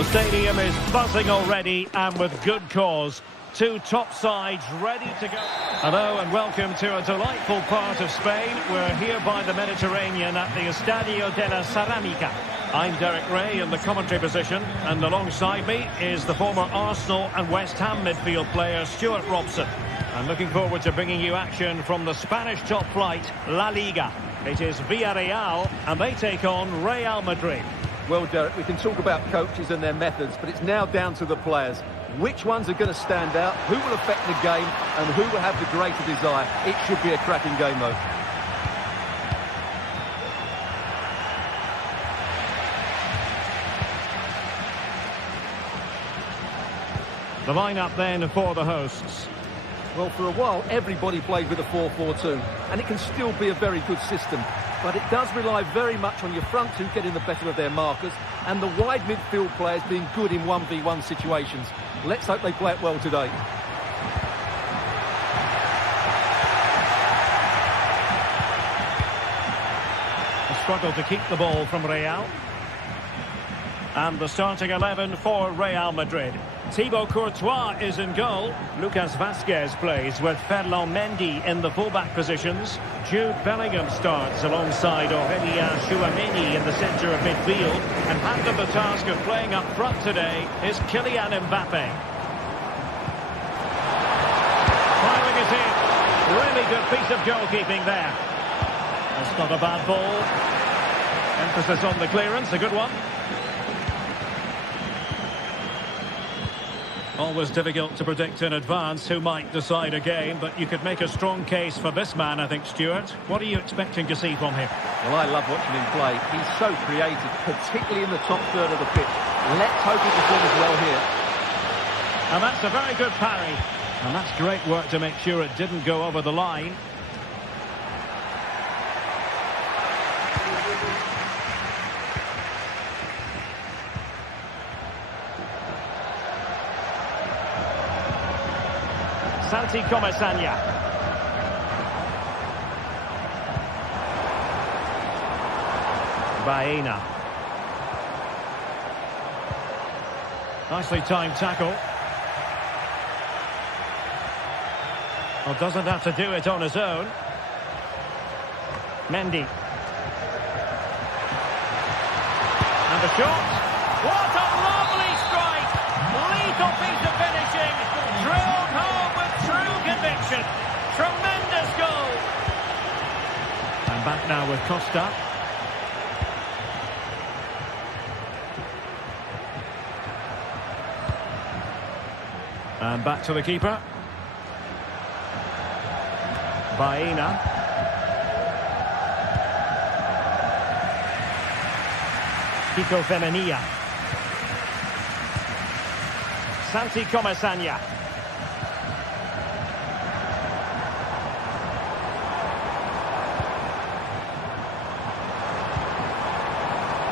The stadium is buzzing already, and with good cause. Two top sides ready to go. Hello and welcome to a delightful part of Spain. We're here by the Mediterranean at the Estadio de la Ceramica. I'm Derek Ray in the commentary position, and alongside me is the former Arsenal and West Ham midfield player Stuart Robson. I'm looking forward to bringing you action from the Spanish top flight, La Liga. It is Villarreal, and they take on Real Madrid. Well, Derek, we can talk about coaches and their methods, but it's now down to the players. Which ones are going to stand out, who will affect the game, and who will have the greater desire? It should be a cracking game, though. The lineup then for the hosts. Well, for a while, everybody played with a 4-4-2, and it can still be a very good system. But it does rely very much on your front two getting the better of their markers and the wide midfield players being good in 1v1 situations. Let's hope they play it well today. A struggle to keep the ball from Real. And the starting 11 for Real Madrid. Thibaut Courtois is in goal. Lucas Vazquez plays with Ferland Mendy in the fullback positions. Jude Bellingham starts alongside Aurélien Tchouameni in the centre of midfield. And handed the task of playing up front today is Kylian Mbappe. Firing it in. Really good piece of goalkeeping there. That's not a bad ball. Emphasis on the clearance, a good one. Always difficult to predict in advance who might decide a game, but you could make a strong case for this man, I think, Stuart. What are you expecting to see from him? Well, I love watching him play. He's so creative, particularly in the top third of the pitch. Let's hope he performs well here. And that's a very good parry. And that's great work to make sure it didn't go over the line. Santi Comesaña. Baena. Nicely timed tackle. Well, doesn't have to do it on his own. Mendy. And the shot. What a lovely strike! Lethal piece of finishing. Drilled home with true conviction. Tremendous goal. And back now with Costa. And back to the keeper. Baena. Kiko Femenia. Santi Comesaña.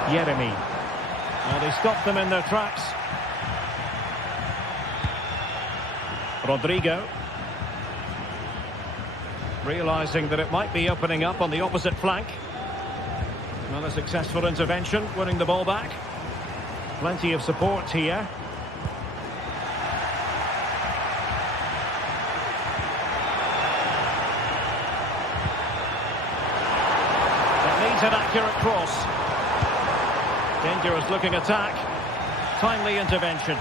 Yeremi. Well, they stopped them in their tracks. Rodrigo. Realising that it might be opening up on the opposite flank. Another successful intervention, winning the ball back. Plenty of support here. That needs an accurate cross. Dangerous looking attack. Timely intervention.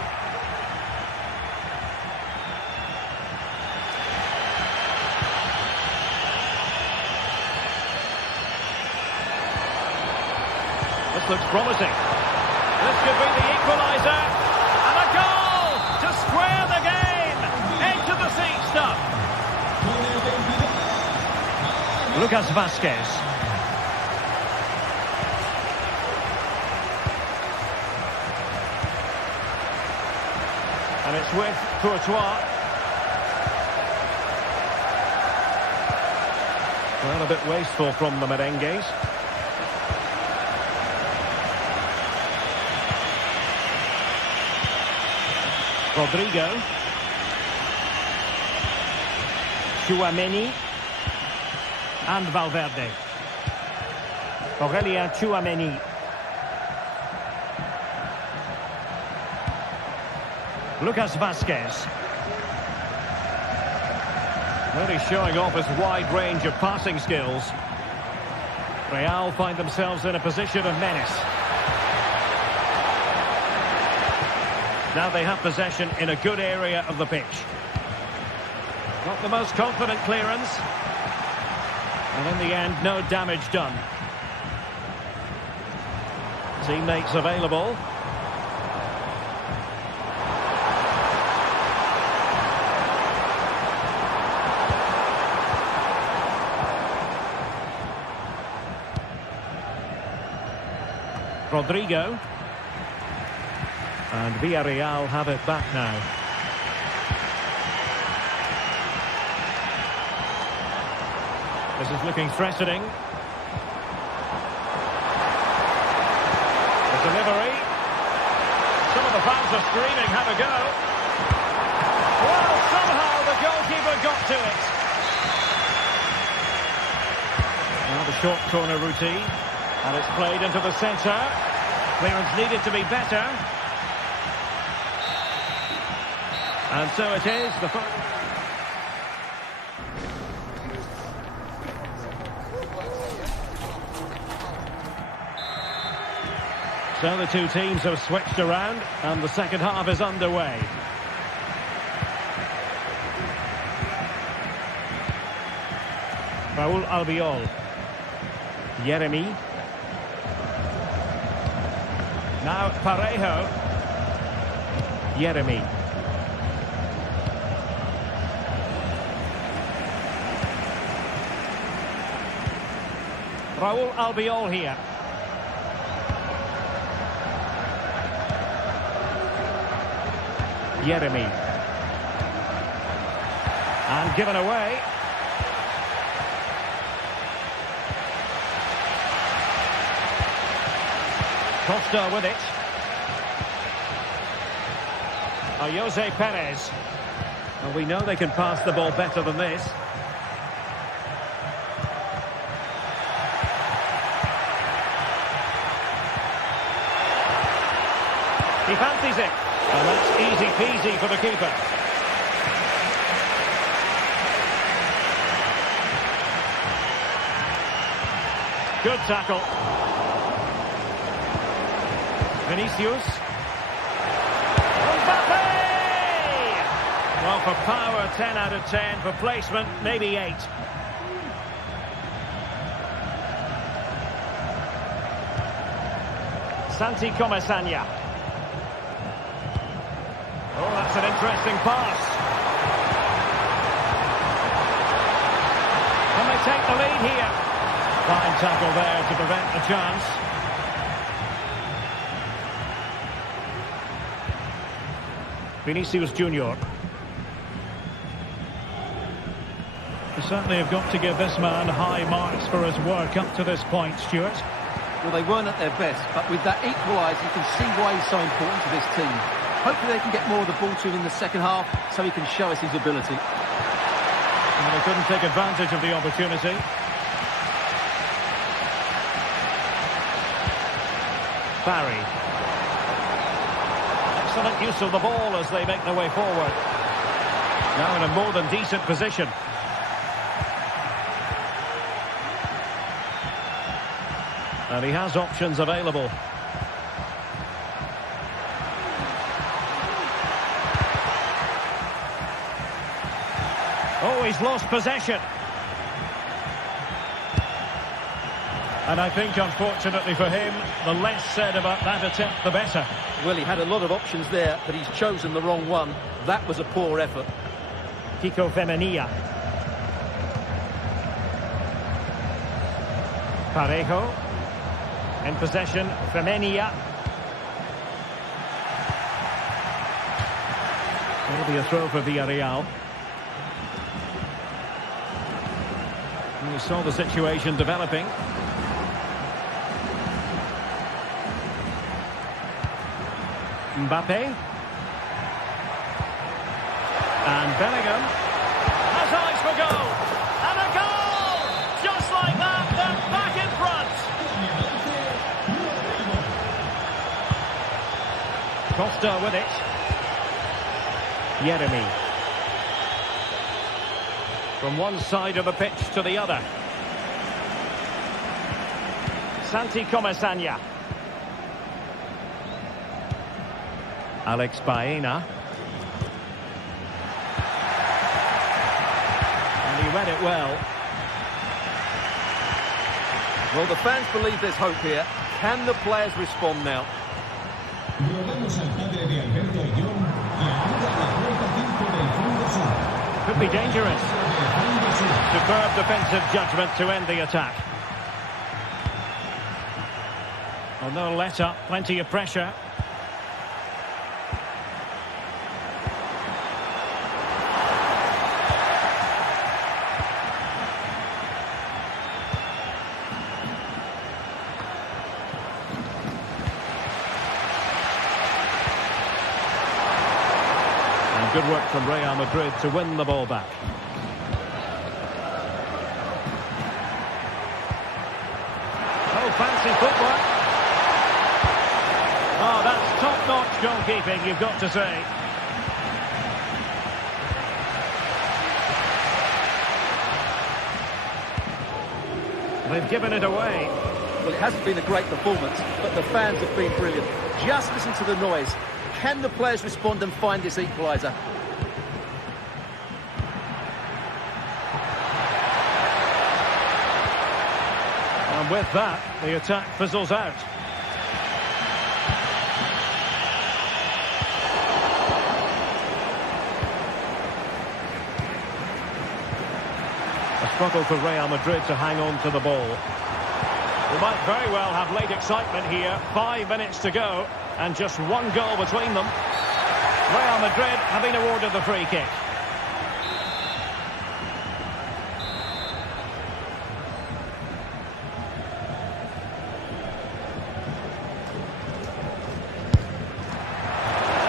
This looks promising. This could be the equaliser. And a goal to square the game. Into the seat stuff. Lucas Vazquez. And it's with Courtois. Well, a bit wasteful from the merengues. Rodrigo. Tchouameni. And Valverde. Aurélien Tchouameni. Lucas Vazquez. Really showing off his wide range of passing skills. Real find themselves in a position of menace. Now they have possession in a good area of the pitch. Not the most confident clearance. And in the end, no damage done. Teammates available. Rodrigo. And Villarreal have it back now. This is looking threatening. The delivery. Some of the fans are screaming, have a go. Well, somehow the goalkeeper got to it. Now the short corner routine. And it's played into the centre. Clearance needed to be better. And so it is. So the two teams have switched around, and the second half is underway. Raúl Albiol. Yeremy. Now Parejo. Yeremy. Raúl Albiol here. Yeremy. And given away. Costa with it. Jose Perez. Well, we know they can pass the ball better than this. He fancies it. And that's easy peasy for the keeper. Good tackle. Vinicius. Mbappe! Well, for power, 10 out of 10. For placement, maybe 8. Santi Comesaña. Oh, that's an interesting pass. And they take the lead here. Fine tackle there to prevent the chance. Vinicius Junior. They certainly have got to give this man high marks for his work up to this point, Stuart. Well, they weren't at their best, but with that equaliser, you can see why he's so important to this team. Hopefully they can get more of the ball to him in the second half so he can show us his ability. And they couldn't take advantage of the opportunity. Barry. Excellent use of the ball as they make their way forward. Now in a more than decent position. And he has options available. Oh, he's lost possession. And I think, unfortunately for him, the less said about that attempt, the better. Well, he had a lot of options there, but he's chosen the wrong one. That was a poor effort. Kiko Femenia. Parejo. In possession, Femenia. It'll be a throw for Villarreal. And we saw the situation developing. Mbappe. And Bellingham has eyes for goal. And a goal! Just like that, they're back in front. Costa with it. Jeremy. From one side of the pitch to the other. Santi Comesaña. Alex Baena. And he read it well. Well, the fans believe there's hope here. Can the players respond now? Could be dangerous. Superb defensive judgment to end the attack. Oh, no let up, plenty of pressure. Good work from Real Madrid to win the ball back. Oh, fancy footwork. Oh, that's top-notch goalkeeping, you've got to say. They've given it away. Well, it hasn't been a great performance, but the fans have been brilliant. Just listen to the noise. Can the players respond and find this equaliser? And with that, the attack fizzles out. A struggle for Real Madrid to hang on to the ball. We might very well have late excitement here. 5 minutes to go. And just one goal between them. Real Madrid have been awarded the free kick.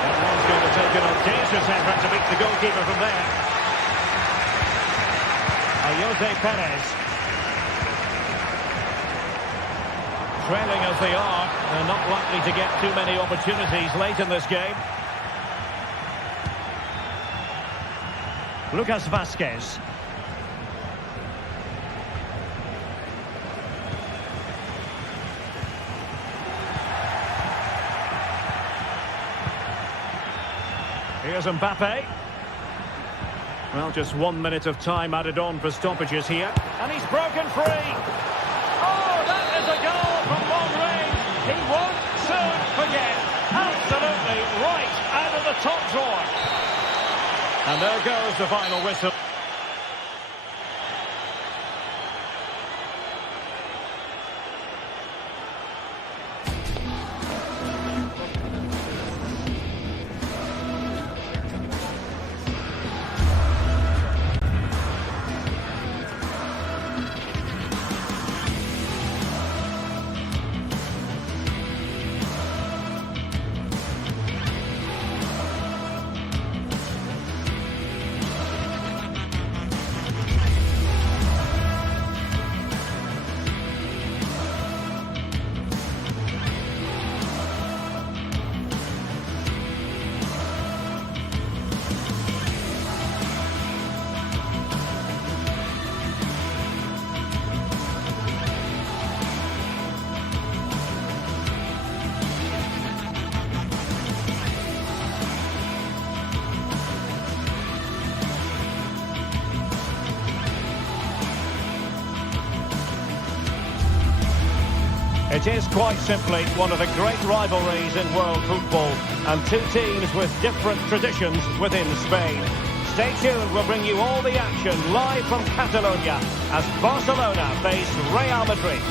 That one's going to take an audacious effort to beat the goalkeeper from there. Jose Perez. Trailing as they are, they're not likely to get too many opportunities late in this game. Lucas Vázquez. Here's Mbappe. Well, just 1 minute of time added on for stoppages here. And he's broken free. Oh, that is a goal from long range. He won't soon forget. Absolutely right out of the top drawer. And there goes the final whistle. It is quite simply one of the great rivalries in world football, and two teams with different traditions within Spain. Stay tuned, we'll bring you all the action live from Catalonia as Barcelona face Real Madrid.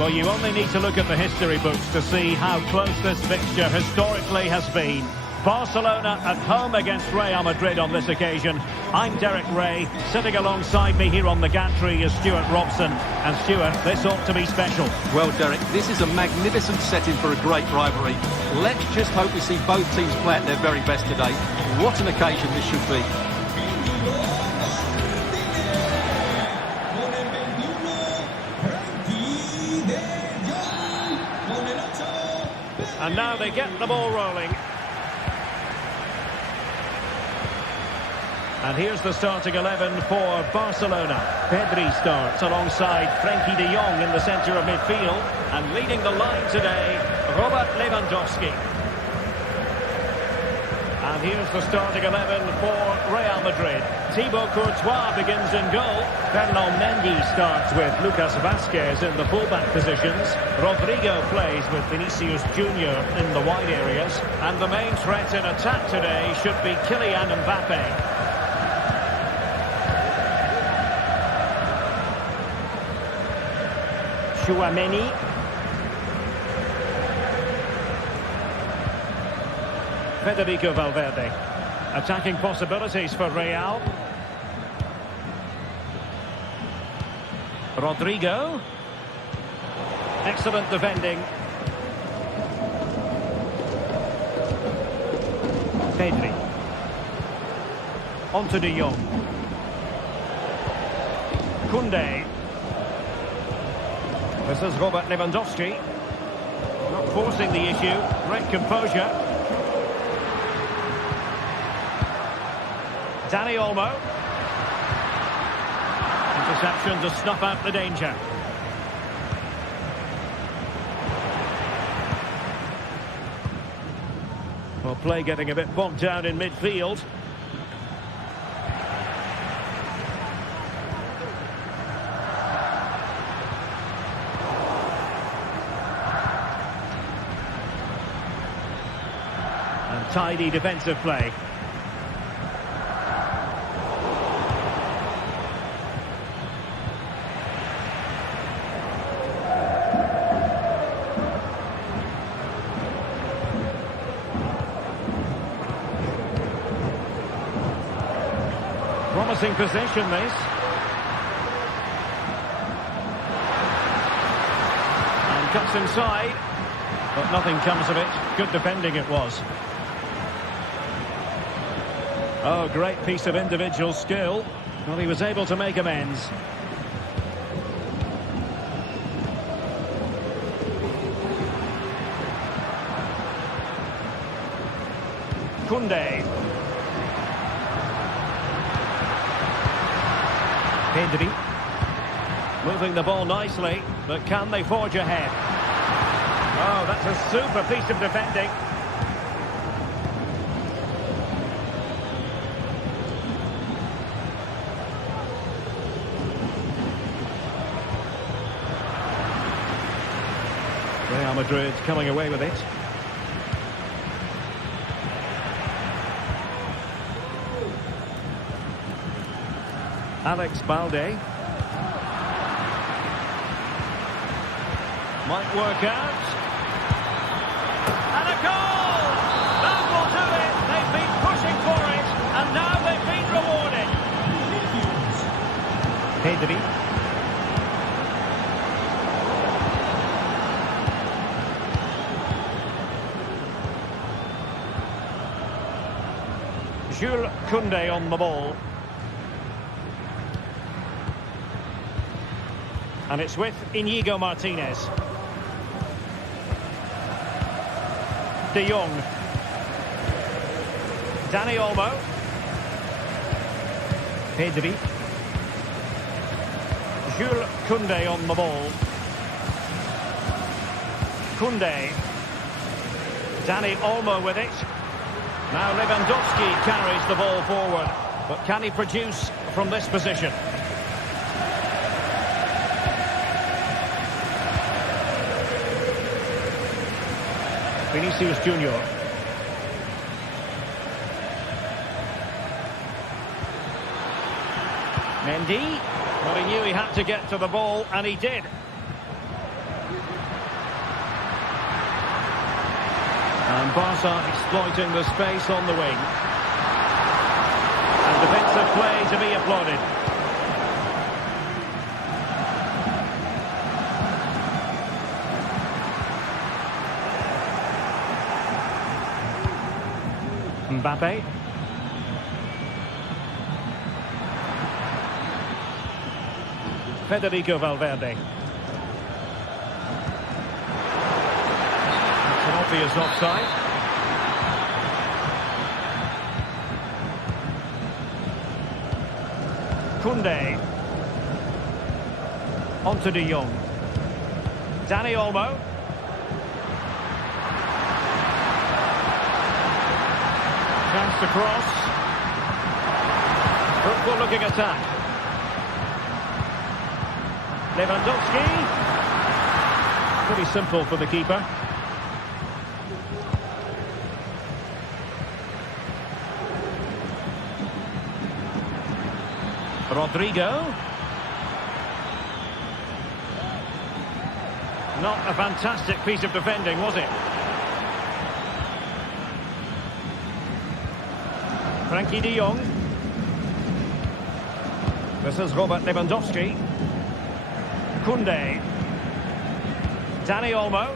Well, you only need to look at the history books to see how close this fixture historically has been. Barcelona at home against Real Madrid on this occasion. I'm Derek Ray. Sitting alongside me here on the gantry is Stuart Robson. And Stuart, this ought to be special. Well, Derek, this is a magnificent setting for a great rivalry. Let's just hope we see both teams play at their very best today. What an occasion this should be. And now they get the ball rolling. And here's the starting 11 for Barcelona. Pedri starts alongside Frenkie de Jong in the centre of midfield. And leading the line today, Robert Lewandowski. And here's the starting 11 for Real Madrid. Thibaut Courtois begins in goal. Fernand Mendy starts with Lucas Vazquez in the fullback positions. Rodrigo plays with Vinicius Junior in the wide areas. And the main threat in attack today should be Kylian Mbappe. Chouameni. Federico Valverde. Attacking possibilities for Real. Rodrigo. Excellent defending. Pedri. On to de Jong. Koundé. This is Robert Lewandowski. Not forcing the issue. Great composure. Dani Olmo. Interception to snuff out the danger. Well, play getting a bit bogged down in midfield. And tidy defensive play. Promising possession, this. And cuts inside. But nothing comes of it. Good defending it was. Oh, great piece of individual skill. Well, he was able to make amends. Koundé. Pedri. Moving the ball nicely, but can they forge ahead? Oh, that's a super piece of defending. Real Madrid coming away with it. Alex Balde. Might work out. And a goal! That will do it. They've been pushing for it, and now they've been rewarded. Pedri. Jules Koundé on the ball. And it's with Inigo Martinez. De Jong. Dani Olmo. Pedri. Jules Koundé on the ball. Koundé. Dani Olmo with it. Now Lewandowski carries the ball forward. But can he produce from this position? Vinicius Junior. Mendy. Well, he knew he had to get to the ball, and he did. And Barca exploiting the space on the wing. And defensive play to be applauded. Mbappe. Federico Valverde. It's an obvious offside. Koundé. On to De Jong. Dani Olmo. Chance to cross. Fruitful looking attack. Lewandowski. Pretty simple for the keeper. Rodrigo. Not a fantastic piece of defending, was it? Frankie de Jong. This is Robert Lewandowski. Koundé. Dani Olmo.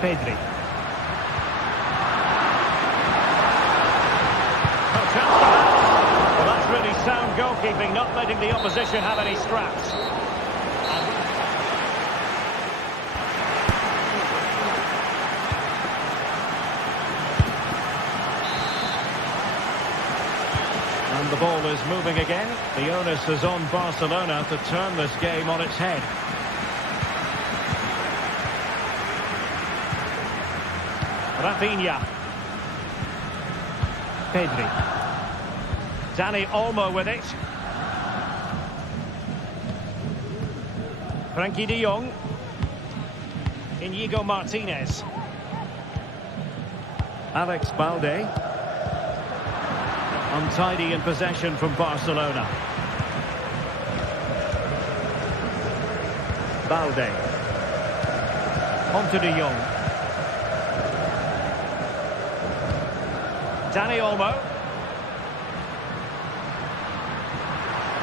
Pedri. Oh, chance perhaps. Well, that's really sound goalkeeping, not letting the opposition have any scraps. And the ball is moving again. The onus is on Barcelona to turn this game on its head. Rafinha. Pedri. Dani Olmo with it. Frankie de Jong. Inigo Martinez. Alex Balde. Untidy in possession from Barcelona. Balde. On to De Jong. Dani Olmo.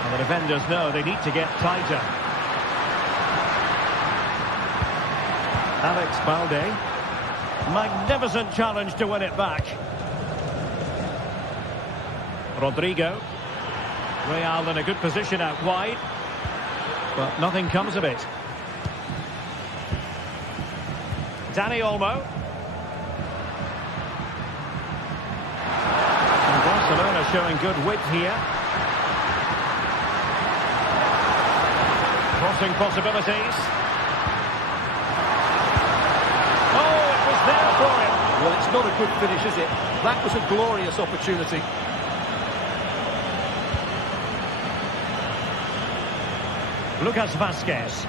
And the defenders know they need to get tighter. Alex Balde. Magnificent challenge to win it back. Rodrigo. Real in a good position out wide, but nothing comes of it. Dani Olmo. And Barcelona showing good width here. Crossing possibilities. Oh, it was there for him. Well, it's not a good finish, is it? That was a glorious opportunity. Lucas Vazquez.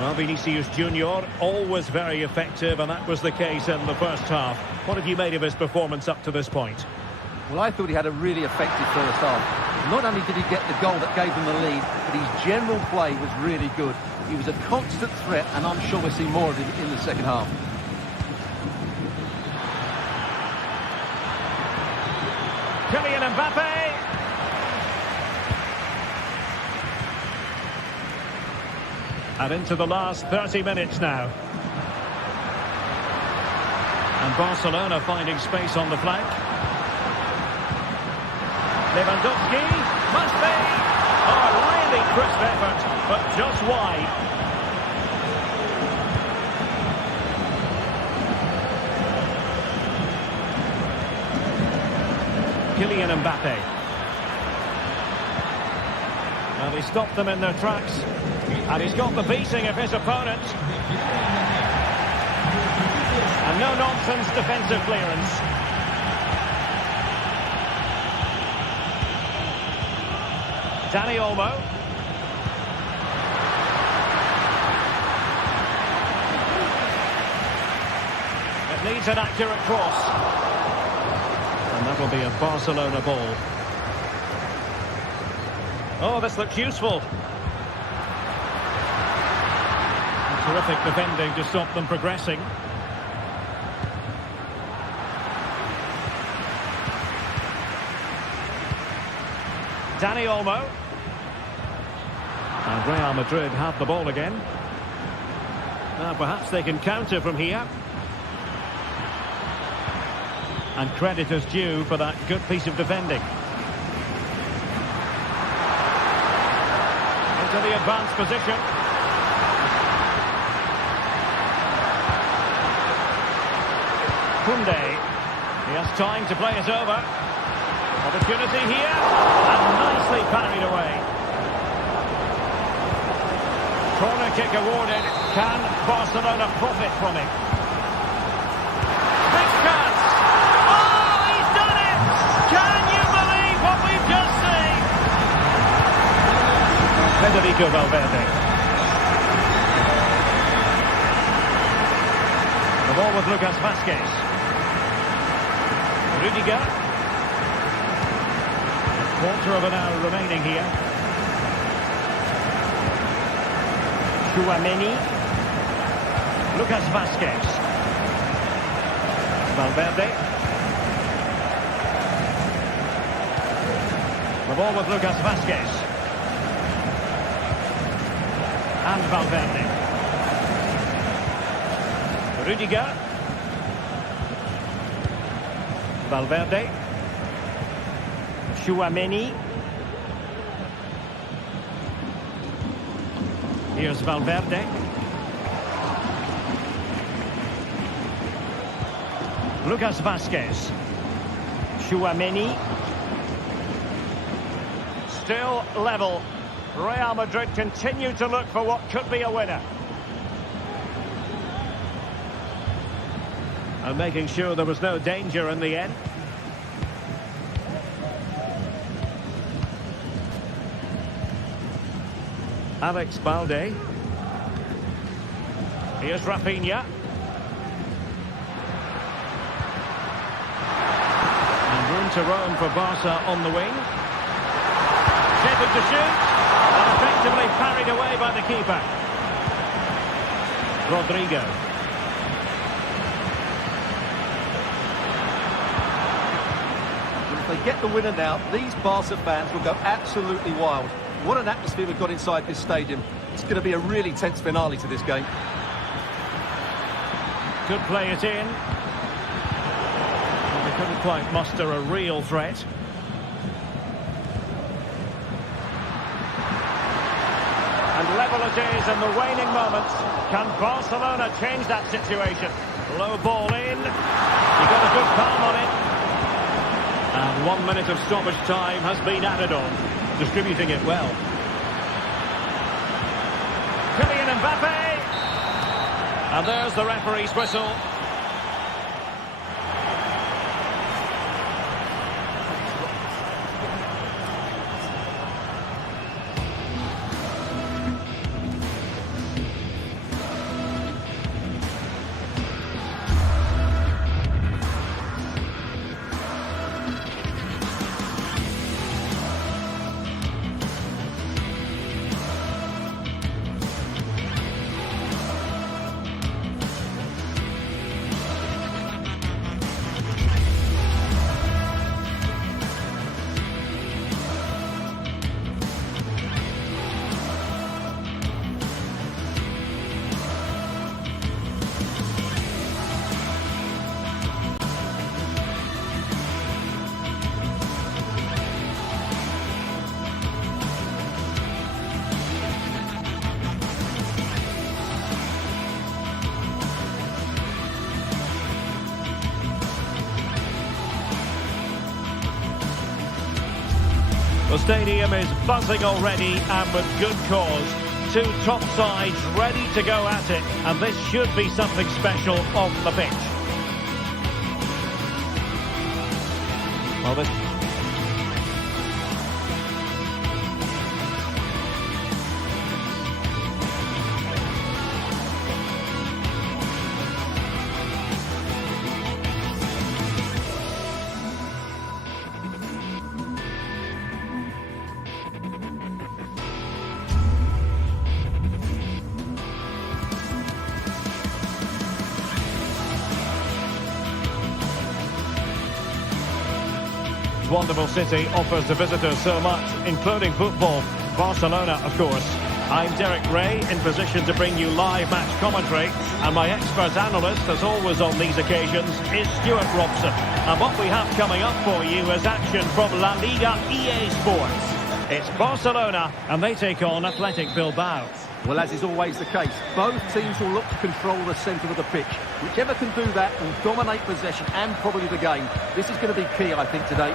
Well, Vinicius Junior, always very effective, and that was the case in the first half. What have you made of his performance up to this point? Well, I thought he had a really effective first half. Not only did he get the goal that gave them the lead, but his general play was really good. He was a constant threat, and I'm sure we'll see more of him in the second half. Kylian Mbappe. And into the last 30 minutes now. And Barcelona finding space on the flank. Lewandowski, must be. Oh, a really crisp effort, but just wide. Kylian Mbappe. Well, he stopped them in their tracks. And he's got the beating of his opponent. And no-nonsense defensive clearance. Dani Olmo. It needs an accurate cross. And that will be a Barcelona ball. Oh, this looks useful. Terrific defending to stop them progressing. Dani Olmo. And Real Madrid have the ball again. Now perhaps they can counter from here. And credit is due for that good piece of defending. to the advanced position. Kunde. He has time to play it over. Opportunity here. And nicely parried away. Corner kick awarded. Can Barcelona profit from it? Big chance. Oh, he's done it! Can you believe what we've just seen? Federico Valverde. The ball with Lucas Vazquez. Rudiger. Quarter of an hour remaining here. Tchouaméni. Lucas Vazquez. Valverde. The ball with Lucas Vazquez. And Valverde. Rudiger. Valverde. Tchouaméni. Here's Valverde. Lucas Vazquez. Tchouaméni. Still level. Real Madrid continue to look for what could be a winner. And making sure there was no danger in the end. Alex Balde. Here's Rafinha. And room to roam for Barca on the wing. Shaping to shoot. And effectively parried away by the keeper. Rodrigo. If they get the winner now, these Barca fans will go absolutely wild. What an atmosphere we've got inside this stadium. It's going to be a really tense finale to this game. Could play it in. Well, they couldn't quite muster a real threat. And level it is in the waning moments. Can Barcelona change that situation? Low ball in. He got a good palm on it. And 1 minute of stoppage time has been added on. Distributing it well. Kylian Mbappe. And there's the referee's whistle. The stadium is buzzing already, and with good cause. Two top sides ready to go at it, and this should be something special on the pitch. Well, this... Wonderful city offers the visitors so much, including football. Barcelona, of course. I'm Derek Ray, in position to bring you live match commentary, and my expert analyst, as always on these occasions, is Stuart Robson. And what we have coming up for you is action from La Liga EA Sports. It's Barcelona, and they take on Athletic Bilbao. Well, as is always the case, both teams will look to control the centre of the pitch. Whichever can do that will dominate possession and probably the game. This is going to be key, I think, today.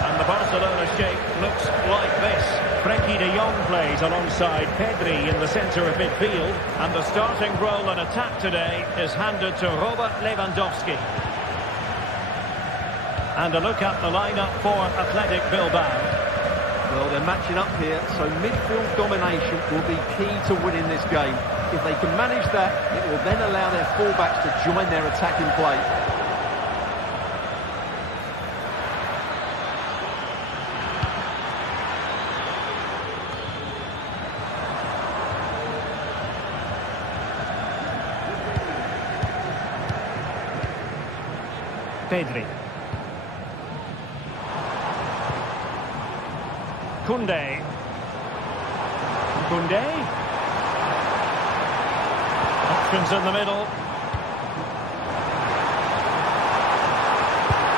And the Barcelona shape looks like this. Frenkie de Jong plays alongside Pedri in the centre of midfield. And the starting role in attack today is handed to Robert Lewandowski. And a look at the lineup for Athletic Bilbao. Well, they're matching up here, so midfield domination will be key to winning this game. If they can manage that, it will then allow their fullbacks to join their attacking play. Pedri. Koundé. Options in the middle.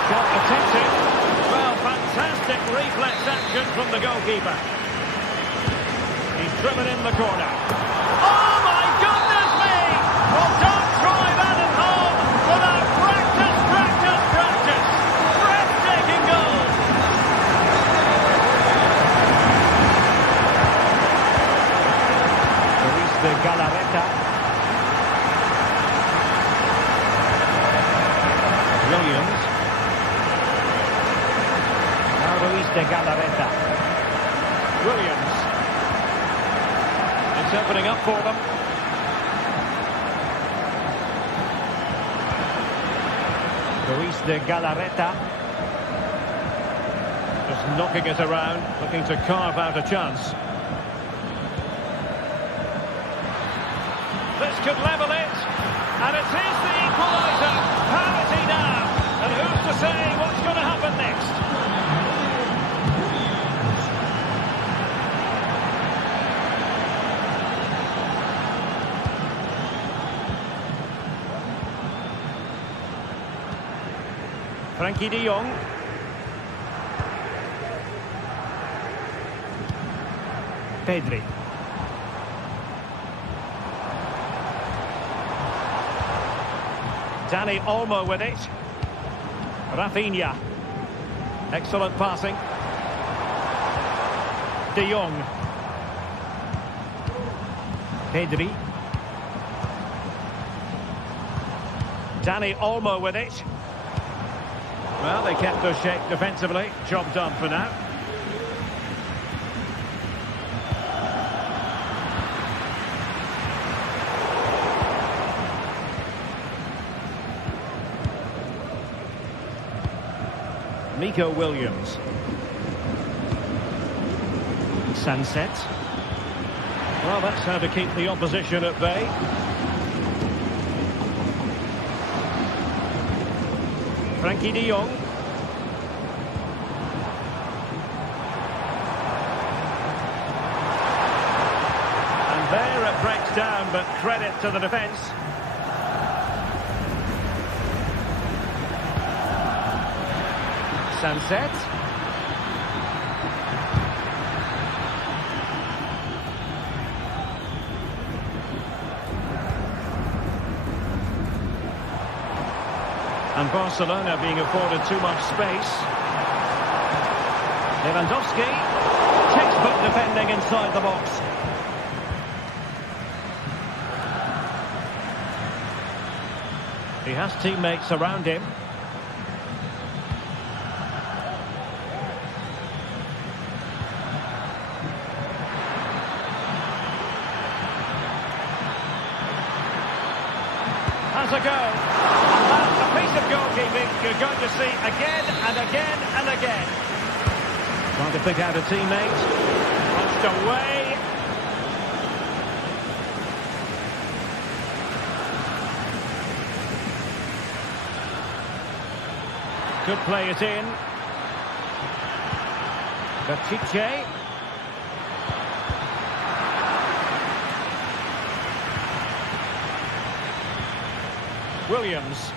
Shot attempted. Well, fantastic reflex action from the goalkeeper. He's driven in the corner. Oh my goodness me! Well, don't try that at home without practice. Breathtaking goal. De Galarreta. Williams. Now Ruiz de Galarreta. Williams. It's opening up for them. Ruiz de Galarreta. Just knocking it around, looking to carve out a chance. This could level it, and it is the equaliser. Parity now, and who's to say what's going to happen next? Frenkie de Jong. Pedri. Dani Olmo with it. Rafinha. Excellent passing. De Jong. Pedri. Dani Olmo with it. Well, they kept their shape defensively. Job done for now. Nico Williams. Sunset. Well, that's how to keep the opposition at bay. Frenkie de Jong. And there it breaks down, but credit to the defence. Sunset. And Barcelona being afforded too much space. Lewandowski. Textbook defending inside the box. He has teammates around him. Has a go. That's a piece of goalkeeping you're going to see again and again and again. Trying to pick out a teammate. Punched away. Could play it in. Bachiche. Williams.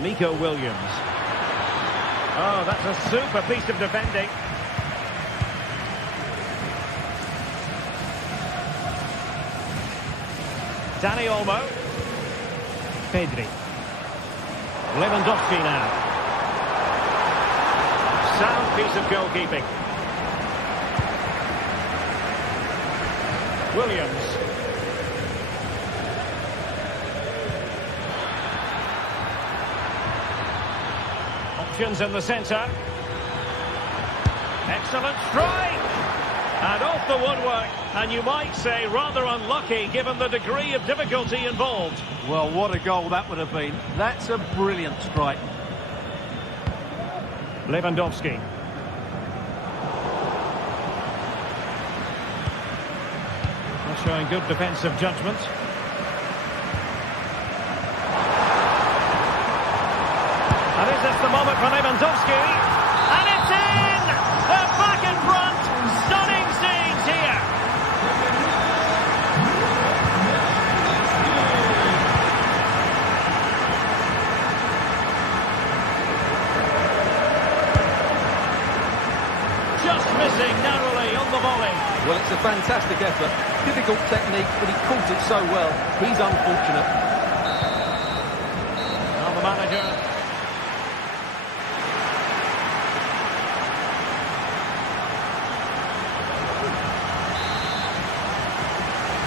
Nico Williams. Oh, that's a super piece of defending. Dani Olmo. Pedri. Lewandowski now. Sound piece of goalkeeping. Williams. Options in the centre. Excellent strike! And off the woodwork. And you might say rather unlucky given the degree of difficulty involved. Well, what a goal that would have been. That's a brilliant strike. Lewandowski. Showing good defensive judgment. And is this the moment for Lewandowski? And it's in! They're back in front! Stunning scenes here! Just missing narrowly on the volley. Well, it's a fantastic effort. Difficult technique, but he caught it so well. He's unfortunate. Now the manager.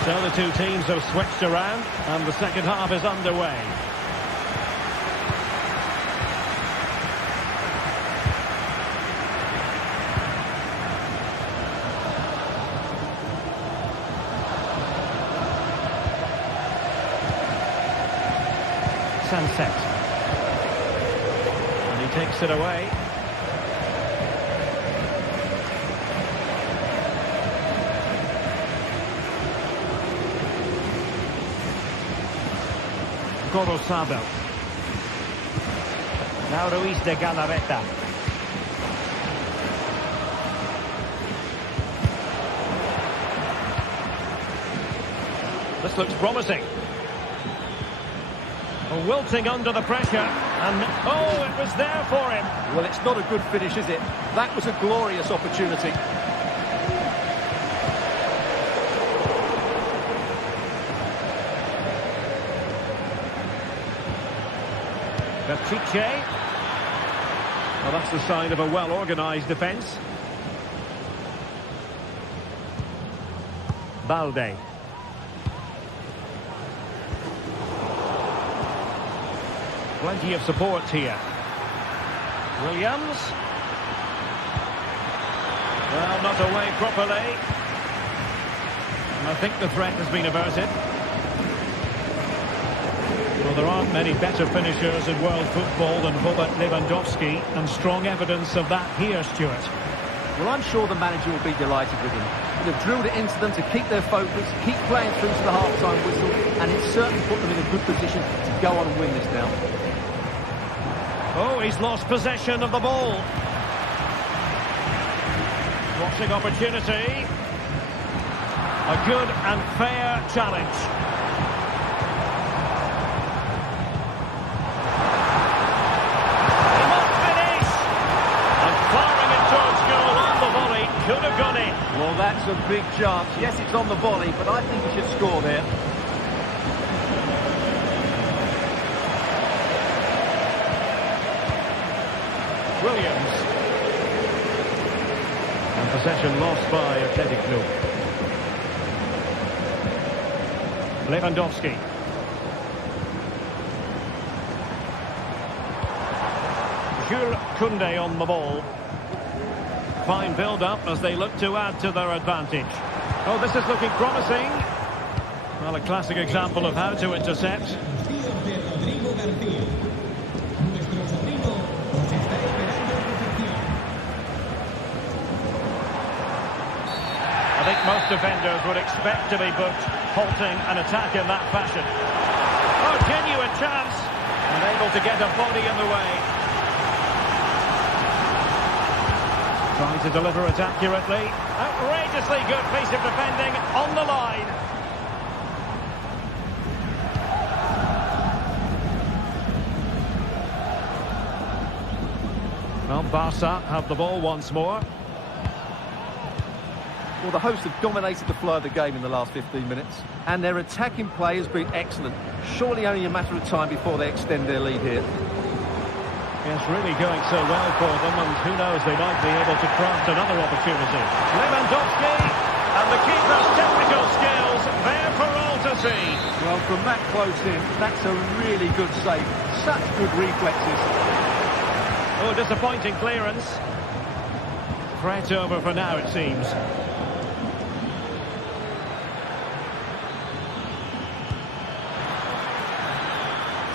So the two teams have switched around, and the second half is underway. Sunset. And he takes it away. Gorosado. Now Ruiz de Galarreta. This looks promising. Wilting under the pressure, and oh, it was there for him. Well, it's not a good finish, is it? That was a glorious opportunity. Berchiche. Well, that's the sign of a well-organised defence. Balde. Plenty of support here. Williams. Well, not away properly. And I think the threat has been averted. Well, there aren't many better finishers in world football than Robert Lewandowski, and strong evidence of that here, Stuart. Well, I'm sure the manager will be delighted with him. They've drilled it into them to keep their focus, keep playing through to the half-time whistle, and it's certainly put them in a good position to go on and win this now. Oh, he's lost possession of the ball. Crossing opportunity. A good and fair challenge. He must finish! And firing it towards goal on the volley. Could have gone in. Well, that's a big chance. Yes, it's on the volley, but I think he should score there. Williams. And possession lost by Atletico. Lewandowski. Jules Koundé on the ball. Fine build-up as they look to add to their advantage. Oh, this is looking promising. Well, a classic example of how to intercept. I think most defenders would expect to be booked, halting an attack in that fashion. Oh, genuine chance, and able to get a body in the way. Trying to deliver it accurately. Outrageously good piece of defending on the line. Well, Barca have the ball once more. Well, the hosts have dominated the flow of the game in the last 15 minutes, and their attacking play has been excellent. Surely only a matter of time before they extend their lead here. Yes, really going so well for them, and who knows, they might be able to craft another opportunity. Lewandowski, and the keeper's technical skills there for all to see. Well, from that close in, that's a really good save. Such good reflexes. Oh, disappointing clearance. Threat over for now, it seems.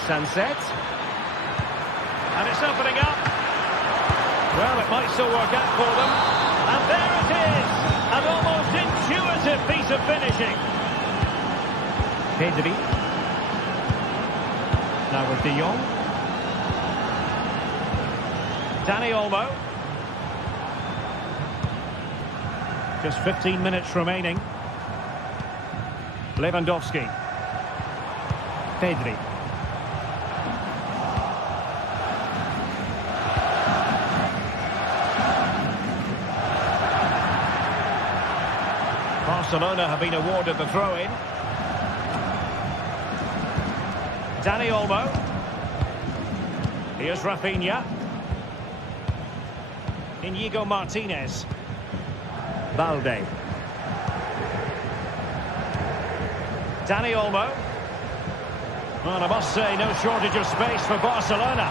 Sunset. And it's opening up. Well, it might still work out for them. And there it is. An almost intuitive piece of finishing. Pedri. Now with De Jong. Dani Olmo. Just 15 minutes remaining. Lewandowski. Pedri. Barcelona have been awarded the throw-in. Dani Olmo. Here's Rafinha. Inigo Martinez. Balde. Dani Olmo. Well, I must say, no shortage of space for Barcelona.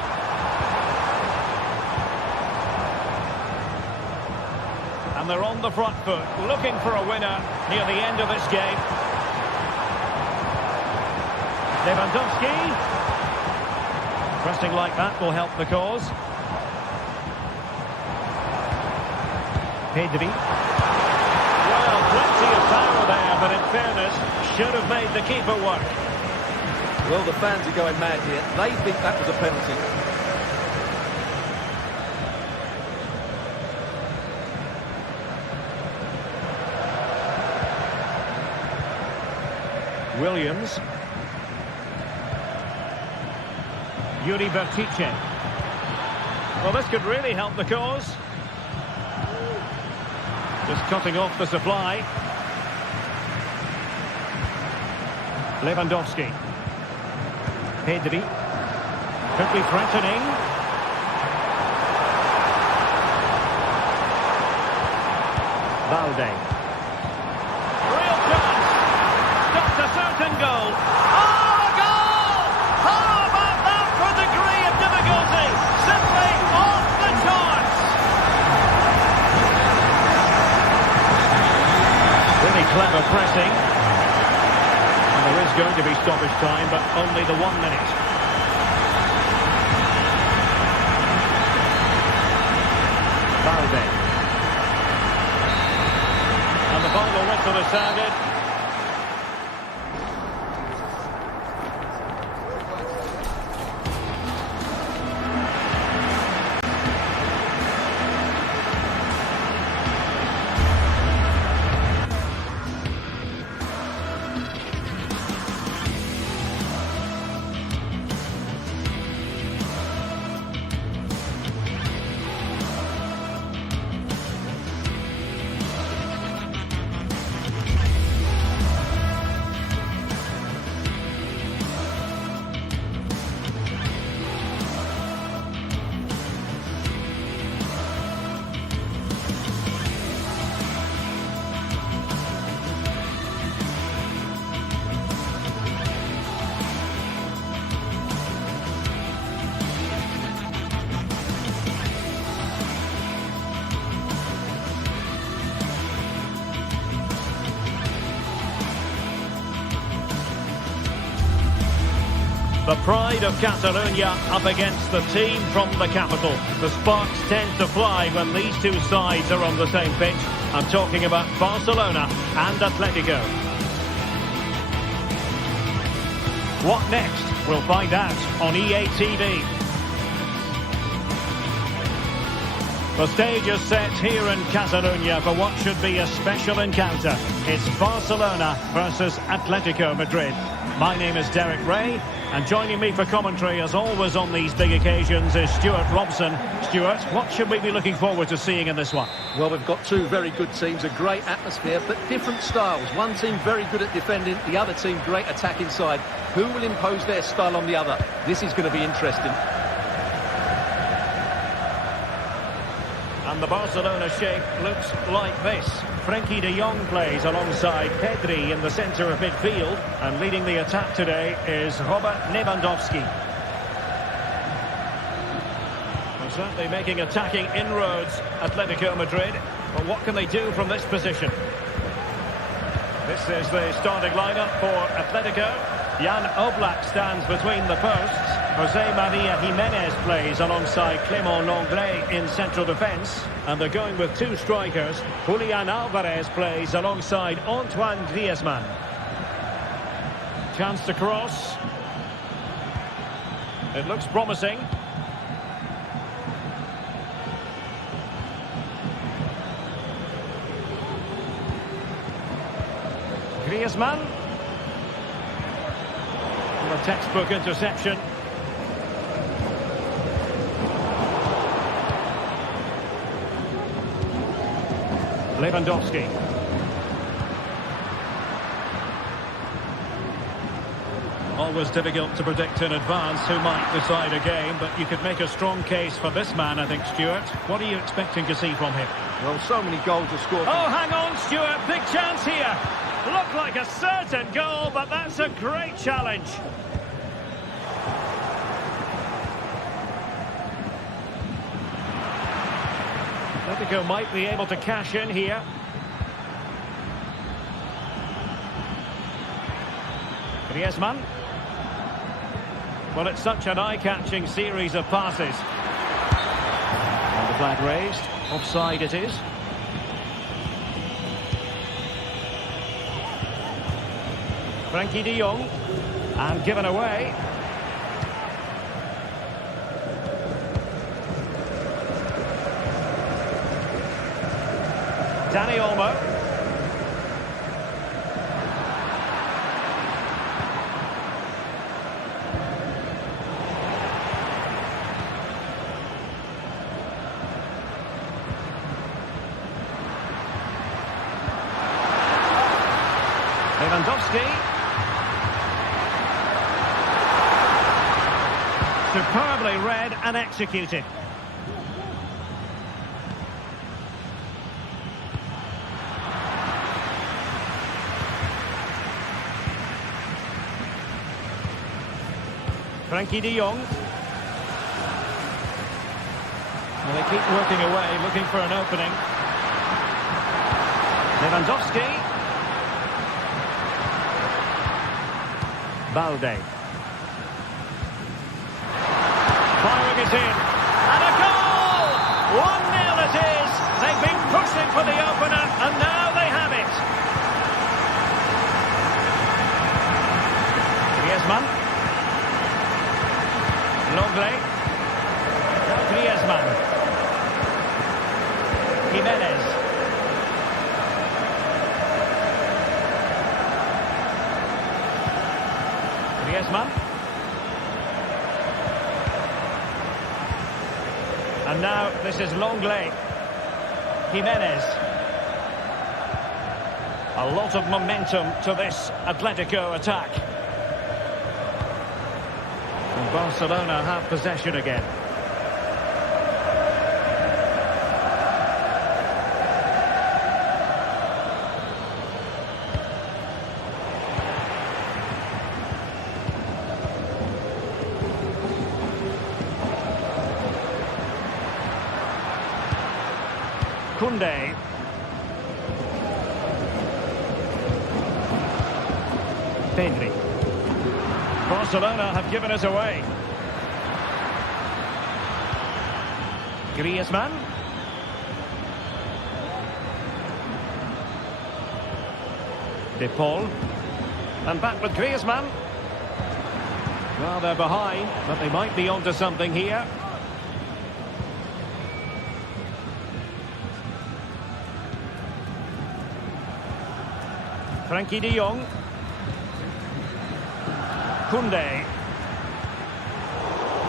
And they're on the front foot, looking for a winner near the end of this game. Lewandowski. Pressing like that will help the cause. Pedri. Well, plenty of power there, but in fairness, should have made the keeper work. Well, the fans are going mad here. They think that was a penalty. Williams. Yuri Bertice. Well, this could really help the cause. Just cutting off the supply. Lewandowski. Pedri. Could be threatening. Balde. Real chance. Stopped a certain goal. Oh, a goal! How about that for a degree of difficulty? Simply off the charts. Really clever pressing. And there is going to be stoppage time, but only the 1 minute. Balde. And the final whistle is sounded. The pride of Catalonia up against the team from the capital. The sparks tend to fly when these two sides are on the same pitch. I'm talking about Barcelona and Atletico. What next? We'll find out on EA TV. The stage is set here in Catalonia for what should be a special encounter. It's Barcelona versus Atletico Madrid. My name is Derek Ray, and joining me for commentary, as always on these big occasions, is Stuart Robson. Stuart, what should we be looking forward to seeing in this one? Well, we've got two very good teams, a great atmosphere, but different styles. One team very good at defending, the other team great attack inside. Who will impose their style on the other? This is going to be interesting. And the Barcelona shape looks like this. Frenkie de Jong plays alongside Pedri in the centre of midfield. And leading the attack today is Robert Lewandowski. Well, certainly making attacking inroads, Atletico Madrid. But what can they do from this position? This is the starting lineup for Atletico. Jan Oblak stands between the posts. Jose Maria Jimenez plays alongside Clément Lenglet in central defence. And they're going with two strikers. Julian Alvarez plays alongside Antoine Griezmann. Chance to cross. It looks promising. Griezmann. A textbook interception. Lewandowski. Always difficult to predict in advance who might decide a game, but you could make a strong case for this man, I think, Stuart. What are you expecting to see from him? Well, so many goals are scored. Oh, hang on, Stuart. Big chance here. Looked like a certain goal, but that's a great challenge. Atletico might be able to cash in here. Griezmann. Well, it's such an eye-catching series of passes. And the flag raised. Offside it is. Frenkie de Jong. And given away. Dani Olmo. Lewandowski. Superbly read and executed. Frenkie de Jong. And they keep working away, looking for an opening. Lewandowski. Balde. Firing it in. And a goal! 1-0 it is. They've been pushing for the opener, and now they have it. Griezmann. Lenglet. Now Griezmann. Jimenez. Griezmann. And now this is Lenglet. Jimenez. A lot of momentum to this Atletico attack. And Barcelona have possession again. Koundé. Pedri. Barcelona have given us away. Griezmann. De Paul. And back with Griezmann. Well, they're behind, but they might be onto something here. Frenkie de Jong. Koundé.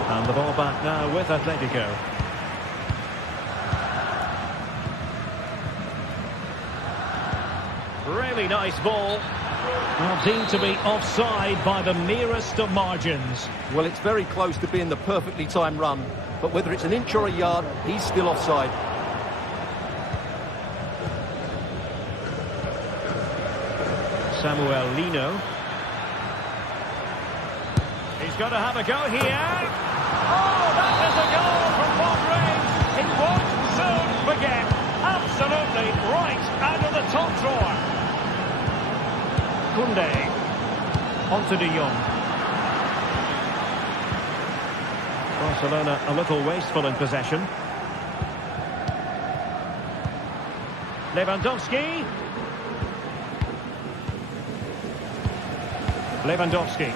And the ball back now with Atletico. Really nice ball. Well, seemed to be offside by the merest of margins. Well, it's very close to being the perfectly timed run, but whether it's an inch or a yard, he's still offside. Samuel Lino. He's got to have a go here. Oh, that is a goal from long range. It won't soon forget. Absolutely right out of the top drawer. Koundé. Onto De Jong. Barcelona a little wasteful in possession. Lewandowski. Lewandowski.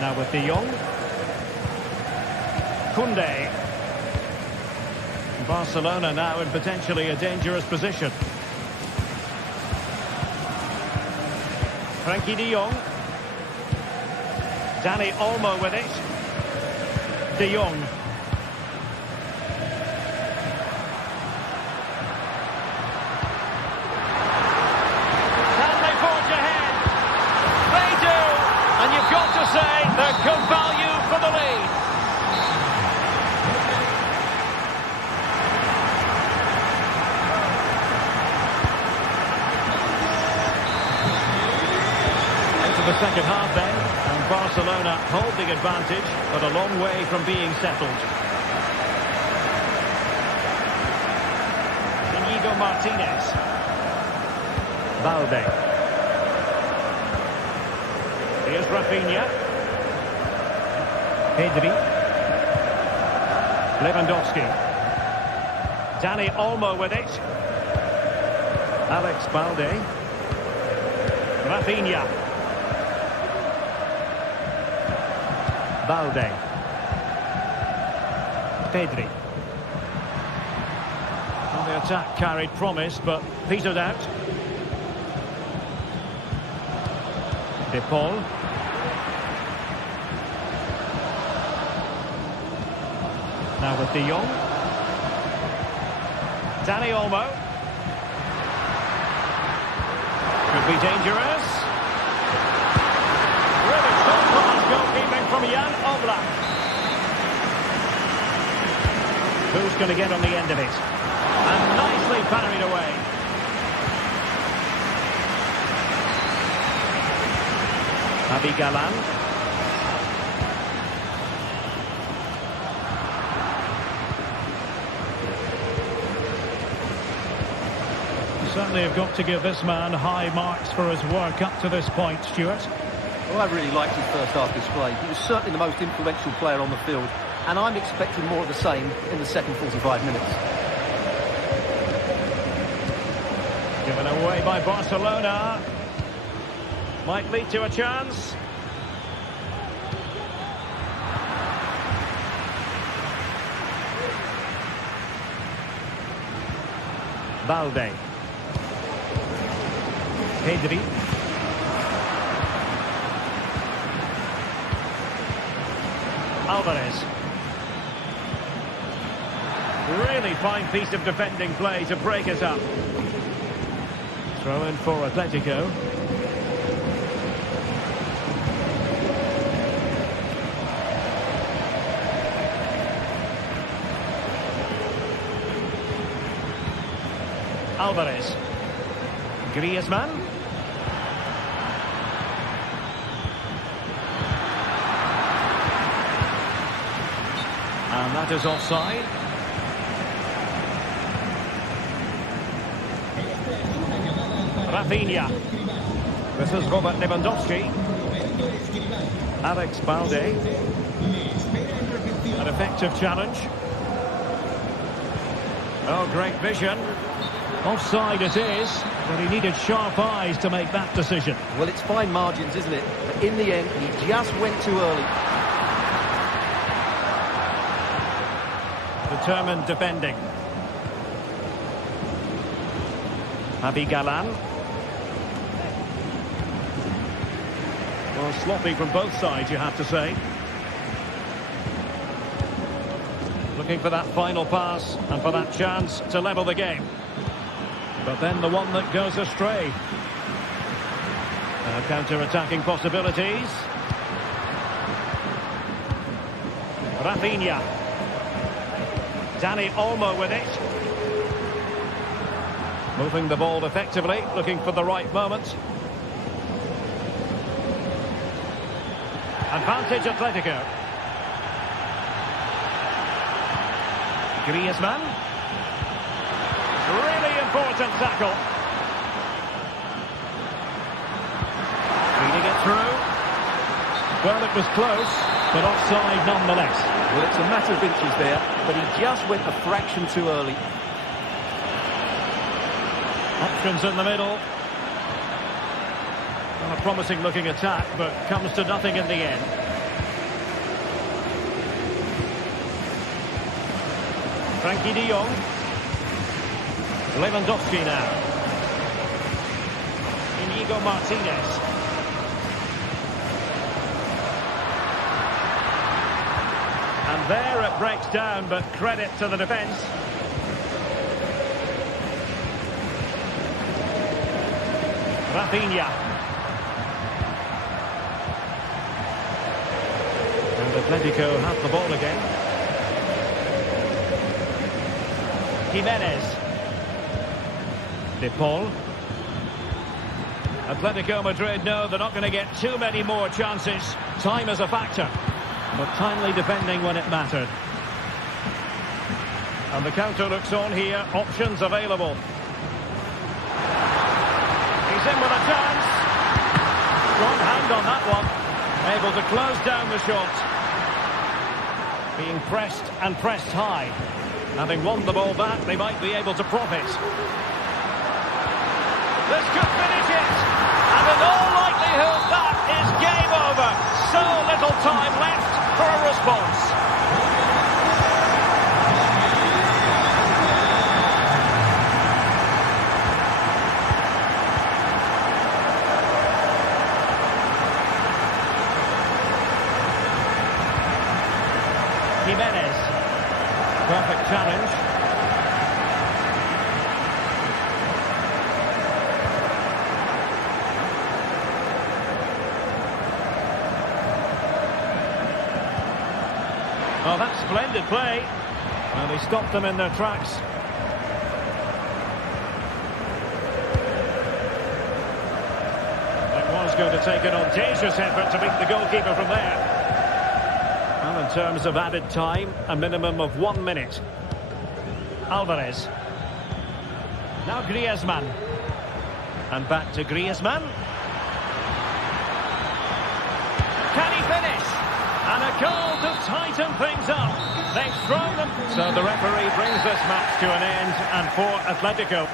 Now with De Jong. Koundé. Barcelona now in potentially a dangerous position. Frankie de Jong. Dani Olmo with it. De Jong. Can they forge ahead? They do. And you've got to say they're good value for the lead. The second half then, and Barcelona hold the advantage, but a long way from being settled. Inigo Martinez. Balde. Here's Rafinha. Pedri. Lewandowski. Dani Olmo with it. Alex Balde. Rafinha. Balde. Pedri. Well, the attack carried promise, but petered out. De Paul. Now with De Jong. Dani Olmo. Could be dangerous. Really top-class goalkeeping from Jan Oblak. Who's going to get on the end of it? And nicely parried away. Javi Galan. Certainly have got to give this man high marks for his work up to this point, Stuart. Well, I really liked his first half display. He was certainly the most influential player on the field, and I'm expecting more of the same in the second 45 minutes. Given away by Barcelona. Might lead to a chance. Balde. Pedri. Alvarez. Really fine piece of defending play to break us up. Throw in for Atletico. Alvarez. Griezmann. And that is offside. Rafinha. This is Robert Lewandowski. Alex Balde. An effective challenge. Oh, great vision. Offside it is, but he needed sharp eyes to make that decision. Well, it's fine margins, isn't it? But in the end, he just went too early. Determined defending. Javi Galan. Well, sloppy from both sides, you have to say. Looking for that final pass and for that chance to level the game. But then the one that goes astray. Now counter-attacking possibilities. Rafinha. Dani Olmo with it. Moving the ball effectively, looking for the right moment. Advantage Atletico. Griezmann. Really important tackle. Feeding it through. Well, it was close, but offside nonetheless. Well, it's a matter of inches there, but he just went a fraction too early. Options in the middle. Well, a promising looking attack, but comes to nothing in the end. Frankie de Jong. Lewandowski now. Inigo Martinez. And there it breaks down, but credit to the defence. Rafinha. And Atletico have the ball again. Jimenez. De Paul. Atletico Madrid know they're not going to get too many more chances. Time is a factor, but timely defending when it mattered. And the counter looks on here. Options available. He's in with a chance. Strong hand on that one. Able to close down the shot. Being pressed and pressed high. Having won the ball back, they might be able to profit. This could finish it. And in all likelihood, that is game over. So little time left for a response. Jimenez. Perfect challenge. Oh, that's splendid play. And he stopped them in their tracks. It was going to take an audacious effort to beat the goalkeeper from there. Well, in terms of added time, a minimum of 1 minute. Alvarez. Now Griezmann. And back to Griezmann. Can he finish? And a goal to tighten things up. They've thrown them. So the referee brings this match to an end, and for Atletico.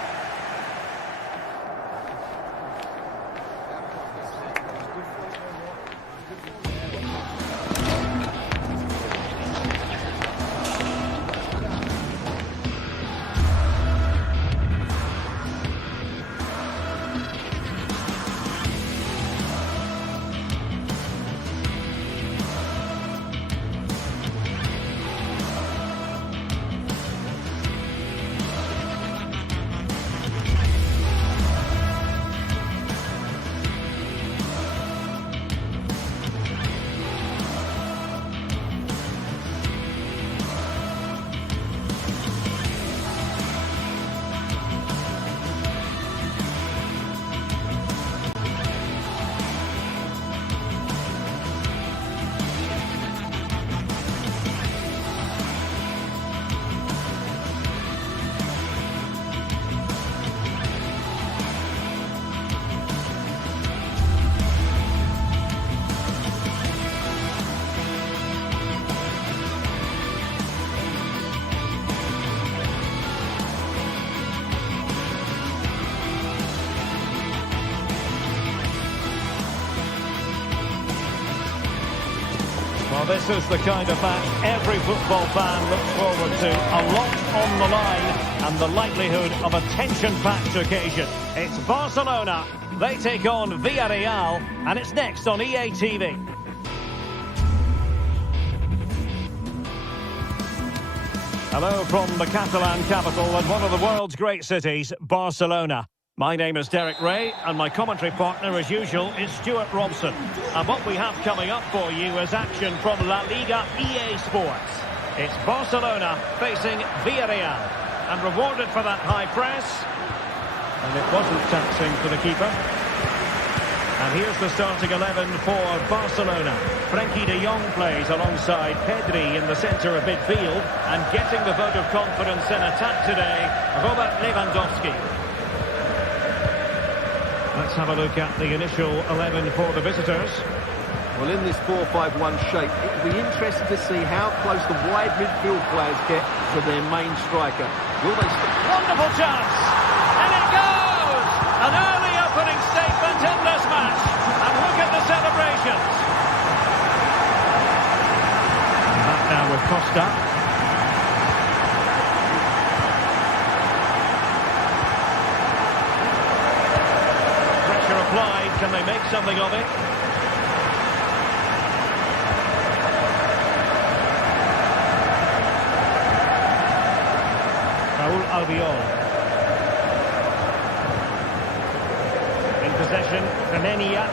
Well, this is the kind of match every football fan looks forward to. A lot on the line and the likelihood of a tension-packed occasion. It's Barcelona. They take on Villarreal, and it's next on EA TV. Hello from the Catalan capital and one of the world's great cities, Barcelona. My name is Derek Ray, and my commentary partner, as usual, is Stuart Robson. And what we have coming up for you is action from La Liga EA Sports. It's Barcelona facing Villarreal, and rewarded for that high press. And it wasn't taxing for the keeper. And here's the starting 11 for Barcelona. Frenkie de Jong plays alongside Pedri in the centre of midfield, and getting the vote of confidence in attack today, Robert Lewandowski. Let's have a look at the initial 11 for the visitors. Well, in this 4-5-1 shape, it will be interesting to see how close the wide midfield players get to their main striker. Will they... Wonderful chance! And it goes! An early opening statement in this match. And look at the celebrations. Back now with Costa. Applied. Can they make something of it? Raúl Albiol. In possession, Femenia.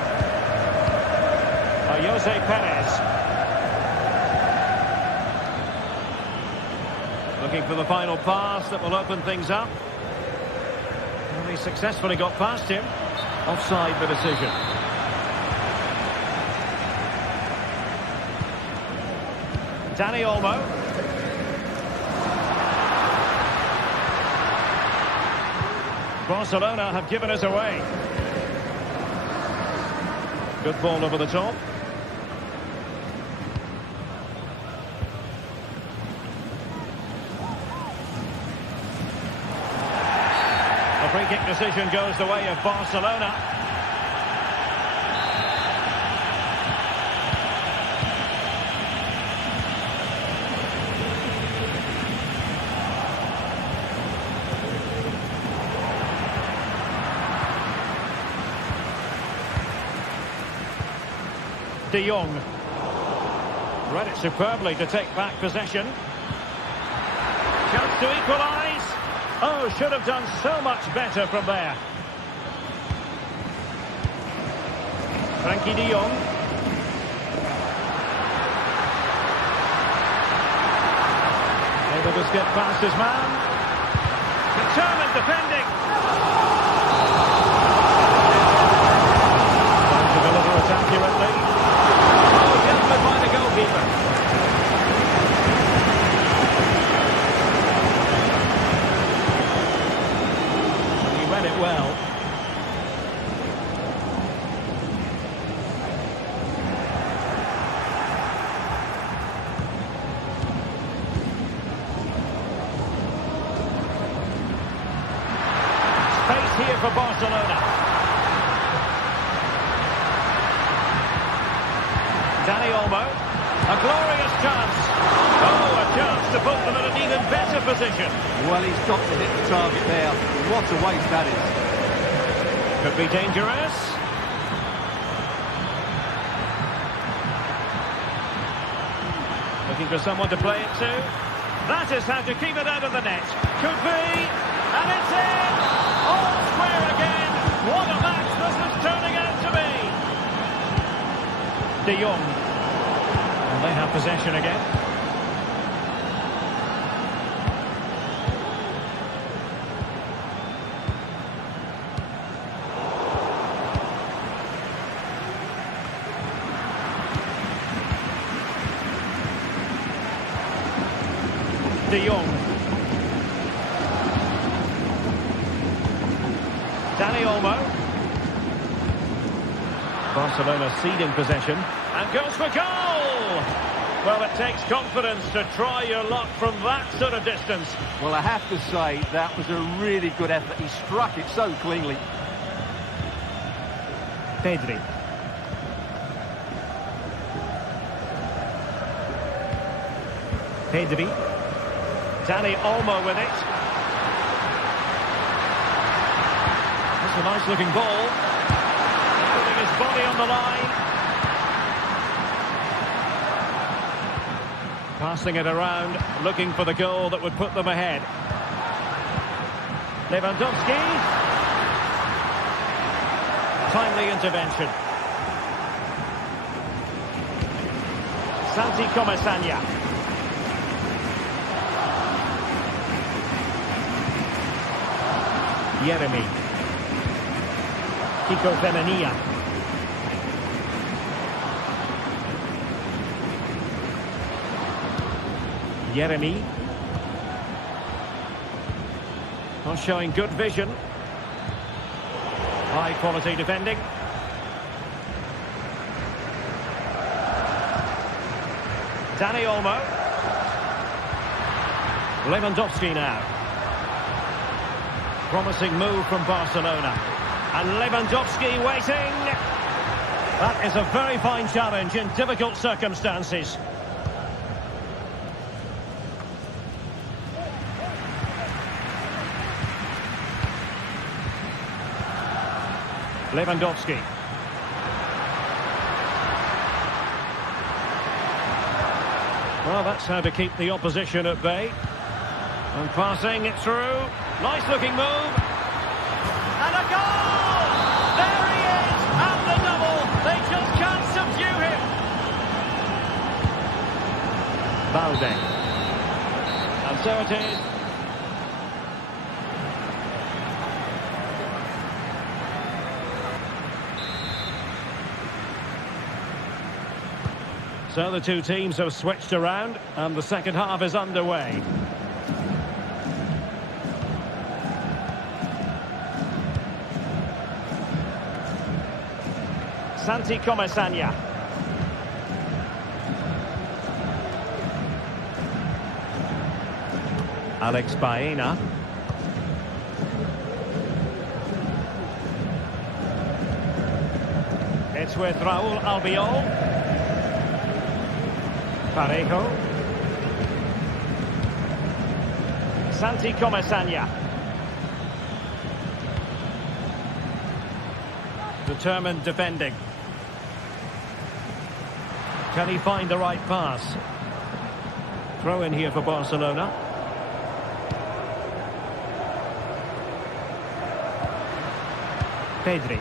Jose Perez. Looking for the final pass that will open things up. Well, he successfully got past him. Offside the decision. Dani Olmo. Barcelona have given us away. Good ball over the top. The free kick decision goes the way of Barcelona. De Jong. Read it superbly to take back possession. Chance to equalise. Oh, should have done so much better from there. Frenkie de Jong. Able to skip past his man. Determined defending. Trying to deliver it accurately. Oh, dealt with by the goalkeeper. It well. Space here for Barcelona. Dani Olmo. A glorious chance. Oh, a chance to put them in an even better position. Well, he's got to hit the target there. What a waste that is. Could be dangerous. Looking for someone to play it to. That is how to keep it out of the net. Could be. And it's in. All square again. What a match this is turning out to be. De Jong. And they have possession again. De Jong. Dani Olmo. Barcelona ceding possession and goes for goal! Well, it takes confidence to try your luck from that sort of distance. Well, I have to say, that was a really good effort. He struck it so cleanly. Pedri. Pedri. Dani Olmo with it. That's a nice looking ball. Putting his body on the line. Passing it around, looking for the goal that would put them ahead. Lewandowski. Timely intervention. Santi Comesaña. Yeremi. Kiko Femenia. Yeremi. Not showing good vision. High quality defending. Dani Olmo. Lewandowski now. Promising move from Barcelona. And Lewandowski waiting. That is a very fine challenge in difficult circumstances. Lewandowski. Well, that's how to keep the opposition at bay. And passing it through. Nice looking move. And a goal! There he is! And the double! They just can't subdue him! Balde. And so it is. So the two teams have switched around and the second half is underway. Santi Comesaña. Alex Baena. It's with Raúl Albiol. Parejo. Santi Comesaña. Determined defending. Can he find the right pass? Throw in here for Barcelona. Pedri.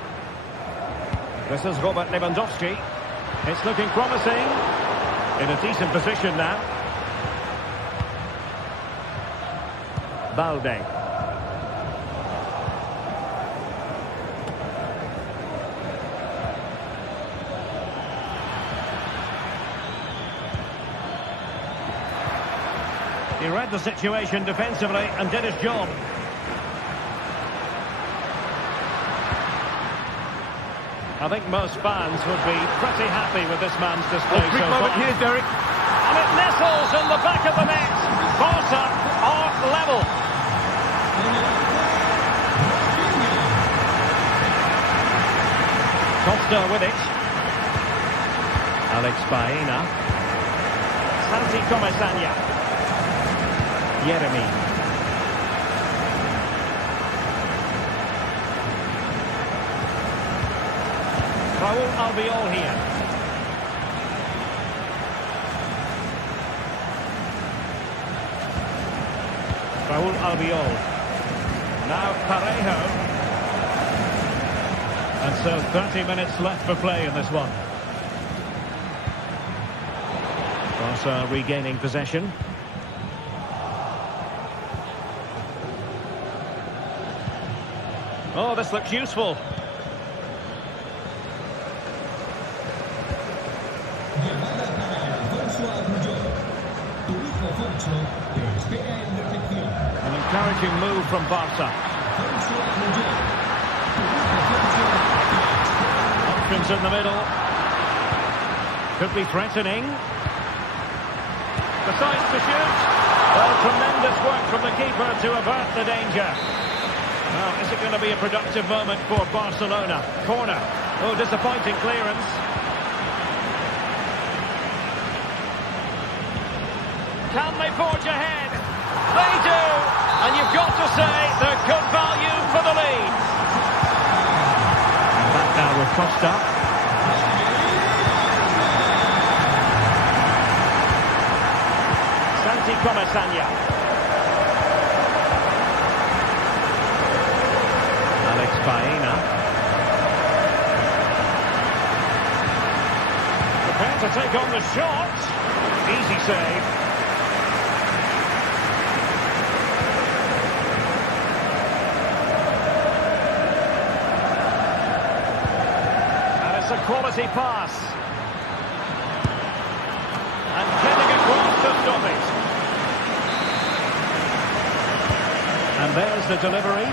This is Robert Lewandowski. It's looking promising. In a decent position now. Balde. He read the situation defensively and did his job. I think most fans would be pretty happy with this man's display so far. Moment here, Derek. And it nestles in the back of the net. Barca are level. Costa with it. Alex Baena. Santi Comesaña. Yeremi. Raúl Albiol here. Raúl Albiol. Now Parejo. And so 30 minutes left for play in this one. Barca regaining possession. Oh, this looks useful. An encouraging move from Barca. Options in the middle. Could be threatening. Decides to shoot. Well, tremendous work from the keeper to avert the danger. Now, is it going to be a productive moment for Barcelona? Corner. Oh, disappointing clearance. Can they forge ahead? They do! And you've got to say they're good value for the lead. And back now with Costa. Santi Comesaña. Alex Baena. Prepared to take on the shot. Easy save. And it's a quality pass. And getting across to stop it. And there's the delivery.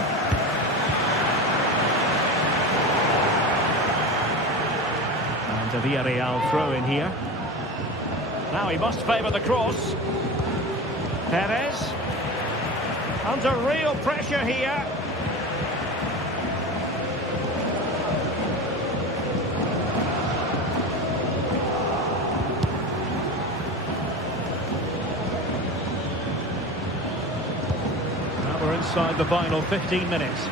And a Villarreal throw in here. Now he must favour the cross. Perez. Under real pressure here. Now we're inside the final 15 minutes.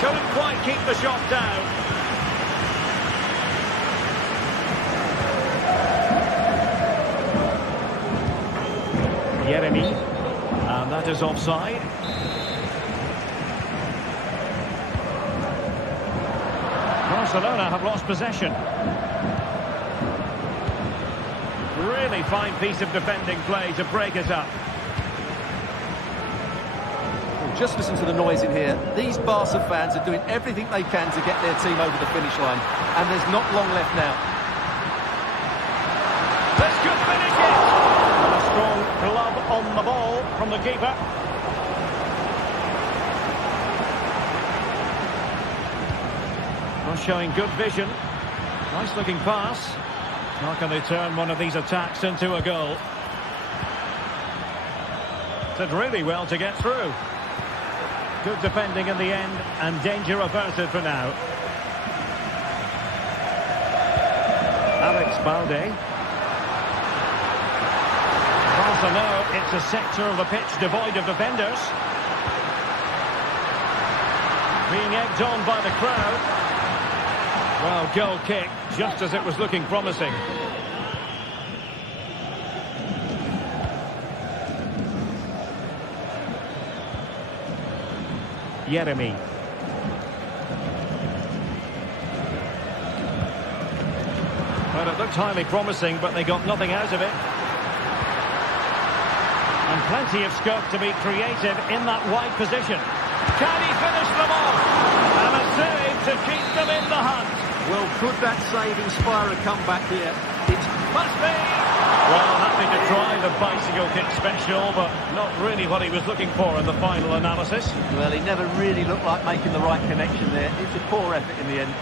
Couldn't quite keep the shot down. Yeremi. And that is offside. Barcelona have lost possession. Really fine piece of defending play to break it up. Just listen to the noise in here. These Barca fans are doing everything they can to get their team over the finish line. And there's not long left now. This could finish it! And a strong glove on the ball from the keeper. Well, showing good vision. Nice looking pass. How can they turn one of these attacks into a goal? Did really well to get through. Good defending in the end, and danger averted for now. Alex Balde. Barca know it's a sector of the pitch devoid of defenders. Being egged on by the crowd. Well, goal kick, just as it was looking promising. Yeremi. Well, it looked highly promising, but they got nothing out of it. And plenty of scope to be creative in that wide position. Can he finish them off? And a save to keep them in the hunt. Well, could that save inspire a comeback here? It must be. Well, happy to try the bicycle kick special, but not really what he was looking for in the final analysis. Well, he never really looked like making the right connection there. It's a poor effort in the end.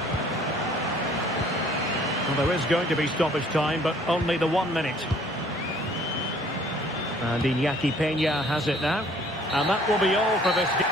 Well, there is going to be stoppage time, but only the 1 minute. And Iñaki Peña has it now. And that will be all for this game.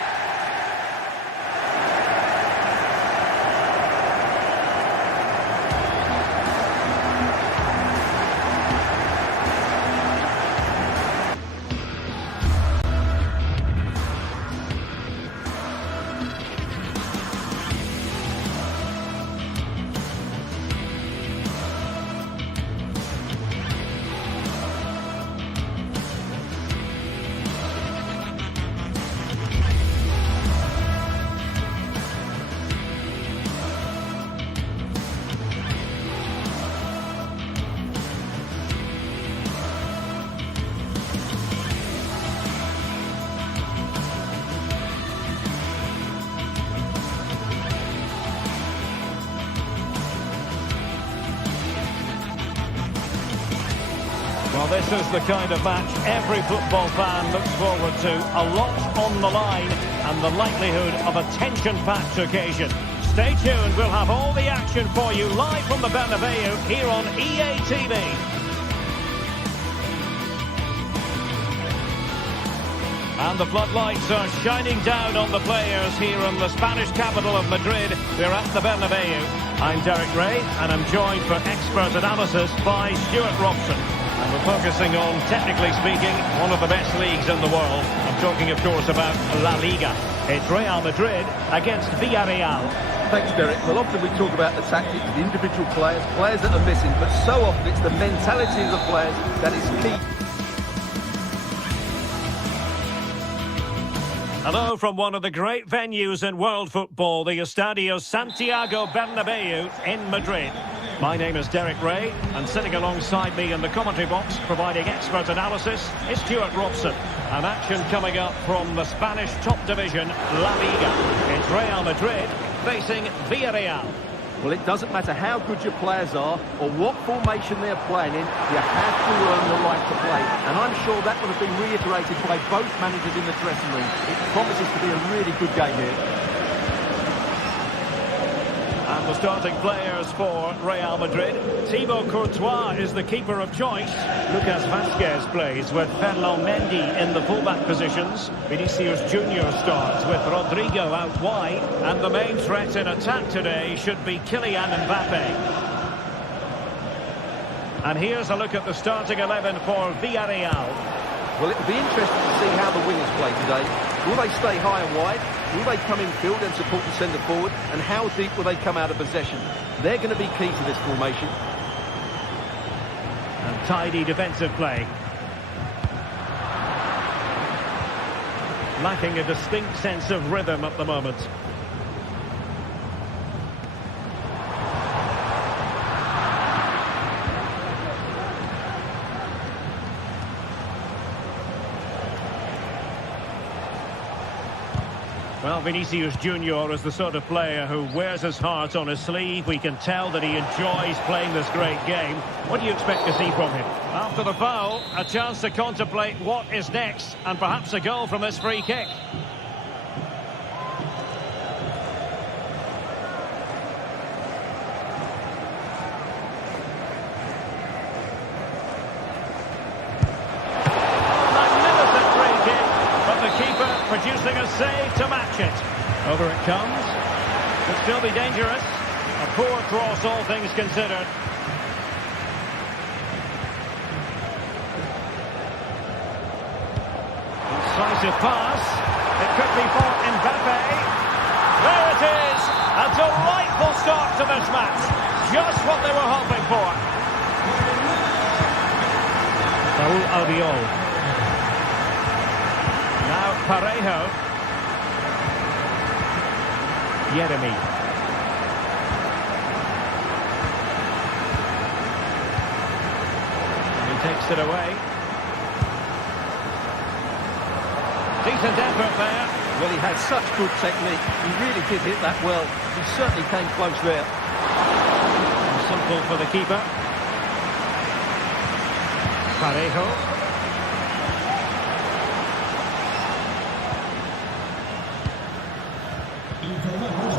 Well, this is the kind of match every football fan looks forward to. A lot on the line and the likelihood of a tension-packed occasion. Stay tuned, we'll have all the action for you live from the Bernabeu here on EA TV. And the floodlights are shining down on the players here in the Spanish capital of Madrid. We're at the Bernabeu. I'm Derek Ray, and I'm joined for expert analysis by Stuart Robson. And we're focusing on, technically speaking, one of the best leagues in the world. I'm talking, of course, about La Liga. It's Real Madrid against Villarreal. Thanks, Derek. Well, often we talk about the tactics, the individual players that are missing, but so often it's the mentality of the players that is key. Hello from one of the great venues in world football, the Estadio Santiago Bernabeu in Madrid. My name is Derek Ray, and sitting alongside me in the commentary box, providing expert analysis, is Stuart Robson. An action coming up from the Spanish top division, La Liga. It's Real Madrid facing Villarreal. Well, it doesn't matter how good your players are or what formation they're playing in, you have to earn the right to play. And I'm sure that will have been reiterated by both managers in the dressing room. It promises to be a really good game here. And the starting players for Real Madrid. Thibaut Courtois is the keeper of choice. Lucas Vázquez plays with Ferland Mendy in the fullback positions. Vinicius Junior starts with Rodrigo out wide. And the main threat in attack today should be Kylian Mbappe. And here's a look at the starting 11 for Villarreal. Well, it'll be interesting to see how the wingers play today. Will they stay high and wide? Will they come in field and support the centre forward? And how deep will they come out of possession? They're going to be key to this formation. And tidy defensive play. Lacking a distinct sense of rhythm at the moment. Well, Vinicius Junior is the sort of player who wears his heart on his sleeve. We can tell that he enjoys playing this great game. What do you expect to see from him? After the foul, a chance to contemplate what is next, and perhaps a goal from this free kick. Producing a save to match it. Over it comes. Could still be dangerous. A poor cross, all things considered. Incisive pass. It could be for Mbappe. There it is. A delightful start to this match. Just what they were hoping for. Raúl Albiol. Parejo. Yeremy. And he takes it away. Decent effort there. Well, he had such good technique. He really did hit that well. He certainly came close there. Simple for the keeper. Parejo.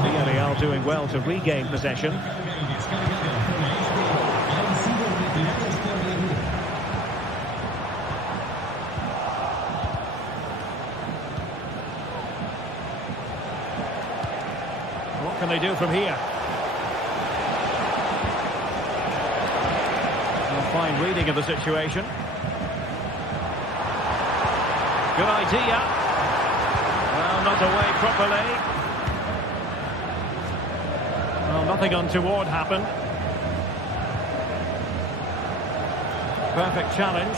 Villarreal doing well to regain possession. What can they do from here? A fine reading of the situation. Good idea. Well, not away properly. Well, nothing untoward happened. Perfect challenge.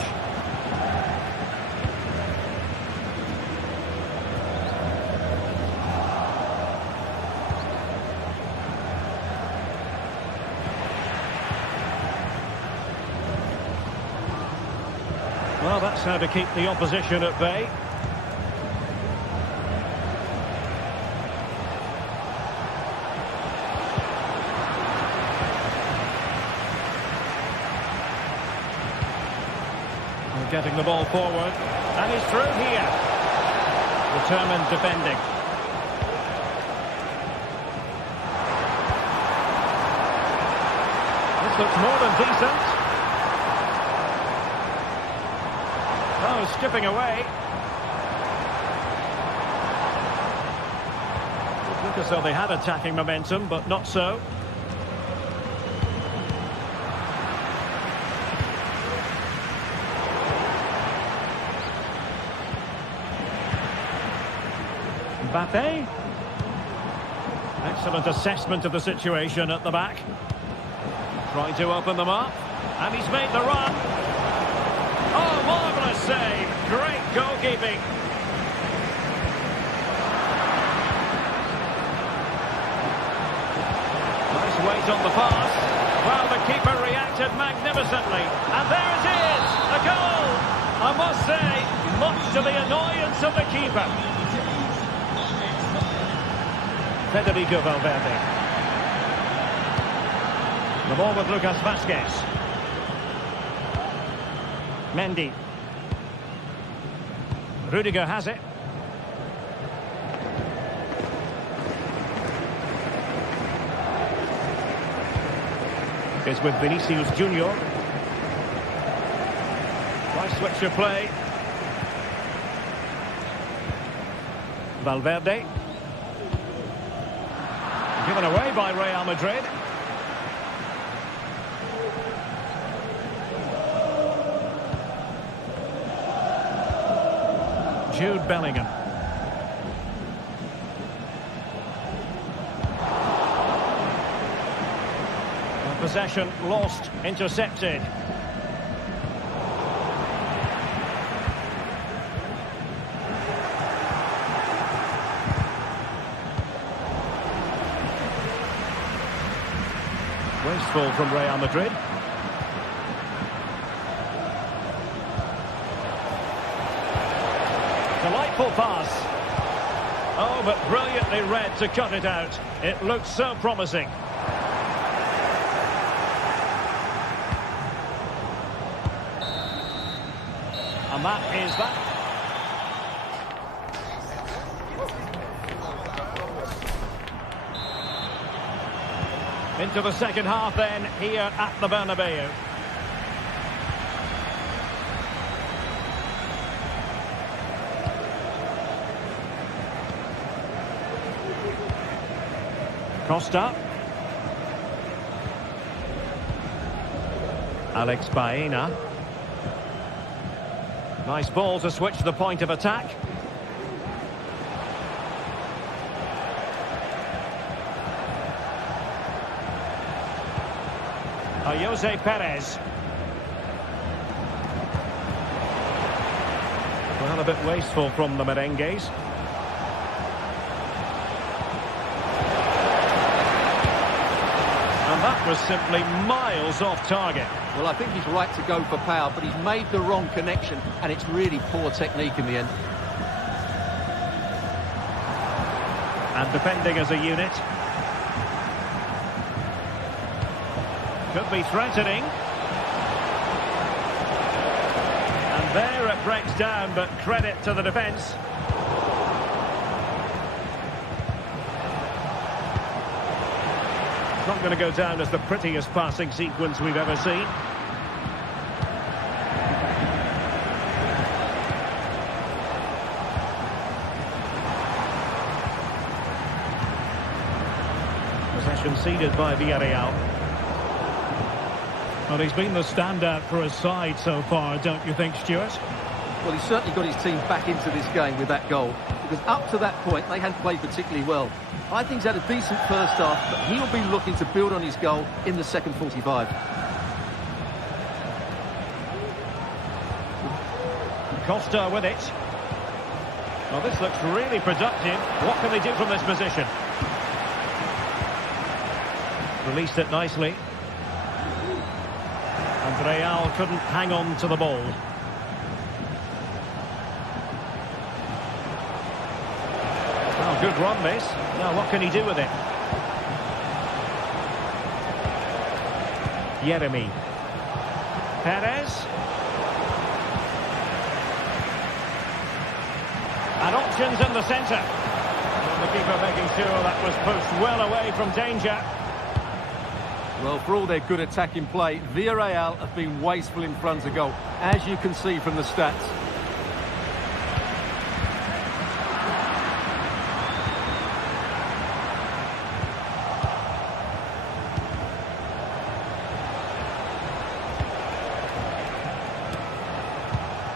Well, that's how to keep the opposition at bay. Getting the ball forward, and he's through here. Determined defending. This looks more than decent. Oh, skipping away. Look as though they had attacking momentum, but not so. Mbappe. Excellent assessment of the situation at the back. Trying to open them up. And he's made the run. Oh, marvellous save. Great goalkeeping. Nice weight on the pass. Well, the keeper reacted magnificently. And there it is. A goal. I must say, much to the annoyance of the keeper. Federico Valverde. The ball with Lucas Vazquez. Mendy. Rudiger has it. Is with Vinicius Junior. Nice switch of play. Valverde. Given away by Real Madrid. Jude Bellingham. Possession lost, intercepted. Wasteful from Real Madrid. Delightful pass. Oh, but brilliantly read to cut it out. It looked so promising. And that is that. Into the second half then, here at the Bernabeu. Costa. Alex Baena. Nice ball to switch the point of attack. Jose Perez. Well, a bit wasteful from the merengues. And that was simply miles off target. Well, I think he's right to go for power, but he's made the wrong connection, and it's really poor technique in the end. And defending as a unit. Could be threatening. And there it breaks down, but credit to the defence. It's not going to go down as the prettiest passing sequence we've ever seen. Possession ceded by Villarreal. Well, he's been the standout for his side so far, don't you think, Stuart? Well, he's certainly got his team back into this game with that goal, because up to that point, they hadn't played particularly well. I think he's had a decent first half, but he'll be looking to build on his goal in the second 45. Costa with it. Well, this looks really productive. What can they do from this position? Released it nicely. And Real couldn't hang on to the ball. Oh, good run this. Now what can he do with it? Yeremy. Perez. And options in the centre. And the keeper making sure that was pushed well away from danger. Well, for all their good attacking play, Villarreal have been wasteful in front of goal, as you can see from the stats.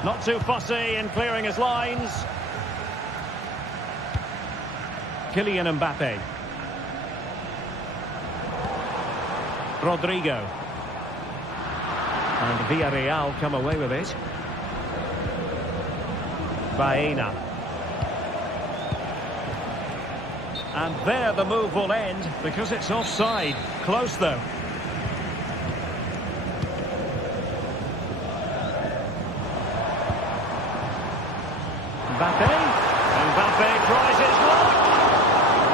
Not too fussy in clearing his lines. Kylian Mbappe. Rodrigo. And Villarreal come away with it. Baena. And there the move will end because it's offside. Close though. Mbappe. Mbappe tries his luck.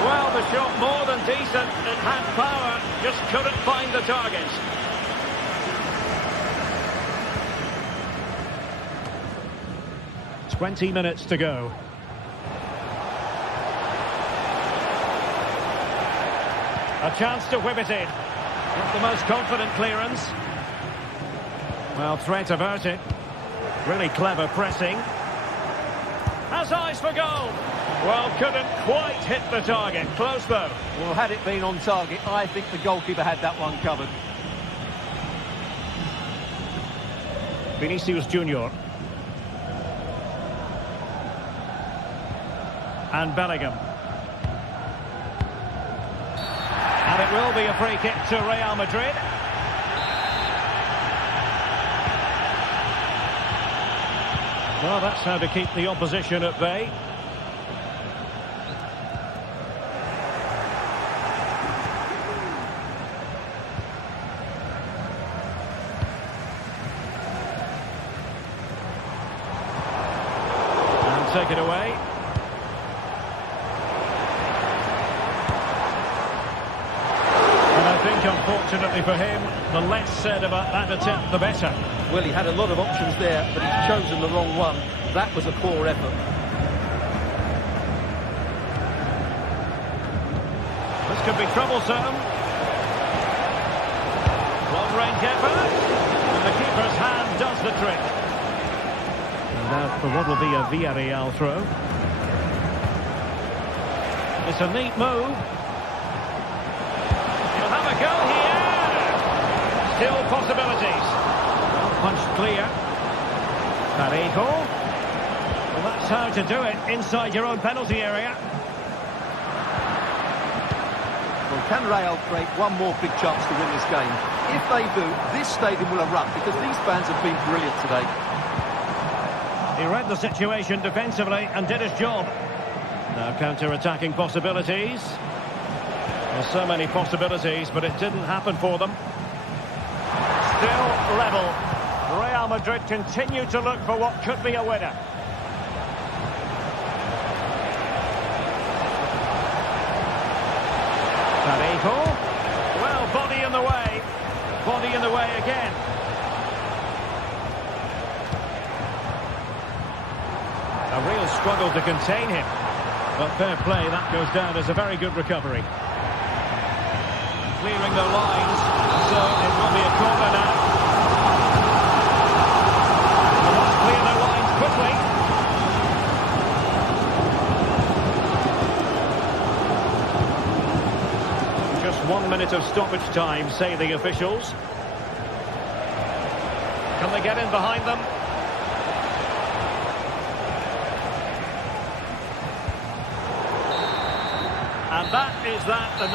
Well, the shot more than decent. It had power, just couldn't find the target. "20 minutes to go. A chance to whip it in. Not the most confident clearance. Well, threat averted. Really clever pressing. Has eyes for goal. Well, couldn't quite hit the target. Close though. Well, had it been on target, I think the goalkeeper had that one covered. Vinicius Junior. And Bellingham. And it will be a free kick to Real Madrid. Well, that's how to keep the opposition at bay. And take it away. Unfortunately for him, the less said about that attempt, the better. Well, he had a lot of options there, but he's chosen the wrong one. That was a poor effort. This could be troublesome. Long-range effort. And the keeper's hand does the trick. And now for what will be a Villarreal throw. It's a neat move. He'll have a go here. Still possibilities. Punched clear. Parejo. Well, that's how to do it inside your own penalty area. Well, can Real create one more big chance to win this game? If they do, this stadium will erupt because these fans have been brilliant today. He read the situation defensively and did his job. Now counter-attacking possibilities. Well, so many possibilities, but it didn't happen for them. Still level. Real Madrid continue to look for what could be a winner. Parejo. Well, body in the way. Body in the way again. A real struggle to contain him. But fair play, that goes down as a very good recovery. Clearing the lines, so it will be a corner now. They must clear their lines quickly. Just 1 minute of stoppage time, say the officials. Can they get in behind them? And that is that. The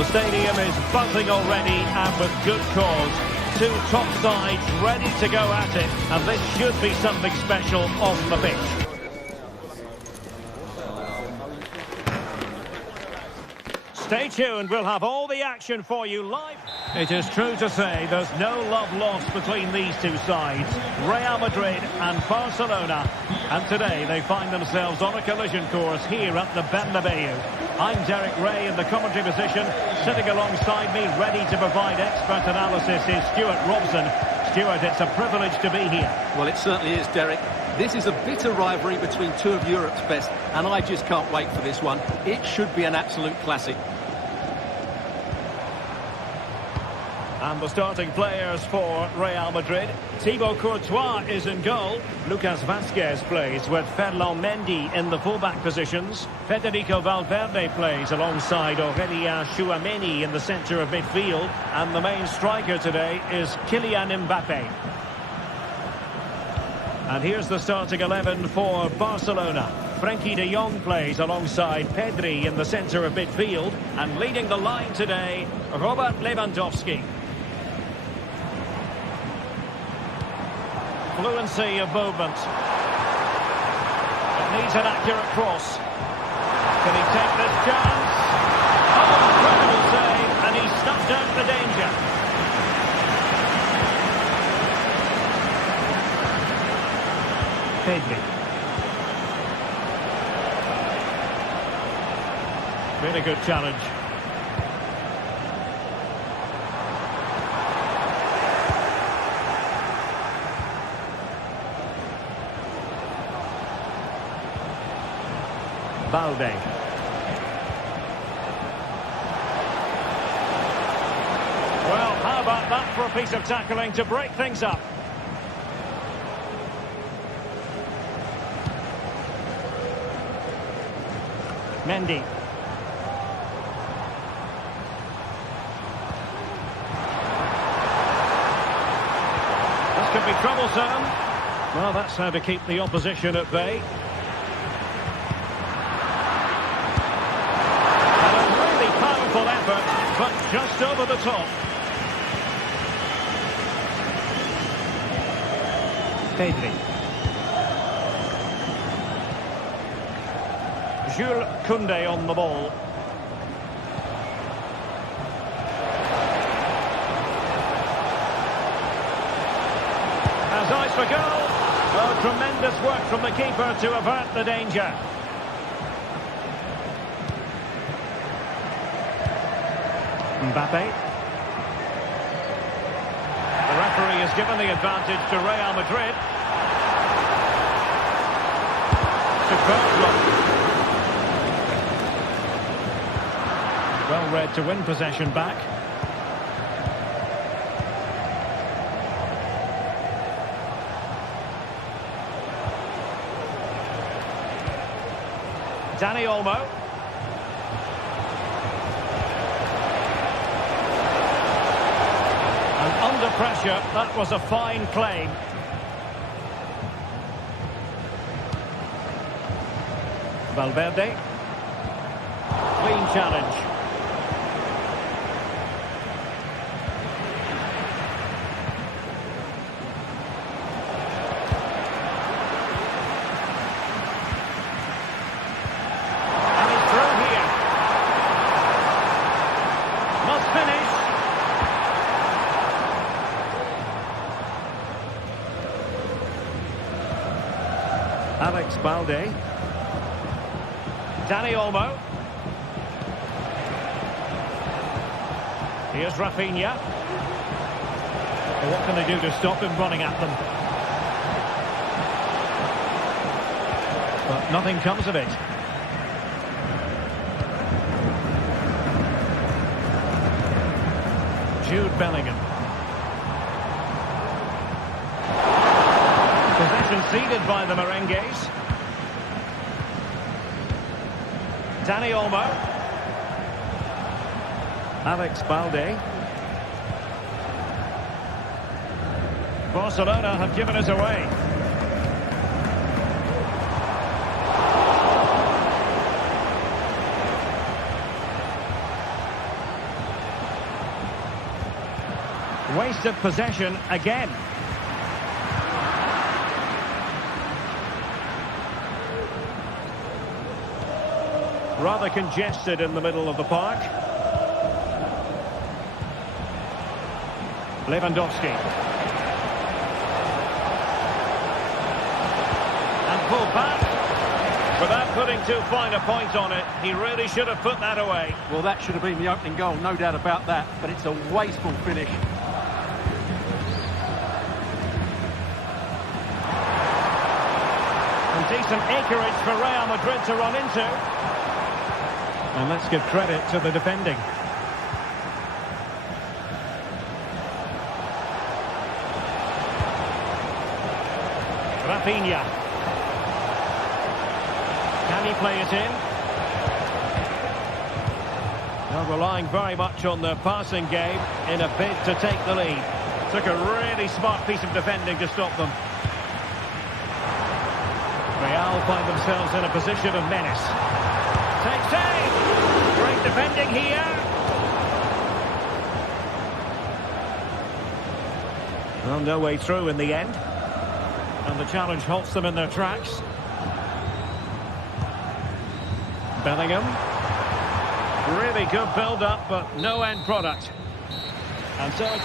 The stadium is buzzing already, and with good cause. Two top sides ready to go at it, and this should be something special on the pitch. Stay tuned, we'll have all the action for you live. It is true to say there's no love lost between these two sides, Real Madrid and Barcelona. And today they find themselves on a collision course here at the Bernabeu. I'm Derek Ray in the commentary position. Sitting alongside me, ready to provide expert analysis, is Stuart Robson. Stuart, it's a privilege to be here. Well, it certainly is, Derek. This is a bitter rivalry between two of Europe's best, and I just can't wait for this one. It should be an absolute classic. And the starting players for Real Madrid. Thibaut Courtois is in goal. Lucas Vazquez plays with Ferland Mendy in the fullback positions. Federico Valverde plays alongside Aurélien Tchouameni in the centre of midfield. And the main striker today is Kylian Mbappe. And here's the starting 11 for Barcelona. Frenkie de Jong plays alongside Pedri in the centre of midfield. And leading the line today, Robert Lewandowski. Fluency of movement. It needs an accurate cross. Can he take this chance? Oh, incredible save, and he snuffed out the danger. Pedri. Really good challenge. Balde. Well, how about that for a piece of tackling to break things up? Mendy. This could be troublesome. Well, that's how to keep the opposition at bay. Effort, but just over the top. Pedri. Jules Koundé on the ball. Has eyes for goal. Oh, tremendous work from the keeper to avert the danger. Mbappe. The referee has given the advantage to Real Madrid. Superb block. Well read to win possession back. Dani Olmo. Under pressure, that was a fine claim. Valverde. Clean challenge. And he's through here. Must finish. Alex Balde. Dani Olmo. Here's Rafinha. Well, what can they do to stop him running at them? But nothing comes of it. Jude Bellingham. Possession ceded by the Merengues. Dani Olmo. Alex Balde. Barcelona have given us away. Wasted possession again. Rather congested in the middle of the park. Lewandowski. And pulled back. Without putting too fine a point on it, he really should have put that away. Well, that should have been the opening goal, no doubt about that, but it's a wasteful finish. And decent acreage for Real Madrid to run into. And let's give credit to the defending. Rafinha. Can he play it in? Well, relying very much on the passing game in a bid to take the lead. Took a really smart piece of defending to stop them. Real find themselves in a position of menace. Takes aim! Great defending here. Well, no way through in the end. And the challenge halts them in their tracks. Bellingham. Really good build-up, but no end product. And so it's...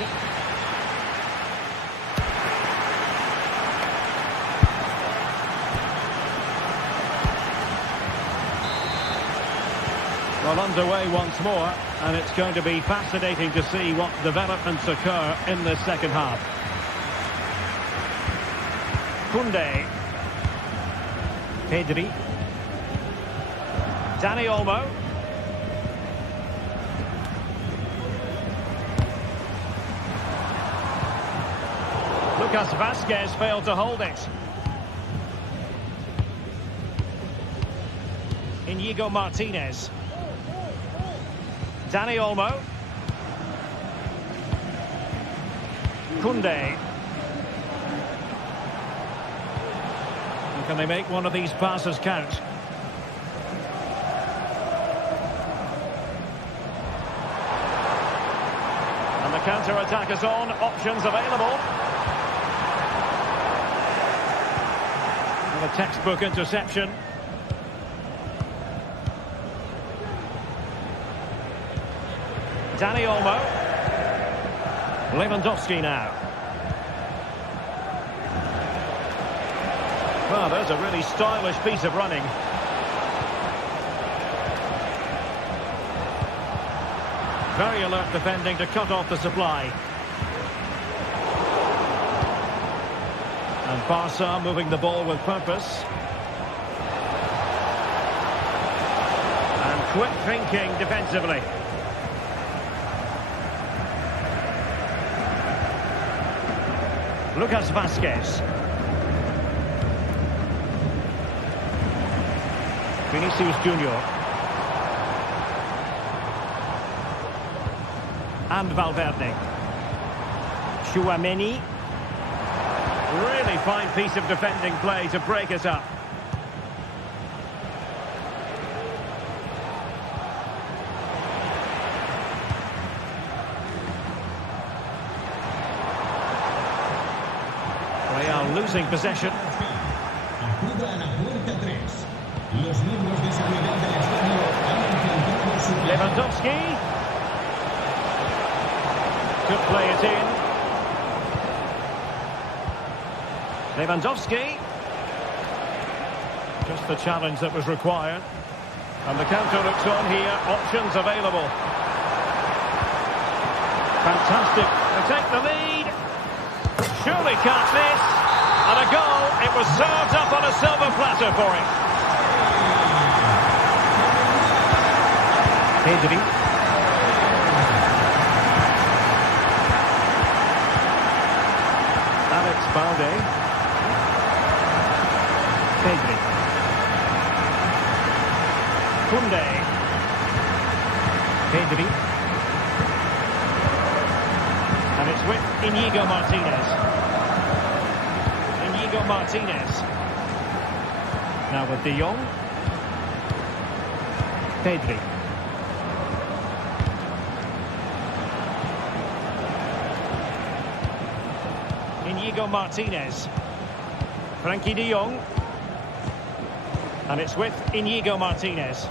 Well, underway once more, and it's going to be fascinating to see what developments occur in the second half. Koundé. Pedri. Dani Olmo. Lucas Vazquez failed to hold it. Inigo Martinez. Dani Olmo. Koundé. Can they make one of these passes count? And the counter-attack is on. Options available. And a textbook interception. Dani Olmo. Lewandowski now. Well, there's a really stylish piece of running. Very alert defending to cut off the supply. And Barca moving the ball with purpose. And quick thinking defensively. Lucas Vazquez. Vinicius Junior. And Valverde. Tchouaméni. Really fine piece of defending play to break it up. Real losing possession. Lewandowski. Could play it in. Lewandowski. Just the challenge that was required. And the counter looks on here. Options available. Fantastic. They take the lead. Surely can't miss. And a goal. It was served up on a silver platter for him. Pedri. Alex Balde. Pedri. Koundé. Pedri. And it's with Inigo Martinez. Inigo Martinez. Now with De Jong. Pedri. Inigo Martinez. Frankie de Jong. And it's with Inigo Martinez.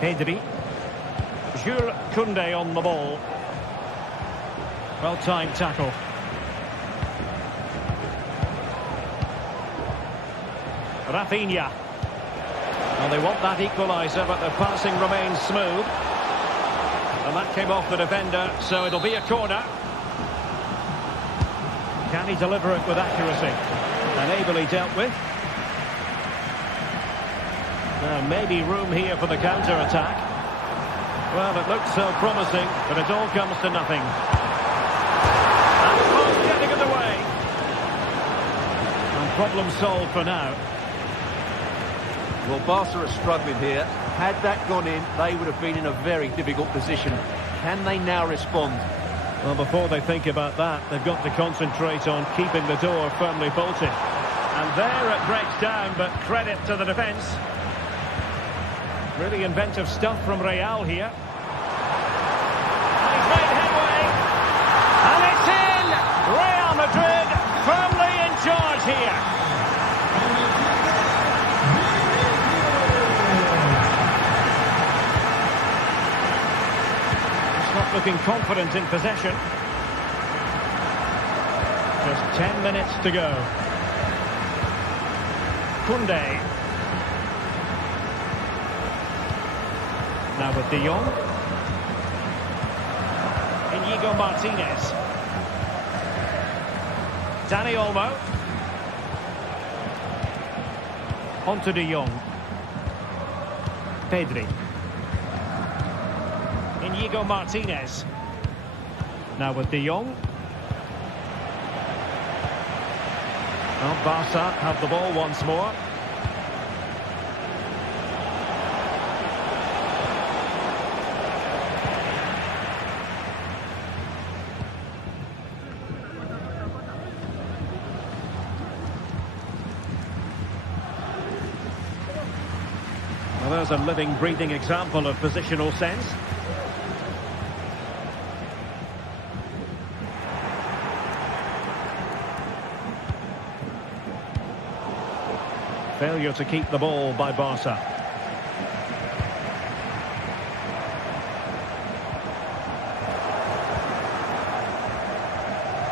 Pedri. Jules Koundé on the ball. Well-timed tackle. Rafinha. Well, they want that equaliser, but the passing remains smooth. And that came off the defender, so it'll be a corner. Can he deliver it with accuracy? And ably dealt with. Now, maybe room here for the counter-attack. Well, it looked so promising, but it all comes to nothing. And the ball's getting in the way. And problem solved for now. Well, Barca are struggling here. Had that gone in, they would have been in a very difficult position. Can they now respond? Well, before they think about that, they've got to concentrate on keeping the door firmly bolted. And there it breaks down, but credit to the defence. Really inventive stuff from Real here. And he's made headway. And it's in! Real Madrid firmly in charge here. Not looking confident in possession. Just 10 minutes to go. Koundé. Now with de Jong. Inigo Martinez. Dani Olmo. On to de Jong. Pedri. Inigo Martinez. Now with de Jong. Well, Barca have the ball once more. Well, there's a living, breathing example of positional sense. Failure to keep the ball by Barca.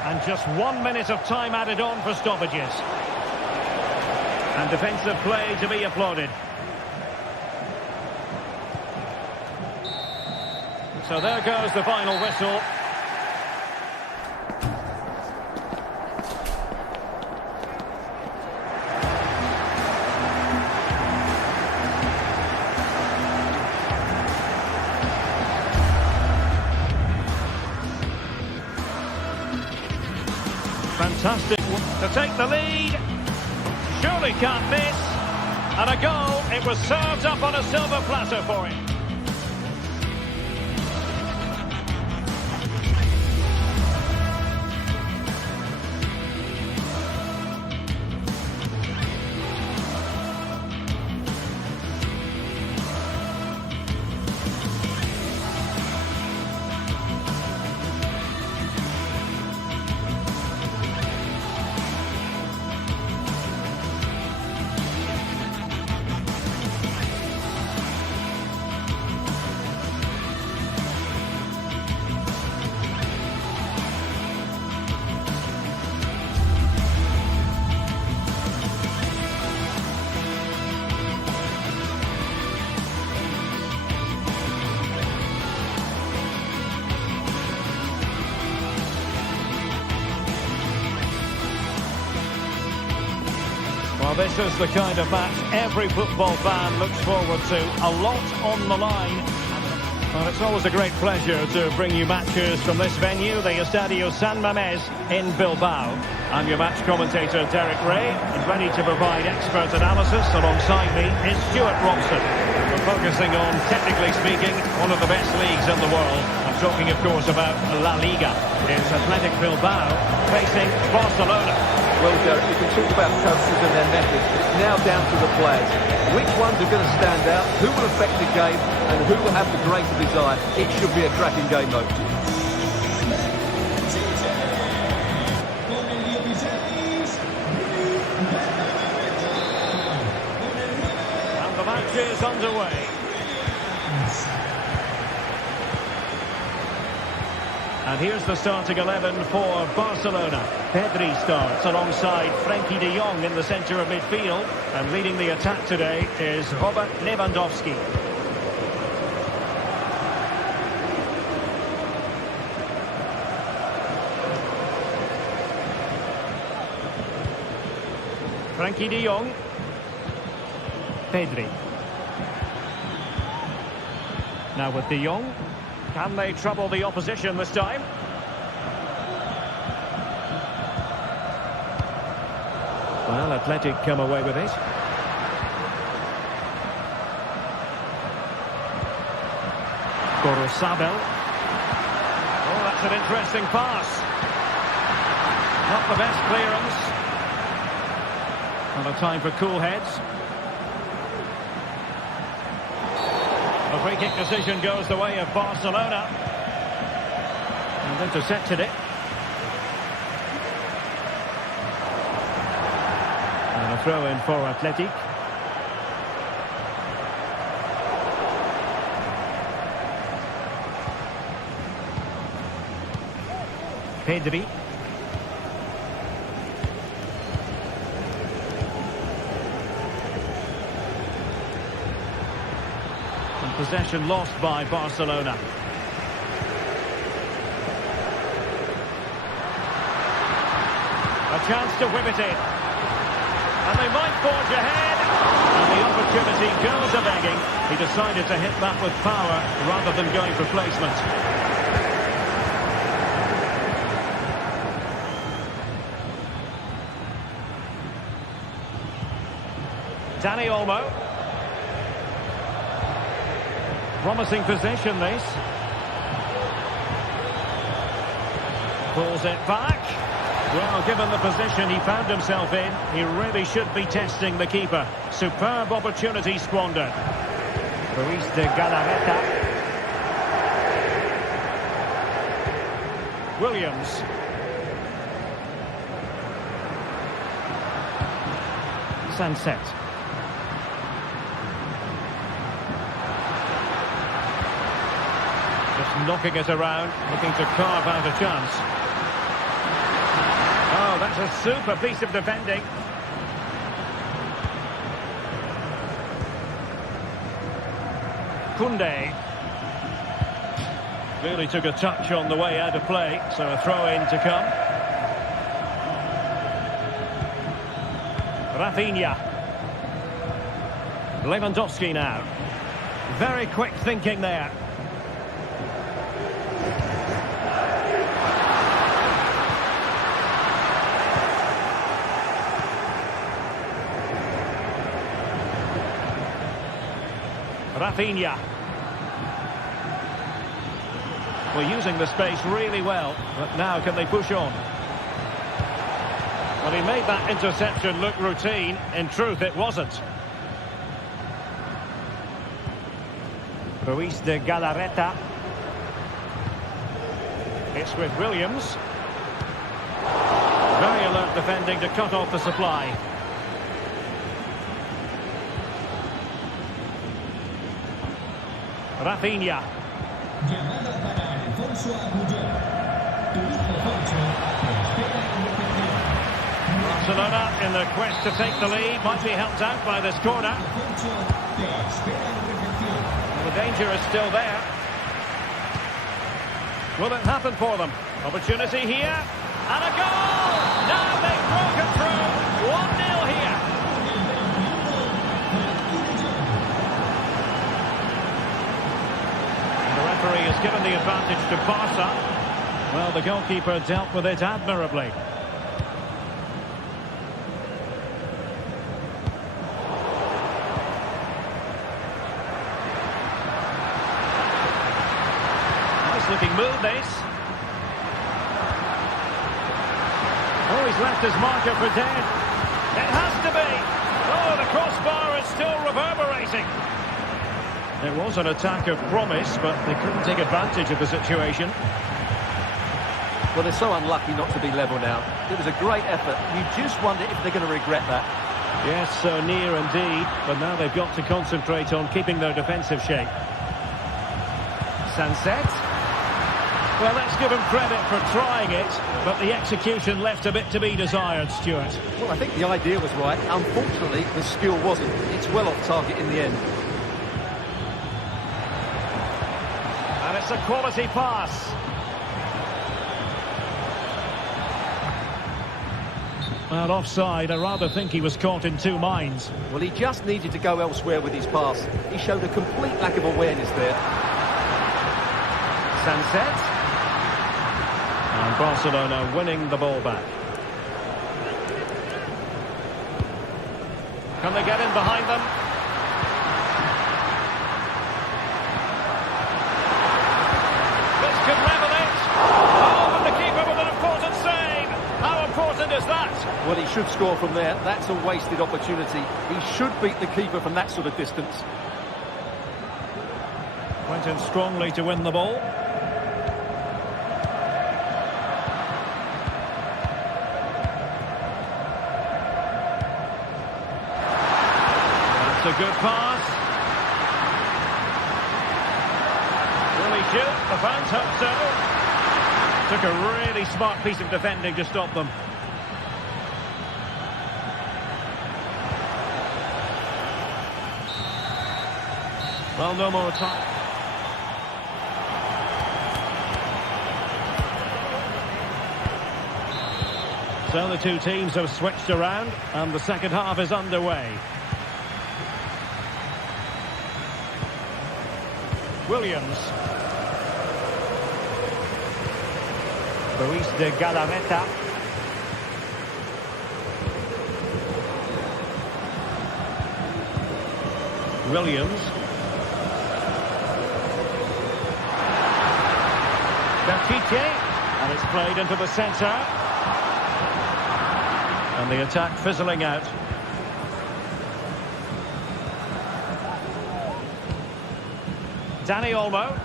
And just 1 minute of time added on for stoppages. And defensive play to be applauded. So there goes the final whistle. Fantastic to take the lead. Surely can't miss. And a goal. It was served up on a silver platter for him. Well, this is the kind of match every football fan looks forward to. A lot on the line. Well, it's always a great pleasure to bring you matches from this venue, the Estadio San Mamés in Bilbao. I'm your match commentator, Derek Ray, and ready to provide expert analysis. Alongside me is Stuart Robson. We're focusing on, technically speaking, one of the best leagues in the world. I'm talking, of course, about La Liga. It's Athletic Bilbao facing Barcelona. Well, Derek, you can talk about coaches and their methods. It's now down to the players. Which ones are going to stand out, who will affect the game, and who will have the greater desire. It should be a cracking game, though. And the match is underway. And here's the starting 11 for Barcelona. Pedri starts alongside Frenkie de Jong in the centre of midfield. And leading the attack today is Robert Lewandowski. Frenkie de Jong. Pedri. Now with de Jong. Can they trouble the opposition this time? Well, Athletic come away with it. Gorosabel. Oh, that's an interesting pass. Not the best clearance. And a time for cool heads. The free kick decision goes the way of Barcelona. And intercepted it. And a throw in for Athletic. Pedri. Possession lost by Barcelona. A chance to whip it in. And they might forge ahead. And the opportunity goes a-begging. He decided to hit that with power rather than going for placement. Dani Olmo. Promising possession, this. Pulls it back. Well, given the position he found himself in, he really should be testing the keeper. Superb opportunity squandered. Ruiz de Galarreta. Williams. Sunset. Knocking it around, looking to carve out a chance. Oh, that's a super piece of defending. Koundé. Clearly took a touch on the way out of play, so a throw-in to come. Rafinha. Lewandowski now. Very quick thinking there. Rafinha. Well, using the space really well, but now can they push on? Well, he made that interception look routine. In truth, it wasn't. Ruiz de Galarreta. It's with Williams. Very alert defending to cut off the supply. Rafinha. Barcelona in the quest to take the lead might be helped out by this corner. The danger is still there. Will it happen for them? Opportunity here. And a goal! Now they've broken through. 1-0 here. And the referee has given the advantage to Barca. Well, the goalkeeper dealt with it admirably. Looking move, this. Oh, he He's left his marker for dead. It has to be. Oh, the crossbar is still reverberating. It was an attack of promise, but they couldn't take advantage of the situation. Well, they're so unlucky not to be level now. It was a great effort. You just wonder if they're going to regret that. Yes, so near indeed, but now they've got to concentrate on keeping their defensive shape. Sunset. Well, let's give him credit for trying it, but the execution left a bit to be desired, Stuart. Well, I think the idea was right. Unfortunately, the skill wasn't. It's well off target in the end. And it's a quality pass. Well, offside, I rather think he was caught in two minds. Well, he just needed to go elsewhere with his pass. He showed a complete lack of awareness there. Sunset. And Barcelona winning the ball back. Can they get in behind them? This could level it. Oh, but the keeper with an important save. How important is that? Well, he should score from there. That's a wasted opportunity. He should beat the keeper from that sort of distance. Went in strongly to win the ball. That's a good pass. Will he shoot? The fans hope so. Took a really smart piece of defending to stop them. Well, no more time. So the two teams have switched around and the second half is underway. Williams. Luis de Galarreta. Williams. And it's played into the centre. And the attack fizzling out. Dani Olmo.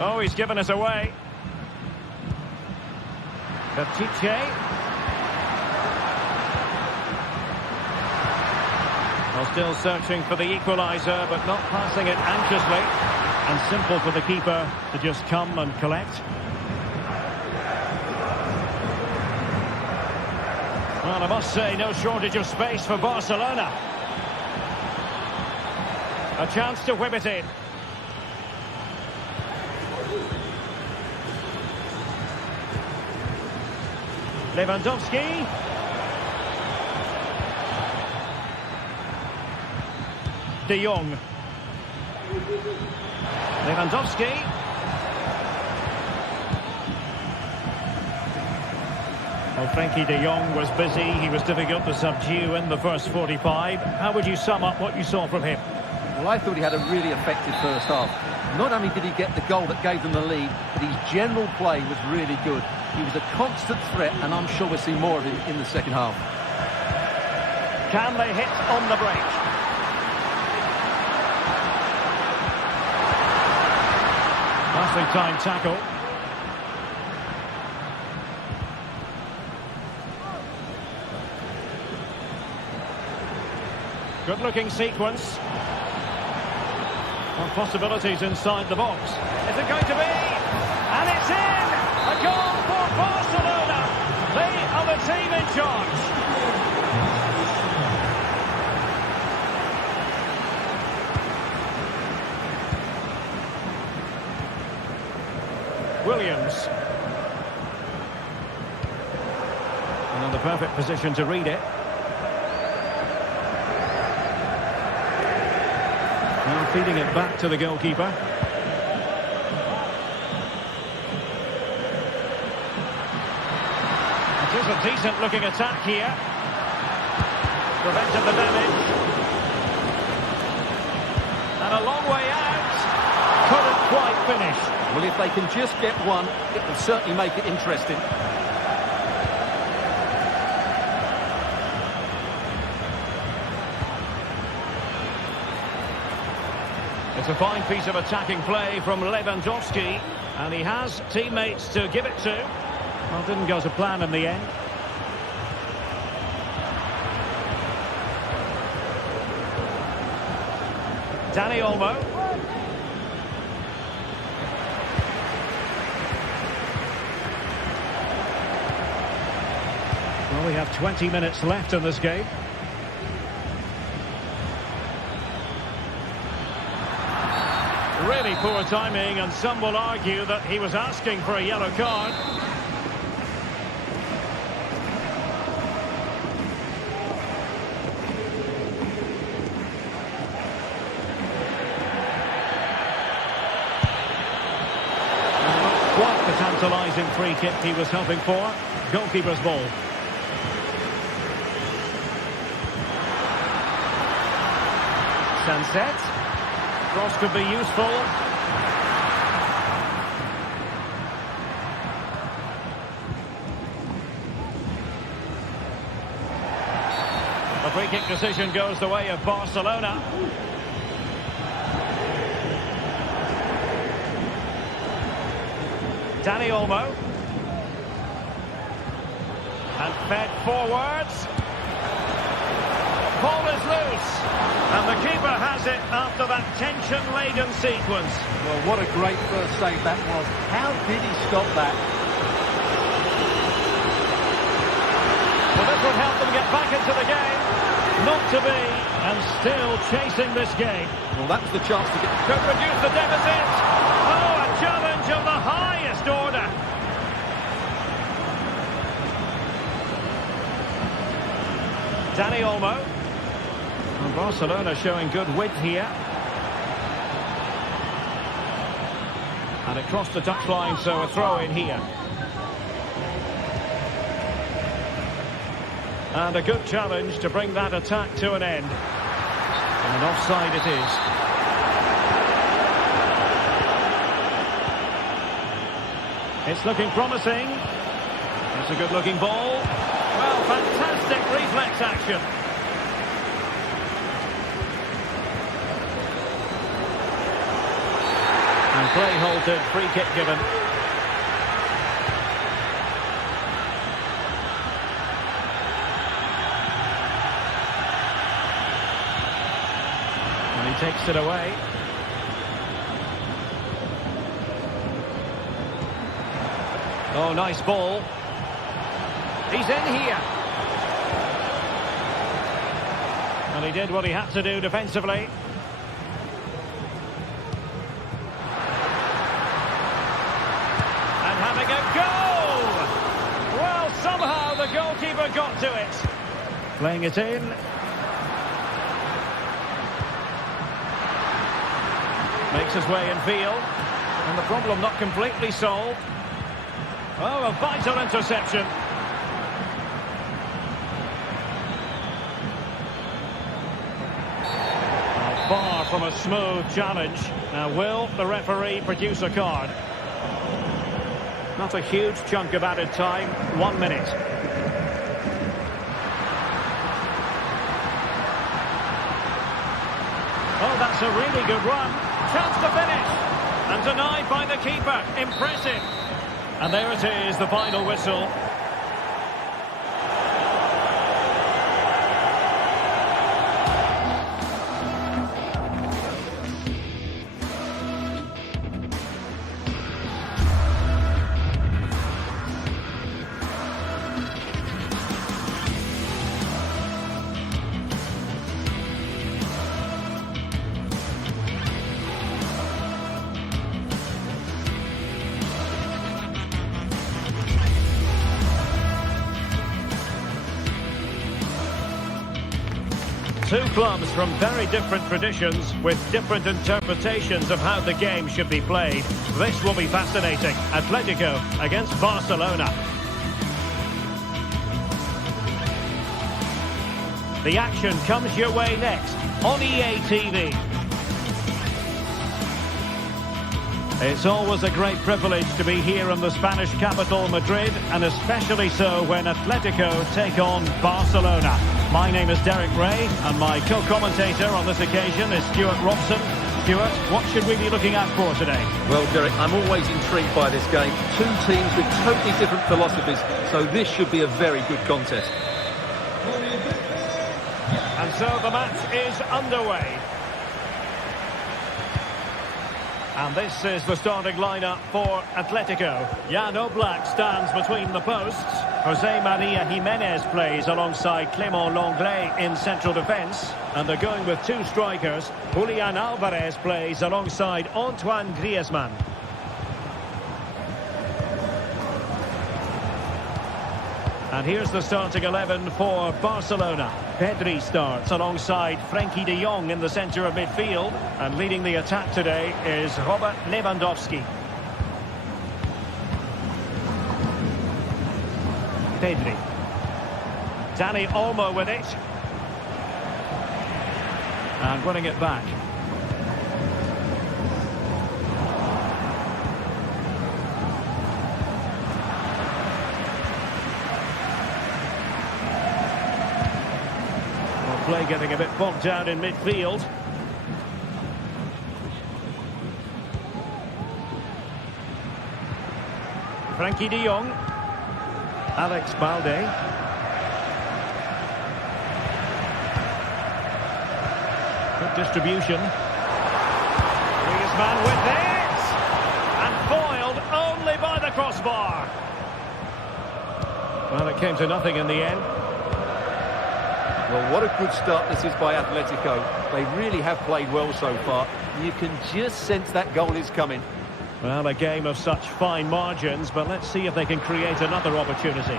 Oh, he's given us away. Baptiste. Well, still searching for the equaliser, but not passing it anxiously. And simple for the keeper to just come and collect. Well, I must say, no shortage of space for Barcelona. A chance to whip it in. Lewandowski. De Jong. Lewandowski. Well, Frankie de Jong was busy. He was difficult to subdue in the first 45. How would you sum up what you saw from him? Well, I thought he had a really effective first half. Not only did he get the goal that gave them the lead, but his general play was really good. He was a constant threat, and I'm sure we'll see more of him in the second half. Can they hit on the break? Nicely timed tackle. Good-looking sequence. Well, possibilities inside the box. Is it going to be? And it's in! A goal for Barcelona! They are the team in charge. Williams. Another perfect position to read it. Now feeding it back to the goalkeeper. It is a decent looking attack here. Prevented the damage. And a long way out. couldn't quite finish. Well, if they can just get one, it will certainly make it interesting. It's a fine piece of attacking play from Lewandowski, and he has teammates to give it to. Well, didn't go to plan in the end. Dani Olmo. Well, we have 20 minutes left in this game. Really poor timing, and some will argue that he was asking for a yellow card. Not quite the tantalising free kick he was hoping for. Goalkeeper's ball. Sunset. Cross could be useful. The free kick decision goes the way of Barcelona. Dani Olmo. And fed forwards. Ball is loose. And the keeper has it after that tension-laden sequence. Well, what a great first save that was. How did he stop that? Well, this would help them get back into the game. Not to be, and still chasing this game. Well, that's the chance to get... Could reduce the deficit. Oh, a challenge of the highest order. Dani Olmo. And Barcelona showing good width here. And it crossed the touchline, so a throw in here. And a good challenge to bring that attack to an end. And an offside it is. It's looking promising. It's a good-looking ball. Well, fantastic reflex action. And play halted, free kick given. And he takes it away. Oh, nice ball. He's in here. And he did what he had to do defensively. And having a goal! Well, somehow the goalkeeper got to it. Playing it in. Makes his way in field. And the problem not completely solved. Oh, a vital interception. Far from a smooth challenge. Now, will the referee produce a card? Not a huge chunk of added time. 1 minute. Oh, that's a really good run. Chance to finish. And denied by the keeper. Impressive. And there it is, the final whistle. Two clubs from very different traditions with different interpretations of how the game should be played. This will be fascinating. Atletico against Barcelona. The action comes your way next on EA TV. It's always a great privilege to be here in the Spanish capital, Madrid, and especially so when Atletico take on Barcelona. My name is Derek Ray, and my co-commentator on this occasion is Stuart Robson. Stuart, what should we be looking at for today? Well, Derek, I'm always intrigued by this game. Two teams with totally different philosophies, so this should be a very good contest. And so the match is underway. And this is the starting lineup for Atletico. Jan Oblak stands between the posts. Jose Maria Jimenez plays alongside Clément Lenglet in central defence. And they're going with two strikers. Julian Alvarez plays alongside Antoine Griezmann. And here's the starting 11 for Barcelona. Pedri starts alongside Frenkie de Jong in the centre of midfield. And leading the attack today is Robert Lewandowski. Pedri. Dani Olmo with it. And winning it back. Play getting a bit bogged down in midfield. Frenkie de Jong. Alex Balde. Good distribution. Griezmann with it! And foiled only by the crossbar. Well, it came to nothing in the end. Well, what a good start this is by Atletico. They really have played well so far. You can just sense that goal is coming. Well, a game of such fine margins, but let's see if they can create another opportunity.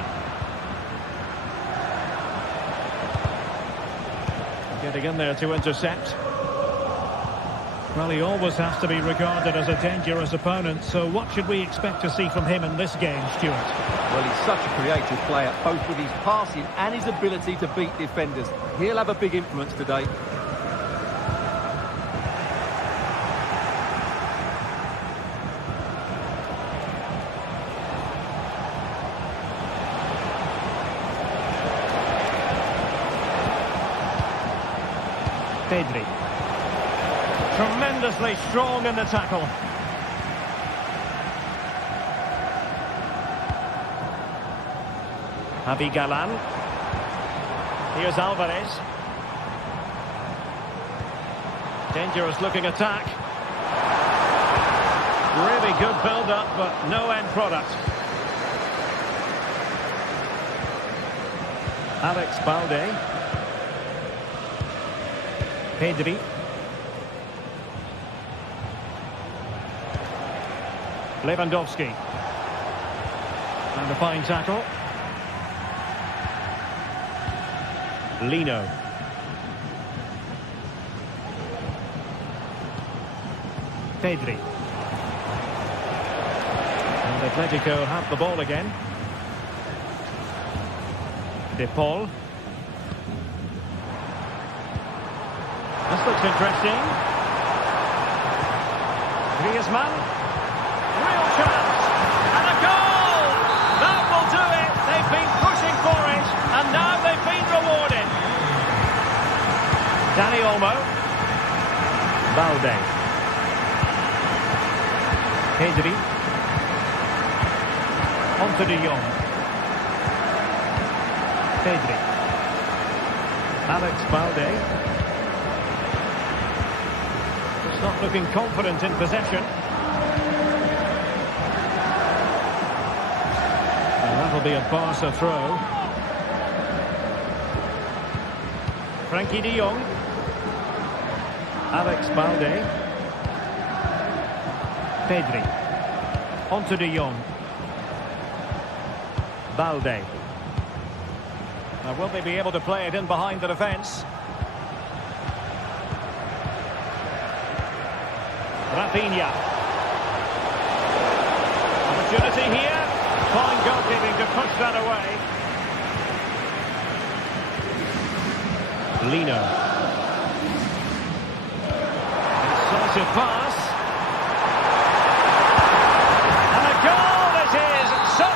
Getting in there to intercept. Well, he always has to be regarded as a dangerous opponent, so what should we expect to see from him in this game, Stuart? Well, he's such a creative player, both with his passing and his ability to beat defenders. He'll have a big influence today. Pedri. Tremendously strong in the tackle. Javi Galan. Here's Alvarez. Dangerous looking attack. Really good build-up, but no end product. Alex Balde. Pedri. Lewandowski. And a fine tackle. Lino. Pedri. And Atletico have the ball again. De Paul. This looks interesting. Griezmann. Real chance. And a goal! That will do it. They've been pushing for it. And now they've been rewarded. Dani Olmo. Balde. Pedri. Onto de Jong. Pedri. Alex Balde. Just not looking confident in possession. And that'll be a Barca throw. Frenkie de Jong. Alex Balde. Pedri. Onto de Jong. Balde. Now, will they be able to play it in behind the defence? Rafinha. Opportunity here. Fine goalkeeping to push that away. Lino. Decisive pass.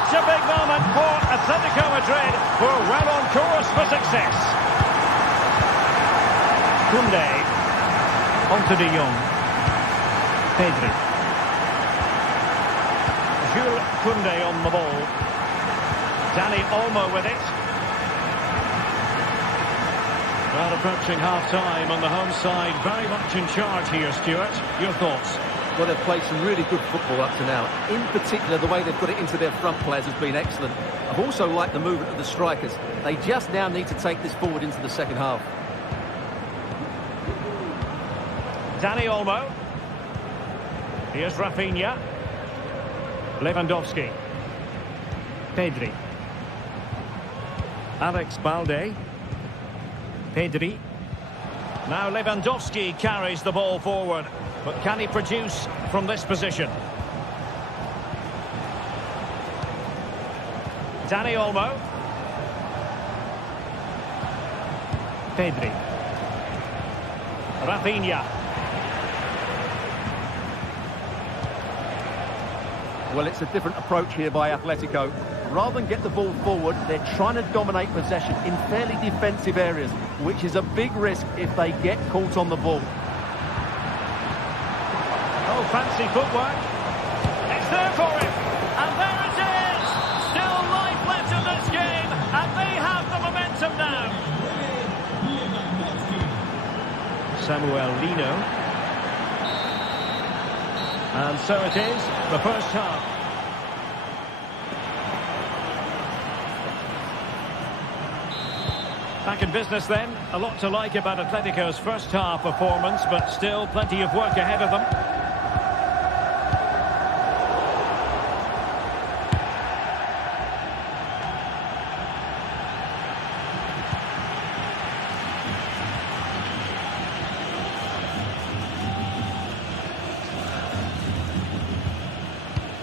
Such a big moment for Atletico Madrid, who are well on course for success. Koundé, onto De Jong. Pedri. Jules Koundé on the ball. Dani Olmo with it. Well, approaching half-time on the home side, very much in charge here, Stuart. Your thoughts? Well, they've played some really good football up to now. In particular, the way they've got it into their front players has been excellent. I've also liked the movement of the strikers. They just now need to take this forward into the second half. Dani Olmo. Here's Rafinha. Lewandowski. Pedri. Alex Balde. Pedri. Now Lewandowski carries the ball forward. But can he produce from this position? Dani Olmo. Pedri. Rafinha. Well, it's a different approach here by Atletico. Rather than get the ball forward, they're trying to dominate possession in fairly defensive areas, which is a big risk if they get caught on the ball. Oh, fancy footwork. It's there for him. And there it is. Still life left in this game. And they have the momentum now. Samuel Lino. And so it is, the first half. Back in business then. A lot to like about Atletico's first half performance, but still plenty of work ahead of them.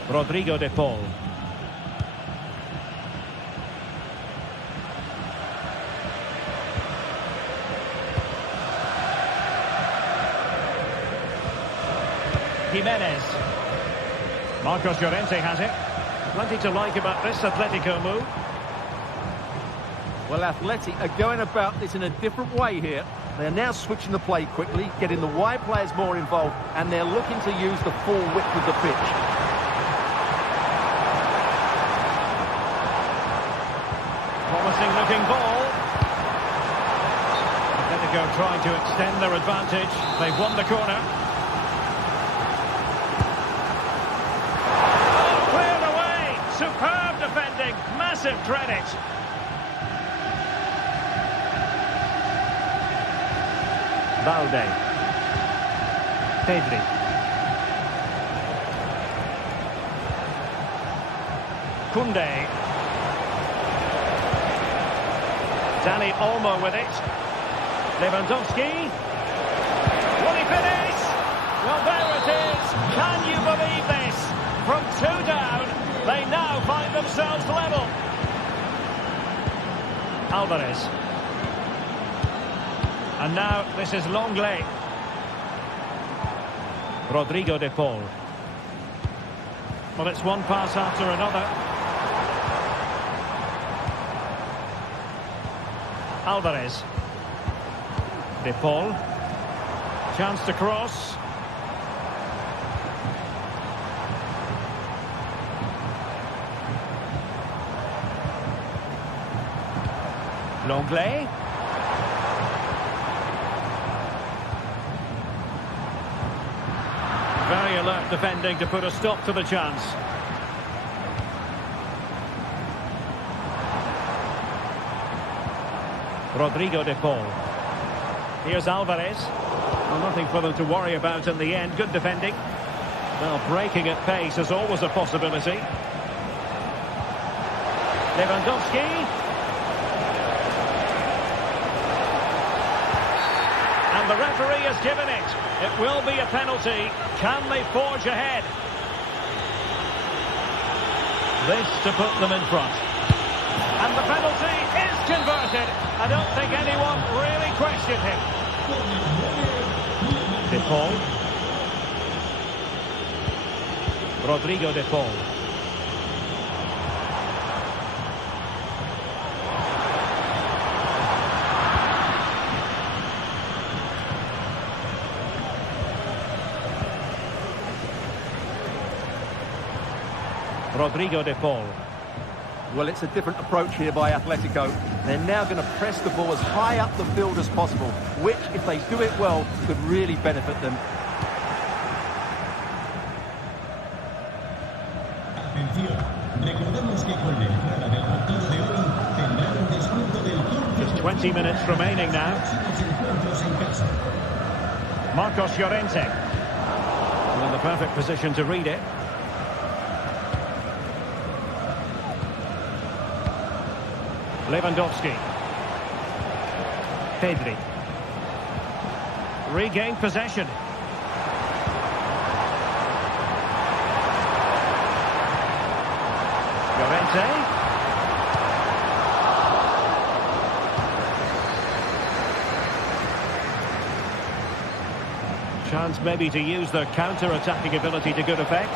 Rodrigo de Paul. Jimenez. Marcos Llorente has it. Plenty to like about this Atletico move. Well, Athletic are going about this in a different way here. They're now switching the play quickly, getting the wide players more involved, and they're looking to use the full width of the pitch. Promising looking ball. Atletico trying to extend their advantage. They've won the corner. Oh, cleared away. Superb defending. Massive credit. Balde. Pedri. Koundé. Dani Olmo with it. Lewandowski. Will he finish? Well, there it is. Can you believe this? From 2 down, they now find themselves level. Alvarez. And now this is Longley. Rodrigo de Paul. Well, it's one pass after another. Alvarez. De Paul. Chance to cross. Longley. Very alert defending to put a stop to the chance. Rodrigo de Paul. Here's Alvarez. Well, nothing for them to worry about in the end. Good defending. Well, breaking at pace is always a possibility. Lewandowski. And the referee has given it. It will be a penalty. Can they forge ahead? This to put them in front. And the penalty is converted. I don't think anyone really questioned him. De Paul. Rodrigo de Paul. Rodrigo de Paul. Well, it's a different approach here by Atletico. They're now going to press the ball as high up the field as possible, which, if they do it well, could really benefit them. Just 20 minutes remaining now. Marcos Llorente. In the perfect position to read it. Lewandowski. Pedri. Regained possession. Llorente. Chance maybe to use their counter-attacking ability to good effect.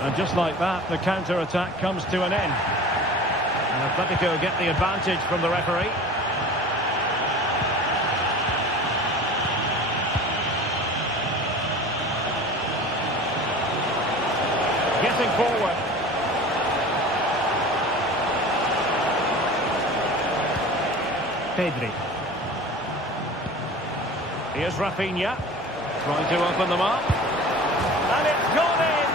And just like that, the counter-attack comes to an end. And Atletico get the advantage from the referee. Getting forward. Pedri. Here's Rafinha. Trying to open them up. And it's gone in!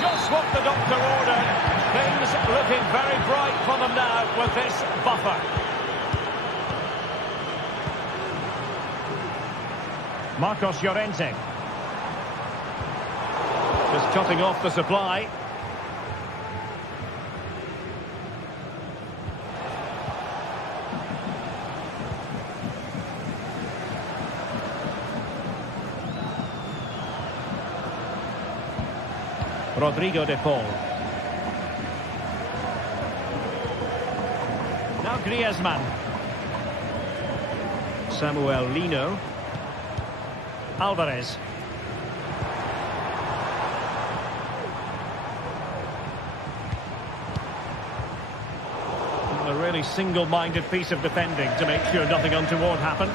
Just what the doctor ordered. Things looking very bright for them now with this buffer. Marcos Llorente. Just cutting off the supply. Rodrigo de Paul. Now Griezmann. Samuel Lino. Alvarez. A really single-minded piece of defending to make sure nothing untoward happened.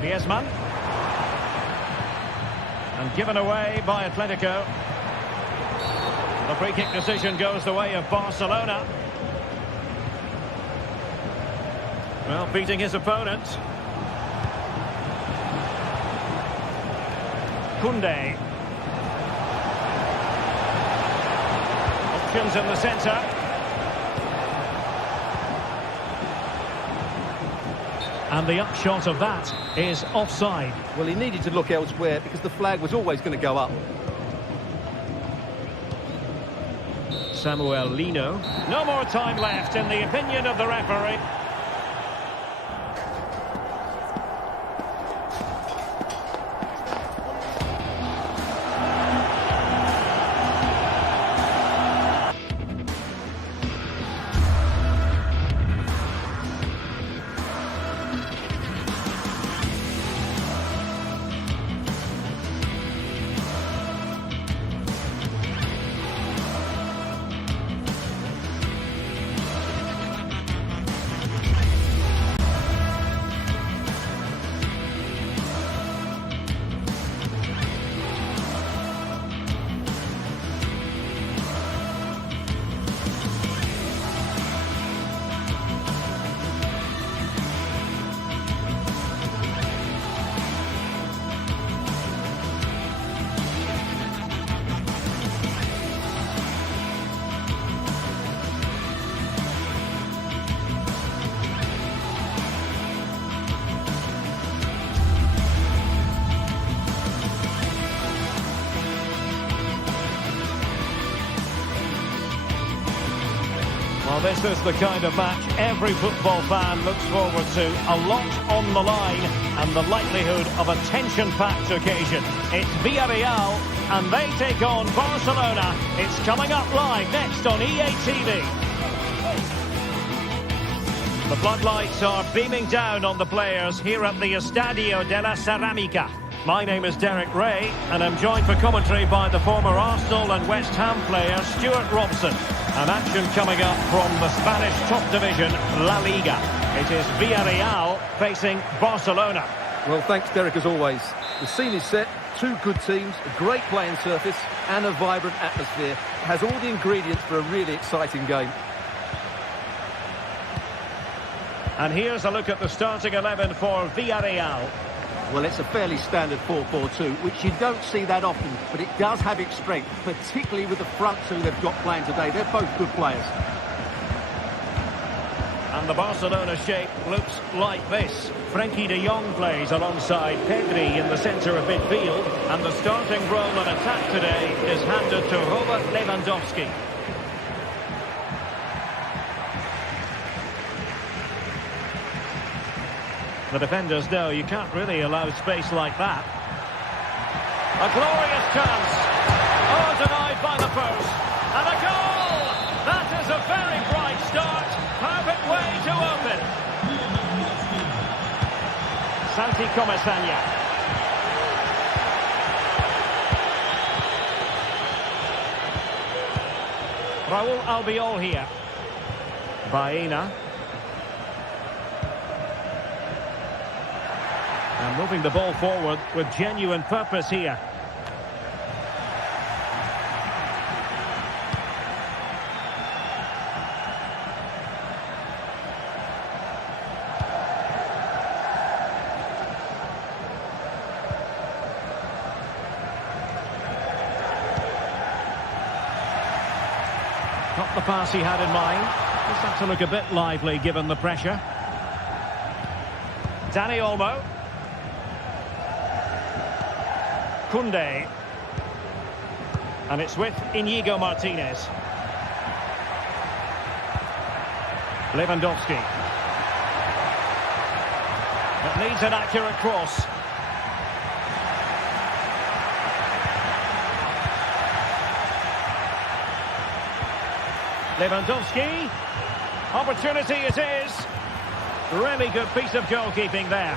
Griezmann. And given away by Atletico. The free kick decision goes the way of Barcelona. Well, beating his opponent. Koundé. Options in the centre. And the upshot of that is offside. Well, he needed to look elsewhere because the flag was always going to go up. Samuel Lino. No more time left in the opinion of the referee. Well, this is the kind of match every football fan looks forward to. A lot on the line and the likelihood of a tension-packed occasion. It's Villarreal and they take on Barcelona. It's coming up live next on EA TV. The floodlights are beaming down on the players here at the Estadio de la Ceramica. My name is Derek Ray, and I'm joined for commentary by the former Arsenal and West Ham player Stuart Robson. And action coming up from the Spanish top division, La Liga. It is Villarreal facing Barcelona. Well, thanks, Derek, as always. The scene is set, two good teams, a great playing surface and a vibrant atmosphere. It has all the ingredients for a really exciting game. And here's a look at the starting 11 for Villarreal. Well, it's a fairly standard 4-4-2, which you don't see that often, but it does have its strength, particularly with the front two they've got playing today. They're both good players. And the Barcelona shape looks like this. Frenkie de Jong plays alongside Pedri in the centre of midfield. And the starting role in attack today is handed to Robert Lewandowski. The defenders know you can't really allow space like that. A glorious chance. Oh, denied by the post. And a goal! That is a very bright start. Perfect way to open. Santi Comesaña. Raúl Albiol here. Baena. And moving the ball forward with genuine purpose here. Not the pass he had in mind. Just had to look a bit lively given the pressure. Dani Olmo. Koundé. And it's with Inigo Martinez. Lewandowski. It needs an accurate cross. Lewandowski. Opportunity it is. Really good piece of goalkeeping there.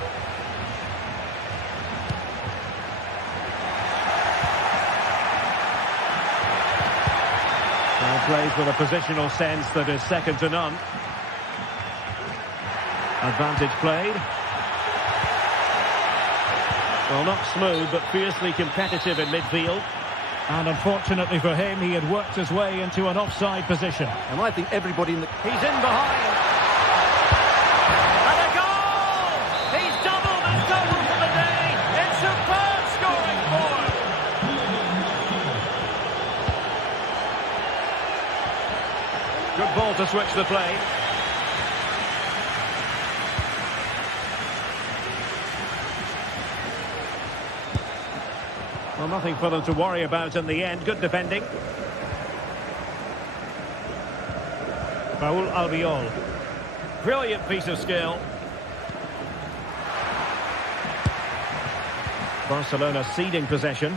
Plays with a positional sense that is second to none. Advantage played. Well, not smooth, but fiercely competitive in midfield. And unfortunately for him, he had worked his way into an offside position. And I think everybody in the... He's in behind. And a goal! He's doubled his total for the day. It's superb scoring form. Good ball to switch the play. Well, nothing for them to worry about in the end. Good defending. Raúl Albiol. Brilliant piece of skill. Barcelona ceding possession.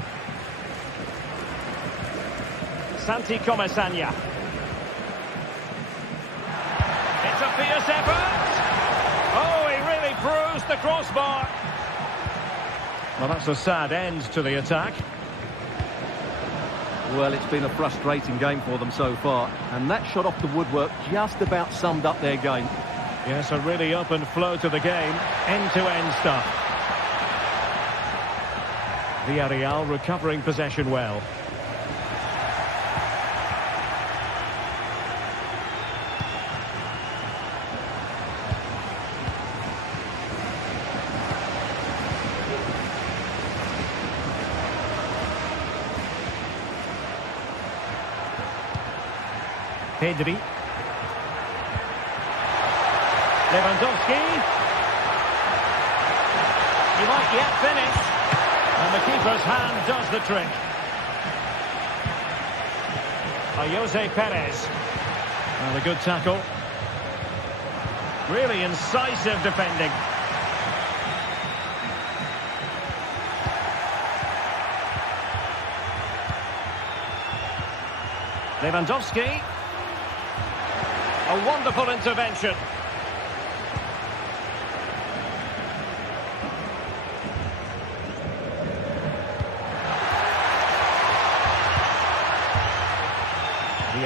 Santi Comesaña. It's a fierce effort. Oh, he really bruised the crossbar. Well, that's a sad end to the attack. Well, it's been a frustrating game for them so far. And that shot off the woodwork just about summed up their game. Yes, a really open flow to the game. End-to-end stuff. Villarreal recovering possession well. Pedri. Lewandowski. He might yet finish. And the keeper's hand does the trick. Jose Perez. And a good tackle. Really incisive defending. Lewandowski. A wonderful intervention.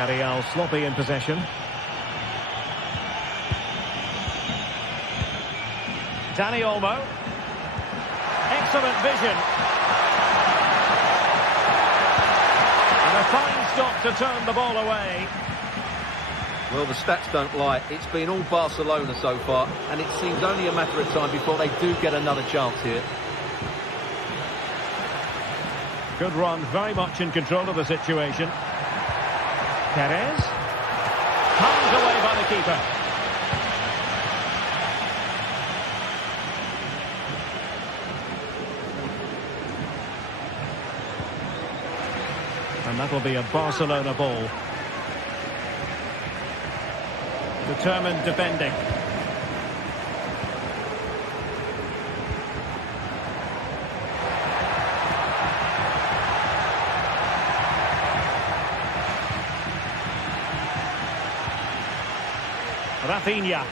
Villarreal sloppy in possession. Dani Olmo. Excellent vision. And a fine stop to turn the ball away. Well, the stats don't lie. It's been all Barcelona so far, and it seems only a matter of time before they do get another chance here. Good run, very much in control of the situation. Perez. Palmed away by the keeper. And that'll be a Barcelona ball. Determined defending. Rafinha.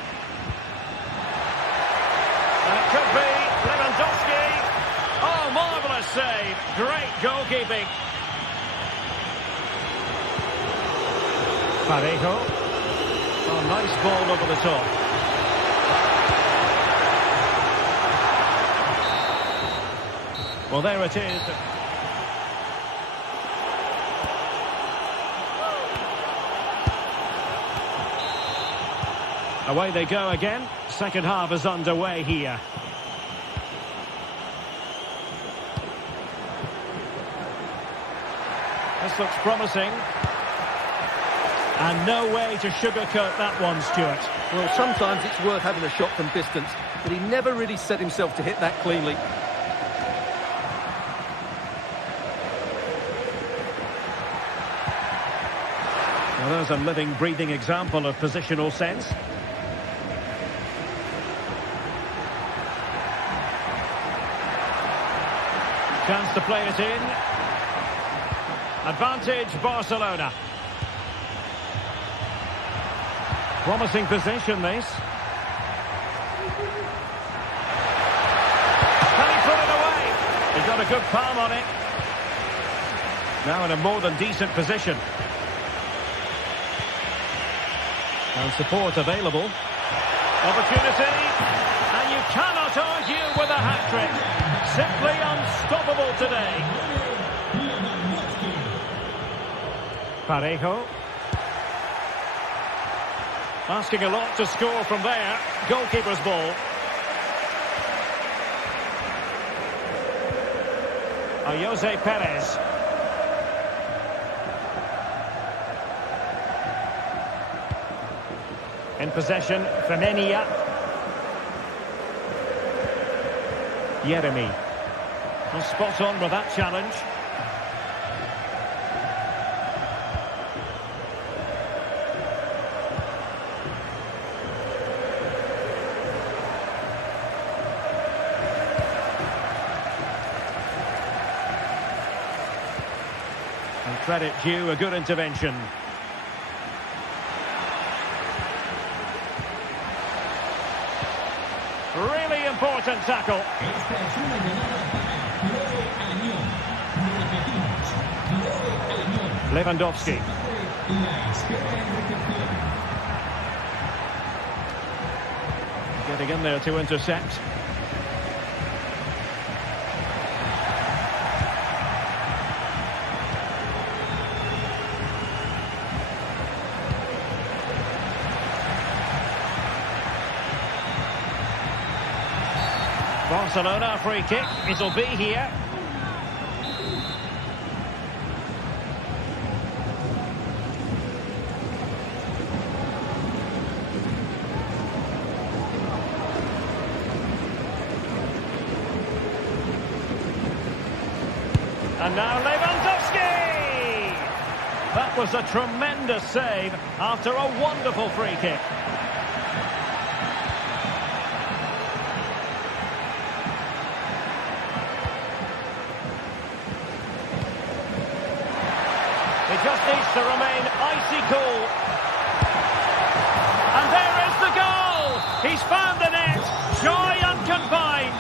And it could be Lewandowski. Oh, marvellous save. Great goalkeeping. Parejo. Oh, nice ball over the top. Well, there it is. Away they go again. Second half is underway here. This looks promising. And no way to sugarcoat that one, Stuart. Well, sometimes it's worth having a shot from distance, but he never really set himself to hit that cleanly. Well, there's a living, breathing example of positional sense. Chance to play it in. Advantage, Barcelona. Promising position, this. Can he put it away? He got a good palm on it. Now in a more than decent position. And support available. Opportunity. And you cannot argue with a hat-trick. Simply unstoppable today. Parejo. Asking a lot to score from there. Goalkeeper's ball. Jose Perez. In possession, Femenia. Yeremy. Well, spot on with that challenge. And credit due, a good intervention. Really important tackle. Lewandowski. Getting in there to intercept. Barcelona free kick, it'll be here. And now Lewandowski! That was a tremendous save after a wonderful free kick. Just needs to remain icy cool. And there is the goal! He's found the net! Joy unconfined!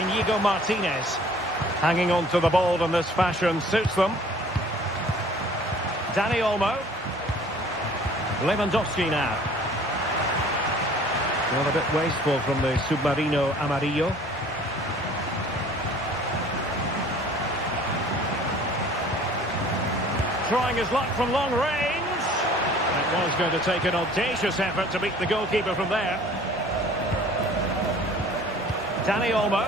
Inigo Martinez. Hanging on to the ball in this fashion suits them. Dani Olmo. Lewandowski now. Well, a bit wasteful from the Submarino Amarillo. Trying his luck from long range. It was going to take an audacious effort to beat the goalkeeper from there. Dani Olmo.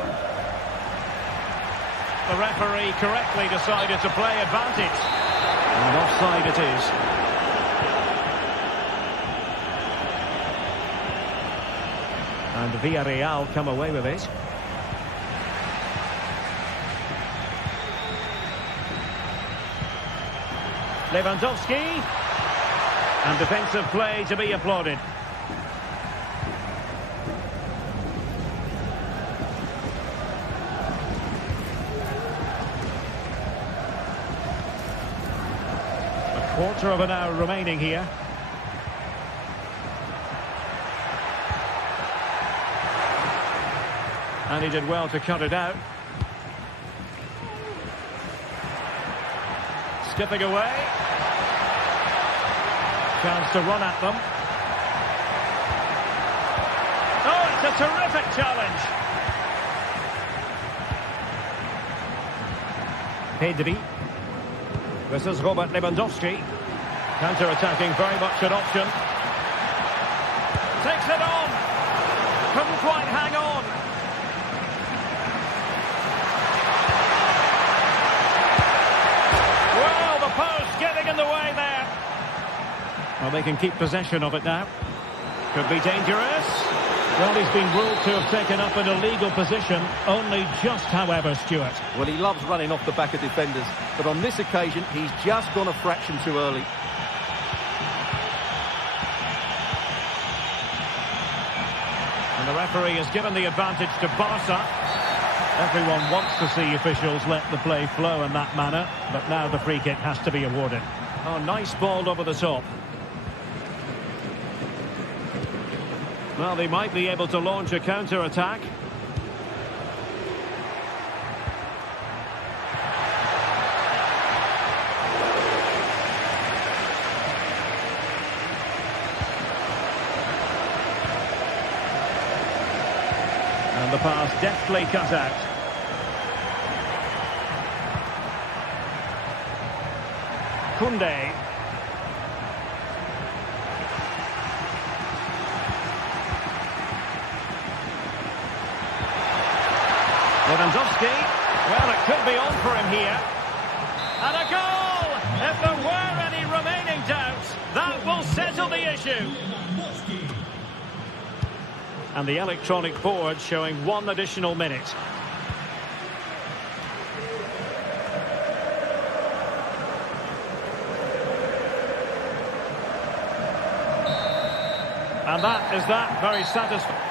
The referee correctly decided to play advantage. And offside it is. And Villarreal come away with it. Lewandowski. And defensive play to be applauded. A quarter of an hour remaining here. And he did well to cut it out. Skipping away. Chance to run at them. Oh, it's a terrific challenge. Pedri. This is Robert Lewandowski. Counter-attacking, very much an option. Takes it on. Couldn't quite hang on. Well, the post getting in the way there. Well, they can keep possession of it now. Could be dangerous. Well, he's been ruled to have taken up an illegal position. Only just, however, Stuart. Well, he loves running off the back of defenders. But on this occasion, he's just gone a fraction too early. And the referee has given the advantage to Barca. Everyone wants to see officials let the play flow in that manner. But now the free kick has to be awarded. Oh, nice ball over the top. Well, they might be able to launch a counter-attack. And the pass deftly cut out. Koundé. Lewandowski. Well, it could be on for him here. And a goal! If there were any remaining doubts, that will settle the issue. And the electronic board showing 1 additional minute. And that is that. Very satisfying.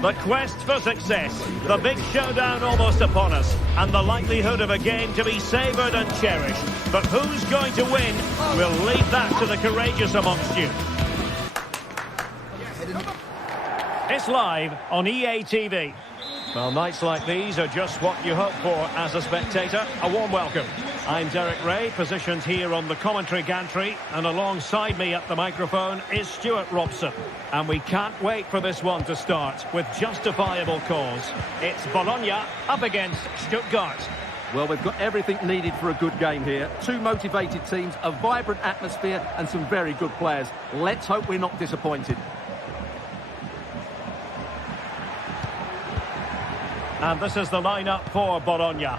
The quest for success, the big showdown almost upon us, and the likelihood of a game to be savoured and cherished. But who's going to win? We'll leave that to the courageous amongst you. It's live on EA TV. Well, nights like these are just what you hope for as a spectator. A warm welcome. I'm Derek Ray, positioned here on the commentary gantry, and alongside me at the microphone is Stuart Robson. And we can't wait for this one to start with justifiable cause. It's Bologna up against Stuttgart. Well, we've got everything needed for a good game here. Two motivated teams, a vibrant atmosphere, and some very good players. Let's hope we're not disappointed. And this is the lineup for Bologna.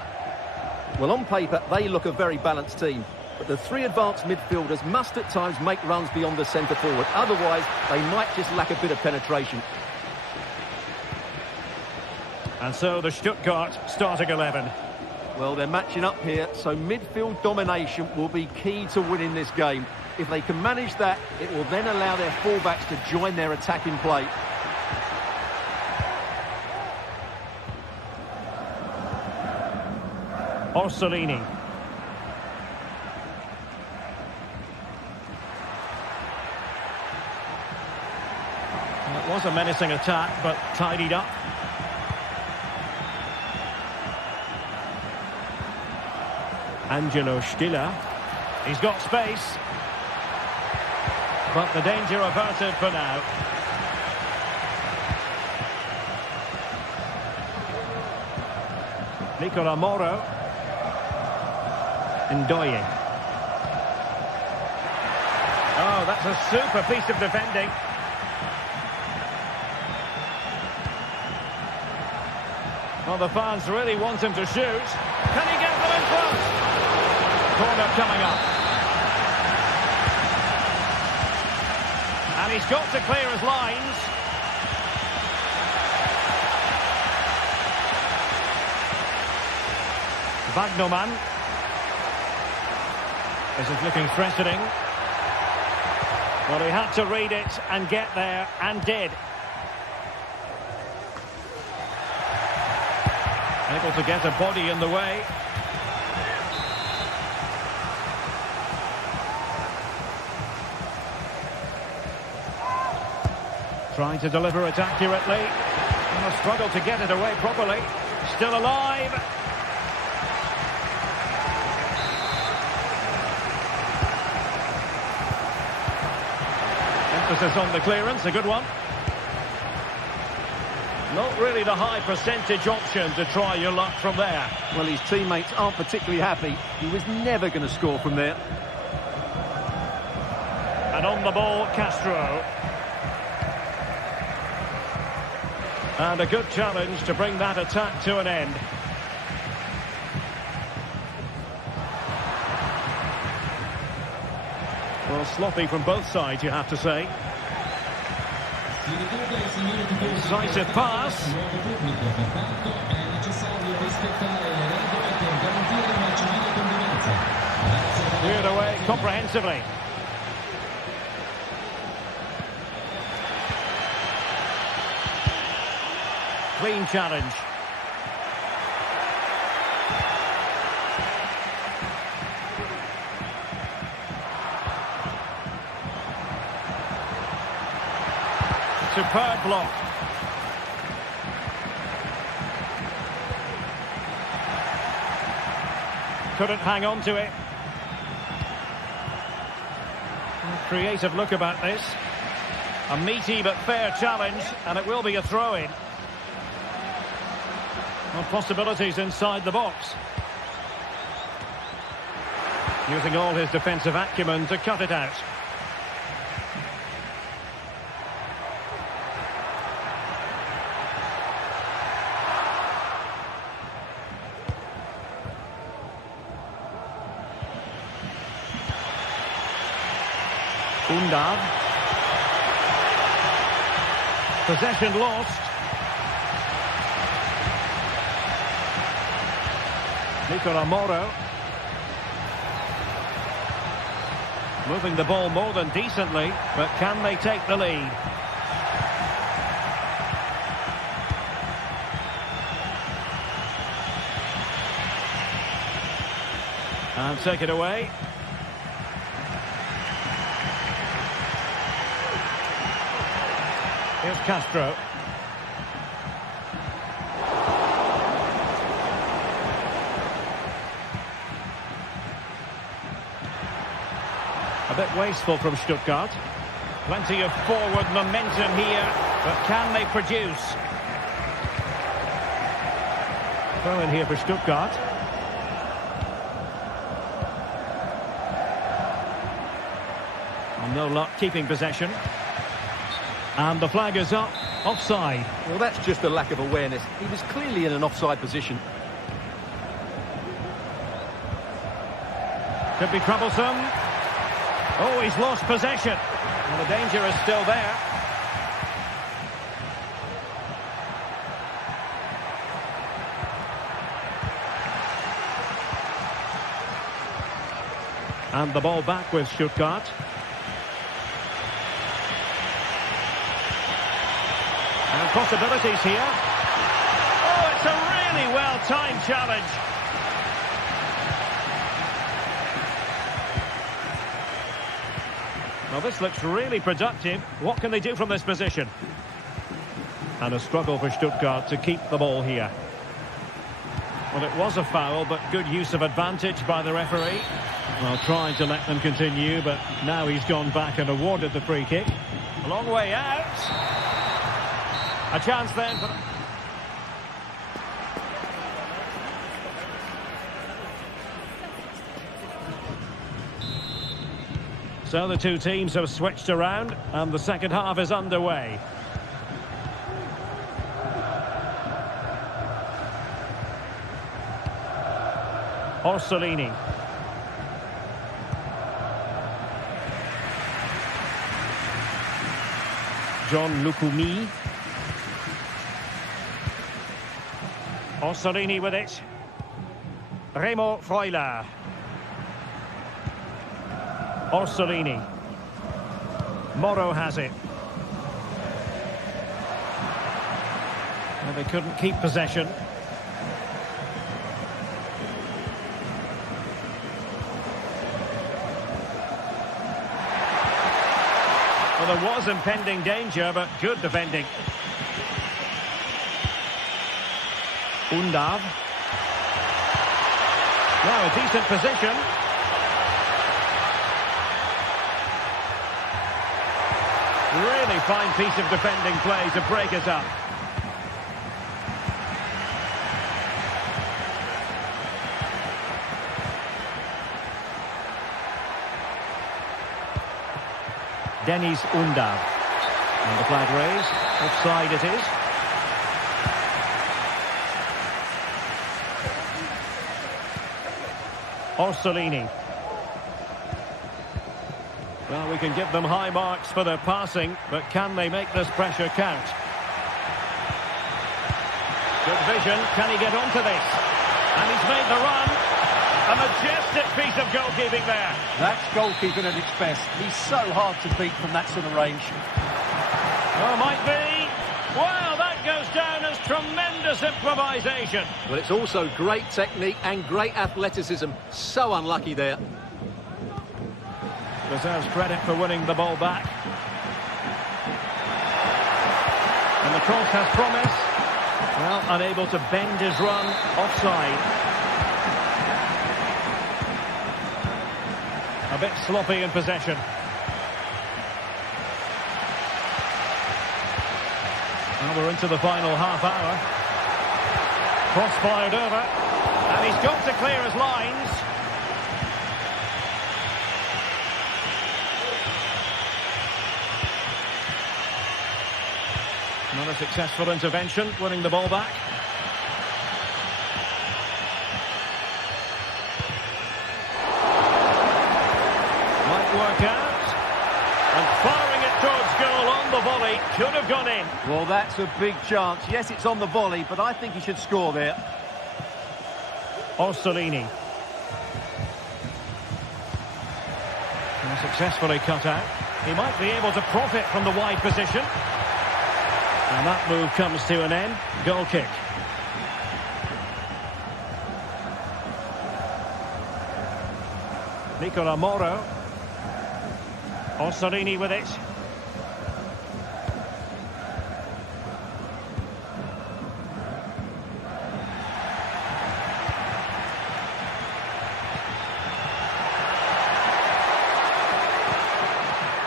Well, on paper, they look a very balanced team. But the three advanced midfielders must at times make runs beyond the centre forward. Otherwise, they might just lack a bit of penetration. And so the Stuttgart starting 11. Well, they're matching up here, so midfield domination will be key to winning this game. If they can manage that, it will then allow their fullbacks to join their attacking play. Orsolini. Well, it was a menacing attack, but tidied up. Angelo Stiller. He's got space. But the danger averted for now. Nicola Moro. Ndoye. Oh, that's a super piece of defending. Well, the fans really want him to shoot. Can he get them in front? Corner coming up. And he's got to clear his lines. Wagnerman. This is looking threatening. Well, he had to read it and get there, and did. Able to get a body in the way. Trying to deliver it accurately. And a struggle to get it away properly. Still alive. Emphasis on the clearance, a good one. Not really the high percentage option to try your luck from there. Well, his teammates aren't particularly happy. He was never going to score from there. And on the ball, Castro. And a good challenge to bring that attack to an end. Well, sloppy from both sides, you have to say. Decisive pass. Cleared away comprehensively. Clean challenge. Superb block. Couldn't hang on to it. Creative look about this. A meaty but fair challenge, and it will be a throw-in. Well, possibilities inside the box. Using all his defensive acumen to cut it out. Undab. Possession lost. Nicola Moro. Moving the ball more than decently, but can they take the lead? And take it away. Here's Castro. A bit wasteful from Stuttgart. Plenty of forward momentum here, but can they produce? Throw in here for Stuttgart. And no luck keeping possession. And the flag is up, offside. Well, that's just a lack of awareness. He was clearly in an offside position. Could be troublesome. Oh, he's lost possession. And the danger is still there. And the ball back with Stuttgart. And possibilities here. Oh, it's a really well-timed challenge. Well, this looks really productive. What can they do from this position? And a struggle for Stuttgart to keep the ball here. Well, it was a foul, but good use of advantage by the referee. Well, trying to let them continue, but now he's gone back and awarded the free kick. A long way out. A chance then for... So the two teams have switched around and the second half is underway. Orsolini. John Lukumi. Orsolini with it. Remo Freuler. Orsolini. Moro has it. Well, they couldn't keep possession. Well, there was impending danger, but good defending. Undav. Now a decent position. Really fine piece of defending play to break us up. Dennis Undav. And the flag raised. Offside it is. Orsolini. Well, we can give them high marks for their passing, but can they make this pressure count? Good vision. Can he get onto this? And he's made the run. A majestic piece of goalkeeping there. That's goalkeeping at its best. He's so hard to beat from that sort of range. Oh, might be. Well, that goes down as tremendous improvisation. Well, it's also great technique and great athleticism. So unlucky there. Deserves credit for winning the ball back. And the cross has promise. Well, unable to bend his run. Offside. A bit sloppy in possession. Well, we're into the final half hour. Cross fired over. And he's got to clear his lines. Not a successful intervention, winning the ball back. Might work out. And firing it towards goal on the volley. Could have gone in. Well, that's a big chance. Yes, it's on the volley, but I think he should score there. Orsolini. And successfully cut out. He might be able to profit from the wide position. And that move comes to an end. Goal kick. Nicola Moro. Orsolini with it.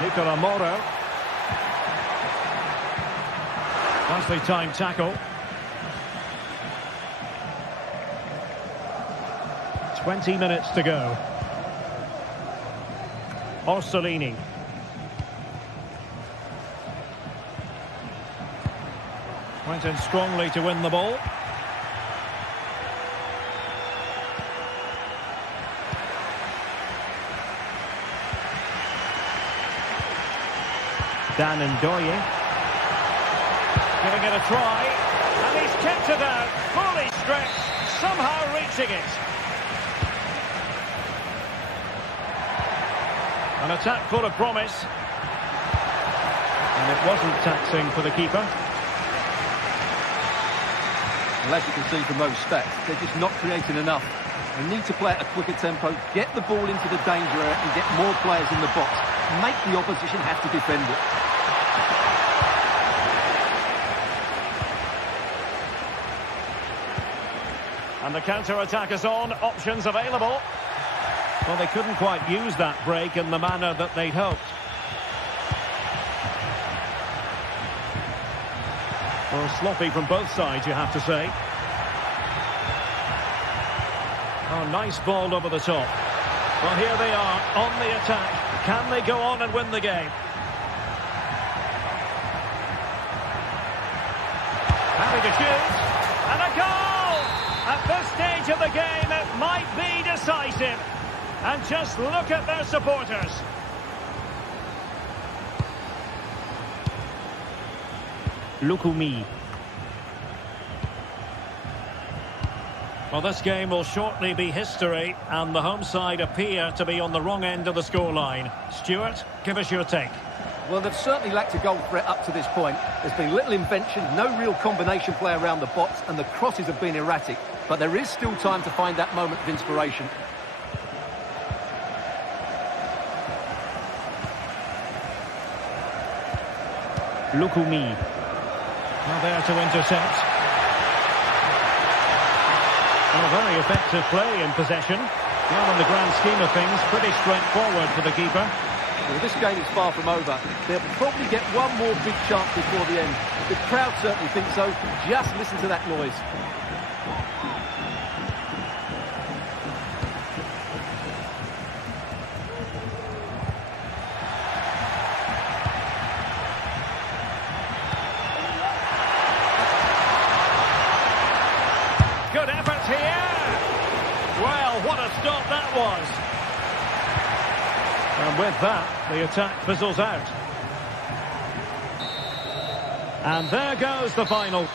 Nicola Moro. Nicely timed tackle. 20 minutes to go. Orsolini. Went in strongly to win the ball. Dan Ndoye. Giving it a try. And he's kept it out. Fully stretched. Somehow reaching it. An attack full of promise. And it wasn't taxing for the keeper. Well, as you can see from those stats, they're just not creating enough. They need to play at a quicker tempo, get the ball into the danger area and get more players in the box. Make the opposition have to defend it. And the counter-attack is on. Options available. Well, they couldn't quite use that break in the manner that they'd hoped. Well, sloppy from both sides, you have to say. Oh, nice ball over the top. Well, here they are on the attack. Can they go on and win the game? Having to shoot. And a goal! At this stage of the game, it might be decisive. And just look at their supporters. Lukumi. Well, this game will shortly be history, and the home side appear to be on the wrong end of the scoreline. Stuart, give us your take. Well, they've certainly lacked a goal threat up to this point. There's been little invention, no real combination play around the box, and the crosses have been erratic. But there is still time to find that moment of inspiration. Lukumi. Now there to intercept. Well, very effective play in possession. Well, in the grand scheme of things, pretty straightforward for the keeper. Well, this game is far from over. They'll probably get one more big chance before the end. The crowd certainly think so. Just listen to that noise. Good effort here. Well, what a stop that was. And with that, the attack fizzles out. And there goes the final.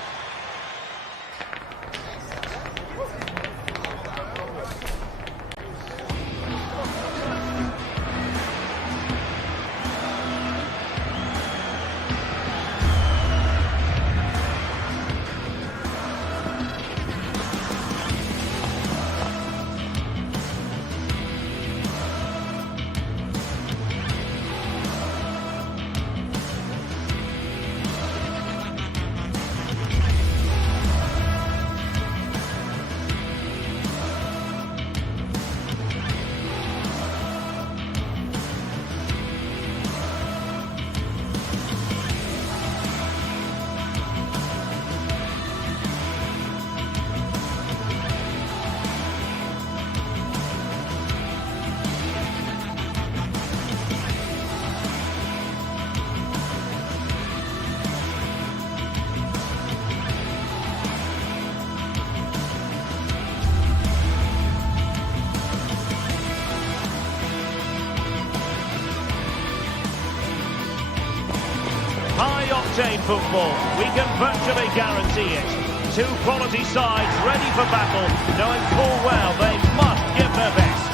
High-octane football, we can virtually guarantee it. Two quality sides ready for battle, knowing full well they must give their best.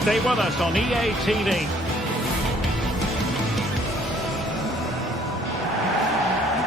Stay with us on EA TV.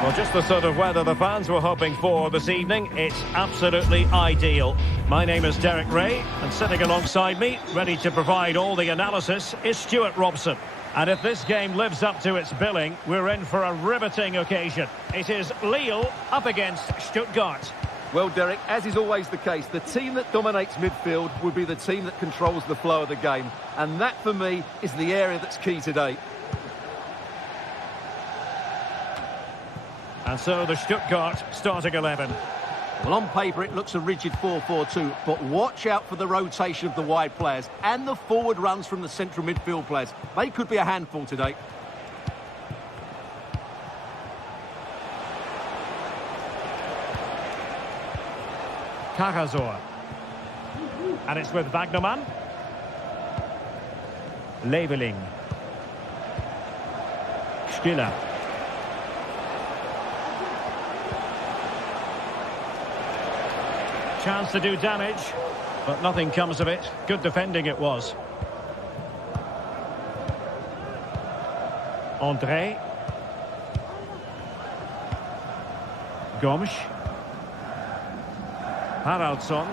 Well, just the sort of weather the fans were hoping for this evening. It's absolutely ideal. My name is Derek Ray, and sitting alongside me, ready to provide all the analysis, is Stuart Robson. And if this game lives up to its billing, we're in for a riveting occasion. It is Lille up against Stuttgart. Well, Derek, as is always the case, the team that dominates midfield will be the team that controls the flow of the game. And that, for me, is the area that's key today. And so the Stuttgart starting 11. Well, on paper, it looks a rigid 4-4-2, but watch out for the rotation of the wide players and the forward runs from the central midfield players. They could be a handful today. Cajazor. And it's with Wagnerman. Leveling. Stiller. Chance to do damage, but nothing comes of it. Good defending it was. André. Gomes. Haraldsson.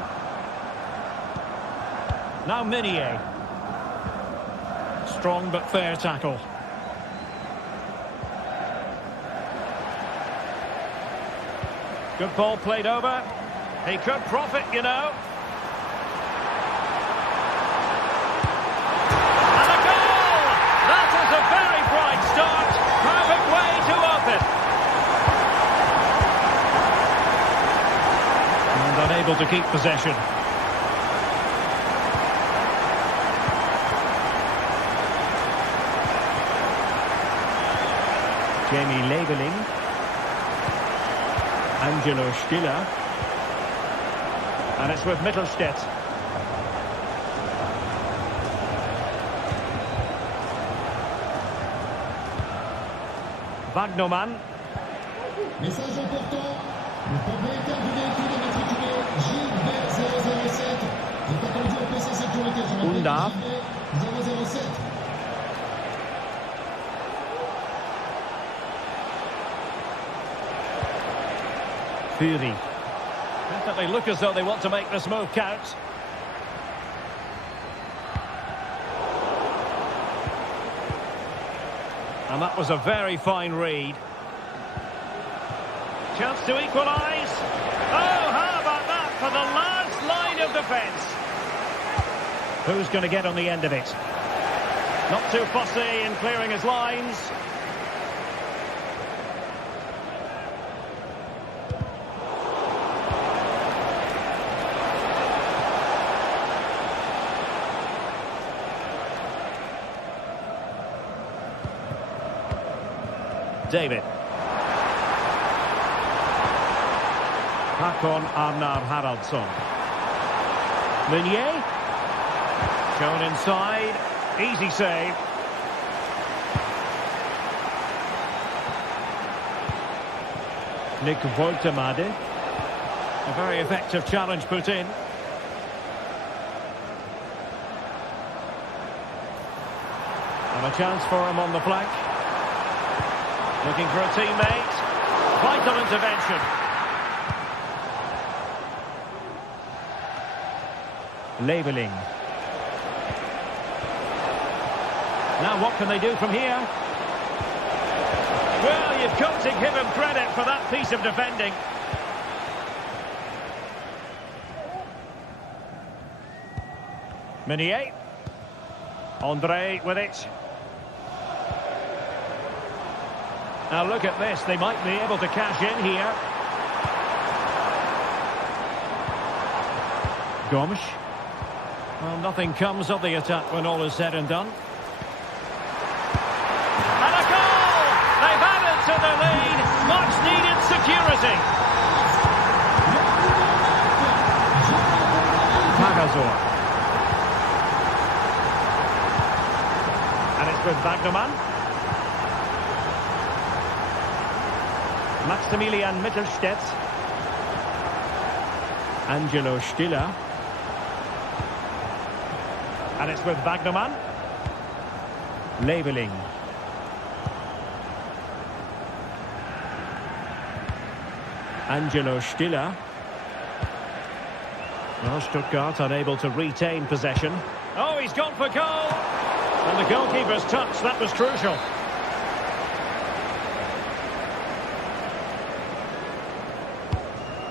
Now Minier. Strong but fair tackle. Good ball played over. He could profit, you know. And a goal! That is a very bright start. Perfect way to open. And unable to keep possession. Jamie Leveling. Angelo Stiller. And it's with Mittelstädt. Wagnerman. Message important. Le propriétaire du véhicule immatriculé JB007 est attendu au PC sécurité. Unda. 007. Fury. Definitely look as though they want to make this move count. And that was a very fine read. Chance to equalise. Oh, how about that for the last line of defence? Who's going to get on the end of it? Not too fussy in clearing his lines. David. Hakon Arnar Haraldsson. Meunier. Shown inside. Easy save. Nick Woltemade. A very effective challenge put in. And a chance for him on the flank. Looking for a teammate. Vital intervention. Leveling. Now what can they do from here? Well, you've got to give him credit for that piece of defending. Meunier. André with it. Now look at this, they might be able to cash in here. Gomes. Well, nothing comes of the attack when all is said and done. And a goal! They've added to the lead. Much needed security. Cajazor. And it's with Wagnerman. Maximilian Mittelstädt. Angelo Stiller. And it's with Wagnerman. Leveling. Angelo Stiller. Well, Stuttgart unable to retain possession. Oh, he's gone for goal. And the goalkeeper's touch, that was crucial.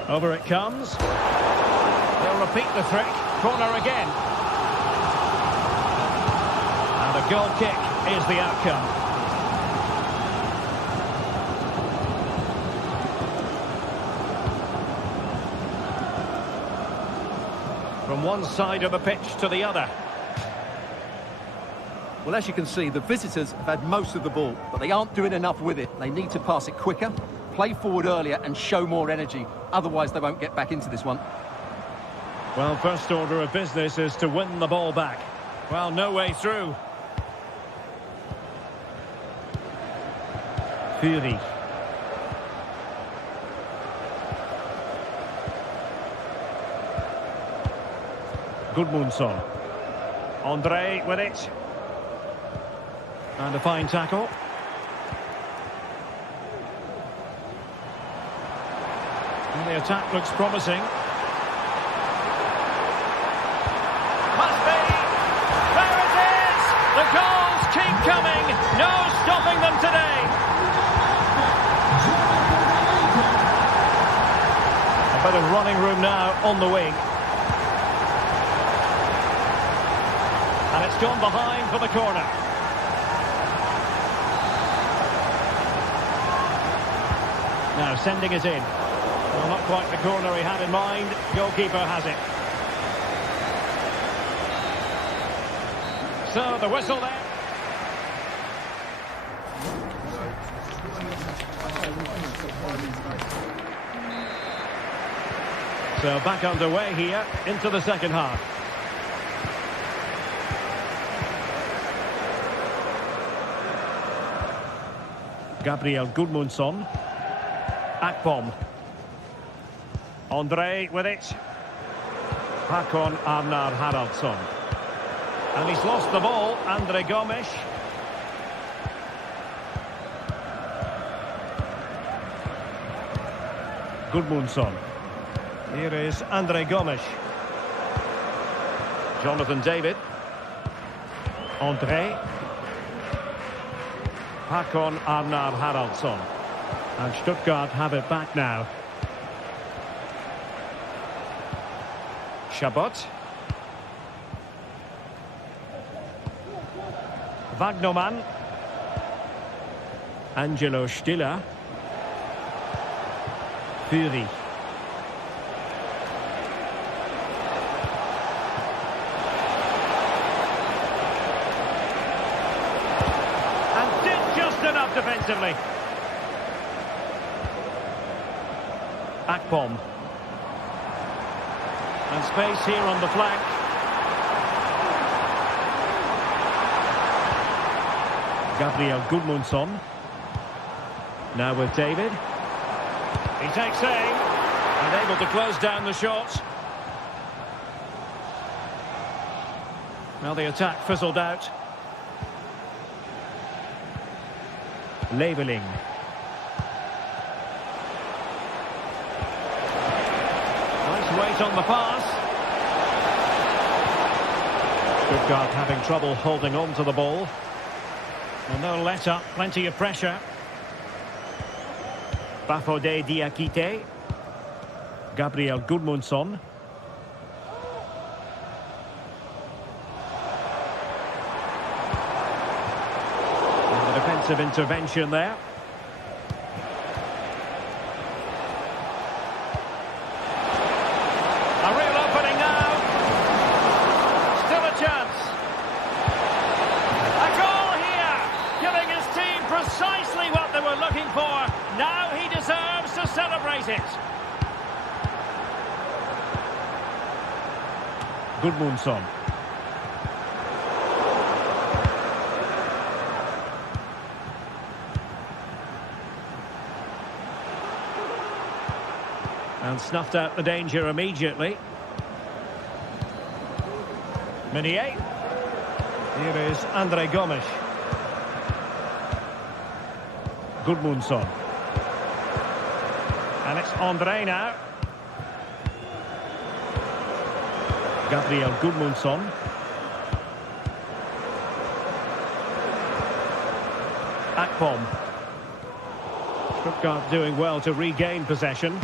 Over it comes. They'll repeat the trick. Corner again. And a goal kick is the outcome. From one side of the pitch to the other. Well, as you can see, the visitors have had most of the ball, but they aren't doing enough with it. They need to pass it quicker, play forward earlier and show more energy. Otherwise, they won't get back into this one. Well, first order of business is to win the ball back. Well, no way through. Fury. Gudmundsson. Andre with it. And a fine tackle. And the attack looks promising. Must be. There it is! The goals keep coming. No stopping them today. A bit of running room now on the wing. And it's gone behind for the corner. Now sending it in. Well, not quite the corner he had in mind. Goalkeeper has it. So the whistle there. So back underway here into the second half. Gabriel Gudmundsson. Akpom. Andre with it. Hakon Arnar Haraldsson. And he's lost the ball. Andre Gomes. Gudmundsson. Here is Andre Gomes. Jonathan David. Andre. Hakon Arnar Haraldsson. And Stuttgart have it back now. Chabot. Wagnerman. Angelo Stiller. Fury. And did just enough defensively. Akpom. And space here on the flank. Gabriel Gudmundsson. Now with David. He takes aim. And able to close down the shot. Well, the attack fizzled out. Leveling. Weight on the pass. Stuttgart having trouble holding on to the ball. Well, no let up, plenty of pressure. Bafode Diakite. Gabriel Gudmundsson. And the defensive intervention there. Precisely what they were looking for. Now he deserves to celebrate it. Gudmundsson. And snuffed out the danger immediately. Meunier. Here is Andre Gomes. Gudmundsson. And it's Andre now. Gabriel Gudmundsson. Akpom. Stuttgart doing well to regain possession.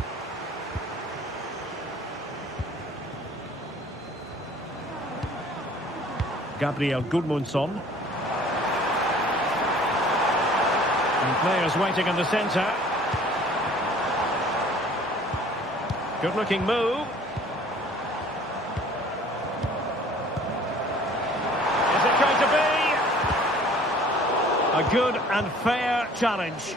Gabriel Gudmundsson. And players waiting in the centre. Good looking move. Is it going to be? A good and fair challenge.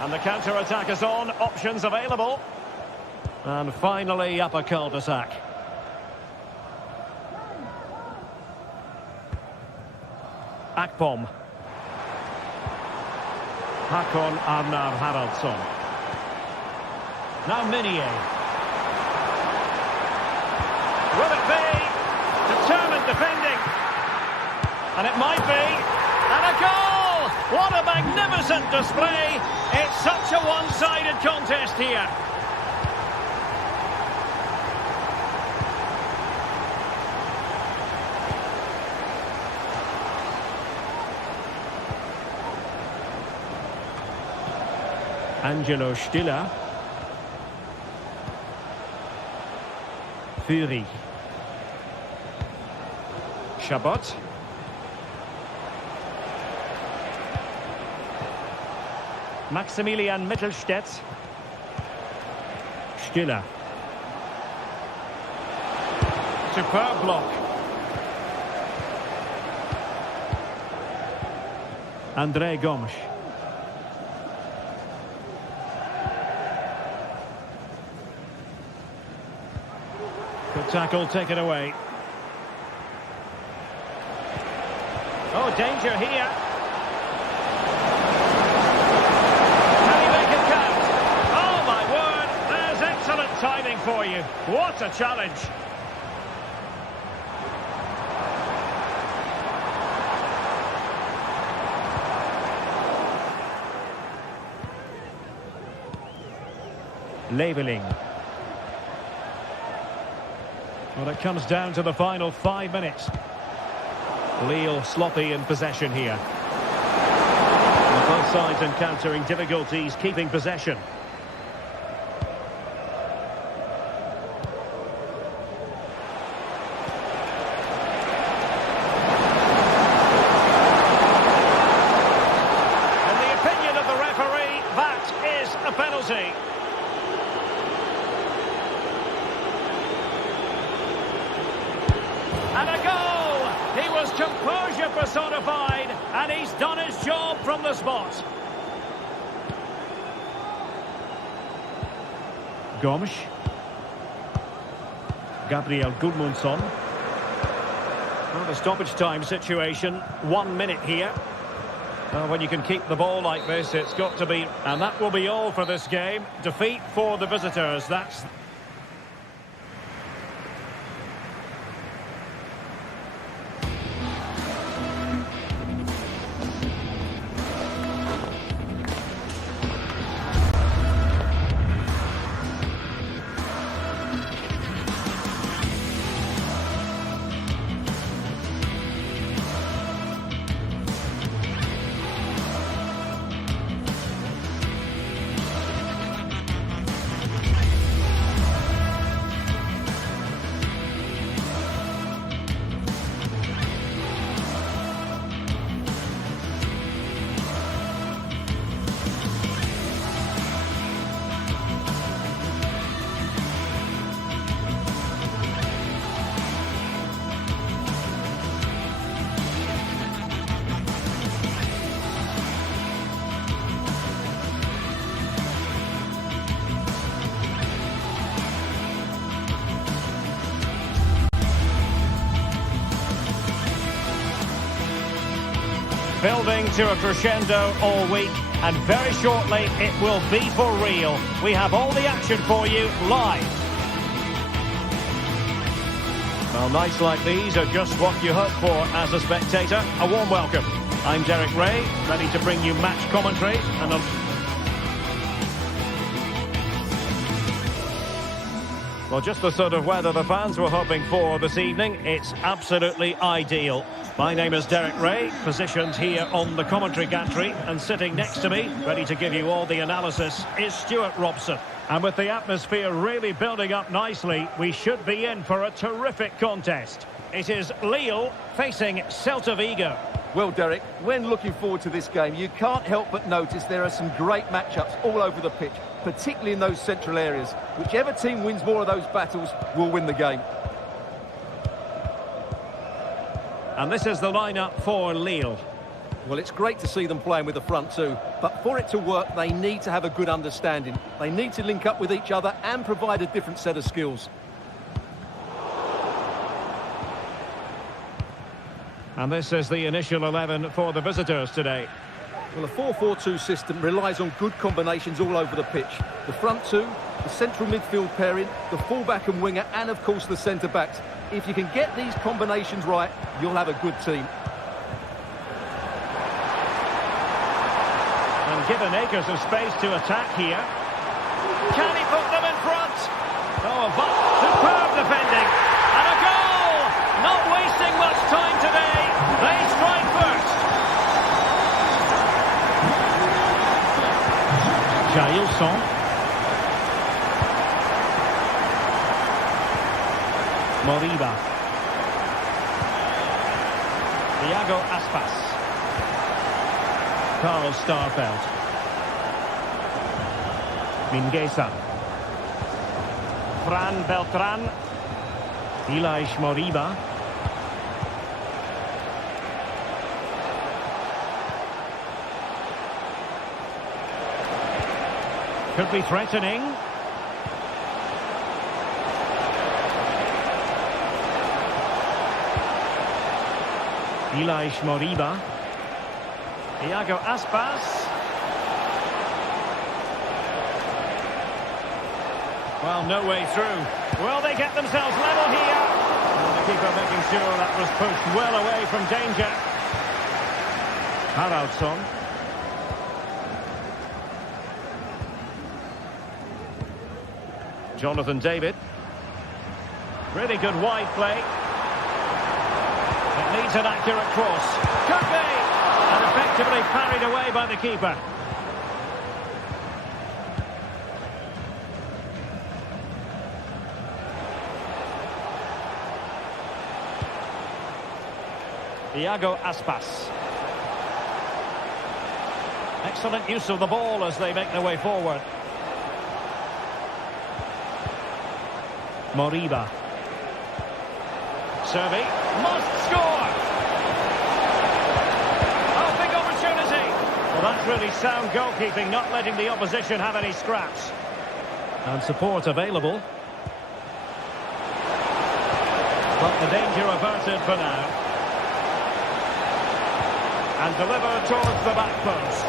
And the counter-attack is on, options available. And finally up a cul-de-sac. Akpom. Hakon Arnar Haraldsson. Now Minier. Will it be? Determined defending. And it might be. And a goal! What a magnificent display! It's such a one-sided contest here. Angelo Stiller. Fury. Chabot. Maximilian Mittelstädt. Stiller. Superb block. André Gomes. Good tackle taken away. Oh, danger here. Can he make it count? Oh, my word. There's excellent timing for you. What a challenge. Leveling. Well, it comes down to the final 5 minutes. Lille sloppy in possession here. And both sides encountering difficulties keeping possession. In the opinion of the referee, that is a penalty. And a goal! He was composure personified, and he's done his job from the spot. Gomes. Gabriel Gudmundsson. Well, the stoppage time situation, 1 minute here. Well, when you can keep the ball like this, it's got to be... And that will be all for this game. Defeat for the visitors, that's... Building to a crescendo all week, and very shortly it will be for real. We have all the action for you live. Well, nights like these are just what you hope for as a spectator. A warm welcome. I'm Derek Ray, ready to bring you match commentary and Well, just the sort of weather the fans were hoping for this evening. It's absolutely ideal. My name is Derek Ray, positioned here on the commentary gantry, and sitting next to me, ready to give you all the analysis, is Stuart Robson. And with the atmosphere really building up nicely, we should be in for a terrific contest. It is Lille facing Celta Vigo. Well, Derek, when looking forward to this game, you can't help but notice there are some great matchups all over the pitch, particularly in those central areas. Whichever team wins more of those battles will win the game. And this is the lineup for Lille. Well, it's great to see them playing with the front two, but for it to work, they need to have a good understanding. They need to link up with each other and provide a different set of skills. And this is the initial 11 for the visitors today. Well, a 4-4-2 system relies on good combinations all over the pitch. The front two, the central midfield pairing, the fullback and winger, and of course the centre-backs. If you can get these combinations right, you'll have a good team. And given acres of space to attack here. Can he put them in front? Oh, but superb defending. And a goal! Not wasting much time today. They strike first. Jailson. Moriba. Thiago Aspas. Carl Starfelt. Mingueza. Fran Beltran. Ilaix Moriba. Could be threatening. Ilaix Moriba. Thiago Aspas. Well, no way through. Will they get themselves level here? And the keeper making sure that was pushed well away from danger. Haraldsson. Jonathan David. Really good wide play. It needs an accurate cross. Could be! And effectively parried away by the keeper. Thiago Aspas. Excellent use of the ball as they make their way forward. Moriba. Servi must score! Oh, big opportunity! Well, that's really sound goalkeeping, not letting the opposition have any scraps. And support available. But the danger averted for now. And delivered towards the back post.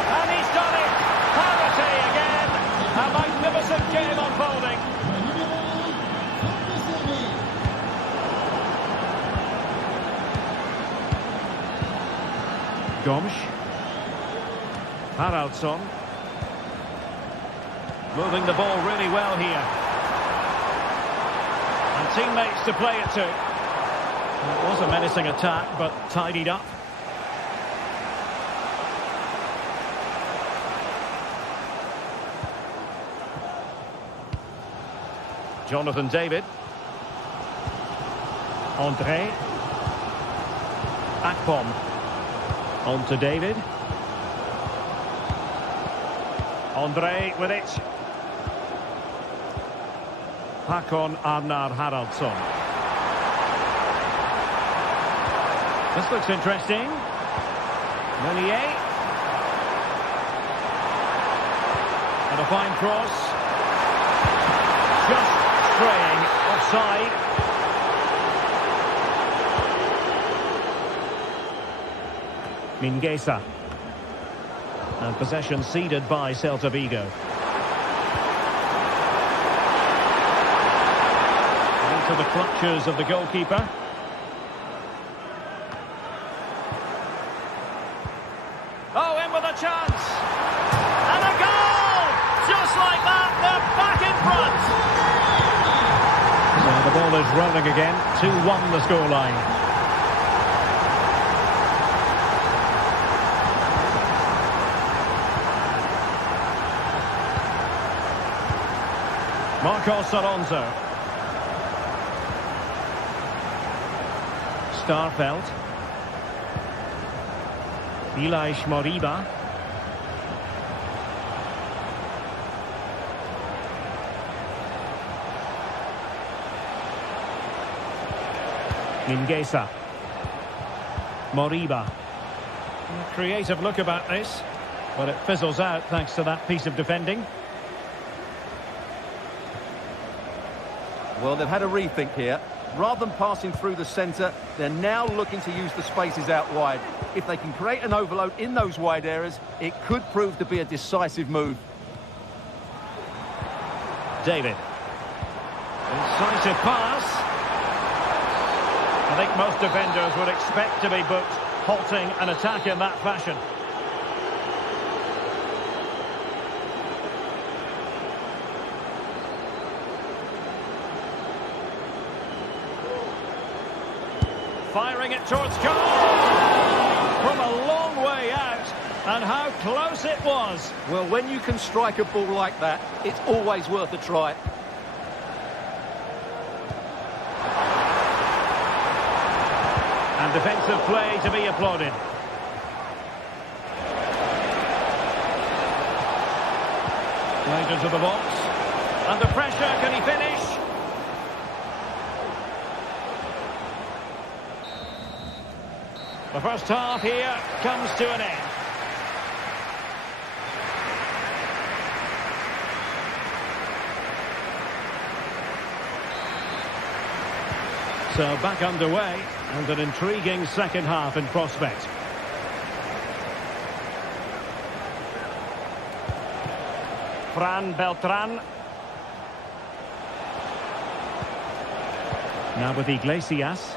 And he's done it! Parity again! A magnificent game unfolding. Gomes. Haraldsson. Moving the ball really well here. And teammates to play it to. It was a menacing attack, but tidied up. Jonathan David. André. Akpom. On to David. André with it. Hakon Arnar Haraldsson. This looks interesting. Meunier. And a fine cross. Just straying offside. Mingueza. And possession ceded by Celta Vigo. Into the clutches of the goalkeeper. Oh, in with a chance! And a goal! Just like that, they're back in front! ball is rolling again. 2-1 the scoreline. Marcos Alonso. Starfelt. Ilaix Moriba. Mingueza. Moriba. A creative look about this, but it fizzles out thanks to that piece of defending. Well, they've had a rethink here. Rather than passing through the centre, they're now looking to use the spaces out wide. If they can create an overload in those wide areas, it could prove to be a decisive move. David. Incisive pass. I think most defenders would expect to be booked, halting an attack in that fashion. Firing it towards goal! From a long way out, and how close it was. Well, when you can strike a ball like that, it's always worth a try. And defensive play to be applauded. Played into the box. Under pressure, can he finish? The first half here comes to an end. So back underway, and an intriguing second half in prospect. Fran Beltran. Now with Iglesias.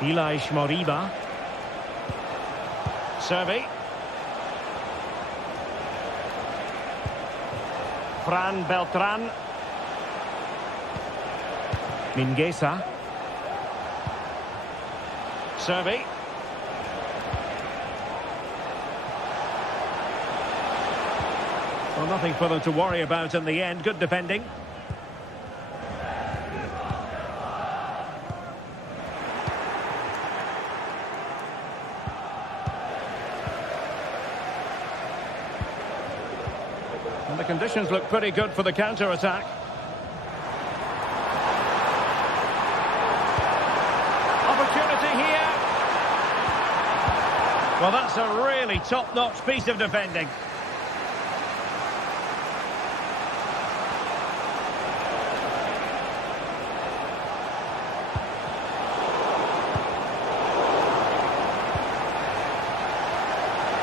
Ilaix Moriba. Servi. Fran Beltran. Mingueza. Servi. Well, nothing for them to worry about in the end. Good defending. And the conditions look pretty good for the counter-attack. Opportunity here. Well, that's a really top-notch piece of defending.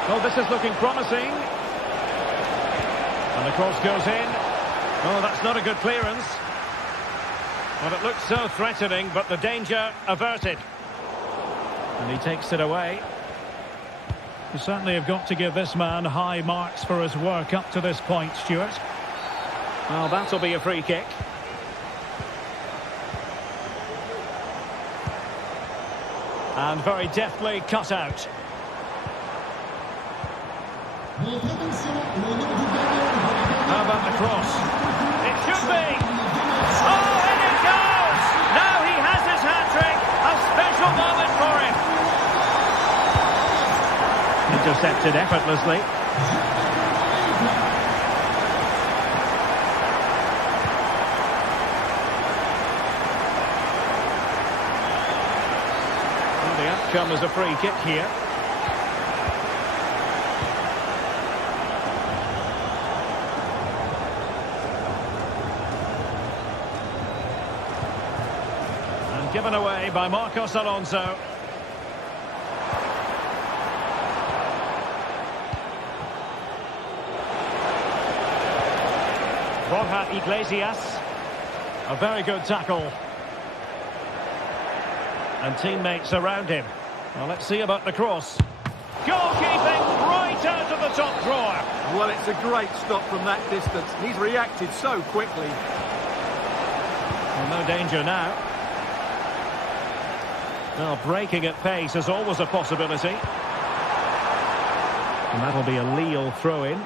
Well, this is looking promising. And the cross goes in. Oh, that's not a good clearance. Well, it looks so threatening, but the danger averted. And he takes it away. You certainly have got to give this man high marks for his work up to this point, Stuart. Well, that'll be a free kick. And very deftly cut out. How about the cross? It should be! Oh, in it goes! Now he has his hat-trick! A special moment for him! Intercepted effortlessly. And the outcome is a free kick here. Given away by Marcos Alonso. Borja Iglesias. A very good tackle. And teammates around him. Well, let's see about the cross. Goalkeeping right out of the top drawer. Well, it's a great stop from that distance. He's reacted so quickly. No danger now. Well, breaking at pace is always a possibility. And that'll be a Lille throw-in.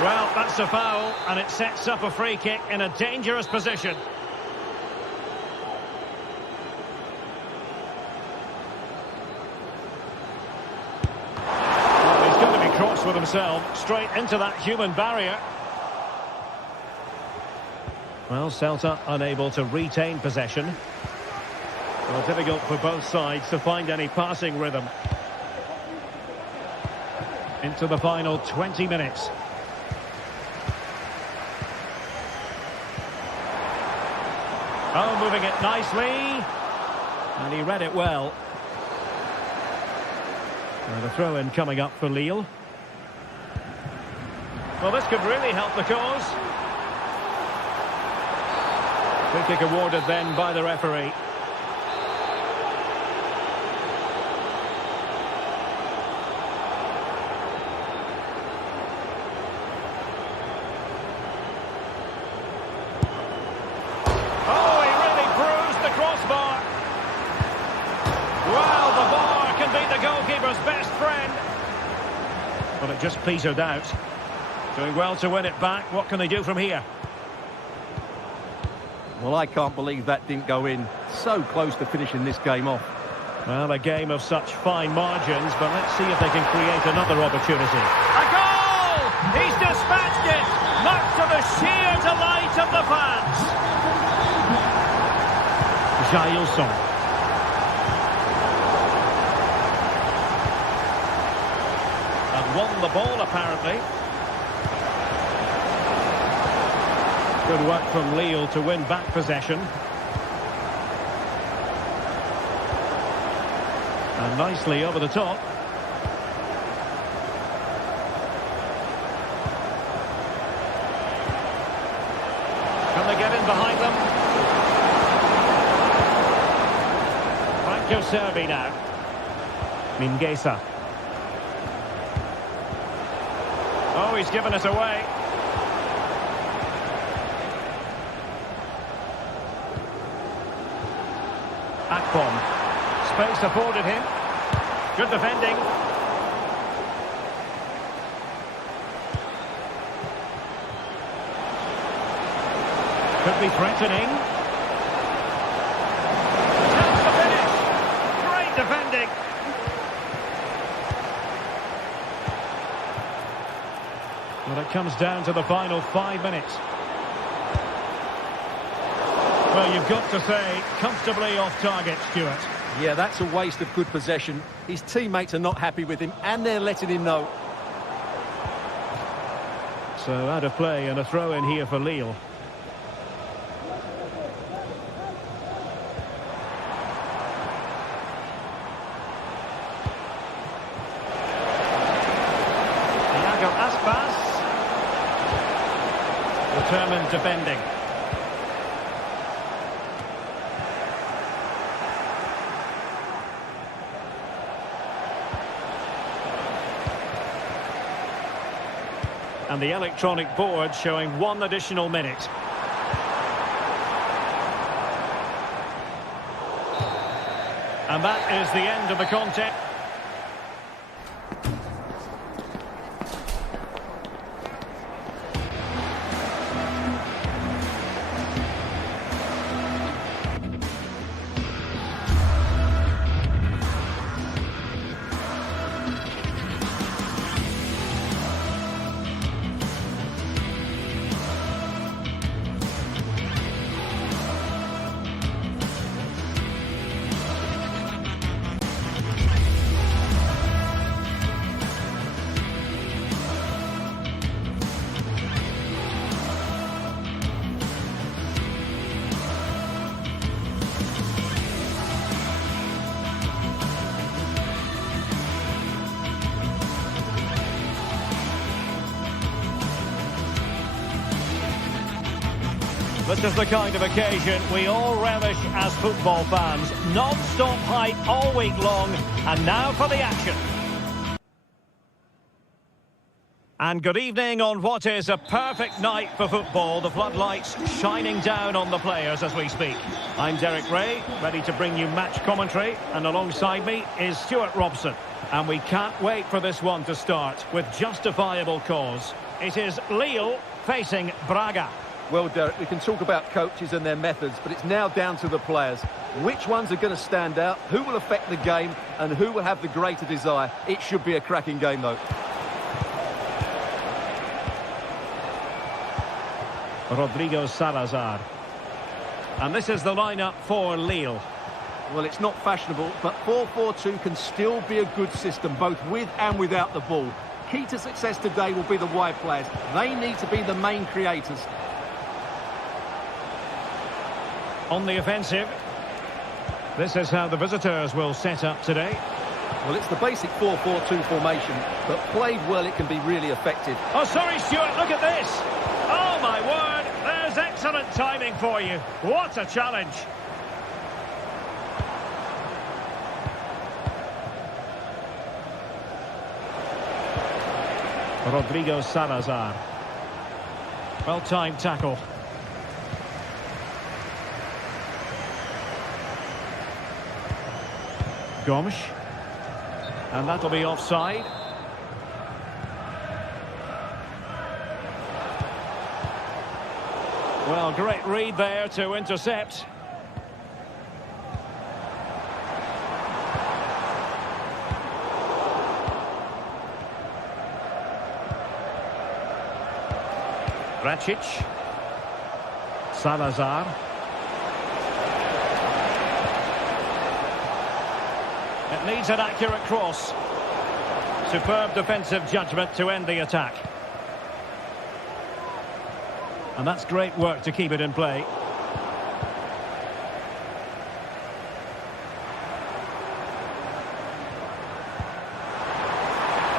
Well, that's a foul, and it sets up a free kick in a dangerous position. Well, he's going to be cross with himself, straight into that human barrier. Well, Celta unable to retain possession. Well, difficult for both sides to find any passing rhythm. Into the final 20 minutes. Oh, moving it nicely. And he read it well. And the throw-in coming up for Lille. Well, this could really help the cause. Free kick awarded then by the referee. Oh, he really bruised the crossbar. Well, the bar can be the goalkeeper's best friend. Well, it just petered out. Doing well to win it back. What can they do from here? Well, I can't believe that didn't go in. So close to finishing this game off. Well, a game of such fine margins, but let's see if they can create another opportunity. A goal! He's dispatched it, much to the sheer delight of the fans. Jailson. And won the ball, apparently. Good work from Lille to win back possession. And nicely over the top. Can they get in behind them? Franco Servi now. Mingueza. Oh, he's given it away. Akpom. Space afforded him. Good defending. Could be threatening. Chance to finish. Great defending. Well, it comes down to the final 5 minutes. Well, you've got to say, comfortably off target, Stuart. Yeah, that's a waste of good possession. His teammates are not happy with him, and they're letting him know. So out of play and a throw in here for Lille. Iago Aspas. Determined defending. And the electronic board showing 1 additional minute. And that is the end of the contest. This is the kind of occasion we all relish as football fans. Non-stop hype all week long, and now for the action. And good evening on what is a perfect night for football. The floodlights shining down on the players as we speak. I'm Derek Ray, ready to bring you match commentary. And alongside me is Stuart Robson. And we can't wait for this one to start with justifiable cause. It is Lille facing Braga. Well, Derek, we can talk about coaches and their methods, but it's now down to the players. Which ones are going to stand out, who will affect the game, and who will have the greater desire. It should be a cracking game, though. Rodrigo Salazar. And this is the lineup for Lille. Well, it's not fashionable, but 4-4-2 can still be a good system, both with and without the ball. Key to success today will be the wide players. They need to be the main creators. On the offensive. This is how the visitors will set up today. Well, it's the basic 4-4-2 formation, but played well, it can be really effective. Oh, sorry, Stuart, look at this. Oh, my word, there's excellent timing for you. What a challenge. Rodrigo Salazar. Well-timed tackle. Gomes. And that'll be offside. Well, great read there to intercept. Racic. Salazar. It needs an accurate cross. Superb defensive judgment to end the attack. And that's great work to keep it in play.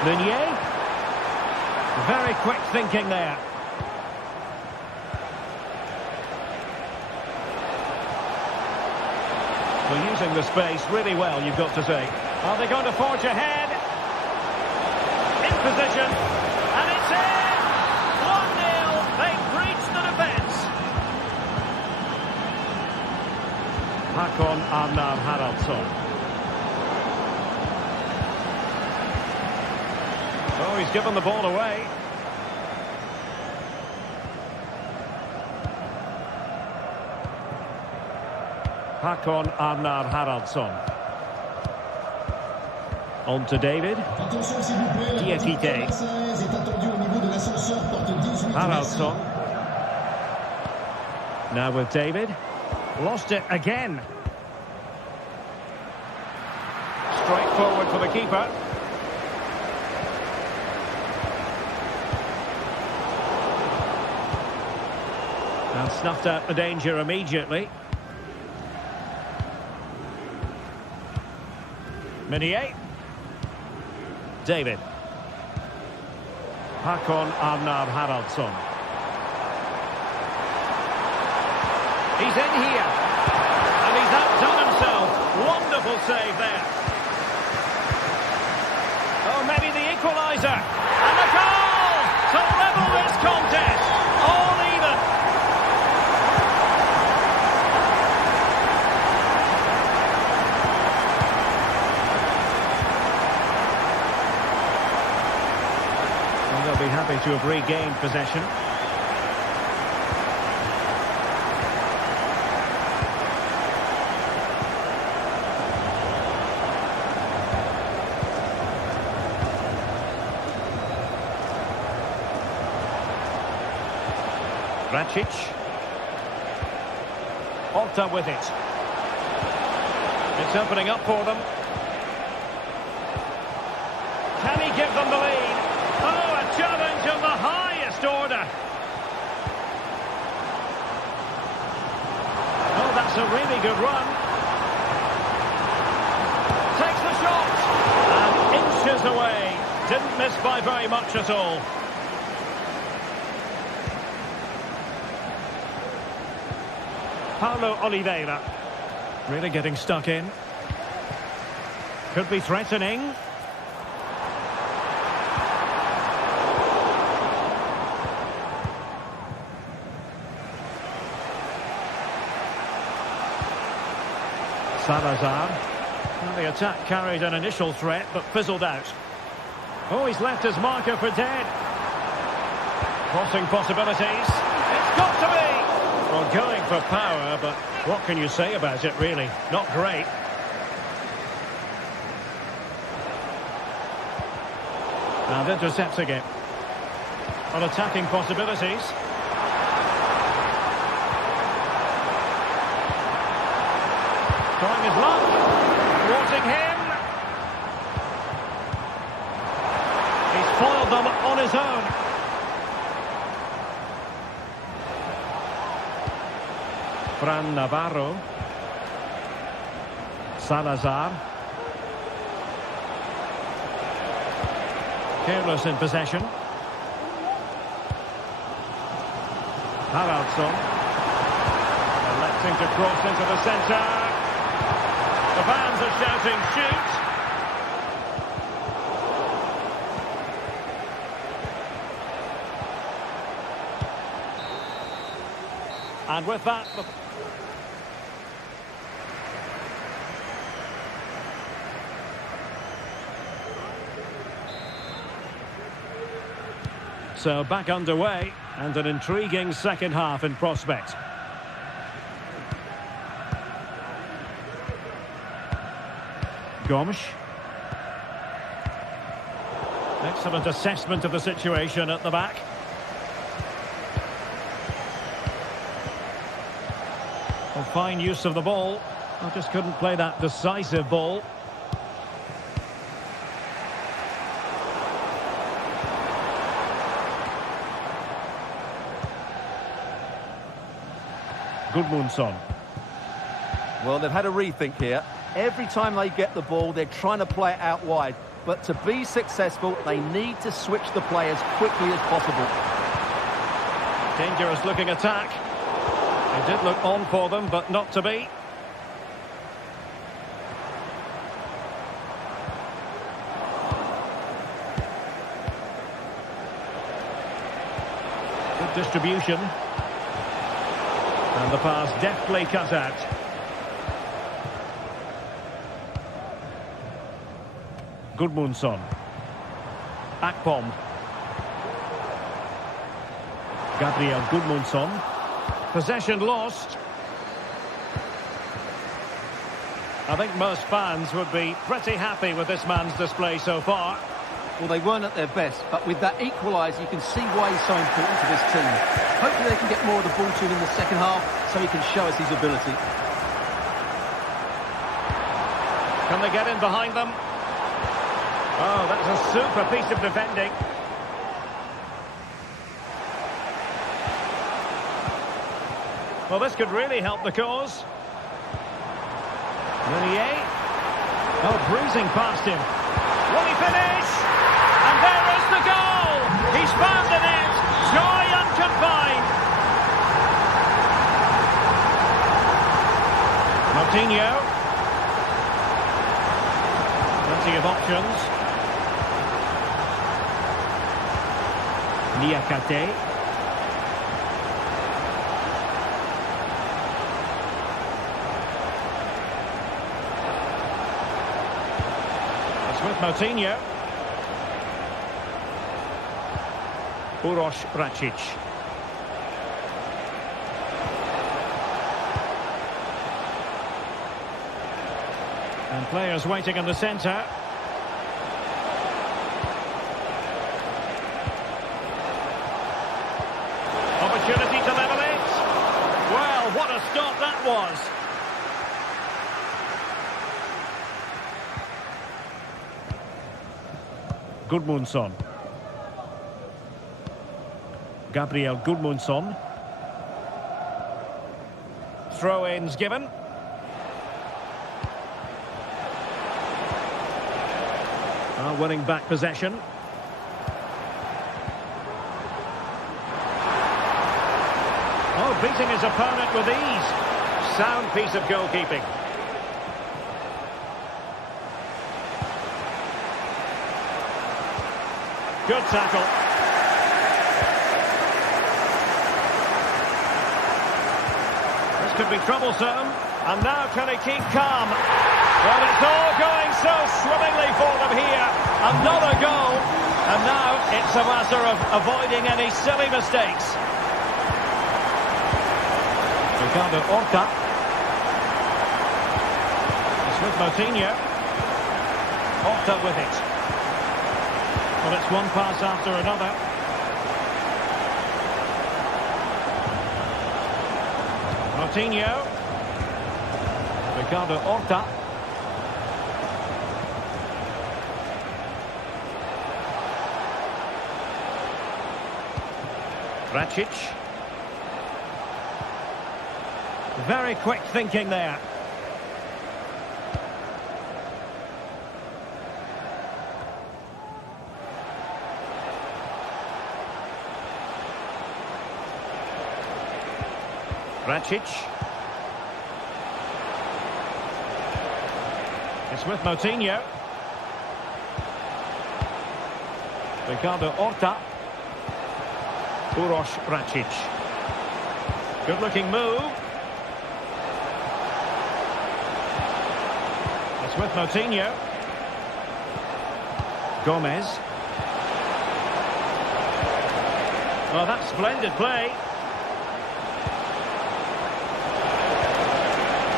Meunier. Very quick thinking there. Well, using the space really well, you've got to say. Are they going to forge ahead? In position. And it's in! 1-0. They've breached the defence. Hakon Arnar Haraldsson. Oh, he's given the ball away. Hakon Arnar Haraldsson. On to David. Diakite. Haraldsson. Now with David. Lost it again. Straight forward for the keeper. And snuffed out the danger immediately. Meunier. David. Hakon Arnar Haraldsson. He's in here. And he's outdone himself. Wonderful save there. Oh, maybe the equaliser. And the goal to level this contest. All even. They'll be happy to have regained possession. Racic. Horta with it. It's opening up for them. Can he give them the lead? Oh, a challenge of the highest order. Oh, that's a really good run. Takes the shot. And inches away. Didn't miss by very much at all. Paulo Oliveira. Really getting stuck in. Could be threatening. Salazar. Well, the attack carried an initial threat, but fizzled out. Oh, he's left his marker for dead. Crossing possibilities. It's got to be! Well, going for power, but what can you say about it, really? Not great. And intercepting it. On attacking possibilities. Trying his luck. Thwarting him. He's foiled them on his own. Fran Navarro. Salazar. Careless in possession. Haraldsson. Electing to cross into the centre. The fans are shouting, shoot! And with that... So back underway, and an intriguing second half in prospect. Gomes. Excellent assessment of the situation at the back. Well, fine use of the ball. I just couldn't play that decisive ball. Gudmundsson. Well, they've had a rethink here. Every time they get the ball, they're trying to play it out wide. But to be successful, they need to switch the play as quickly as possible. Dangerous looking attack. It did look on for them, but not to be. Good distribution. And the pass deftly cut out. Gudmundsson. Akpom. Gabriel Gudmundsson. Possession lost. I think most fans would be pretty happy with this man's display so far. Well, they weren't at their best, but with that equaliser, you can see why he's so important to this team. Hopefully they can get more of the ball to him in the second half, so he can show us his ability. Can they get in behind them? Oh, that's a super piece of defending. Well, this could really help the cause. Meunier. Oh, breezing past him. Will he finish? And there is the goal! He's found the net! Joy unconfined! Coutinho. Plenty of options. Niakate. It's with Coutinho. Uroš Račić. And players waiting in the centre. Opportunity to level it. Well, what a stop that was. Gudmundsson. Gabriel Gudmundsson. Throw-ins given. Winning back possession. Oh, beating his opponent with ease. Sound piece of goalkeeping. Good tackle. This could be troublesome. And now can he keep calm? Well, it's all going so swimmingly for them here. Another goal. And now it's a matter of avoiding any silly mistakes. Ricardo Horta. It's with Moutinho. Horta with it. Well, it's one pass after another. Moutinho. Ricardo Horta. Rakic. Very quick thinking there. Rakic. It's with Moutinho. Ricardo Horta. Uroš Rakic. Good looking move. It's with Moutinho. Gomez. Well, that's splendid play.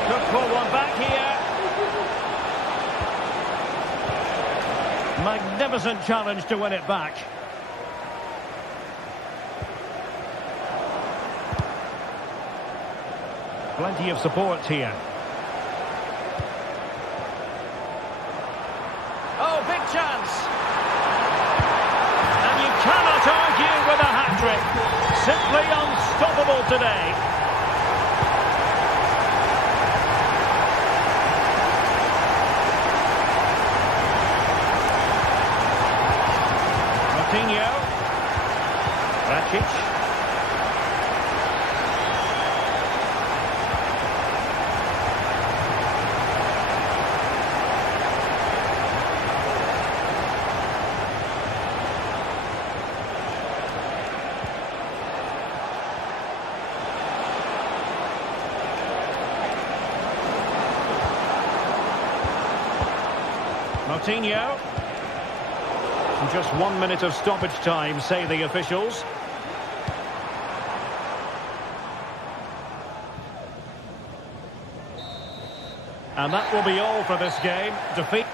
Could pull one back here. Magnificent challenge to win it back. Plenty of support here. Oh, big chance. And you cannot argue with a hat-trick. Simply unstoppable today. Moutinho. Rakic. Moutinho. Just 1 minute of stoppage time, say the officials. And that will be all for this game. Defeat.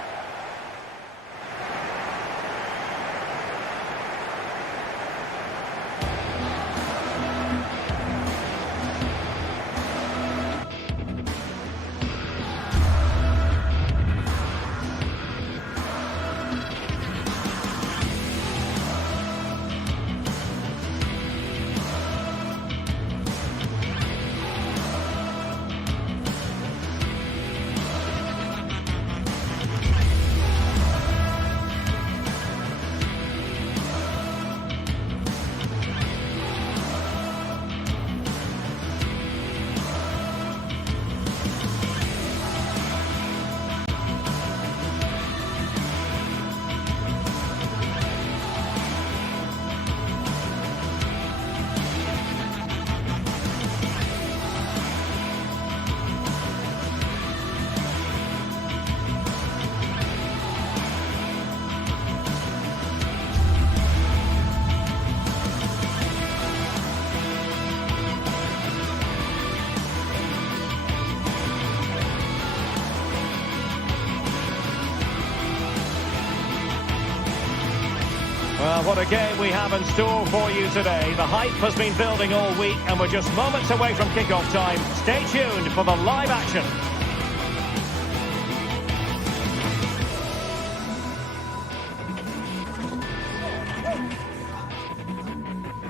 Well, what a game we have in store for you today. The hype has been building all week and we're just moments away from kick-off time. Stay tuned for the live action.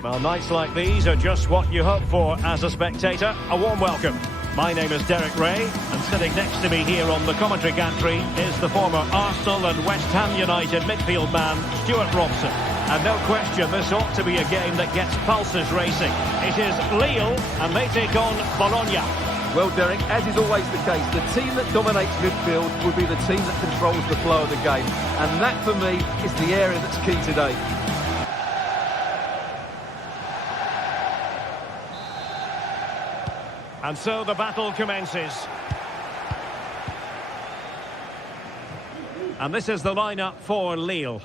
Well, nights like these are just what you hope for as a spectator. A warm welcome. My name is Derek Ray, and sitting next to me here on the commentary gantry is the former Arsenal and West Ham United midfield man, Stuart Robson. And no question, this ought to be a game that gets pulses racing. It is Lille, and they take on Bologna. Well, Derek, as is always the case, the team that dominates midfield will be the team that controls the flow of the game. And that, for me, is the area that's key today. And so the battle commences. And this is the lineup for Lille.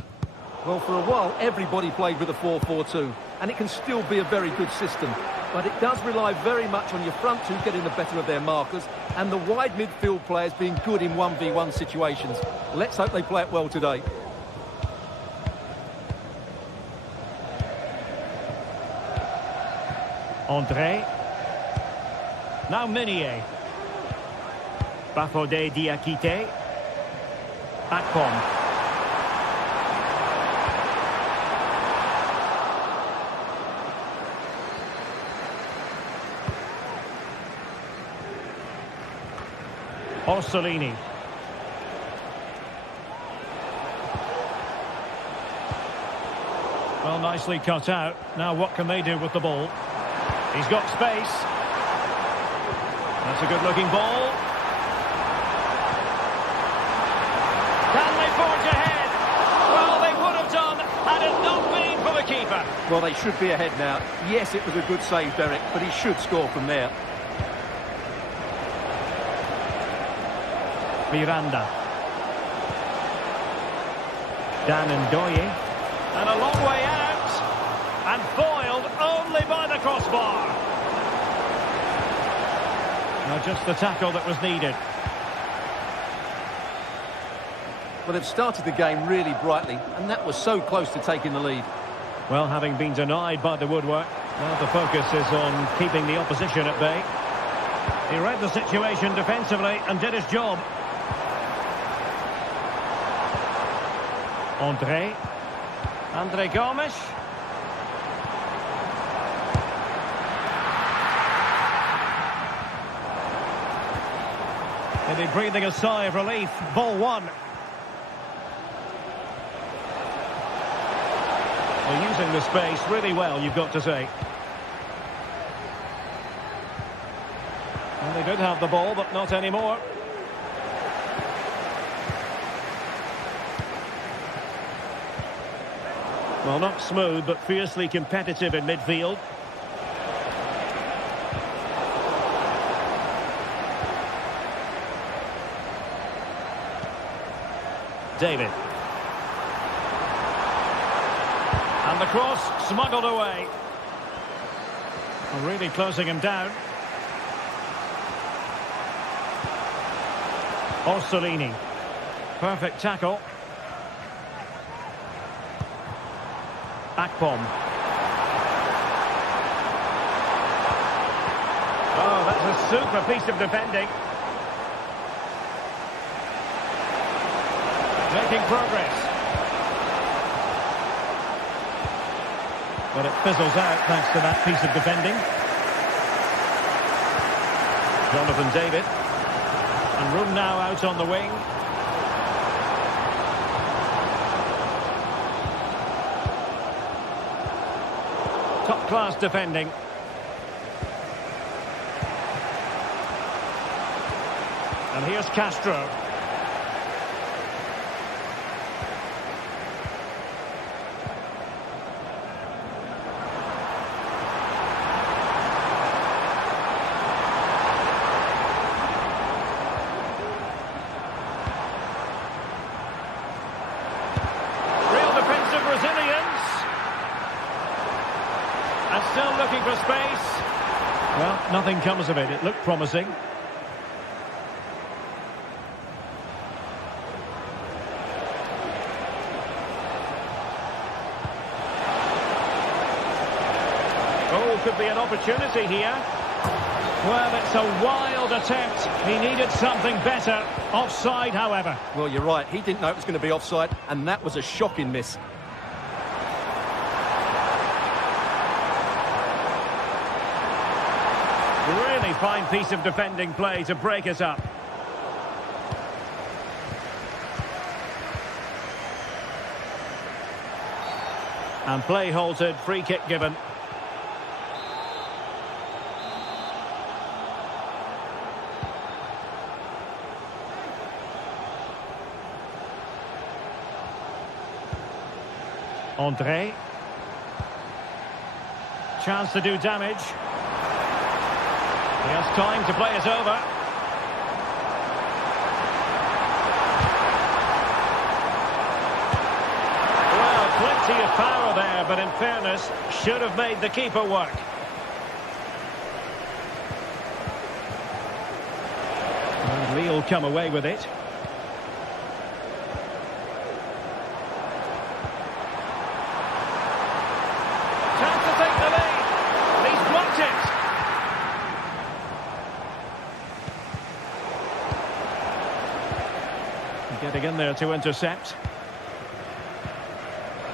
Well, for a while, everybody played with a 4-4-2, and it can still be a very good system. But it does rely very much on your front two getting the better of their markers, and the wide midfield players being good in 1v1 situations. Let's hope they play it well today. André. Now Meunier. Bafodé Diakité. Akpom. Orsolini. Well, nicely cut out. Now what can they do with the ball? He's got space. That's a good-looking ball. Can they forge ahead? Well, they would have done had it not been for the keeper. Well, they should be ahead now. Yes, it was a good save, Derek, but he should score from there. Miranda. Dan Ndoye. And a long way out. And foiled only by the crossbar. Now just the tackle that was needed. Well, they've started the game really brightly, and that was so close to taking the lead. Well, having been denied by the woodwork, now the focus is on keeping the opposition at bay. He read the situation defensively and did his job. André Gomes. Maybe breathing a sigh of relief. Ball one. They're using the space really well, you've got to say. Well, they did have the ball, but not anymore. Well, not smooth, but fiercely competitive in midfield. David. And the cross smuggled away. Really closing him down. Orsolini. Perfect tackle. Akpom. Oh, that's a super piece of defending. Making progress. But it fizzles out thanks to that piece of defending. Jonathan David. And room now out on the wing. Top-class defending. And here's Castro. And still looking for space. Well, nothing comes of it. It looked promising. Oh, could be an opportunity here. Well, it's a wild attempt. He needed something better. Offside, however. Well, you're right. He didn't know it was going to be offside, and that was a shocking miss. Really fine piece of defending play to break it up. And play halted, free kick given. André. Chance to do damage. He has time to play it over. Plenty of power there, but in fairness, should have made the keeper work. And Lille come away with it. Chance to take the lead. And he's blocked it. Getting in there to intercept.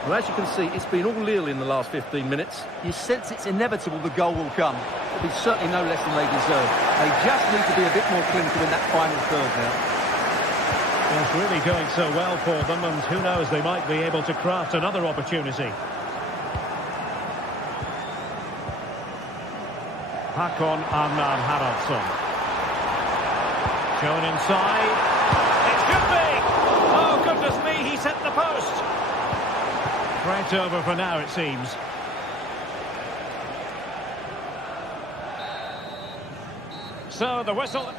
Well, as you can see, it's been all Lille in the last 15 minutes. You sense it's inevitable the goal will come. It'll be certainly no less than they deserve. They just need to be a bit more clinical in that final third now. It's really going so well for them, and who knows, they might be able to craft another opportunity. Hakon Arnar Haraldsson. Shown inside. It should be! Oh, goodness me, he's hit the post. Right over for now, it seems. So, the whistle.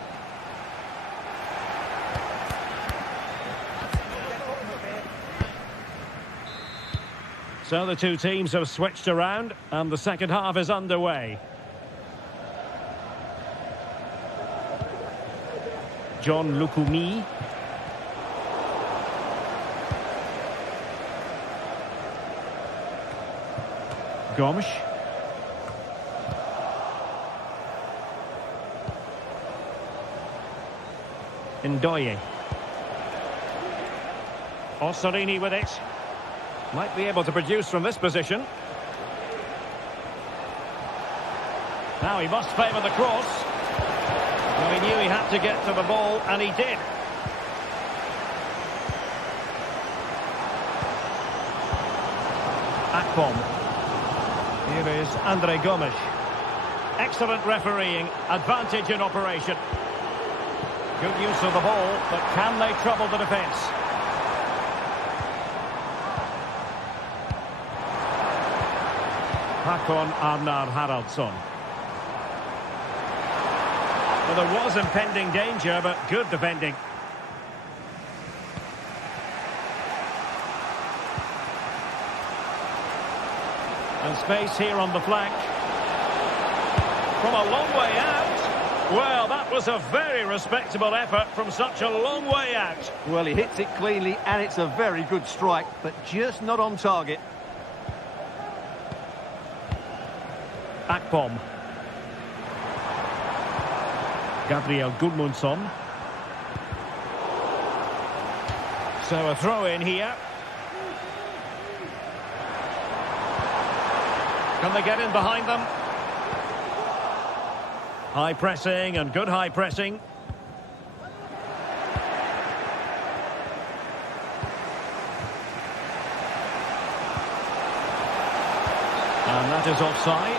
So, the two teams have switched around, and the second half is underway. John Lukumi. Gomes. Ndoye. Ossorini with it. Might be able to produce from this position. Now he must favour the cross. Well, he knew he had to get to the ball, and he did. Akpom. Here is Andre Gomes. Excellent refereeing, advantage in operation. Good use of the ball, but can they trouble the defence? Hakon Arnar Haraldsson. Well, there was impending danger, but good defending. And space here on the flank. From a long way out. Well, that was a very respectable effort from such a long way out. Well, he hits it cleanly, and it's a very good strike, but just not on target. Akpom. Gabriel Gudmundsson. So a throw in here. Can they get in behind them? High pressing and good high pressing. And that is offside.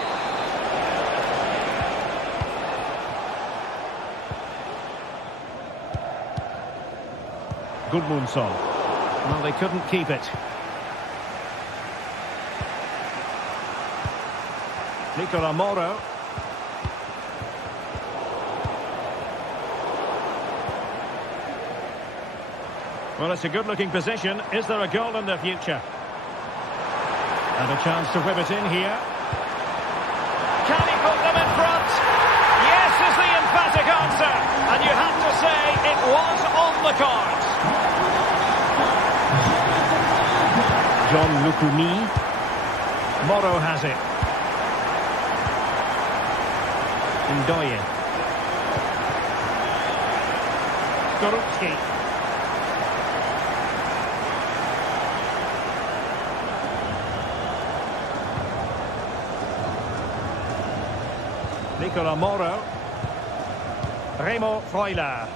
Gudmundsson. Well, they couldn't keep it. Nicola Moro. Well, it's a good-looking position. Is there a goal in the future? And a chance to whip it in here. Can he put them in front? Yes is the emphatic answer. And you have to say it was on the cards. John Lukumi. Moro has it. Ndoye. Gorutski. Nicola Moro. Remo Freuler.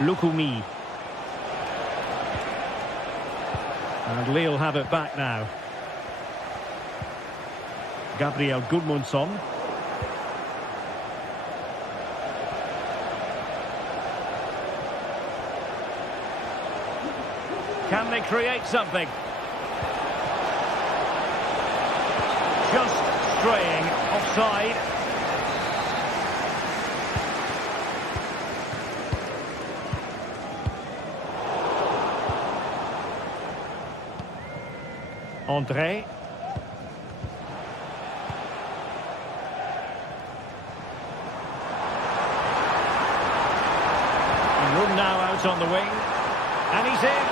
Lukumi. And Lille have it back now. Gabriel Gudmundsson. Can they create something? Just straying offside. André. Room now out on the wing. And he's in.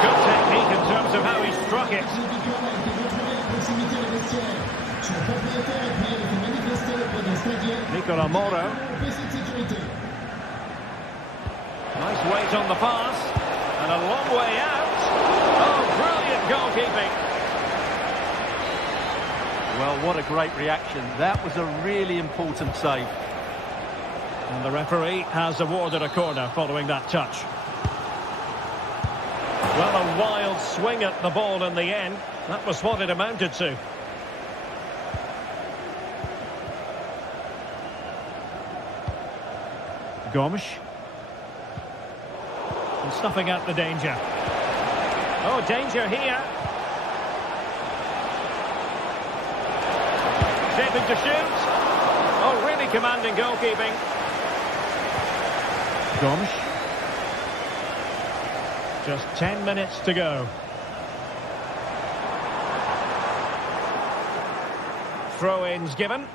Good technique in terms of how he struck it. Nicola Moro. Nice weight on the pass. And a long way out. Oh, brilliant goalkeeping. Well, what a great reaction. That was a really important save. And the referee has awarded a corner following that touch. Well, a wild swing at the ball in the end. That was what it amounted to. Gomes. And snuffing out the danger. Oh, danger here. Shaping to shoot. Oh, really commanding goalkeeping. Gomes. Just 10 minutes to go. Throw-ins given.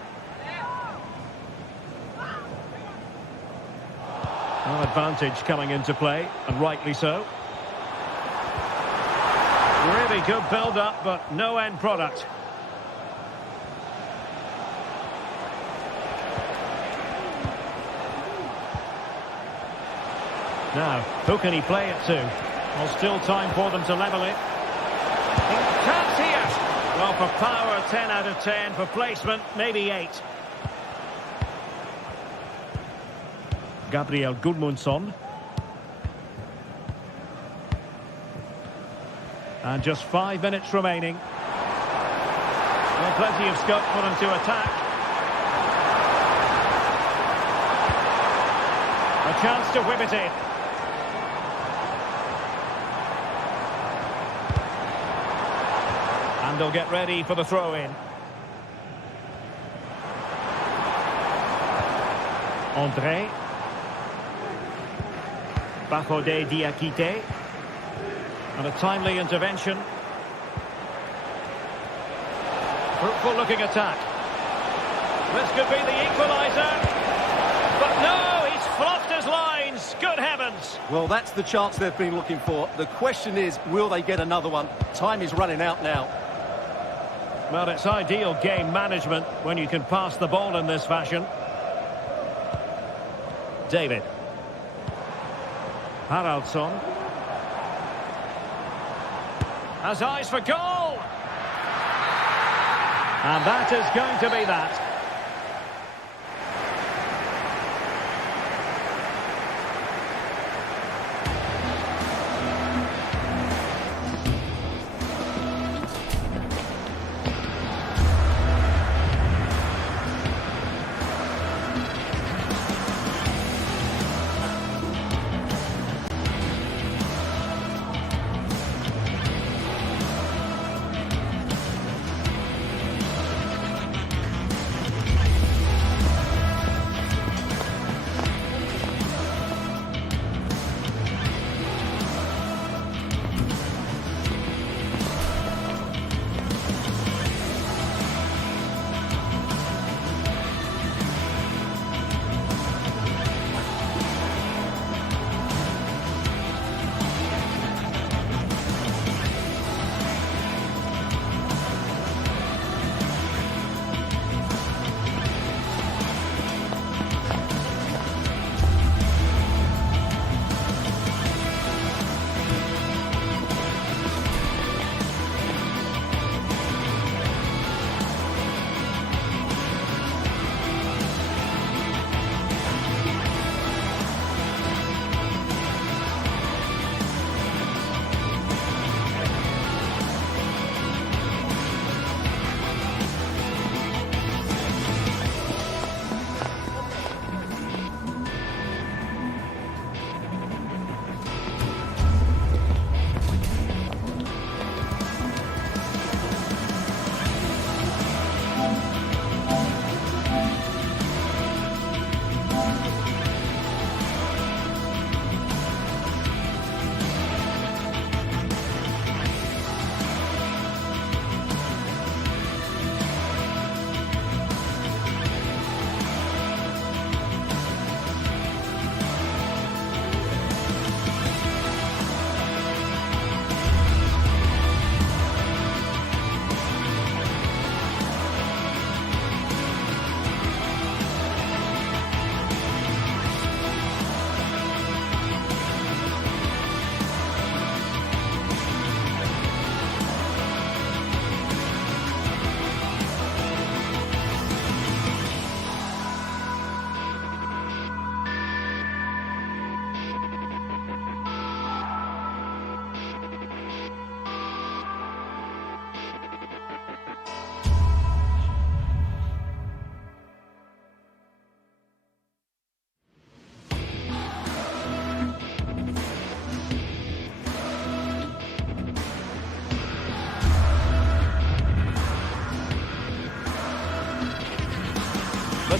Well, advantage coming into play, and rightly so. Really good build-up, but no end product. Now, who can he play it to? Well, still time for them to level it. Chance here. Well, for power, 10 out of 10. For placement, maybe 8. Gabriel Gudmundsson. And just 5 minutes remaining. Well, plenty of scope for them to attack. A chance to whip it in. And they'll get ready for the throw-in. André. Bafodé Diakité. And a timely intervention. Fruitful looking attack. This could be the equaliser. But no, he's fluffed his lines. Good heavens. Well, that's the chance they've been looking for. The question is, will they get another one? Time is running out now. Well, it's ideal game management when you can pass the ball in this fashion. David. Haraldsson. Has eyes for goal! And that is going to be that.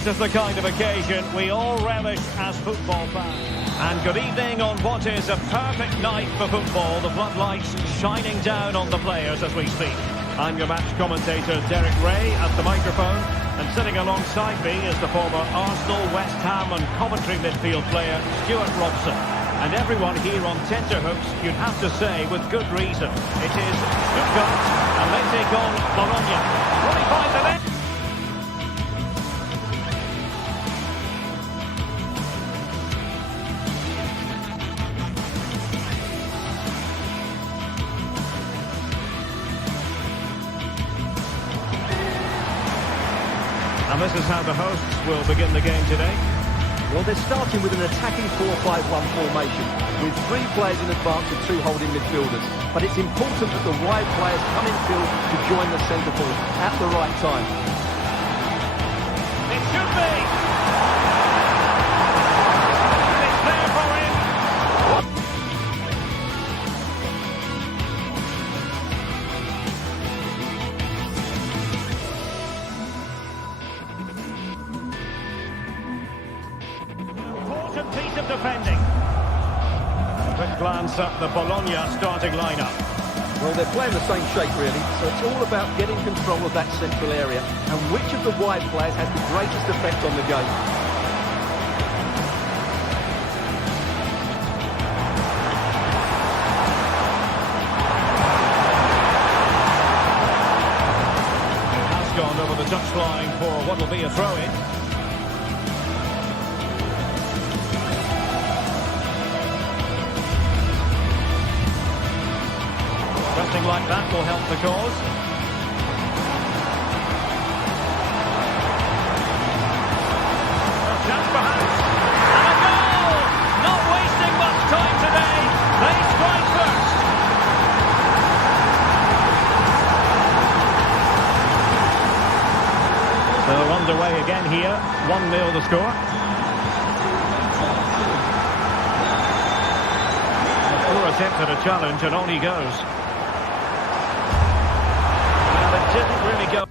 This is the kind of occasion we all relish as football fans. And good evening on what is a perfect night for football. The floodlights shining down on the players as we speak. I'm your match commentator, Derek Ray, at the microphone. And sitting alongside me is the former Arsenal, West Ham and Coventry midfield player, Stuart Robson. And everyone here on tenterhooks, you'd have to say, with good reason. It is Stuttgart, and they take on Bologna. 45 minutes. And this is how the hosts will begin the game today. Well, they're starting with an attacking 4-5-1 formation, with 3 players in advance of 2 holding midfielders. But it's important that the wide players come infield to join the centre forward at the right time. It should be! And it's there for him! Piece of defending. A quick glance at the Bologna starting lineup. Well, they're playing the same shape, really, so it's all about getting control of that central area and which of the wide players has the greatest effect on the game. Has gone over the touchline for what will be a throw-in. Something like that will help the cause. A chance perhaps. And a goal! Not wasting much time today. They strike first. So underway again here. 1-0 the score. A poor attempt at a challenge and on he goes. Didn't really go.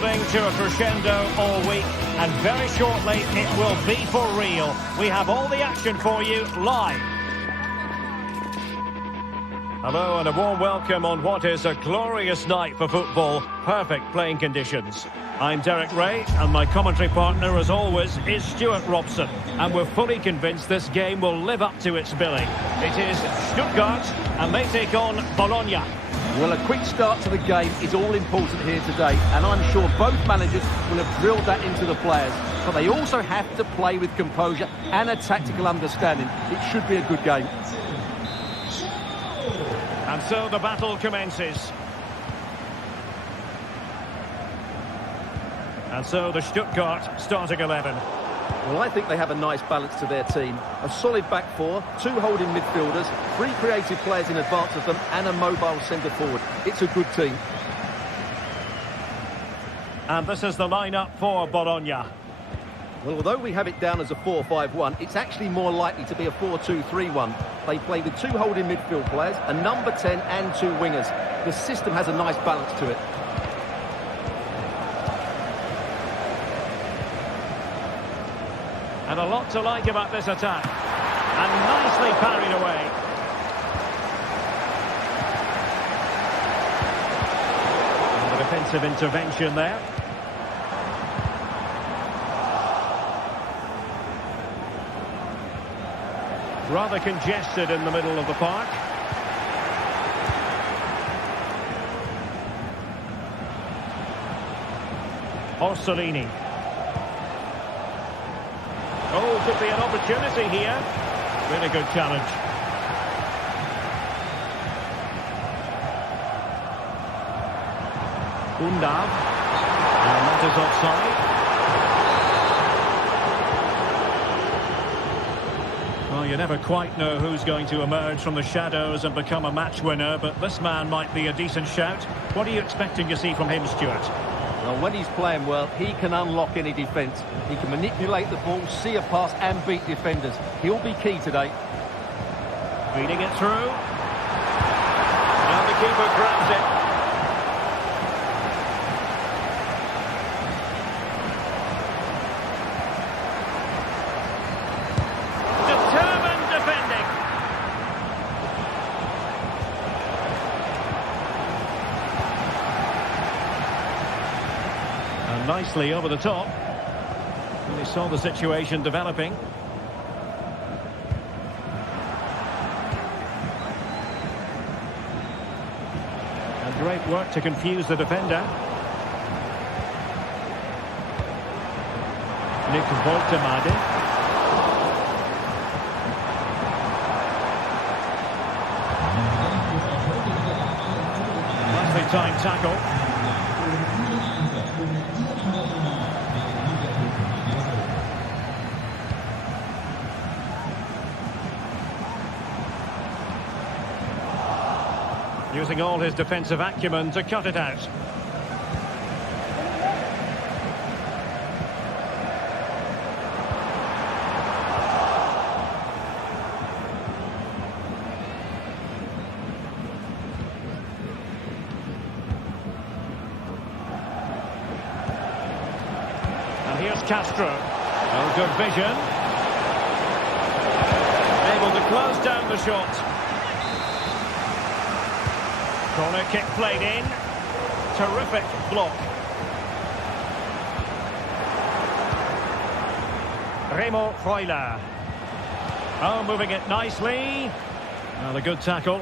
building to a crescendo all week, and very shortly it will be for real. We have all the action for you live. Hello and a warm welcome on what is a glorious night for football. Perfect playing conditions. I'm Derek Ray, and my commentary partner, as always, is Stuart Robson. And we're fully convinced this game will live up to its billing. It is Stuttgart, and they take on Bologna. Well, a quick start to the game is all important here today, and I'm sure both managers will have drilled that into the players. But they also have to play with composure and a tactical understanding. It should be a good game. And so the battle commences. And so the Stuttgart starting 11. Well, I think they have a nice balance to their team. A solid back four, two holding midfielders, three creative players in advance of them, and a mobile centre forward. It's a good team. And this is the lineup for Bologna. Well, although we have it down as a 4-5-1, it's actually more likely to be a 4-2-3-1. They play with two holding midfield players, a number 10 and two wingers. The system has a nice balance to it. And a lot to like about this attack. And nicely parried away. And the defensive intervention there. Rather congested in the middle of the park. Orsolini. Oh, could be an opportunity here. Really good challenge. Undav. And that is offside. Well, you never quite know who's going to emerge from the shadows and become a match winner, but this man might be a decent shout. What are you expecting to see from him, Stuart? Well, when he's playing well, he can unlock any defence. He can manipulate the ball, see a pass and beat defenders. He'll be key today. Feeding it through. And the keeper grabs it. Determined defending. And nicely over the top. Really saw the situation developing. Great work to confuse the defender. Nick Voltemade. Nicely timed tackle. Using all his defensive acumen to cut it out. And here's Castro. Oh, good vision. Able to close down the shot. Corner kick played in. Terrific block. Remo Freuler. Oh, moving it nicely. Well, a good tackle.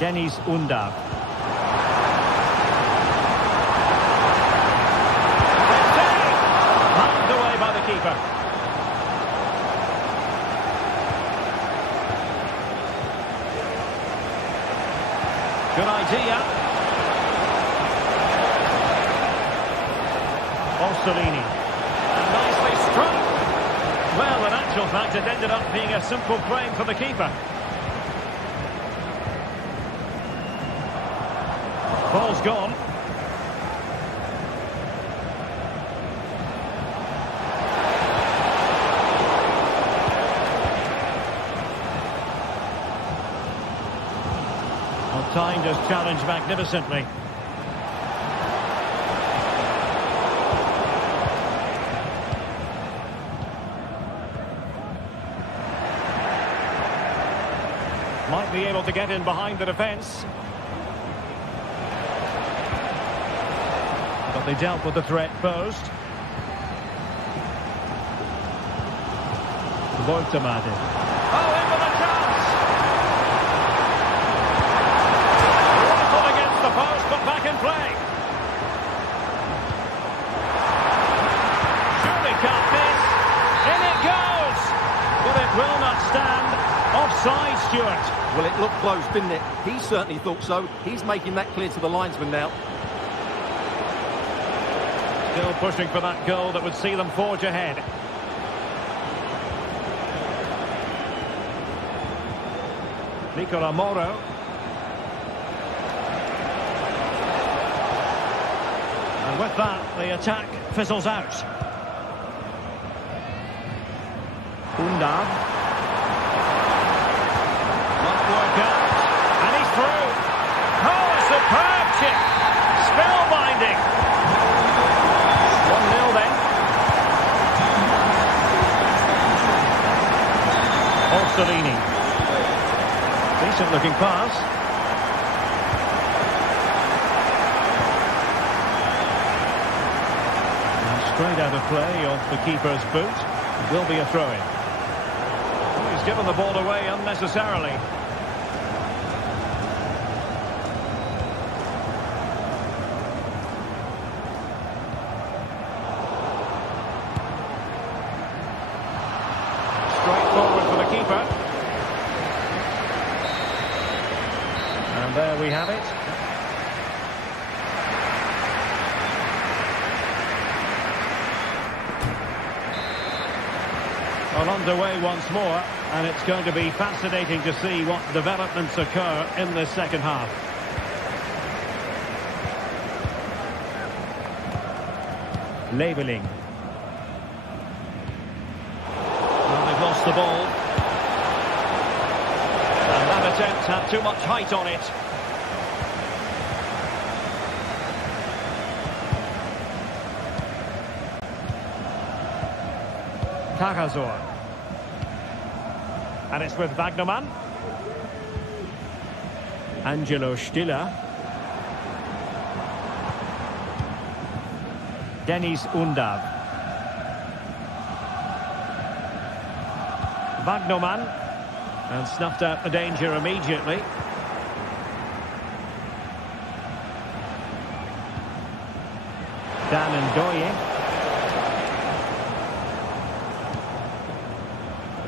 Dennis Undav. Knocked away by the keeper. Good idea. Orsolini. And nicely struck. Well, in actual fact, it ended up being a simple frame for the keeper. Ball's gone. Timed his challenge magnificently. Might be able to get in behind the defence. But they dealt with the threat posed. Buildup. Oh, in with a chance! Rifled against the post, but back in play. Surely can't miss. In it goes! But it will not stand. Offside, Stuart. Well, it looked close, didn't it? He certainly thought so. He's making that clear to the linesman now. Still pushing for that goal that would see them forge ahead. Nicola Moro. And with that, the attack fizzles out. Undav. Not work out. And he's through. Oh, a superb chip. Spellbinding. 1-0 then. Orsolini. Decent looking pass. And straight out of play off the keeper's boot. Will be a throw-in. He's given the ball away unnecessarily. Straight forward for the keeper. And there we have it. Well, underway once more, and it's going to be fascinating to see what developments occur in the second half. Labelling. Well, they've lost the ball. And that attempt had too much height on it. Cagazor. And it's with Wagnerman. Angelo Stiller. Dennis Undav. Wagnerman. And snuffed out the danger immediately. Dan Ndoye.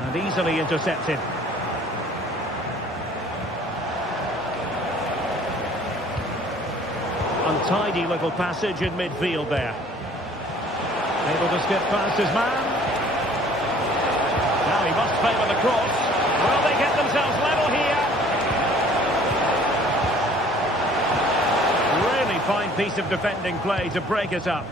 And easily intercepted. Untidy little passage in midfield there. Able to skip past his man. Now he must favour the cross. Will they get themselves level here? Really fine piece of defending play to break it up.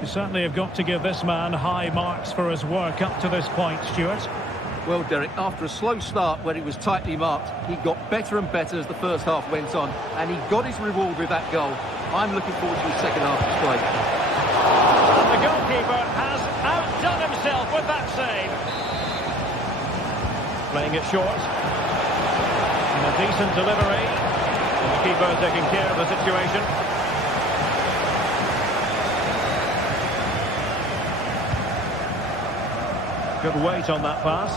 You certainly have got to give this man high marks for his work up to this point, Stuart. Well, Derek, after a slow start where he was tightly marked, he got better and better as the first half went on, and he got his reward with that goal. I'm looking forward to his second half display. And the goalkeeper has outdone himself with that save. Playing it short. And a decent delivery. And the keeper taking care of the situation. Good weight on that pass.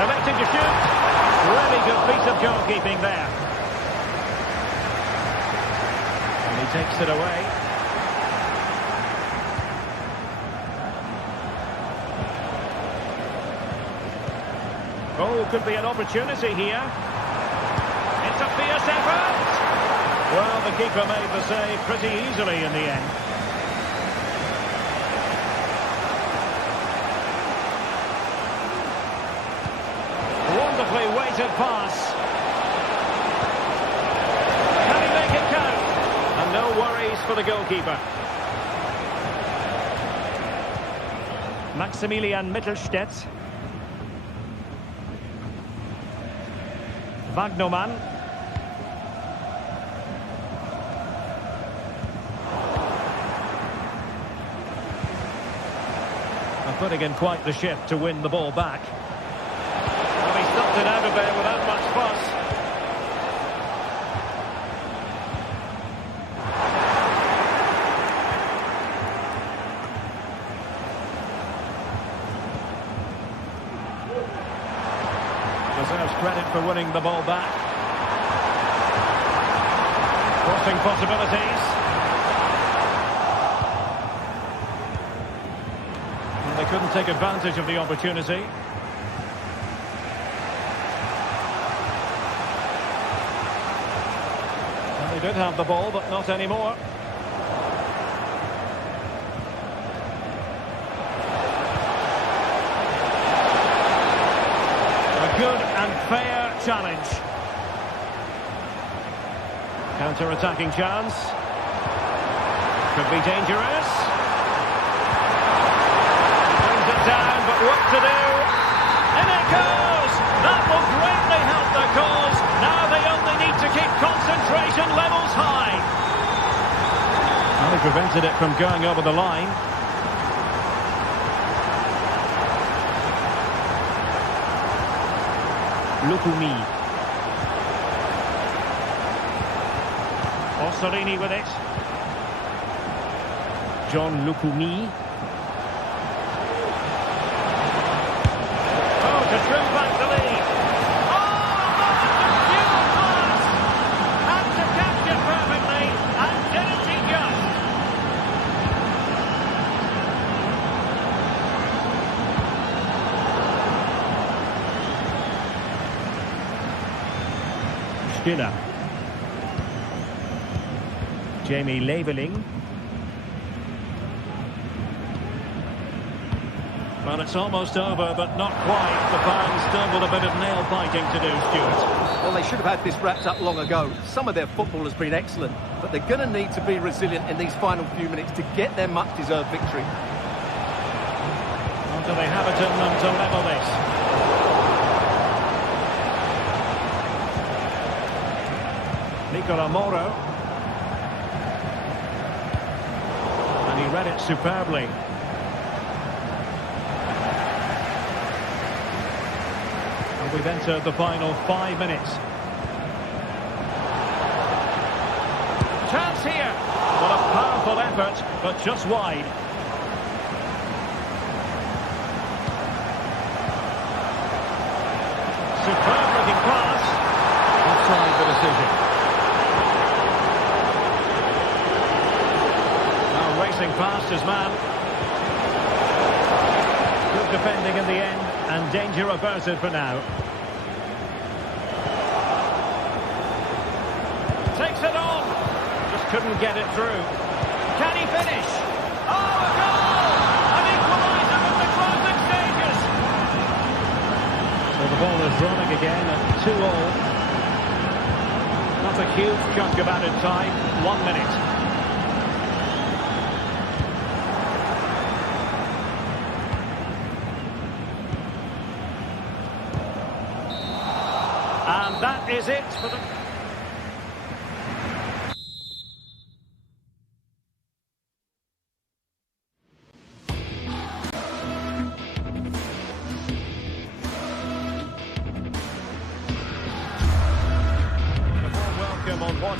Electing to shoot. Really good piece of goalkeeping there. And he takes it away. Oh, could be an opportunity here. It's a fierce effort. Well, the keeper made the save pretty easily in the end. Wonderfully weighted pass. Can he make it count? And no worries for the goalkeeper. Maximilian Mittelstädt. Wagnerman. And putting in quite the shift to win the ball back. Well, he stopped it out of there without much fuss. Deserves credit for winning the ball back. Crossing possibilities. And they couldn't take advantage of the opportunity. And they did have the ball, but not anymore. Good and fair challenge. Counter-attacking chance. Could be dangerous. Brings it down, but what to do? In it goes! That will greatly help their cause. Now they only need to keep concentration levels high. Well, he prevented it from going over the line. Lukumi. Orsolini with it. John Lukumi. Oh, to trim back the lead. Oh, that's a pure pass! Had to catch it perfectly, and didn't he just? Stiller. Jamie Leveling. Well, it's almost over, but not quite. The fans still with a bit of nail-biting to do, Stuart. Well, they should have had this wrapped up long ago. Some of their football has been excellent, but they're going to need to be resilient in these final few minutes to get their much-deserved victory. Or do they have it in them to level this? Nicola Moro. And he read it superbly. And we've entered the final 5 minutes. Chance here. What a powerful effort, but just wide. Superb looking pass. Offside the decision. Racing past his man. Good defending in the end, and danger averted for now. Takes it on. Just couldn't get it through. Can he finish? Oh, a goal! An equaliser in the closing stages. So the ball is rolling again at 2-all. Not a huge chunk of added time. 1 minute. And that is it for the... Welcome on one.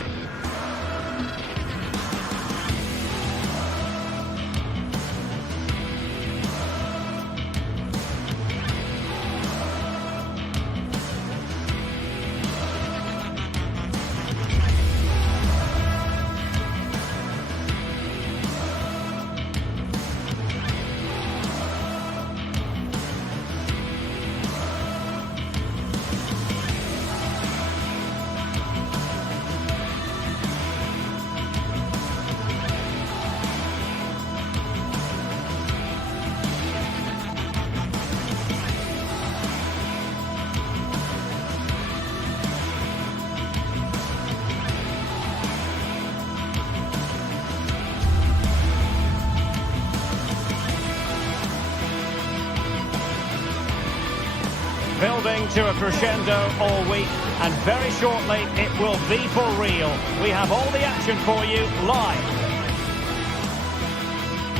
Building to a crescendo all week, and very shortly it will be for real. We have all the action for you live.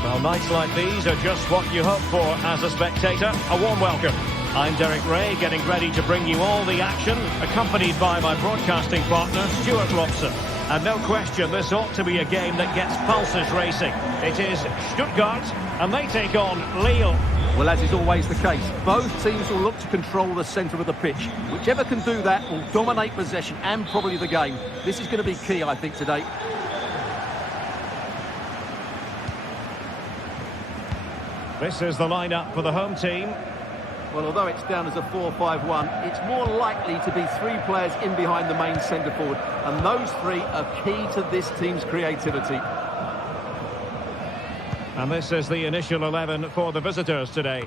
Well, nights like these are just what you hope for as a spectator. A warm welcome. I'm Derek Ray, getting ready to bring you all the action, accompanied by my broadcasting partner, Stuart Robson. And no question, this ought to be a game that gets pulses racing. It is Stuttgart, and they take on Lille. Well, as is always the case, both teams will look to control the centre of the pitch. Whichever can do that will dominate possession and probably the game. This is going to be key, I think, today. This is the lineup for the home team. Well, although it's down as a 4-5-1, it's more likely to be three players in behind the main centre-forward. And those three are key to this team's creativity. And this is the initial 11 for the visitors today.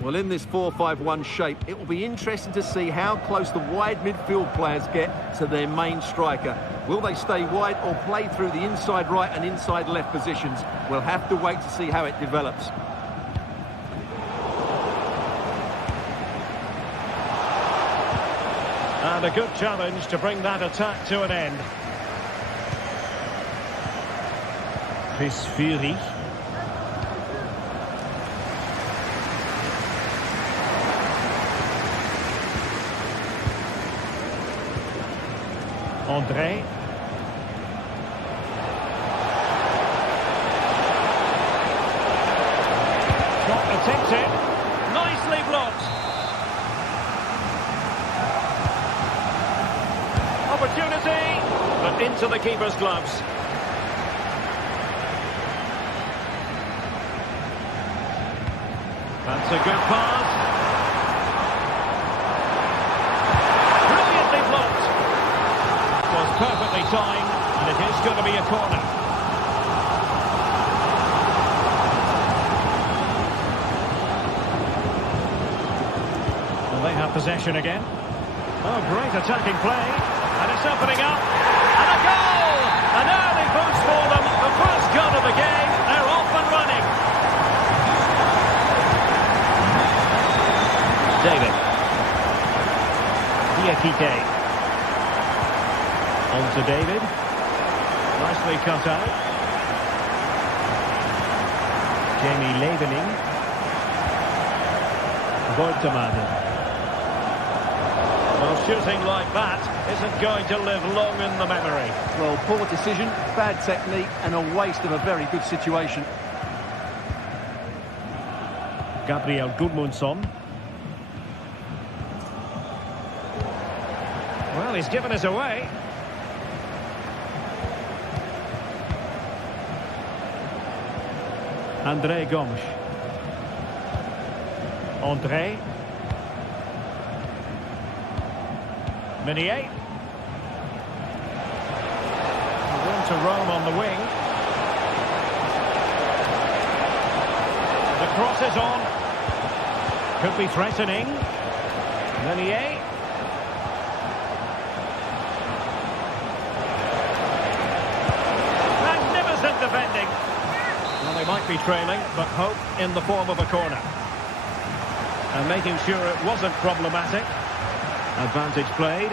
Well, in this 4-5-1 shape, it will be interesting to see how close the wide midfield players get to their main striker. Will they stay wide or play through the inside right and inside left positions? We'll have to wait to see how it develops. And a good challenge to bring that attack to an end. Chris Fury. André. Shot attempted. Nicely blocked. Opportunity, but into the keeper's gloves. That's a good pass. Brilliantly blocked. It was perfectly timed, and it is going to be a corner. Well, they have possession again. Oh, great attacking play. And it's opening up. And a goal! An early boost for them. The first goal of the game. They're off and running. David. Diakite. On to David. Nicely cut out. Jamie Levening. Goldemade. Well, shooting like that isn't going to live long in the memory. Well, poor decision, bad technique, and a waste of a very good situation. Gabriel Gudmundsson. Well, he's given us away. André Gomes. André. Meunier. Room to roam on the wing. The cross is on. Could be threatening. Meunier. Magnificent defending. Well, they might be trailing, but hope in the form of a corner. And making sure it wasn't problematic. Advantage played.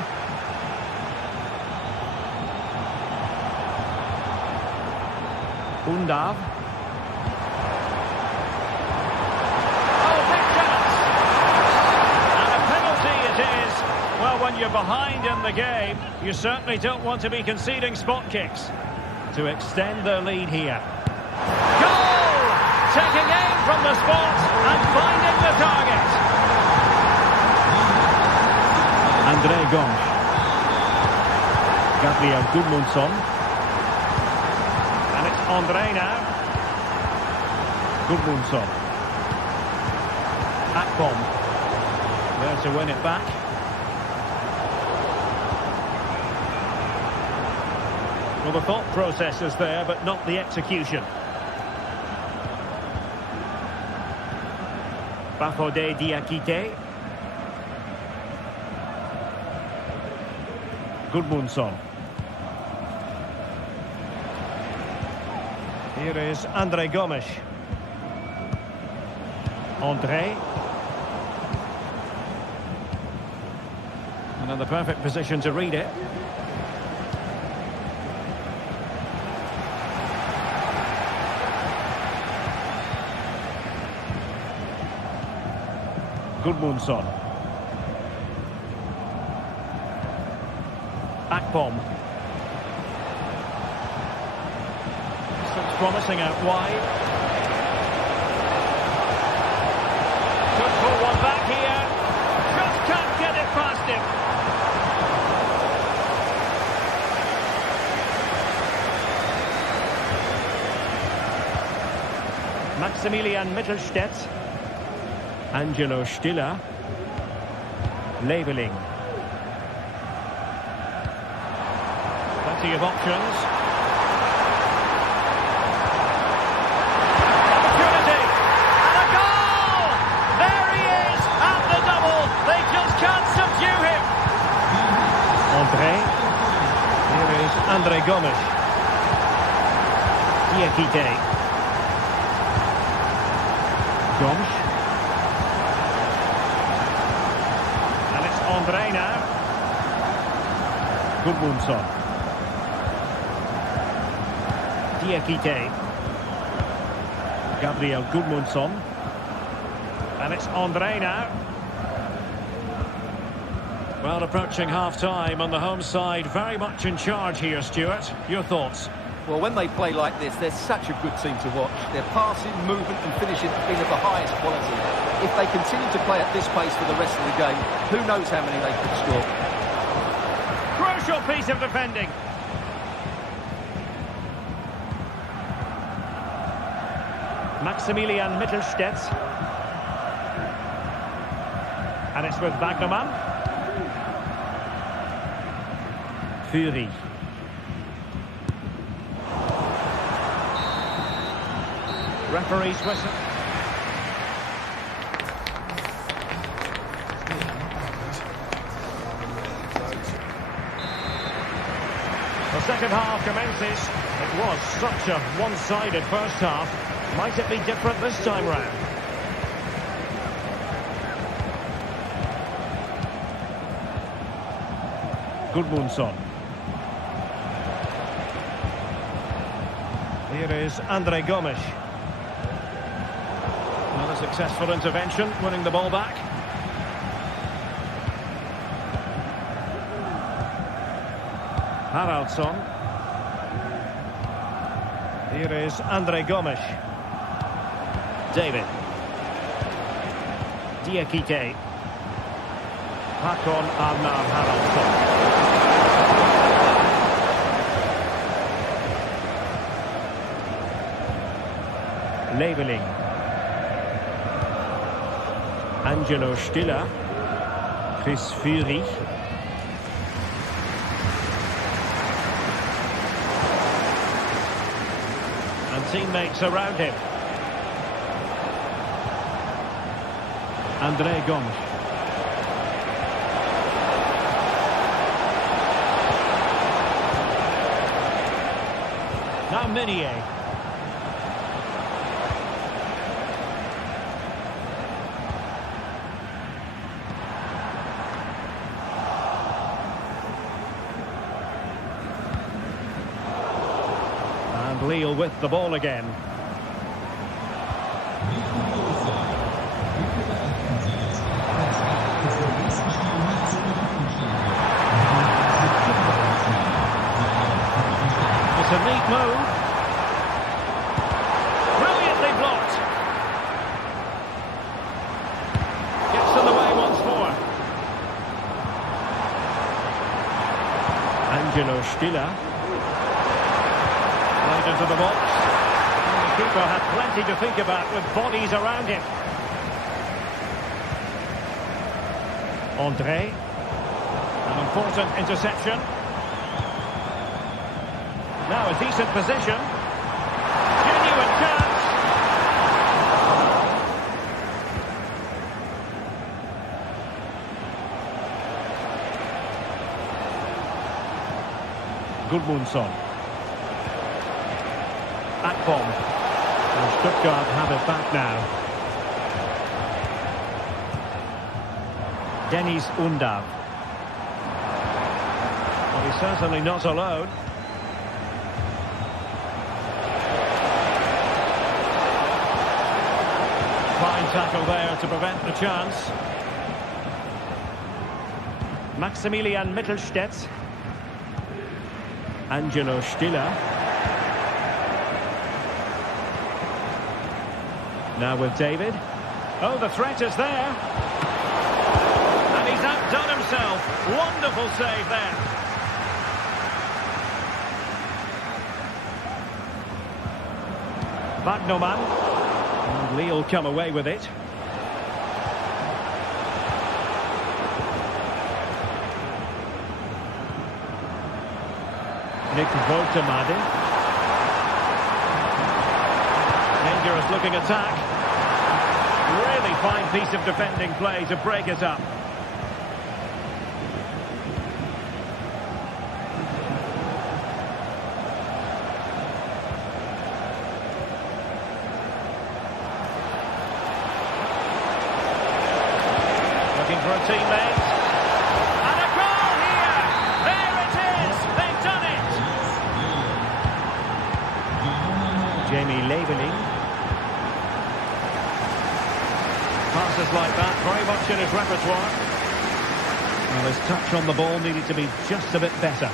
Undav. Oh, big chance! And a penalty it is. Well, when you're behind in the game, you certainly don't want to be conceding spot kicks. To extend their lead here. Goal! Taking aim from the spot and finding the target. André Gomes. Gabriel Gudmundsson. And it's André now. Gudmundsson. Akpom. There to win it back. Well, the thought process is there, but not the execution. Bafodé Diakite. Gudmundsson. Here is André Gomes. André. And And in the perfect position to read it. Gudmundsson. Akpom. Looks promising out wide. Could pull one back here. Just can't get it past him. Maximilian Mittelstädt. Angelo Stiller. Leveling. Plenty of options. Opportunity. And a goal! There he is at the double. They just can't subdue him. André. Here is André Gomes. Diakite. Gomes. André now. Gudmundsson. Diakite. Gabriel Gudmundsson. And it's André now. Well, approaching half-time on the home side. Very much in charge here, Stuart. Your thoughts? Well, when they play like this, they're such a good team to watch. Their passing, movement and finishing have been of the highest quality. If they continue to play at this pace for the rest of the game, who knows how many they could score. Crucial piece of defending. Maximilian Mittelstädt. And it's with Wagnerman. Fury. Referee's whistle. The second half commences. It was such a one-sided first half. Might it be different this time round? Gudmundsson. Here is André Gomes. Another successful intervention, winning the ball back. Haraldsson. Here is André Gomes. David. Diakite. Hakon Arnar Haraldsson. Leveling. Angelo Stiller. Chris Fury. And teammates around him. André Gomes. Now Minier. And Lille with the ball again. It's a neat move. Brilliantly blocked. Gets in the way once more. Angelo Stiller. Right into the box. And the keeper had plenty to think about with bodies around him. André. An important interception. Now a decent position. Genuine chance. Gudmundsson. Akpom. And Stuttgart have it back now. Dennis Undav. Certainly not alone. Fine tackle there to prevent the chance. Maximilian Mittelstädt. Angelo Stiller. Now with David. Oh, the threat is there. And he's outdone himself. Wonderful save there. Wagnerman. And Lille come away with it. Nick Votemade. Dangerous looking attack. Really fine piece of defending play to break it up. Looking for a teammate. And a goal here! There it is! They've done it! Jamie Leveling. Passes like that, very much in his repertoire. Well, his touch on the ball needed to be just a bit better.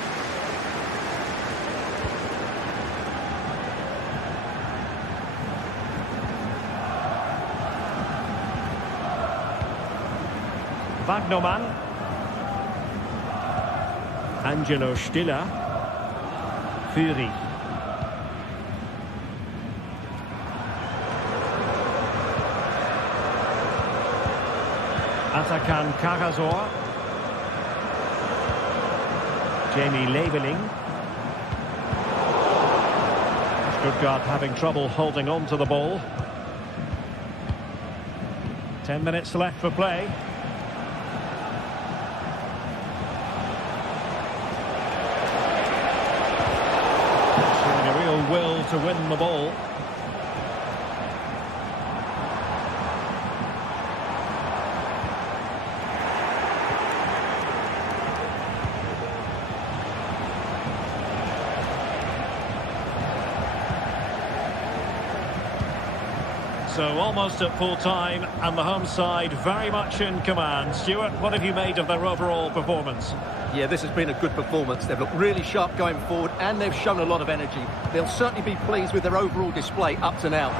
Wagnerman. Angelo Stiller. Fury. Atakan Karasor. Jamie Leveling. Stuttgart having trouble holding on to the ball. 10 minutes left for play. Showing a real will to win the ball. So almost at full time, and the home side very much in command. Stuart, what have you made of their overall performance? Yeah, this has been a good performance. They've looked really sharp going forward, and they've shown a lot of energy. They'll certainly be pleased with their overall display up to now.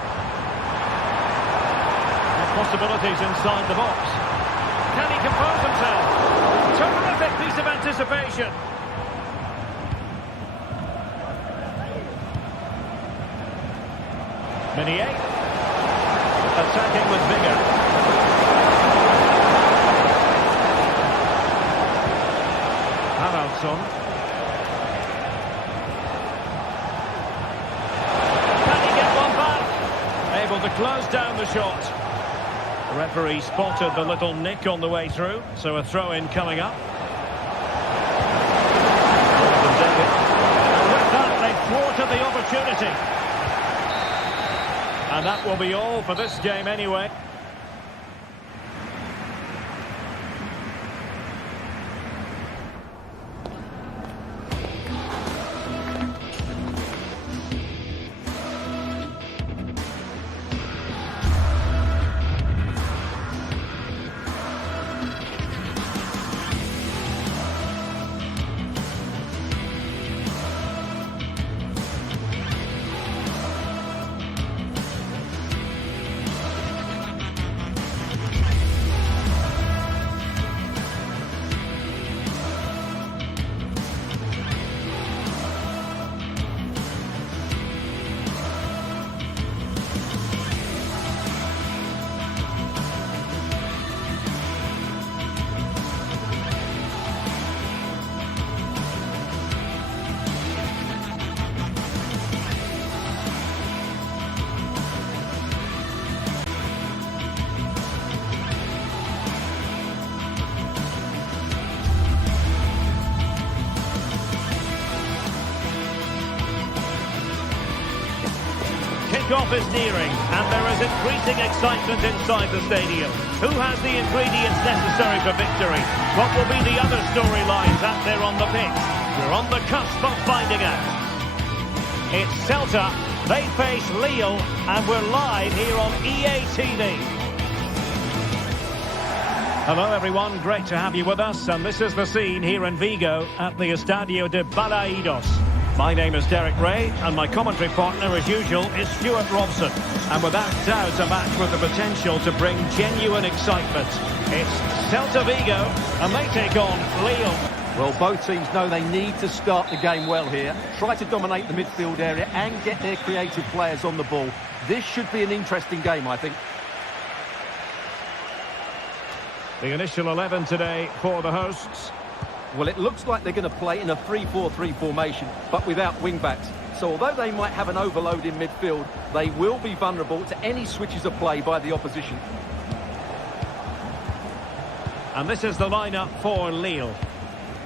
Possibilities inside the box. Can he compose himself? Terrific piece of anticipation. Meunier. Attacking with vigour. Haraldsson. Can he get one back? Able to close down the shot. The referee spotted the little nick on the way through, so a throw-in coming up. And with that, they thwarted the opportunity. And that will be all for this game anyway. Kickoff is nearing, and there is increasing excitement inside the stadium. Who has the ingredients necessary for victory? What will be the other storylines out there on the pitch? We're on the cusp of finding out. It's Celta, they face Lille, and we're live here on EA TV. Hello everyone, great to have you with us, and this is the scene here in Vigo at the Estadio de Balaidos. My name is Derek Ray, and my commentary partner, as usual, is Stuart Robson. And without doubt, a match with the potential to bring genuine excitement. It's Celta Vigo, and they take on Lille. Well, both teams know they need to start the game well here. Try to dominate the midfield area and get their creative players on the ball. This should be an interesting game, I think. The initial 11 today for the hosts. Well, it looks like they're going to play in a 3-4-3 formation, but without wing-backs. So although they might have an overload in midfield, they will be vulnerable to any switches of play by the opposition. And this is the lineup for Lille.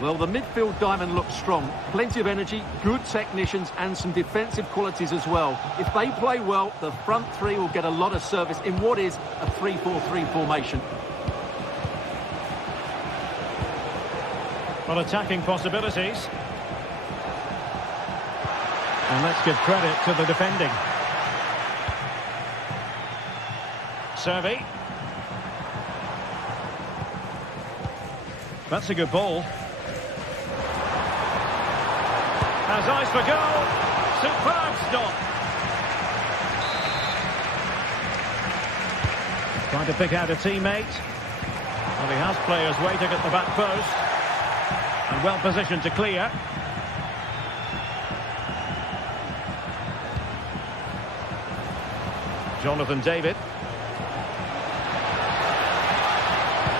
Well, the midfield diamond looks strong. Plenty of energy, good technicians and some defensive qualities as well. If they play well, the front three will get a lot of service in what is a 3-4-3 formation. Well, attacking possibilities. And let's give credit to the defending. Servi. That's a good ball. Has eyes for goal. Superb stop. Trying to pick out a teammate. Well, he has players waiting at the back post. And well positioned to clear. Jonathan David.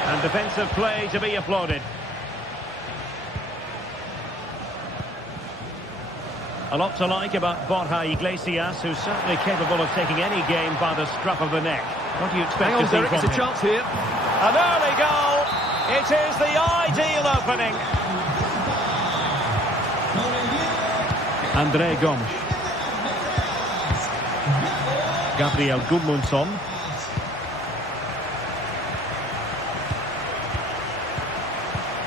And defensive play to be applauded. A lot to like about Borja Iglesias, who's certainly capable of taking any game by the scruff of the neck. What do you expect to see Derek, from it's a him? chance here. An early goal. It is the ideal opening. André Gomes. Gabriel Gudmundsson.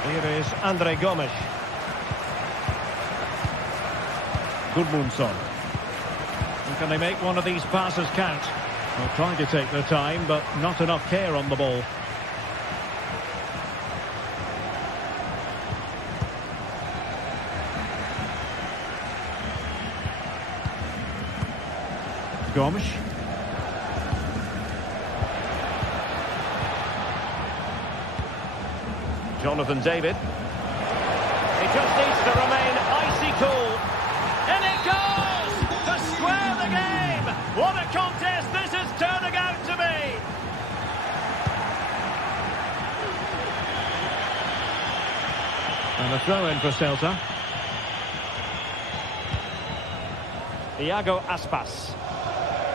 Here is André Gomes. Gudmundsson. And can they make one of these passes count? Well, trying to take their time, but not enough care on the ball. Gomes. Jonathan David. He just needs to remain icy cool. And it goes! To square the game! What a contest this is turning out to be! And a throw-in for Selta. Iago Aspas.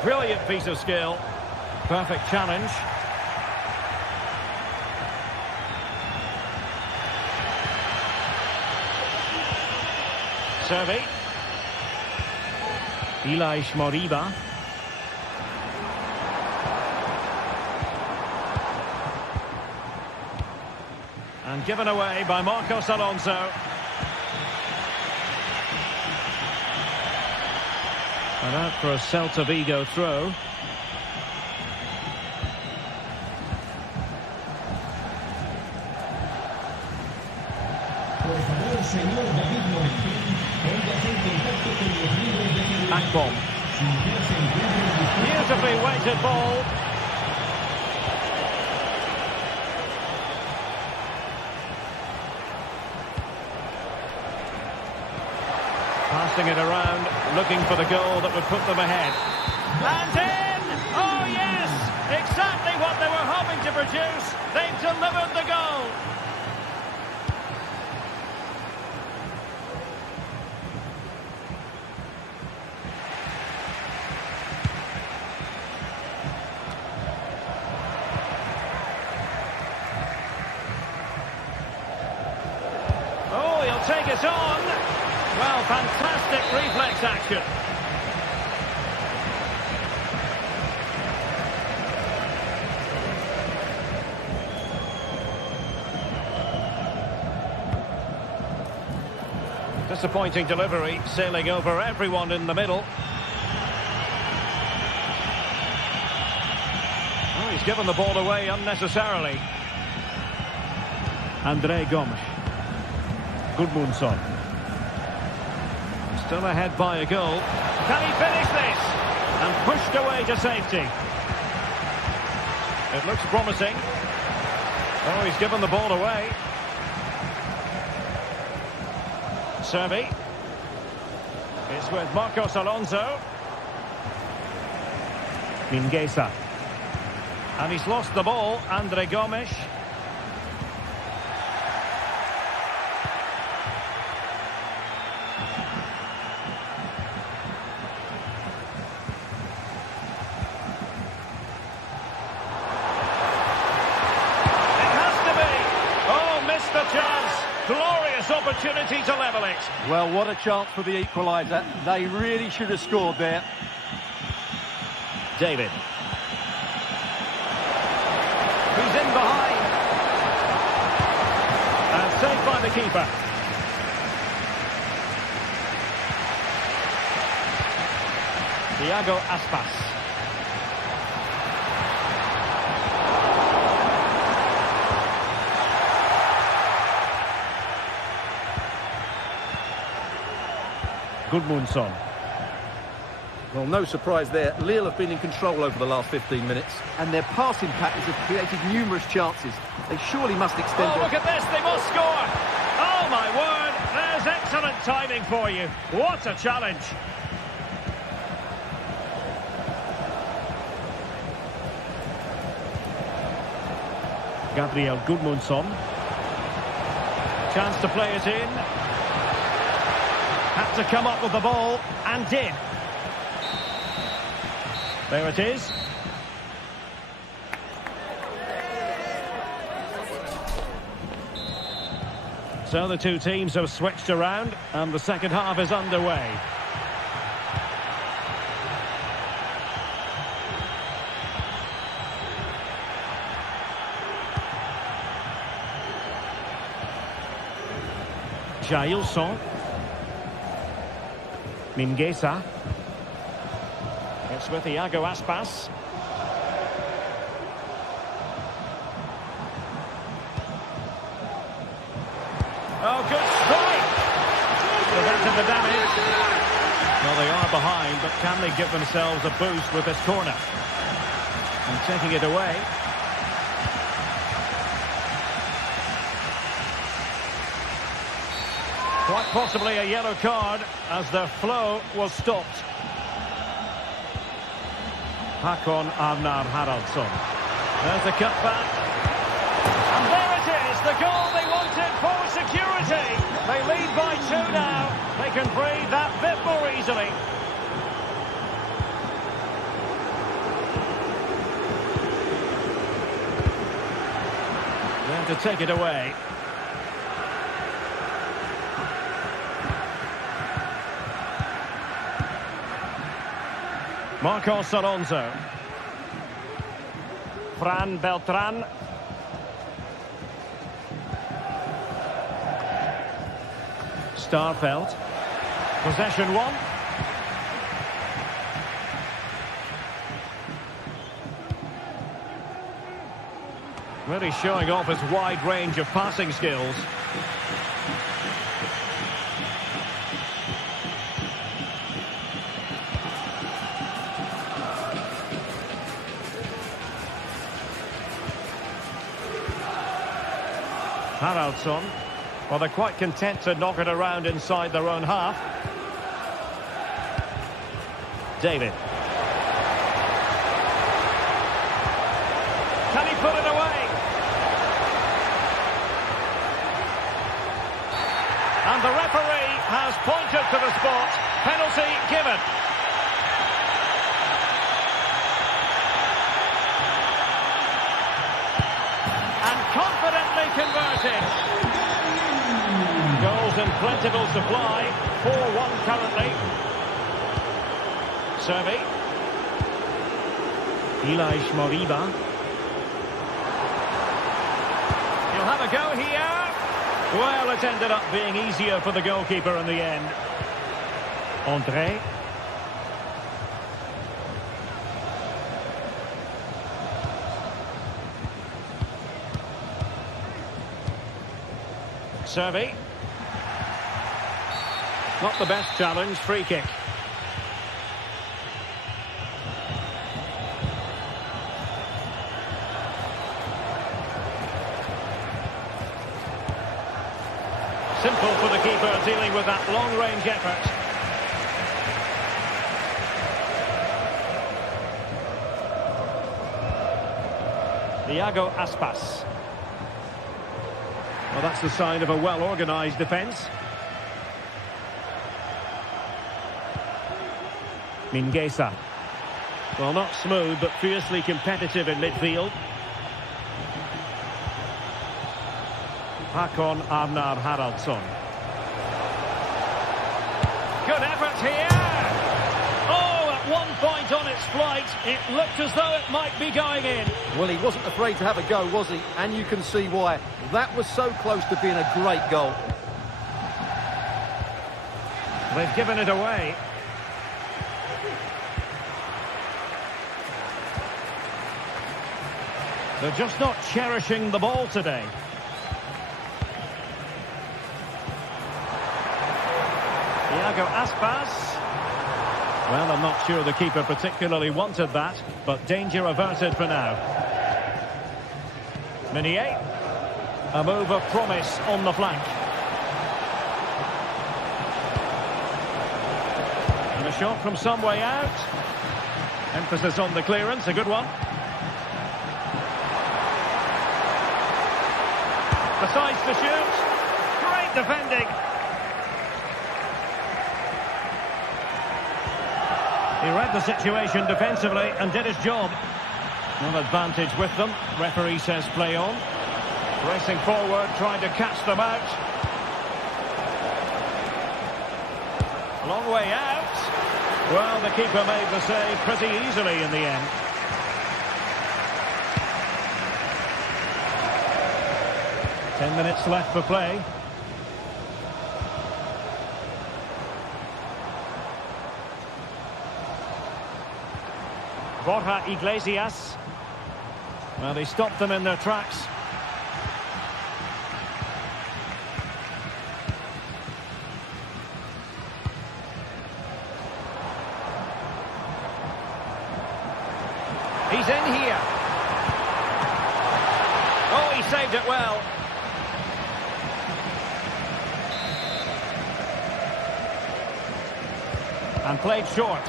Brilliant piece of skill. Perfect challenge. Servi. Ilaish Moriba. And given away by Marcos Alonso. And out for a Celta Vigo throw. Akbom. Beautifully weighted ball. Passing it around, looking for the goal that would put them ahead. And in! Oh yes! Exactly what they were hoping to produce. They've delivered the goal. Oh, he'll take it on. Well, fantastic reflex action. Disappointing delivery, sailing over everyone in the middle. Oh, he's given the ball away unnecessarily. André Gomes. Gudmundsson. Still ahead by a goal. Can he finish this? And pushed away to safety. It looks promising. Oh, he's given the ball away. Servi. It's with Marcos Alonso. Mingueza. And he's lost the ball, André Gomes. The chance, glorious opportunity to level it. Well, what a chance for the equaliser. They really should have scored there. David. He's in behind. And saved by the keeper. Thiago Aspas. Gudmundsson. Well, no surprise there. Lille have been in control over the last 15 minutes, and their passing patterns have created numerous chances. They surely must extend look at this, they must score! Oh, my word, there's excellent timing for you. What a challenge. Gabriel Gudmundsson. Chance to play it in. Had to come up with the ball, and did. There it is. So the two teams have switched around, and the second half is underway. Jailson. Mingueza. It's with Thiago Aspas. Oh, good strike! Prevented the damage. Well, they are behind, but can they give themselves a boost with this corner? And taking it away. Quite possibly a yellow card as their flow was stopped. Hakon Arnar Haraldsson. There's a cutback. And there it is, the goal they wanted for security. They lead by 2 now. They can breathe that bit more easily. They have to take it away. Marcos Alonso. Fran Beltran. Starfelt. Possession 1. Really showing off his wide range of passing skills. Haraldsson. Well, they're quite content to knock it around inside their own half. David. Can he put it away? And the referee has pointed to the spot. Penalty given. And confidently converted. Goals in plentiful supply. 4-1 currently. Servi. Ilaish Moriba. He'll have a go here. Well, it ended up being easier for the goalkeeper in the end. André. Servi. Not the best challenge, free kick. Simple for the keeper dealing with that long-range effort. Iago Aspas. Well, that's the sign of a well-organised defence. Mingueza. Well, not smooth, but fiercely competitive in midfield. Hakon Arnar Haraldsson. Good effort here. Oh, at one point on its flight, it looked as though it might be going in. Well, he wasn't afraid to have a go, was he? And you can see why. That was so close to being a great goal. They've given it away. They're just not cherishing the ball today. Iago Aspas. Well, I'm not sure the keeper particularly wanted that, but danger averted for now. Meunier. A move of promise on the flank. And a shot from some way out. Emphasis on the clearance, a good one. Decides to shoot. Great defending. He read the situation defensively and did his job. No advantage with them. Referee says play on. Racing forward, trying to catch them out. A long way out. Well, the keeper made the save pretty easily in the end. Ten minutes left for play. Borja Iglesias. Well, they stopped them in their tracks. He's in here. Oh, he saved it well. And played short.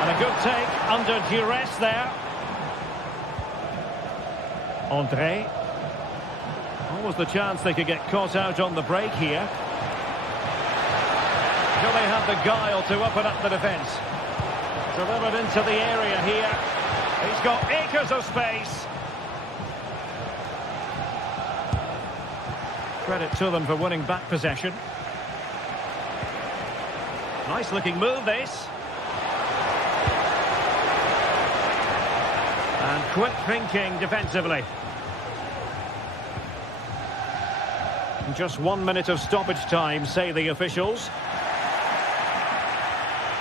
And a good take under duress there. André. Always the chance they could get caught out on the break here. Do they have the guile to open up the defence? Delivered into the area here. He's got acres of space. Credit to them for winning back possession. Nice looking move this. And quick thinking defensively. And just 1 minute of stoppage time, say the officials.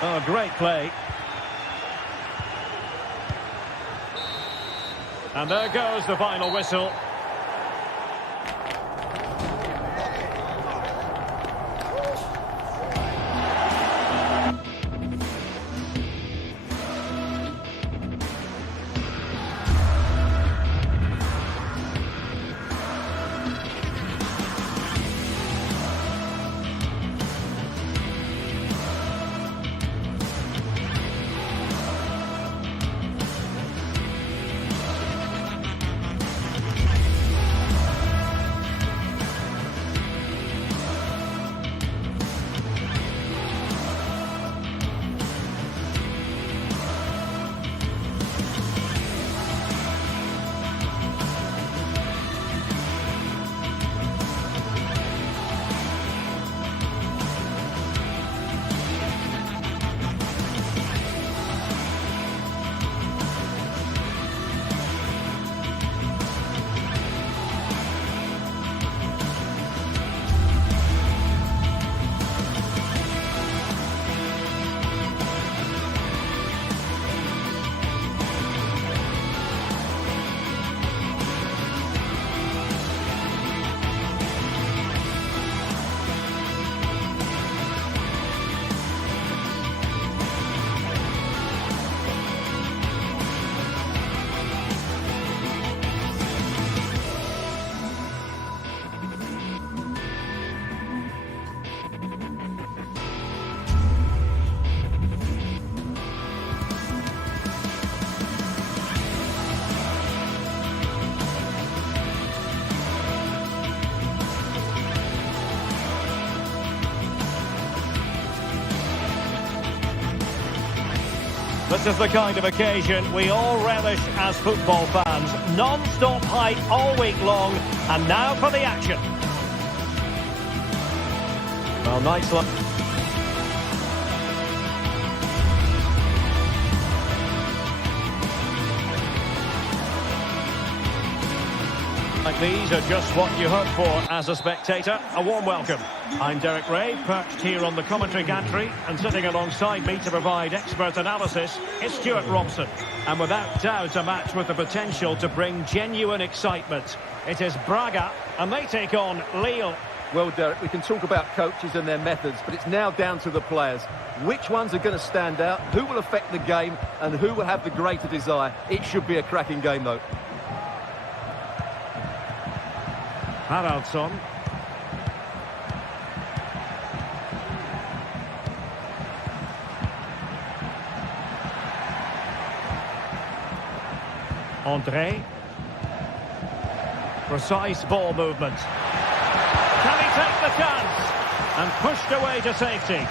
Oh, great play. And there goes the final whistle. This is the kind of occasion we all relish as football fans. Non-stop hype all week long, and now for the action. Well, nice luck. Like these are just what you hope for as a spectator. A warm welcome. I'm Derek Ray, perched here on the commentary gantry, and sitting alongside me to provide expert analysis is Stuart Robson. And without doubt, a match with the potential to bring genuine excitement. It is Braga, and they take on Lille. Well, Derek, we can talk about coaches and their methods, but it's now down to the players. Which ones are going to stand out, who will affect the game, and who will have the greater desire? It should be a cracking game, though. Haraldsson. André. Precise ball movement. Can he take the chance? And pushed away to safety.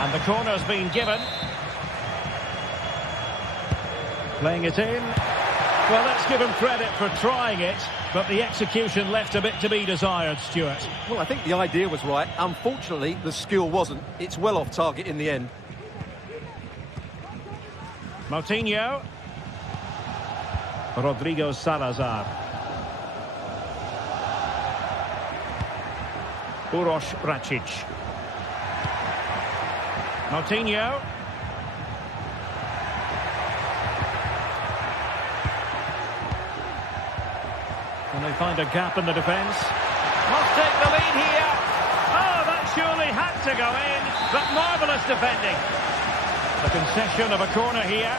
And the corner's been given. Playing it in. Well, let's give him credit for trying it, but the execution left a bit to be desired, Stuart. Well, I think the idea was right. Unfortunately, the skill wasn't. It's well off target in the end. Moutinho. Rodrigo Salazar. Uroš Račić. Moutinho. Can they find a gap in the defence? Must take the lead here. Oh, that surely had to go in, but marvellous defending. The concession of a corner here.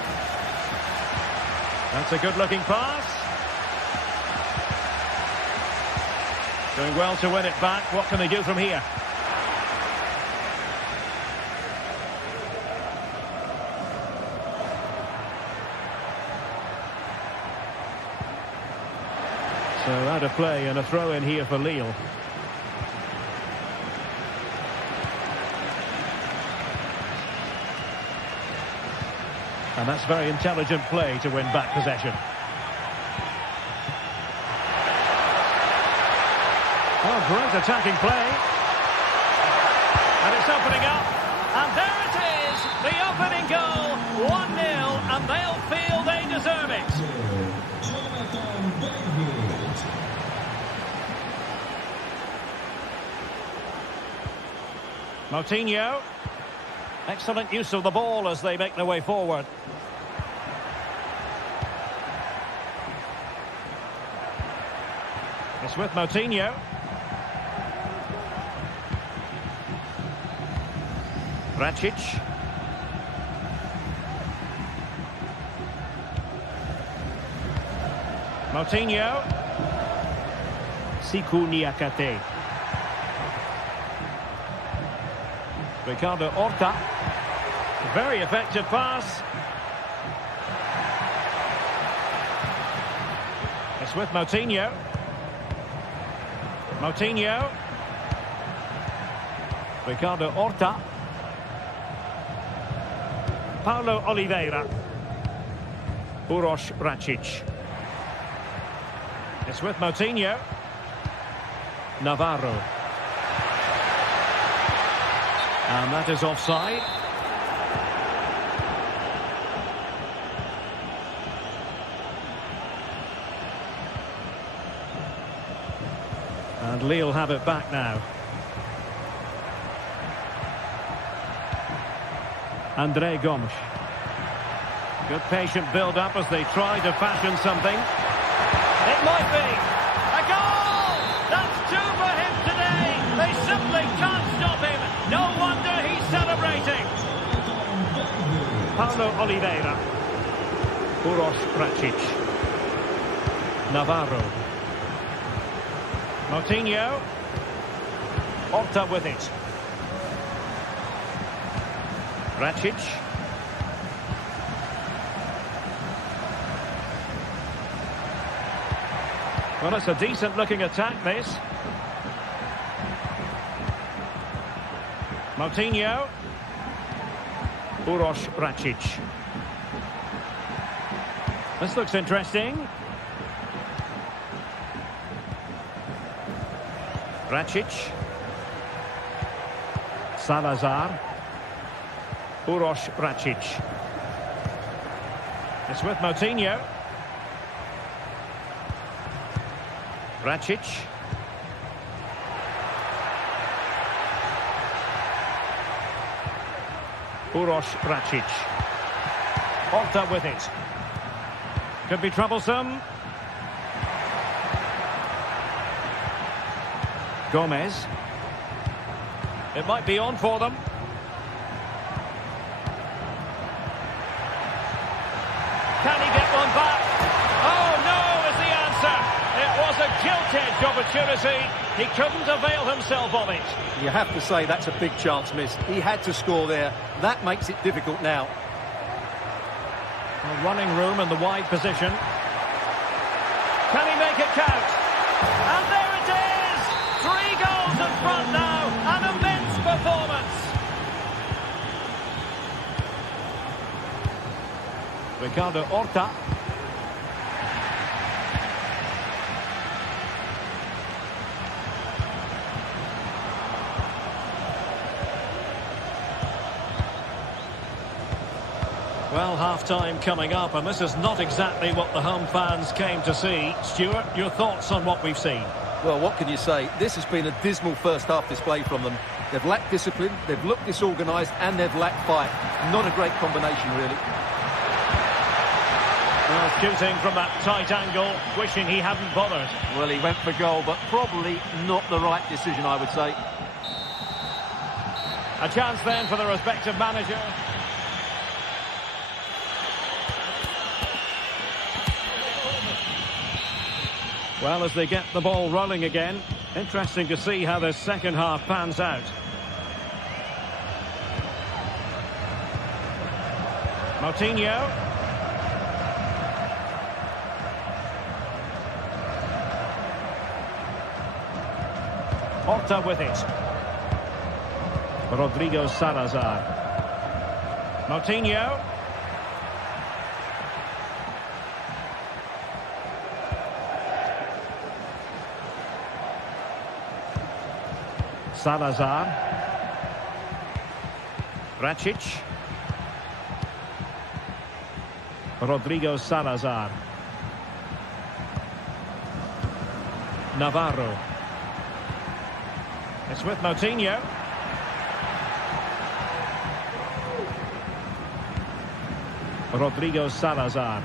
That's a good-looking pass. Doing well to win it back. What can they do from here? So out of play and a throw in here for Lille. And that's very intelligent play to win back possession. Oh, great attacking play. And it's opening up. And there it is, the opening goal. 1-0, and they'll feel they deserve it. Moutinho. Excellent use of the ball as they make their way forward. It's with Moutinho. Račić. Moutinho. Siku Niakate. Ricardo Horta. Very effective pass. It's with Moutinho. Moutinho. Ricardo Horta. Paulo Oliveira. Uroš Račić. It's with Moutinho. Navarro. And that is offside. And Lille have it back now. André Gomes. Good patient build-up as they try to fashion something. It might be. A goal! That's two for him today. They simply can't stop him. No wonder he's celebrating. Paulo Oliveira. Uroš Račić. Navarro. Moutinho. Horta with it. Račić. Well, it's a decent-looking attack, this. Moutinho. Uroš Račić. This looks interesting. Vracic. Salazar. Uroš Vracic. It's with Moutinho. Vracic. Uroš Vracic. Horta with it. Could be troublesome. Gomez. It might be on for them. Can he get one back? Oh, no, is the answer. It was a gilt-edged opportunity. He couldn't avail himself of it. You have to say that's a big chance miss. He had to score there. That makes it difficult now. Running room in the wide position. Can he make it count? And there it is! 3 goals in front now. An immense performance. Ricardo Horta. Well, half-time coming up, and this is not exactly what the home fans came to see. Stuart, your thoughts on what we've seen? Well, what can you say? This has been a dismal first-half display from them. They've lacked discipline, they've looked disorganised, and they've lacked fight. Not a great combination, really. Well, shooting from that tight angle, wishing he hadn't bothered. Well, he went for goal, but probably not the right decision, I would say. A chance then for the respective manager. Well, as they get the ball rolling again, interesting to see how the second half pans out. Moutinho. Horta with it. Rodrigo Salazar. Moutinho. Salazar. Vracic. Rodrigo Salazar. Navarro. It's with Moutinho. Rodrigo Salazar.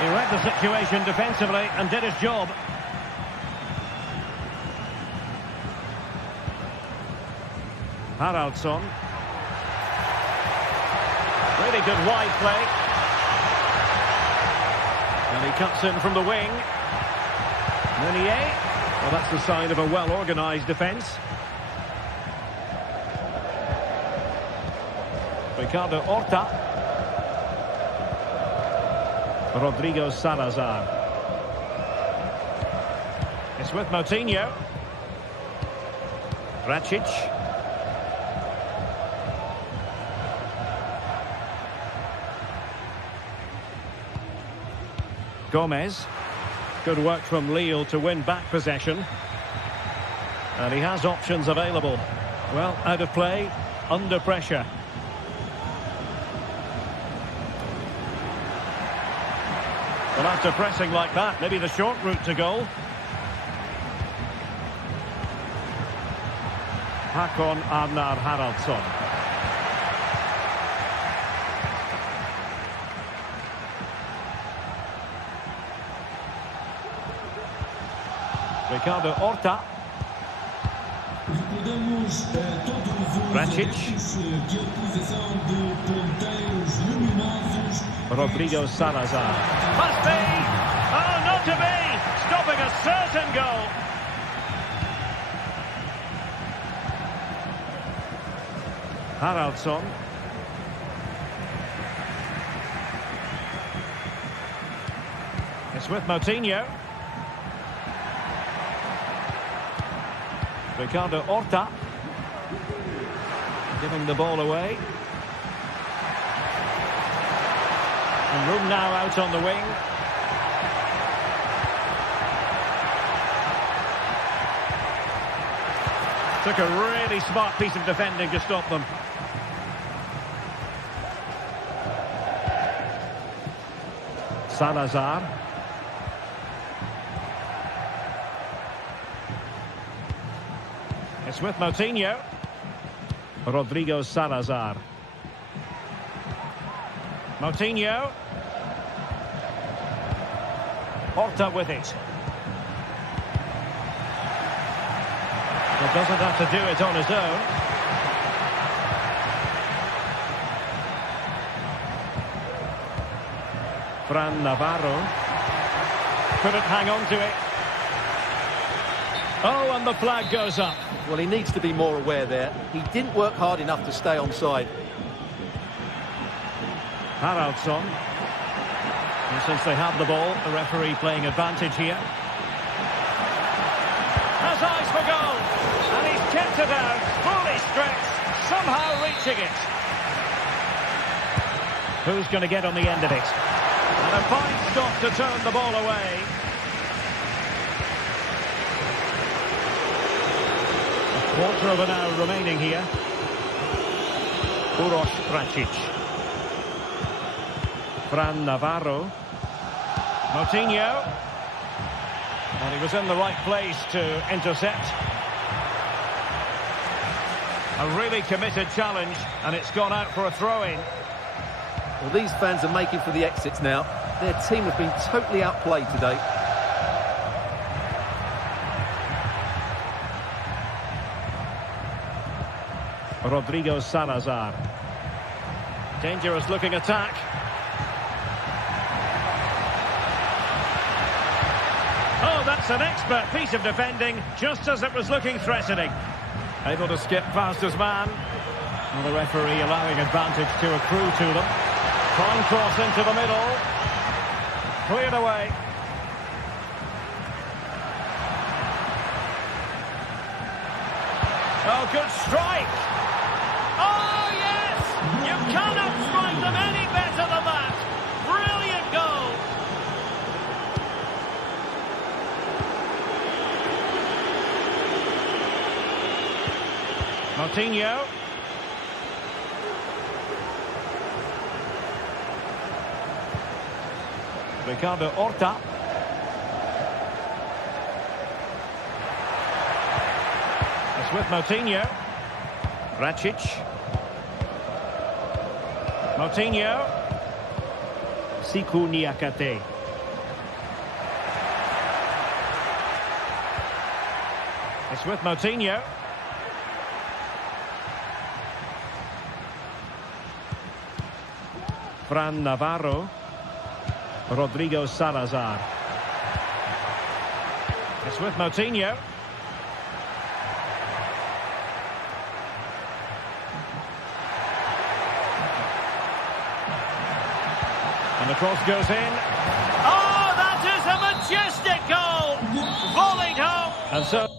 He read the situation defensively and did his job. Haraldsson. Really good wide play. And he cuts in from the wing. Meunier. Well, that's the sign of a well-organised defence. Ricardo Horta. Rodrigo Salazar. It's with Moutinho. Vracic. Gomez. Good work from Lille to win back possession. And he has options available. Well, out of play, under pressure. Well, after pressing like that, maybe the short route to goal. Hakon Arnar Haraldsson. Ricardo Horta. Vracic. Rodrigo Salazar. Must be! Oh, not to be! Stopping a certain goal. Haraldsson. It's with Moutinho. Ricardo Horta. Giving the ball away. And room now out on the wing. Took a really smart piece of defending to stop them. Salazar. It's with Moutinho. Rodrigo Salazar. Moutinho. Horta with it. But doesn't have to do it on his own. Fran Navarro. Couldn't hang on to it. Oh, and the flag goes up. Well, he needs to be more aware there. He didn't work hard enough to stay onside. Haraldsson. And since they have the ball, the referee playing advantage here. Has eyes for goal. And he's kept it out, fully stretched, somehow reaching it. Who's going to get on the end of it? And a fine stop to turn the ball away. A quarter of an hour remaining here. Uroš Pračić. Fran Navarro. Moutinho. And he was in the right place to intercept. A really committed challenge, and it's gone out for a throw-in. Well, these fans are making for the exits now. Their team have been totally outplayed today. Rodrigo Salazar. Dangerous looking attack. Oh, that's an expert piece of defending, just as it was looking threatening. Able to skip past his man. Well, the referee allowing advantage to accrue to them. Fine cross into the middle. Cleared away. Oh, good strike. Oh, yes! You cannot strike them any better than that. Brilliant goal. Moutinho. Ricardo Horta. It's with Moutinho. Pračić. Moutinho. Siku Niakate. It's with Moutinho. Fran Navarro. Rodrigo Salazar. It's with Moutinho. And the cross goes in. Oh, that is a majestic goal! Volleyed home. And so...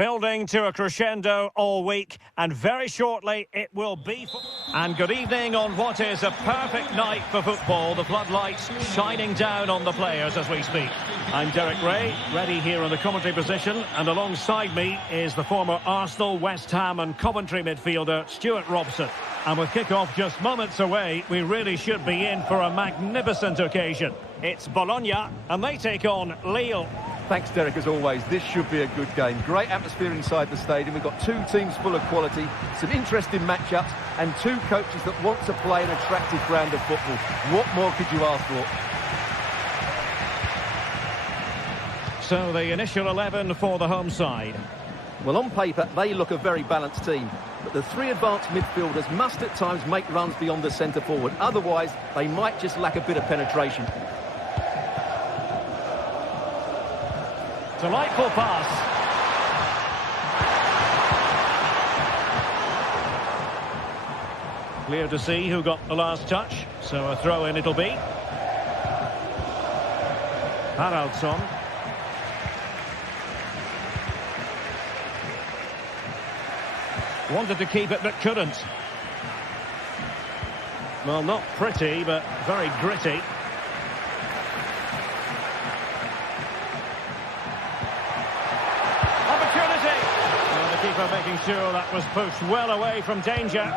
building to a crescendo all week, and very shortly it will be. And good evening on what is a perfect night for football. The floodlights shining down on the players as we speak. I'm Derek Ray, ready here in the commentary position, and alongside me is the former Arsenal, West Ham and Coventry midfielder Stuart Robson. And with kick-off just moments away, we really should be in for a magnificent occasion. It's Bologna, and they take on Lille. Thanks, Derek, as always. This should be a good game. Great atmosphere inside the stadium. We've got two teams full of quality, some interesting matchups, and two coaches that want to play an attractive brand of football. What more could you ask for? So the initial 11 for the home side. Well, on paper, they look a very balanced team. But the three advanced midfielders must at times make runs beyond the centre-forward. Otherwise, they might just lack a bit of penetration. Delightful pass. Clear to see who got the last touch. So a throw-in it'll be. Haraldsson. Wanted to keep it but couldn't. Well, not pretty, but very gritty. Opportunity! Well, the keeper making sure that was pushed well away from danger.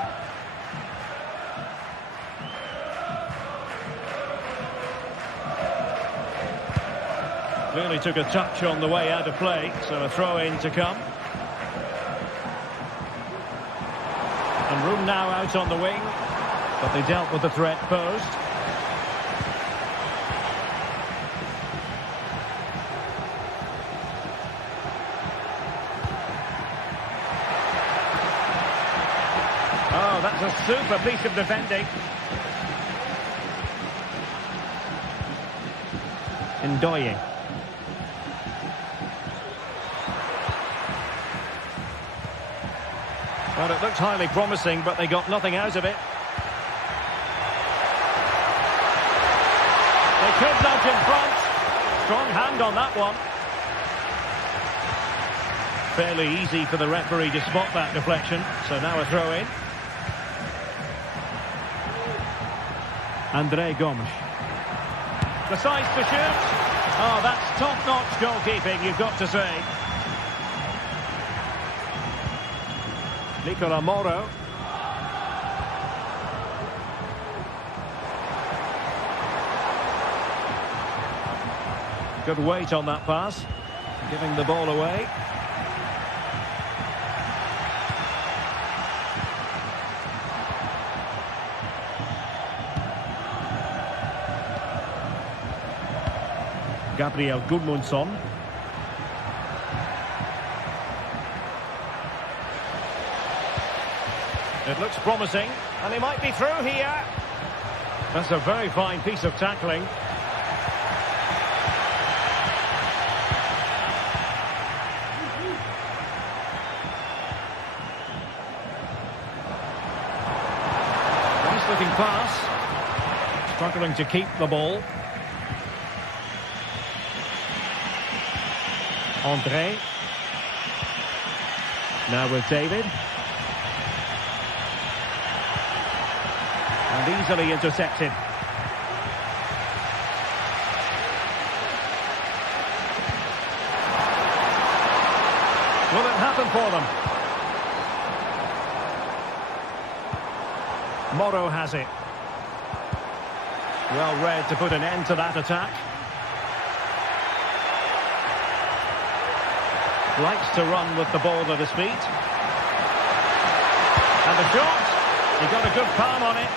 Clearly took a touch on the way out of play, so a throw-in to come. And room now out on the wing, but they dealt with the threat posed. Oh, that's a super piece of defending. Ndoye. Well, it looked highly promising, but they got nothing out of it. They could nudge in front. Strong hand on that one. Fairly easy for the referee to spot that deflection. So now a throw-in. André Gomes. Decides to shoot. Oh, that's top-notch goalkeeping, you've got to say. Nicola Moro. Good weight on that pass. Giving the ball away. Gabriel Gudmundsson. It looks promising, and he might be through here. That's a very fine piece of tackling. Nice looking pass. Struggling to keep the ball. André. Now with David. And easily intercepted. Will it happen for them? Moro has it. Well read to put an end to that attack. Likes to run with the ball at his feet. And the shot. He got a good palm on it.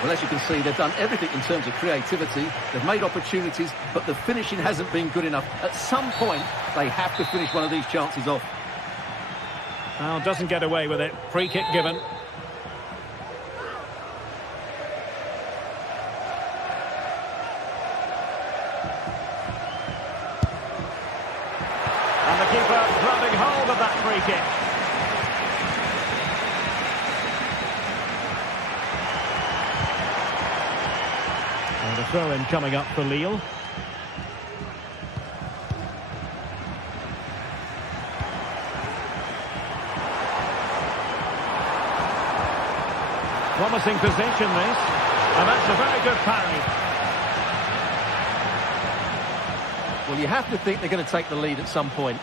Well, as you can see, they've done everything in terms of creativity. They've made opportunities, but the finishing hasn't been good enough. At some point, they have to finish one of these chances off. Well, doesn't get away with it. Free kick given. And the keeper grabbing hold of that free kick. And a throw-in coming up for Lille. Promising position, this. And that's a very good parry. Well, you have to think they're going to take the lead at some point,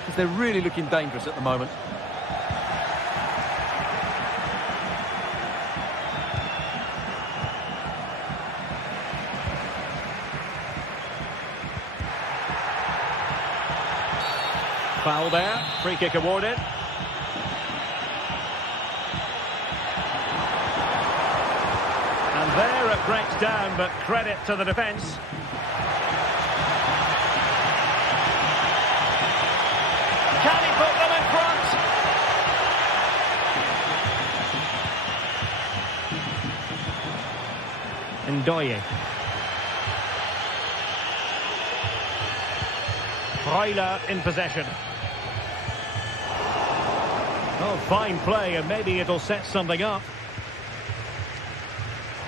because they're really looking dangerous at the moment. Foul there. Free kick awarded. And there it breaks down, but credit to the defence. Can he put them in front? Ndoye. Freuler in possession. Oh, fine play, and maybe it'll set something up.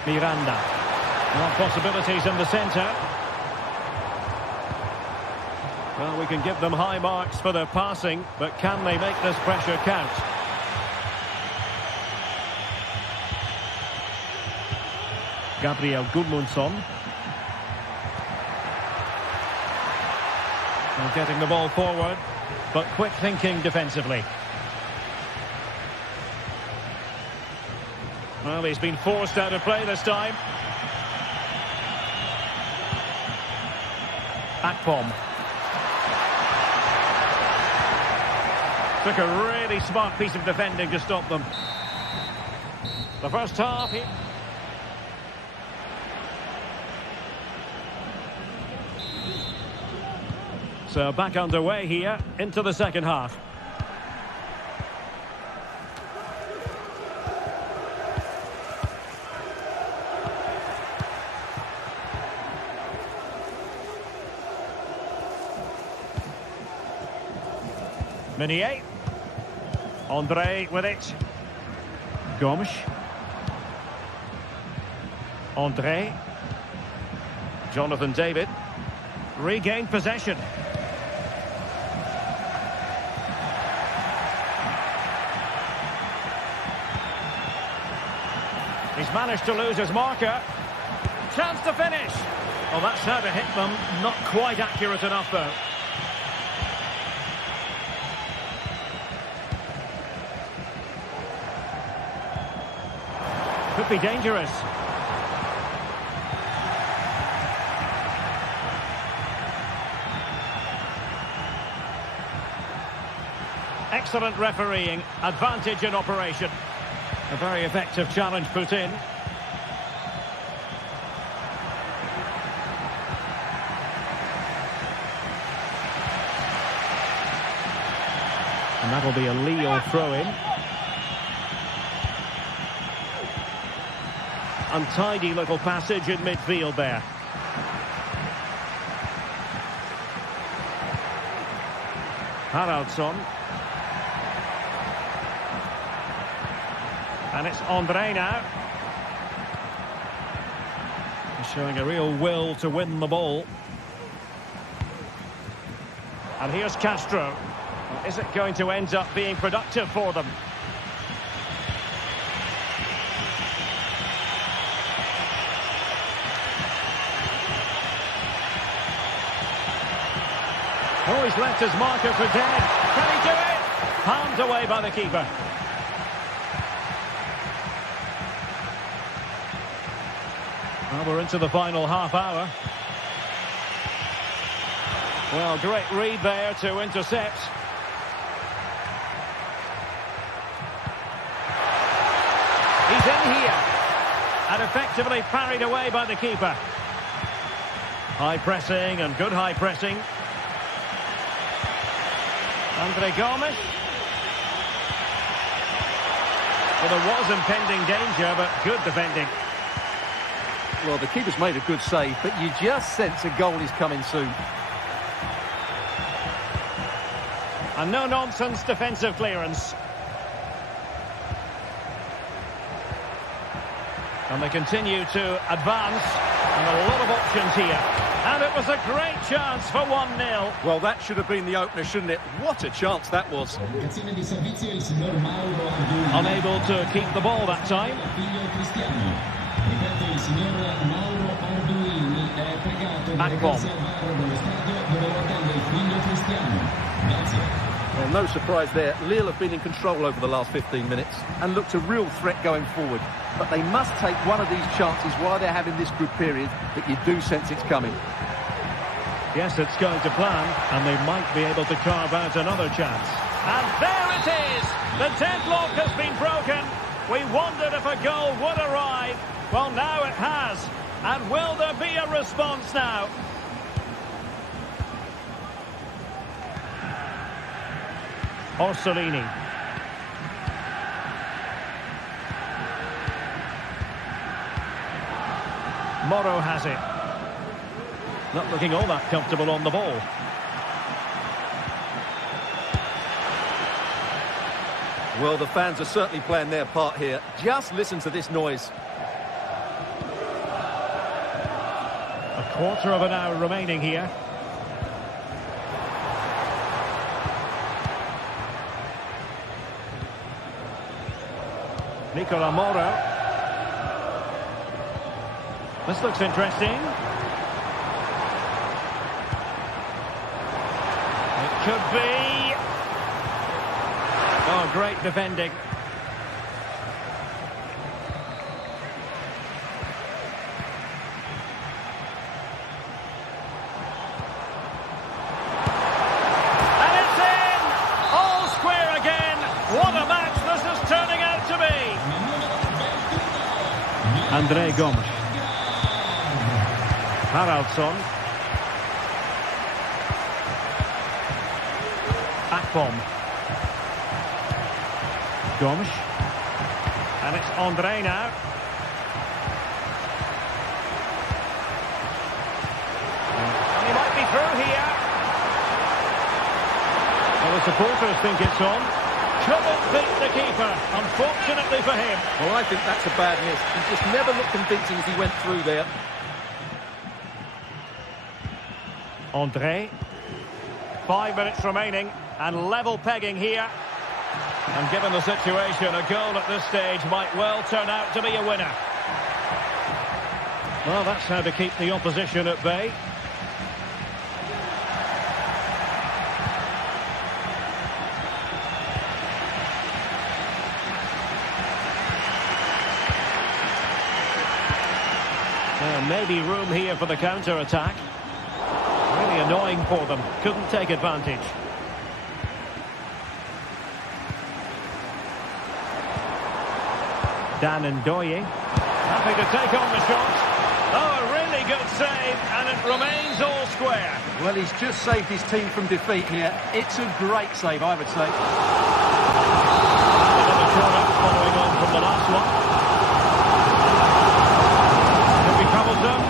Miranda. More possibilities in the centre. Well, we can give them high marks for their passing, but can they make this pressure count? Gabriel Gudmundsson. And getting the ball forward, but quick thinking defensively. Well, he's been forced out of play this time. Akpom. Took a really smart piece of defending to stop them. The first half here. So back underway here into the second half. Meunier. Andre with it. Gomes. Andre. Jonathan David. Regained possession. He's managed to lose his marker. Chance to finish. Well, that's how to hit them. Not quite accurate enough, though. Could be dangerous. Excellent refereeing. Advantage in operation. A very effective challenge put in. And that'll be a Lille throw-in. Untidy little passage in midfield there. Haraldsson. And it's Andre now. He's showing a real will to win the ball. And here's Castro. Is it going to end up being productive for them? Oh, he's left his marker for dead. Can he do it? Palmed away by the keeper. Well, we're into the final half hour. Well, great read there to intercept. He's in here. And effectively parried away by the keeper. High pressing and good high pressing. Andre Gomes. Well, there was impending danger, but good defending. Well, the keeper's made a good save, but you just sense a goal is coming soon. And no-nonsense defensive clearance. And they continue to advance, and a lot of options here. And it was a great chance for 1-0. Well, that should have been the opener, shouldn't it? What a chance that was. Indicazione di servizio il signor Mauro Arduini. Unable to keep the ball that time. Figlio Cristiano. Ripeto, il signor Mauro Arduini è pregato di recarsi al VAR dello stadio dove lo attende il figlio Cristiano. Grazie. Well, no surprise there. Lille have been in control over the last 15 minutes and looked a real threat going forward. But they must take one of these chances while they're having this good period that you do sense it's coming. Yes, it's going to plan, and they might be able to carve out another chance. And there it is! The deadlock has been broken. We wondered if a goal would arrive. Well, now it has. And will there be a response now? Orsolini. Moro has it. Not looking all that comfortable on the ball. Well, the fans are certainly playing their part here. Just listen to this noise. A quarter of an hour remaining here. Nicola Moro. This looks interesting. It could be. Oh, great defending. And it's in! All square again. What a match this is turning out to be. André Gomes. Haraldsson. Akpom. Gomes. And it's André now. And he might be through here. Well, the supporters think it's on. Couldn't beat the keeper, unfortunately for him. Well, I think that's a bad miss. He just never looked convincing as he went through there. André. 5 minutes remaining and level pegging here. And given the situation, a goal at this stage might well turn out to be a winner. Well, that's how to keep the opposition at bay. Maybe room here for the counter-attack. Really annoying for them. Couldn't take advantage. Dan Ndoye. Happy to take on the shot. Oh, a really good save, and it remains all square. Well, he's just saved his team from defeat here. It's a great save, I would say. Another corner following on from the last one. Could be troublesome.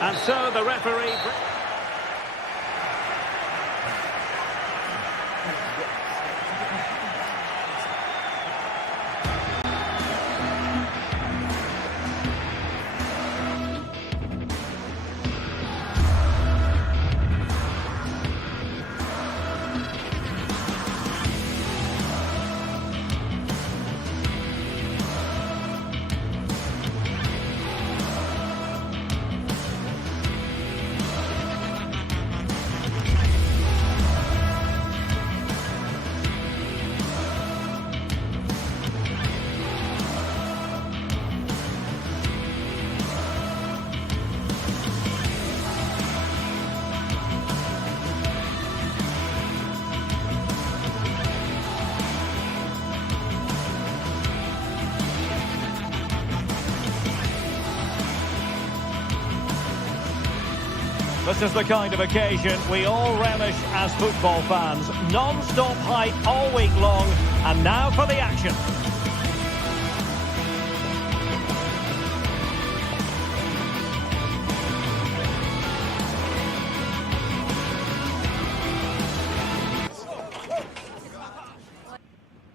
And so the referee... This is the kind of occasion we all relish as football fans. Non-stop hype all week long, and now for the action.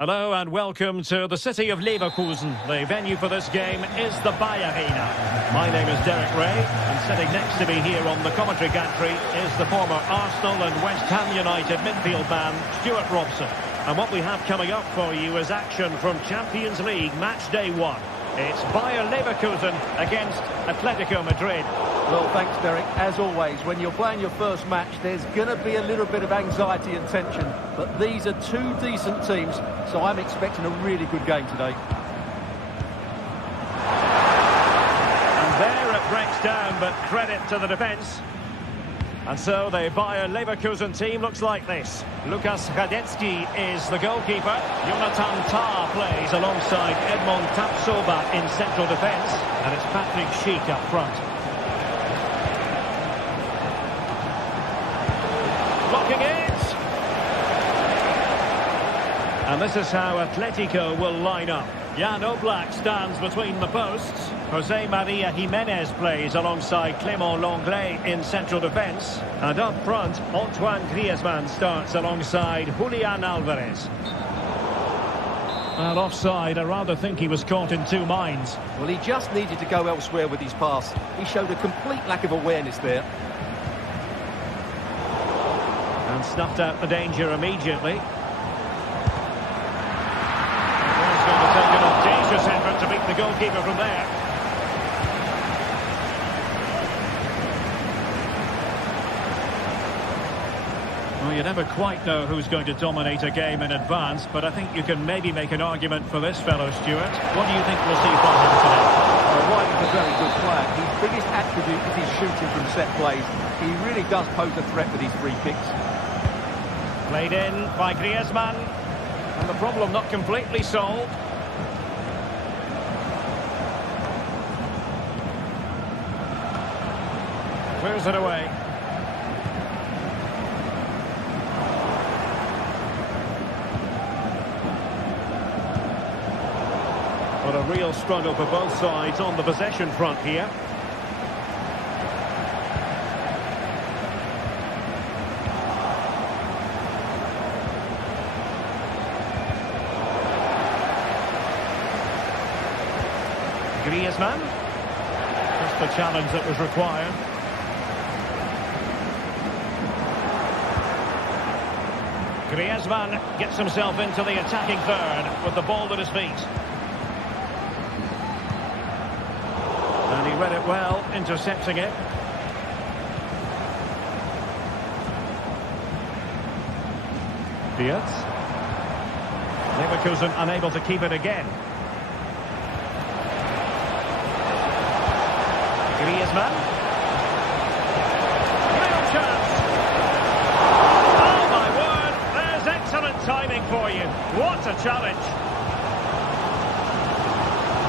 Hello and welcome to the city of Leverkusen. The venue for this game is the Arena. My name is Derek Ray, and sitting next to me here on the commentary gantry is the former Arsenal and West Ham United midfield man, Stuart Robson. And what we have coming up for you is action from Champions League match day 1. It's Bayer Leverkusen against Atletico Madrid. Well, thanks, Derek. As always, when you're playing your first match, there's going to be a little bit of anxiety and tension. But these are two decent teams, so I'm expecting a really good game today. And there it breaks down, but credit to the defence. And so the Bayer Leverkusen team looks like this. Lukas Radetzky is the goalkeeper. Jonathan Tah plays alongside Edmond Tapsoba in central defence. And it's Patrick Schick up front. Blocking it! And this is how Atletico will line up. Jan Oblak stands between the posts. Jose Maria Jimenez plays alongside Clément Lenglet in central defence. And up front, Antoine Griezmann starts alongside Julian Alvarez. Well, offside, I rather think he was caught in two minds. Well, he just needed to go elsewhere with his pass. He showed a complete lack of awareness there. And snuffed out the danger immediately. Dangerous effort to beat the goalkeeper from there. Well, you never quite know who's going to dominate a game in advance, but I think you can maybe make an argument for this fellow, Stuart. What do you think we'll see from him today? Well, White is a very good player. His biggest attribute is his shooting from set plays. He really does pose a threat with his free kicks. Played in by Griezmann, and the problem not completely solved. Clears it away. But a real struggle for both sides on the possession front here. Griezmann. Just the challenge that was required. Griezmann gets himself into the attacking third with the ball at his feet. And he read it well, intercepting it. Diaz. Leverkusen unable to keep it again. Griezmann. Real chance. Excellent timing for you. What a challenge.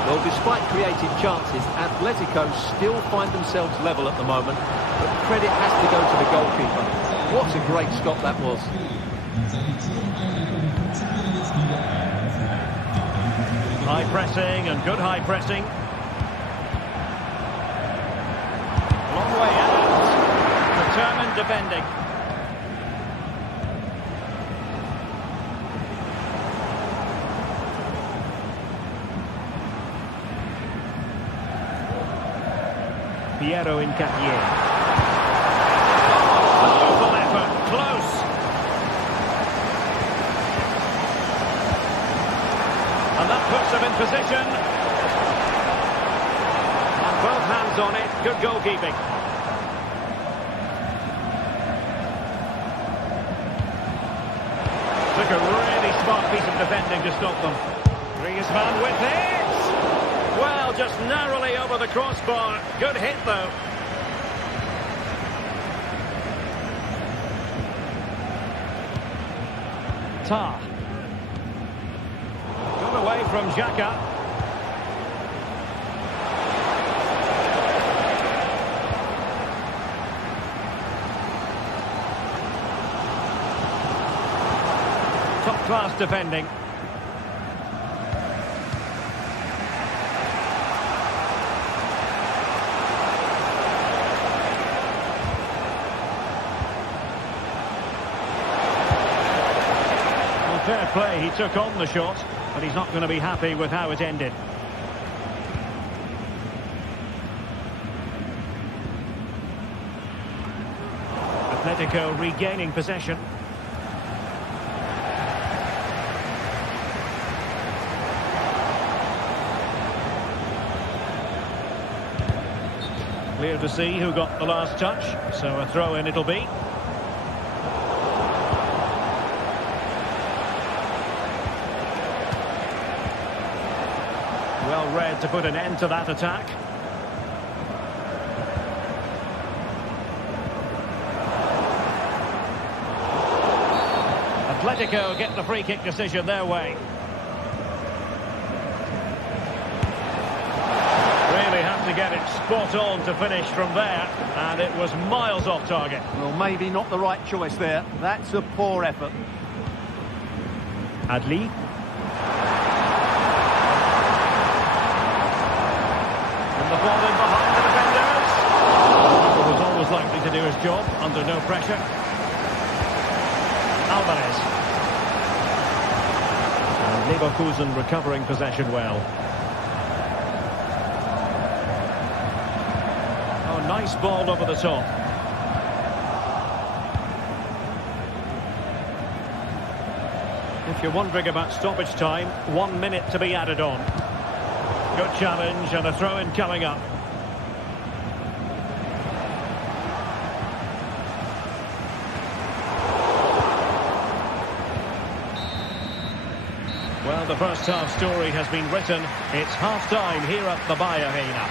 Well, despite creative chances, Atletico still find themselves level at the moment. But credit has to go to the goalkeeper. What a great stop that was. High pressing and good high pressing. Long way out. Determined defending. Piero Incapié. Powerful effort, close. And that puts him in position. And both hands on it, good goalkeeping. Took a really smart piece of defending to stop them. Griezmann with it. Well, just narrowly over the crossbar. Good hit, though. Tah. Got away from Xhaka. Top-class defending. Fair play, he took on the shot, but he's not going to be happy with how it ended. Atletico regaining possession. Clear to see who got the last touch, so a throw-in it'll be. Well read to put an end to that attack. Atletico get the free kick decision their way. Really have to get it spot on to finish from there, and it was miles off target. Well, maybe not the right choice there. That's a poor effort. Adli. And the ball in behind the defenders. He was always likely to do his job under no pressure. Alvarez. And Leverkusen recovering possession well. Oh, nice ball over the top. If you're wondering about stoppage time, 1 minute to be added on. Good challenge and a throw-in coming up. Well, the first half story has been written. It's half-time here at the Villarreal.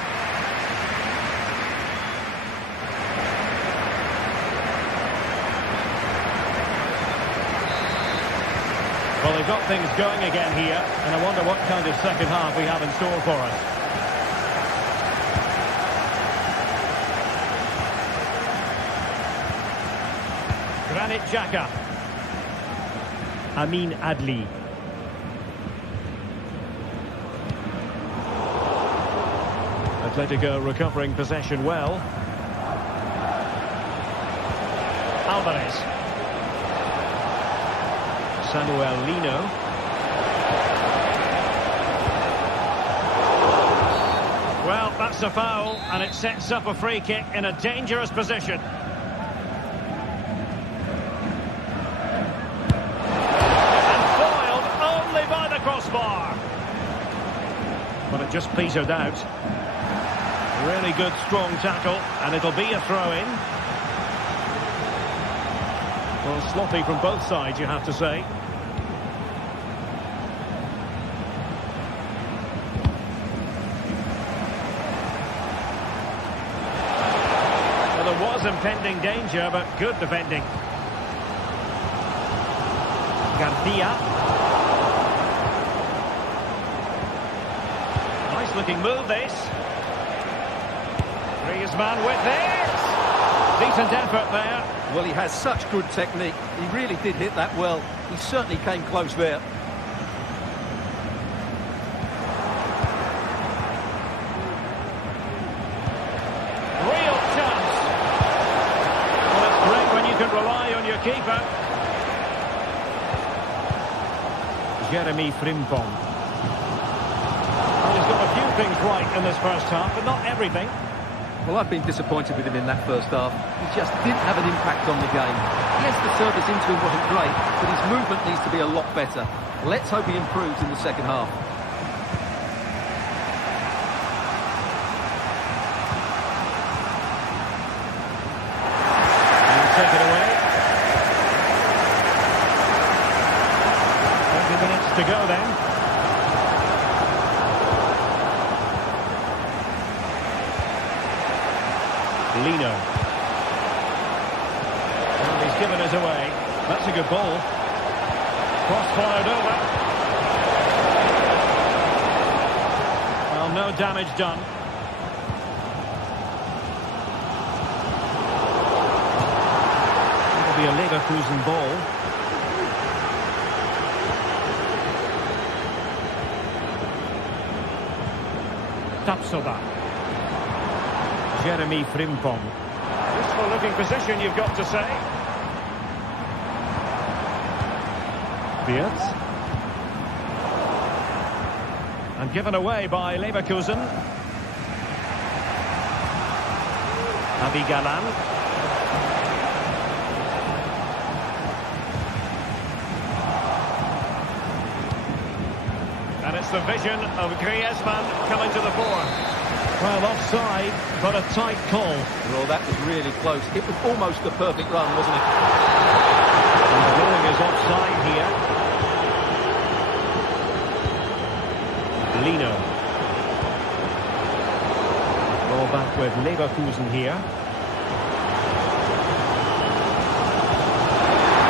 Well, they've got things going again here, and I wonder what kind of second half we have in store for us. Granit Xhaka. Amin Adli. Atletico recovering possession well. Alvarez. Samuel Lino. Well, that's a foul, and it sets up a free kick in a dangerous position. And foiled only by the crossbar. But it just petered out. Really good, strong tackle, and it'll be a throw-in. Well, sloppy from both sides, you have to say. Well, there was impending danger, but good defending. Garcia. Nice looking move, this. Griezmann with it. Decent effort there. Well, he has such good technique. He really did hit that well. He certainly came close there. Real chance. Well, it's great when you can rely on your keeper. Jeremy Frimpong. Well, he's got a few things right in this first half, but not everything. Well, I've been disappointed with him in that first half. He just didn't have an impact on the game. Yes, the service into him wasn't great, but his movement needs to be a lot better. Let's hope he improves in the second half. And take it away. 20 minutes to go then. Lino. And he's given us away. That's a good ball. Cross-fired over. Well, no damage done. It'll be a Leverkusen ball. Tapsoba. Jeremy Frimpong. Useful looking position, you've got to say. Wirtz. And given away by Leverkusen. Abigalan. And it's the vision of Griezmann coming to the fore. Well, offside, but a tight call. Well, that was really close. It was almost a perfect run, wasn't it? And the ruling is offside here. Lino. Ball back with Leverkusen here.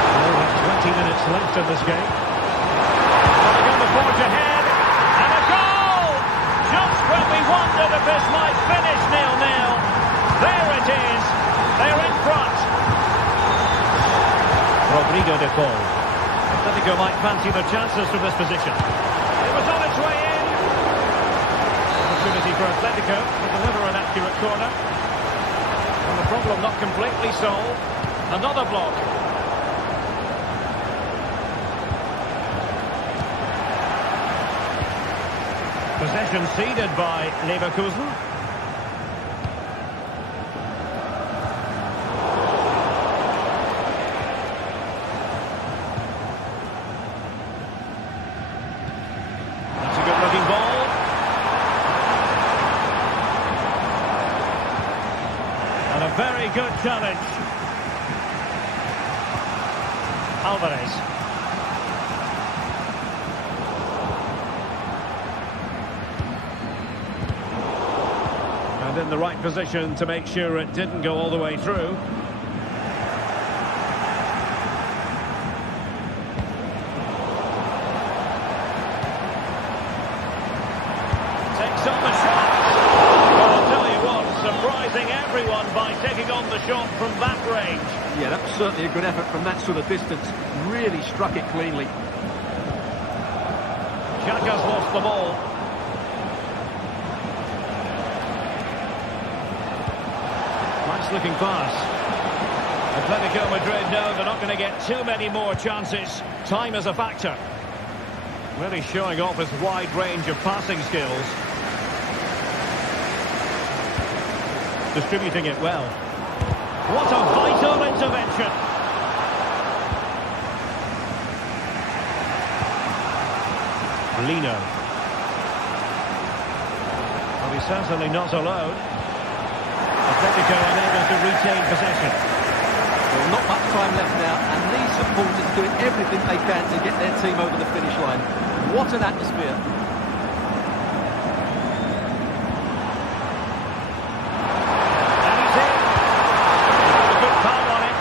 Oh, 20 minutes left in this game. Going to forge ahead. And a goal! Just when we wondered if this might finish 0-0. There it is. They're in front. Rodrigo de Paul. Atletico might fancy the chances from this position. It was on its way in. Opportunity for Atletico to deliver an accurate corner. And the problem not completely solved. Another block. Possession ceded by Leverkusen. That's a good-looking ball. And a very good challenge. Alvarez. And in the right position to make sure it didn't go all the way through. Takes on the shot. Well, I'll tell you what, surprising everyone by taking on the shot from that range. Yeah, that was certainly a good effort from that sort of distance. Really struck it cleanly. Xhaka's lost the ball. Nice looking pass. Atletico Madrid know they're not going to get too many more chances. Time is a factor. Really showing off his wide range of passing skills. Distributing it well. What a vital intervention. Lino. Well, he's certainly not alone. Atletico unable to retain possession. Well, not much time left now, and these supporters are doing everything they can to get their team over the finish line. What an atmosphere. And he's in. A good foul on it.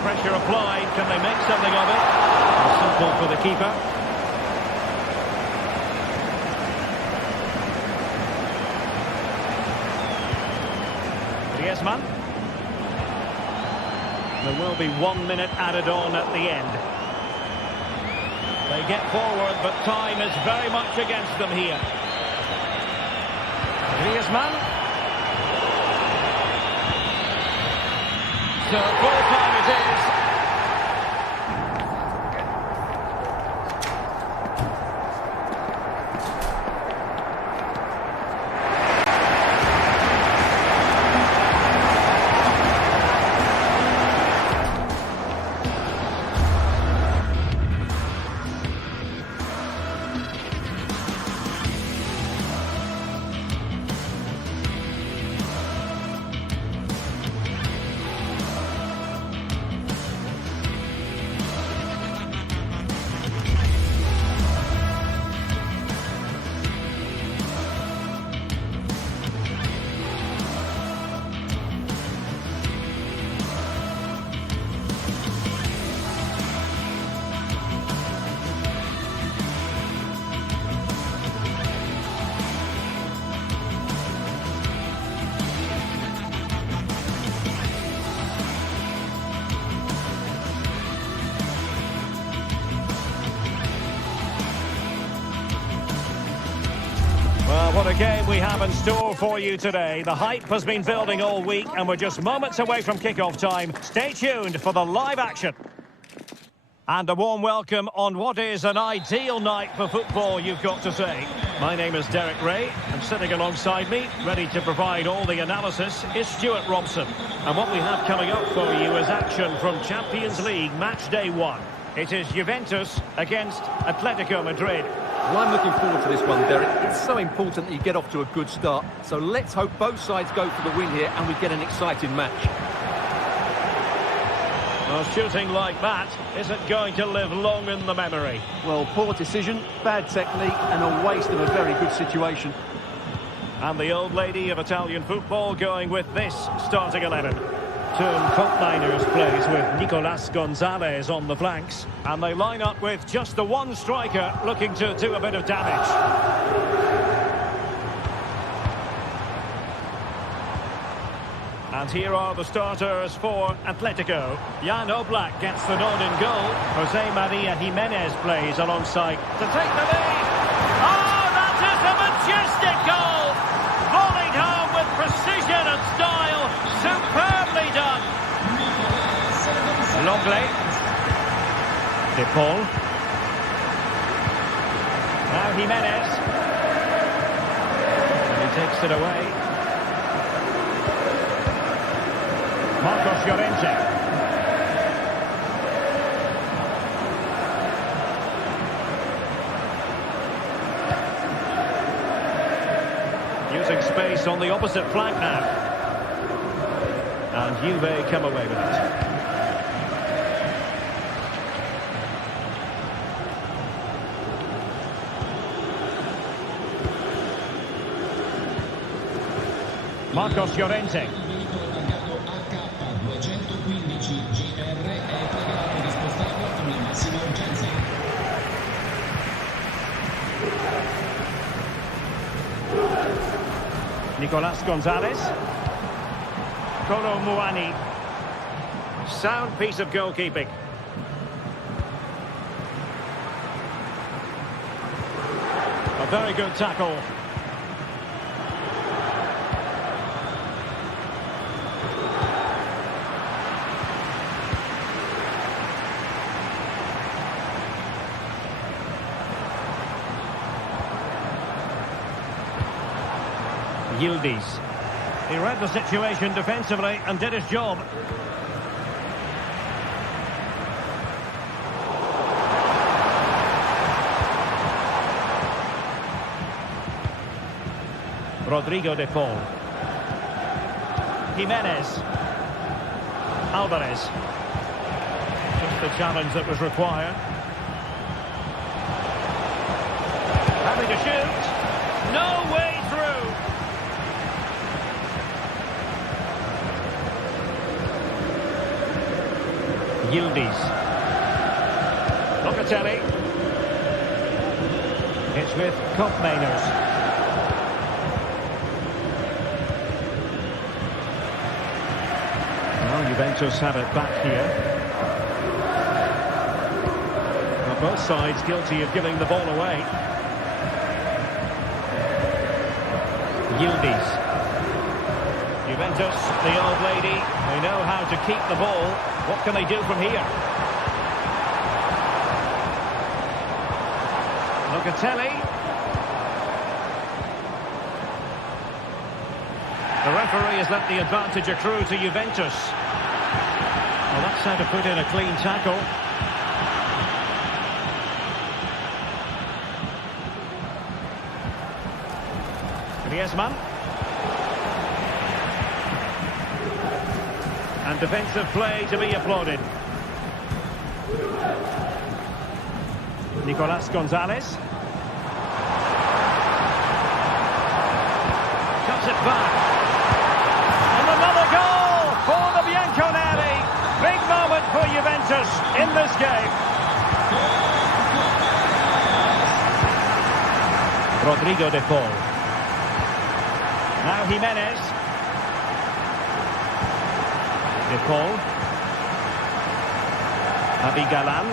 Pressure applied. Can they make something of it? Simple for the keeper. Griezmann. There will be 1 minute added on at the end. They get forward, but time is very much against them here. Griezmann. So full time it is. what a game we have in store for you today. The hype has been building all week and we're just moments away from kick-off time. Stay tuned for the live action. And a warm welcome on what is an ideal night for football, you've got to say. My name is Derek Ray, and sitting alongside me, ready to provide all the analysis, is Stuart Robson. And what we have coming up for you is action from Champions League Match Day 1. It is Juventus against Atletico Madrid. Well, I'm looking forward to this one, Derek. It's so important that you get off to a good start. So let's hope both sides go for the win here and we get an exciting match. Well, shooting like that isn't going to live long in the memory. Well, poor decision, bad technique and a waste of a very good situation. And the old lady of Italian football going with this starting 11. Turn Cottliners plays with Nicolas Gonzalez on the flanks. And they line up with just the one striker looking to do a bit of damage. And here are the starters for Atletico. Jan Oblak gets the nod in goal. Jose Maria Jimenez plays alongside to take the lead. Oh, that is a majestic goal! Volleyed home with precision and style. Superbly done. Longley. De Paul. Now Jimenez. And he takes it away. Marcos Llorente. Using space on the opposite flank now. And Juve come away with it. Marcos Llorente. Nicolas Gonzalez. Kolo Muani. Sound piece of goalkeeping. A very good tackle. Yildiz. He read the situation defensively and did his job. Rodrigo de Paul. Jimenez. Alvarez. Just the challenge that was required. Having to shoot. No way through. Yildiz. Locatelli. It's with Koopmeiners. Well, Juventus have it back here. Well, both sides guilty of giving the ball away. Yildiz. Juventus, the old lady, they know how to keep the ball. What can they do from here? Locatelli. The referee has let the advantage accrue to Juventus. Well, that's how to put in a clean tackle. Griezmann. And defensive play to be applauded. Nicolas Gonzalez. Cuts it back. And another goal for the Bianconeri. Big moment for Juventus in this game. Rodrigo de Paul. Now Jimenez. De Paul. Abigalan.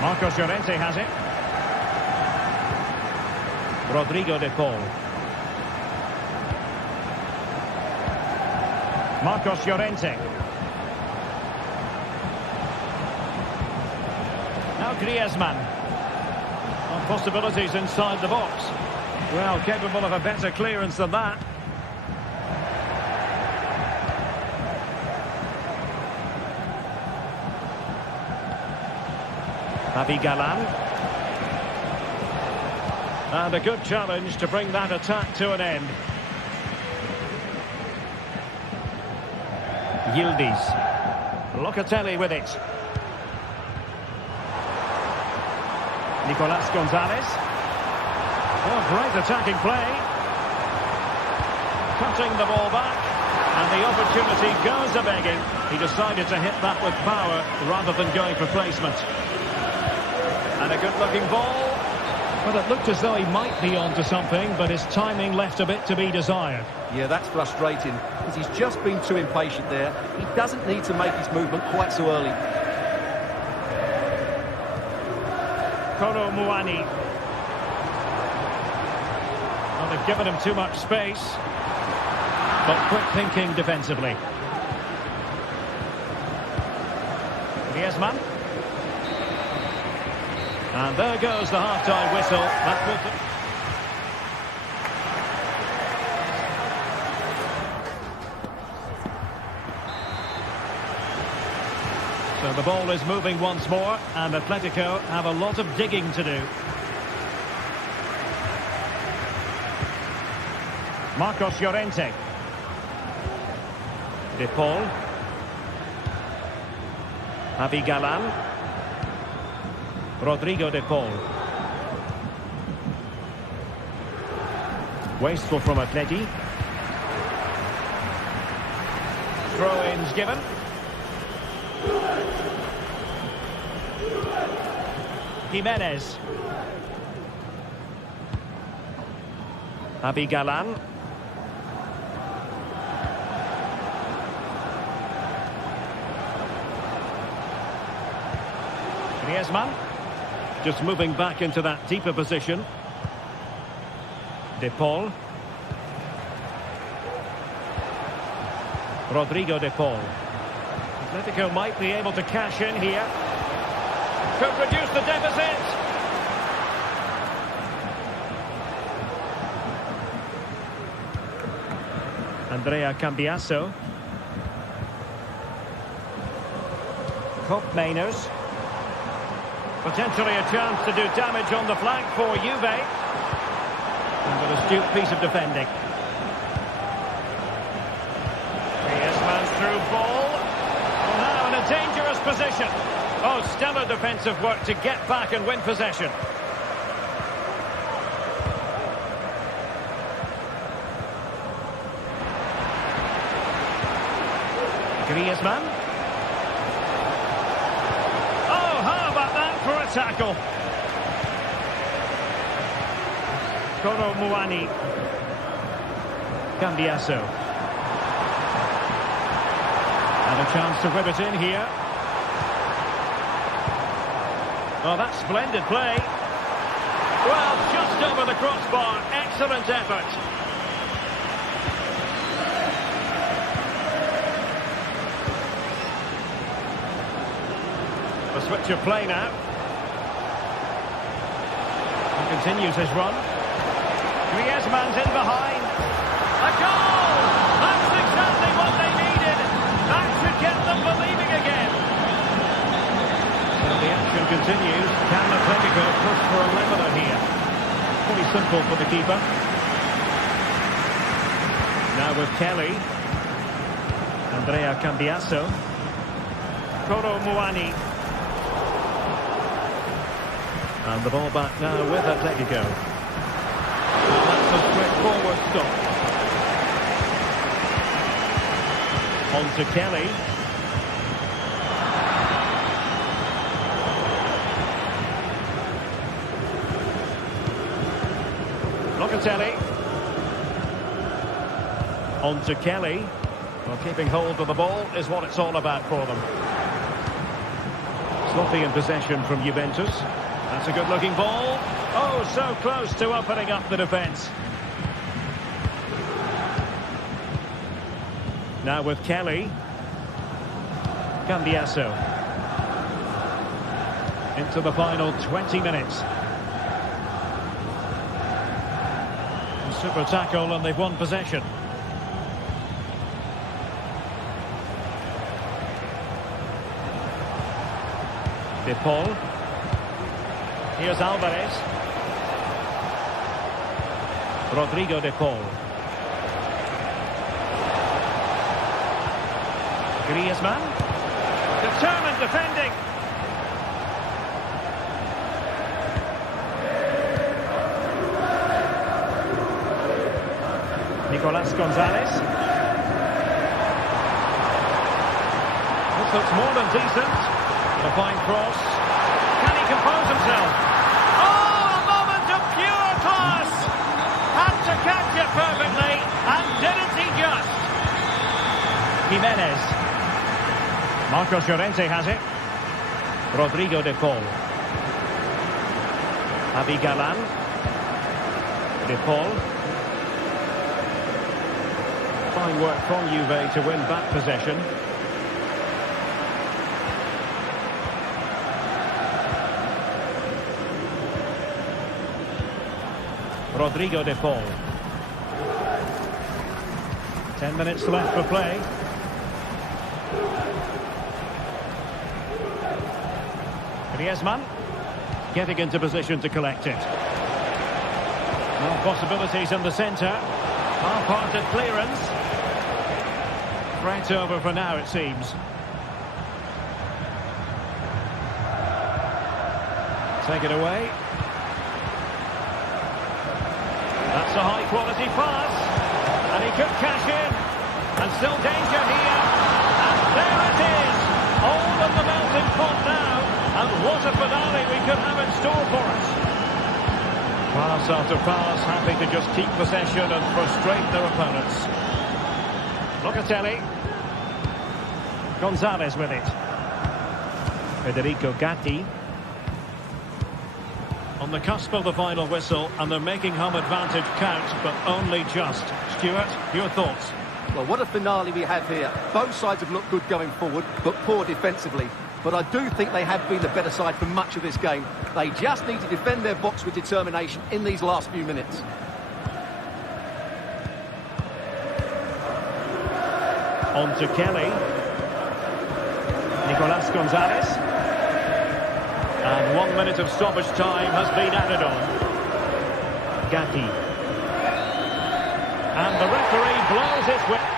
Marcos Llorente has it. Rodrigo de Paul. Marcos Llorente. Now Griezmann. On possibilities inside the box. Well, capable of a better clearance than that. Javi Galán. And a good challenge to bring that attack to an end. Yildiz. Locatelli with it. Nicolas Gonzalez. Oh, great attacking play. Cutting the ball back. And the opportunity goes a-begging. He decided to hit that with power rather than going for placement. And a good-looking ball. Well, it looked as though he might be onto something, but his timing left a bit to be desired. Yeah, that's frustrating, because he's just been too impatient there. He doesn't need to make his movement quite so early. Kolo Muani. Well, they've given him too much space, but quick thinking defensively. Griezmann. And there goes the half-time whistle. That will... So the ball is moving once more, and Atletico have a lot of digging to do. Marcos Llorente. De Paul. Javi Galán. Rodrigo de Paul. Wasteful from Atleti. Throw-ins given. Jimenez. Javi Galán. Griezmann. Just moving back into that deeper position. De Paul. Rodrigo de Paul. Atletico might be able to cash in here. Could reduce the deficit. Andrea Cambiasso. Koopmeiners. Potentially a chance to do damage on the flank for Juve. And an astute piece of defending. Griezmann through ball. Well, now in a dangerous position. Oh, stellar defensive work to get back and win possession. Griezmann. For a tackle. Kolo Muani. Cambiasso. And a chance to whip it in here. Oh, that's splendid play. Well, just over the crossbar. Excellent effort. A switch of play now. Continues his run. Griezmann's in behind. A goal! That's exactly what they needed. That should get them believing again. So the action continues. Can Atletico push for a leveler here? Pretty simple for the keeper. Now with Kelly. Andrea Cambiasso. Kolo Muani. And the ball back now with Atletico. And that's a straightforward stop. On to Kelly. Locatelli. On to Kelly. Well, keeping hold of the ball is what it's all about for them. Sloppy in possession from Juventus. That's a good-looking ball. Oh, so close to opening up the defence. Now with Kelly. Cambiasso. Into the final 20 minutes. Super tackle and they've won possession. De Paul. Here's Alvarez. Rodrigo De Paul. Griezmann. Determined defending. Nicolas Gonzalez. This looks more than decent. A fine cross. Can he compose himself? Oh, a moment of pure class! Had to catch it perfectly, and didn't he just? Jimenez. Marcos Llorente has it. Rodrigo De Paul. Javi Galán. De Paul. Fine work from Juve to win back possession. Rodrigo De Paul. 10 minutes left for play. Griezmann getting into position to collect it. No possibilities in the centre. Half-hearted clearance. Threat over for now, it seems. Take it away. That's a high-quality pass. And he could cash in. And still danger here. And there it is. All in the melting pot now. And what a finale we could have in store for us. Pass after pass, happy to just keep possession and frustrate their opponents. Locatelli. Gonzalez with it. Federico Gatti. On the cusp of the final whistle, and they're making home advantage count, but only just. Stuart, your thoughts? Well, what a finale we have here. Both sides have looked good going forward, but poor defensively. But I do think they have been the better side for much of this game. They just need to defend their box with determination in these last few minutes. On to Kelly. Nicolas Gonzalez. And 1 minute of stoppage time has been added on. Gatti. And the referee blows his whistle.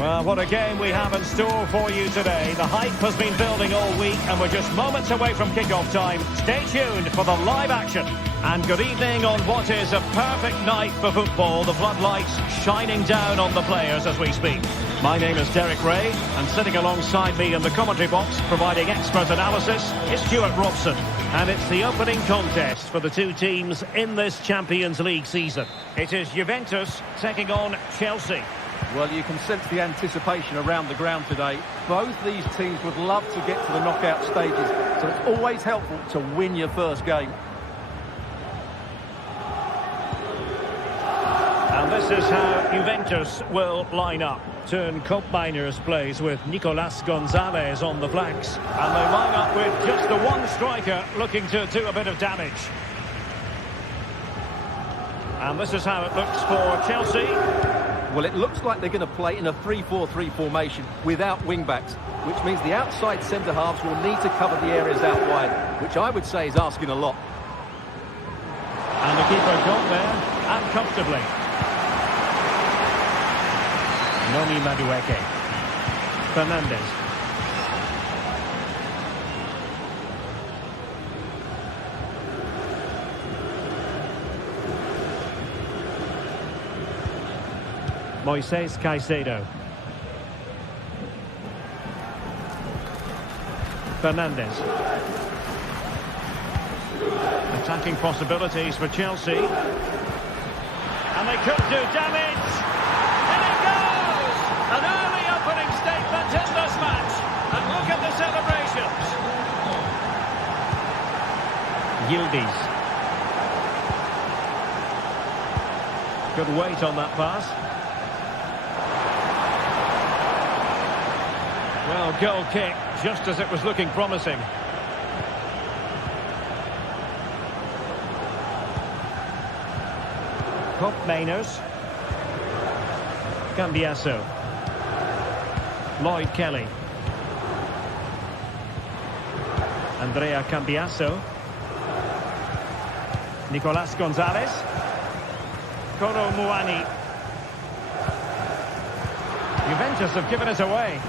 Well, what a game we have in store for you today. The hype has been building all week and we're just moments away from kick-off time. Stay tuned for the live action. And good evening on what is a perfect night for football. The floodlights shining down on the players as we speak. My name is Derek Ray, and sitting alongside me in the commentary box, providing expert analysis, is Stuart Robson. And it's the opening contest for the two teams in this Champions League season. It is Juventus taking on Chelsea. Well, you can sense the anticipation around the ground today. Both these teams would love to get to the knockout stages, so it's always helpful to win your first game. And this is how Juventus will line up. Turn Koopmeiners plays with Nicolas Gonzalez on the flanks. And they line up with just the one striker looking to do a bit of damage. And this is how it looks for Chelsea. Well, it looks like they're going to play in a 3-4-3 formation without wing-backs, which means the outside centre-halves will need to cover the areas out wide, which I would say is asking a lot. And the keeper got there, and comfortably. Noni Madueke. Fernandez. Moises Caicedo. Fernandez. Attacking possibilities for Chelsea. And they could do damage. In it goes! An early opening statement in this match. And look at the celebrations. Yildiz. Good weight on that pass. Well, goal kick, just as it was looking promising. Koopmeiners. Cambiasso. Lloyd Kelly. Andrea Cambiasso. Nicolas Gonzalez. Kolo Muani. Juventus have given it away.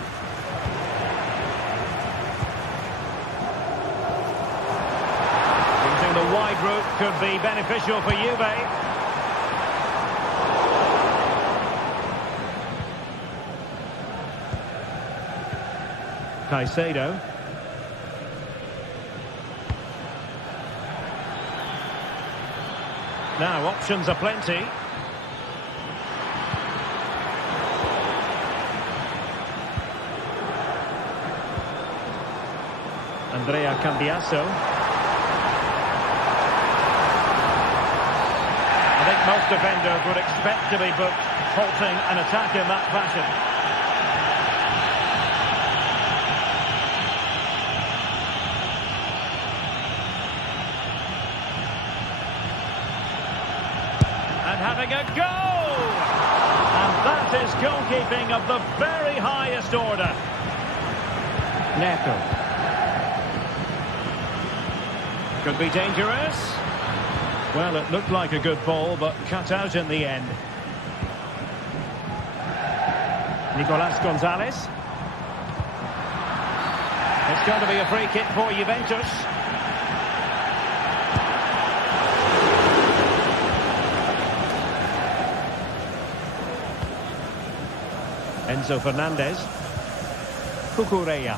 Using the wide route could be beneficial for Juve. Caicedo. Now options are plenty. Andrea Cambiasso. I think most defenders would expect to be booked halting an attack in that fashion. Having a go! And that is goalkeeping of the very highest order. Neto. Could be dangerous. Well, it looked like a good ball, but cut out in the end. Nicolas Gonzalez. It's going to be a free kick for Juventus. Enzo Fernandez. Cucurella.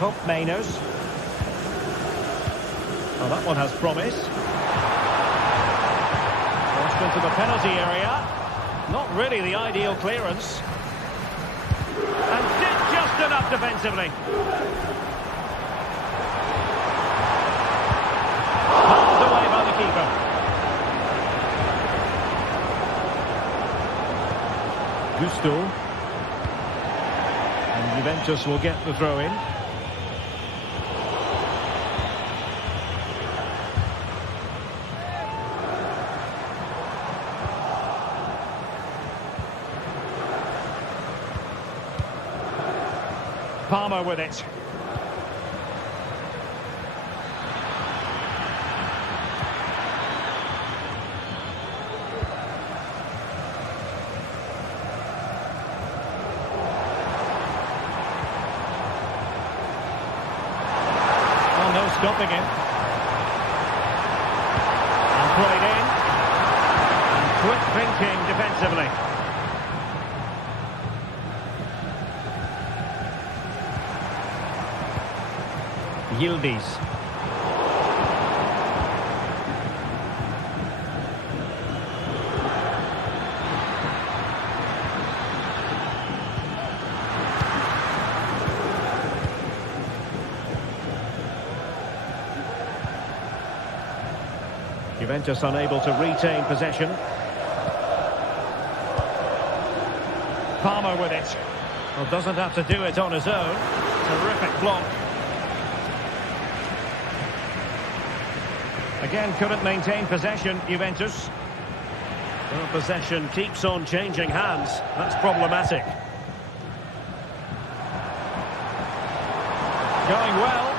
Koopmeiners. Oh, that one has promise. Crossed into the penalty area. Not really the ideal clearance. And did just enough defensively. Pulled away by the keeper. Gusto. And Juventus will get the throw in. Palmer with it. stopping him. And played in. And quick thinking defensively. Yildiz. Juventus unable to retain possession. Palmer with it. Well, doesn't have to do it on his own. Terrific block. Again, couldn't maintain possession, Juventus. Well, possession keeps on changing hands. That's problematic. Going well.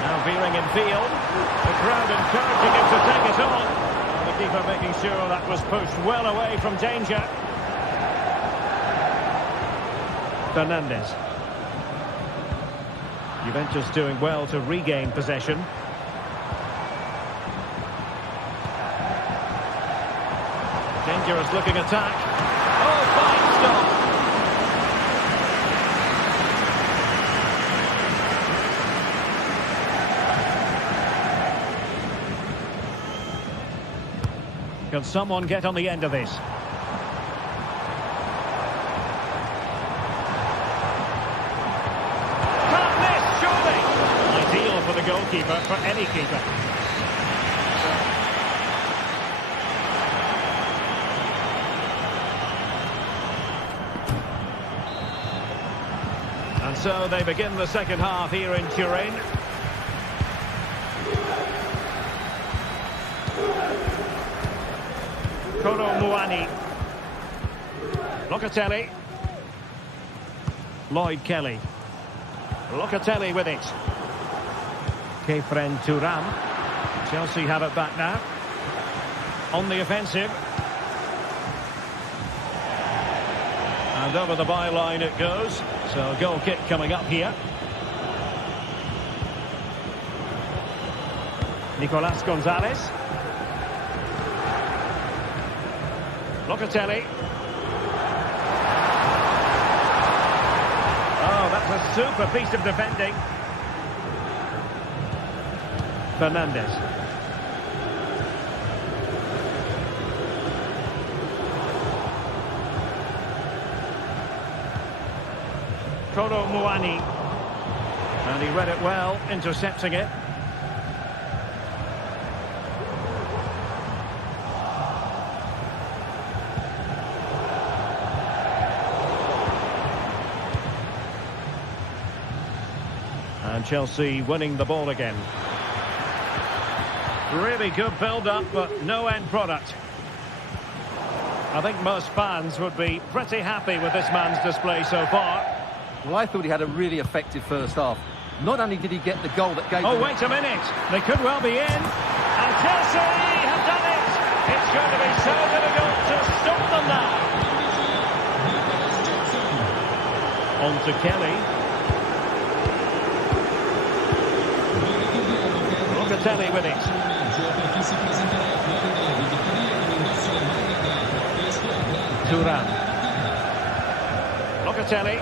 Now veering in field. The crowd encouraging him to take it on. The keeper making sure that was pushed well away from danger. Fernandes. Juventus doing well to regain possession. Dangerous looking attack. Oh, fine stop. Can someone get on the end of this? Can't miss, surely! Ideal for the goalkeeper, for any keeper. And so they begin the second half here in Turin. Muani. Locatelli. Lloyd Kelly. Locatelli with it. Kefren Turan. Chelsea have it back now. On the offensive. And over the byline it goes. So a goal kick coming up here. Nicolas Gonzalez. Locatelli. Oh, that's a super piece of defending. Fernandes. Muani. And he read it well, intercepting it. And Chelsea winning the ball again. Really good build-up, but no end product. I think most fans would be pretty happy with this man's display so far. Well, I thought he had a really effective first half. Not only did he get the goal that gave... Oh, wait a minute. They could well be in. And Chelsea have done it. It's going to be so difficult to stop them now. On to Kelly. Locatelli with it. Turan. Locatelli.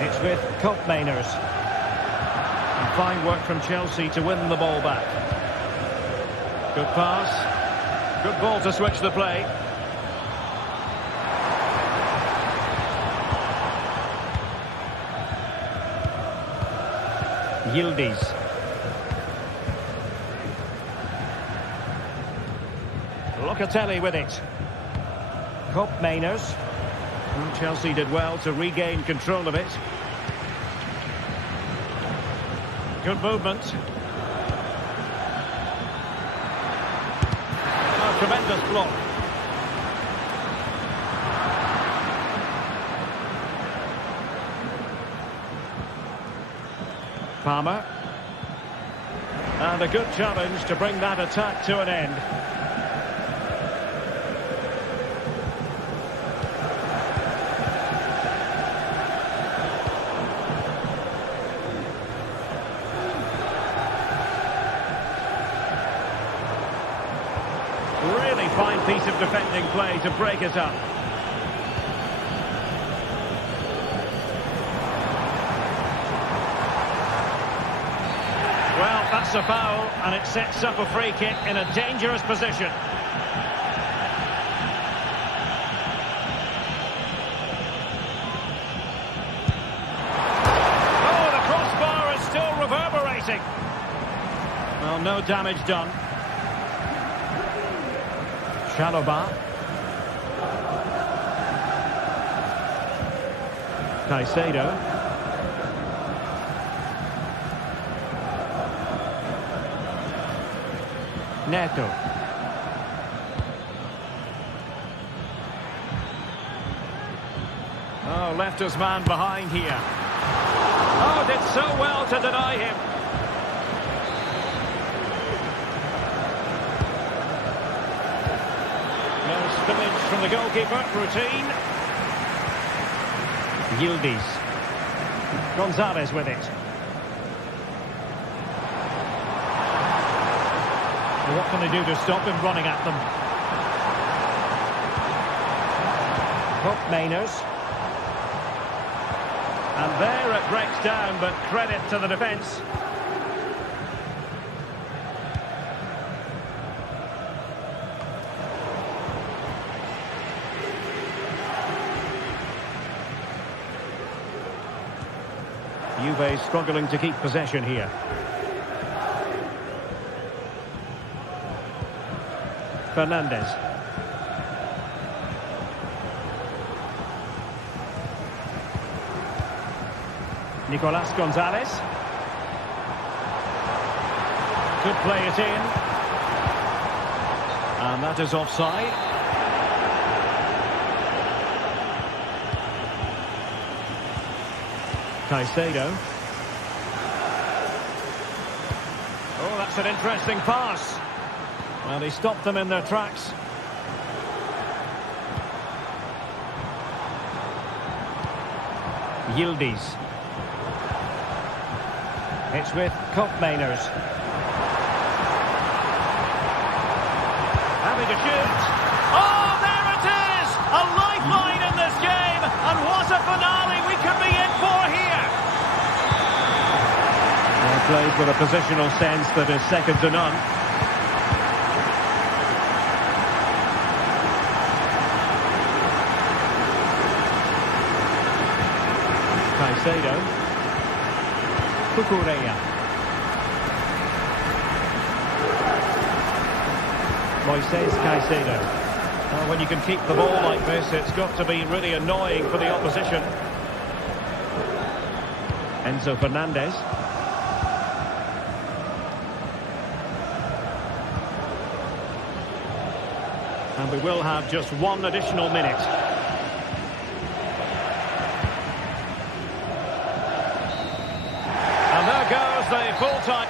It's with Koopmeiners. And fine work from Chelsea to win the ball back. Good pass. Good ball to switch the play. Yildiz. Locatelli with it. Koopmeiners. Chelsea did well to regain control of it. Good movement. Oh, tremendous block. Palmer. And a good challenge to bring that attack to an end. Really fine piece of defending play to break it up. Well, that's a foul, and it sets up a free kick in a dangerous position. Oh, the crossbar is still reverberating. Well, no damage done. Chalobah. Caicedo. Neto. Oh, left his man behind here. Oh, did so well to deny him. No spillage from the goalkeeper. Routine. Yildiz. Gonzalez with it. What can they do to stop him running at them? Hook Mainers. And there it breaks down, but credit to the defence. Juve struggling to keep possession here. Fernandez. Nicolas Gonzalez. Could play it in. And that is offside. Caicedo. Oh, that's an interesting pass. Well, he stopped them in their tracks. Yildiz. It's with Mainers. Having a shoot. Oh, there it is! A lifeline in this game! And what a finale we could be in for here! Well played with a positional sense that is second to none. Caicedo. Cucurella. Moises Caicedo. Well, when you can keep the ball like this, it's got to be really annoying for the opposition. Enzo Fernandez. And we will have just one additional minute. And there goes the full-time.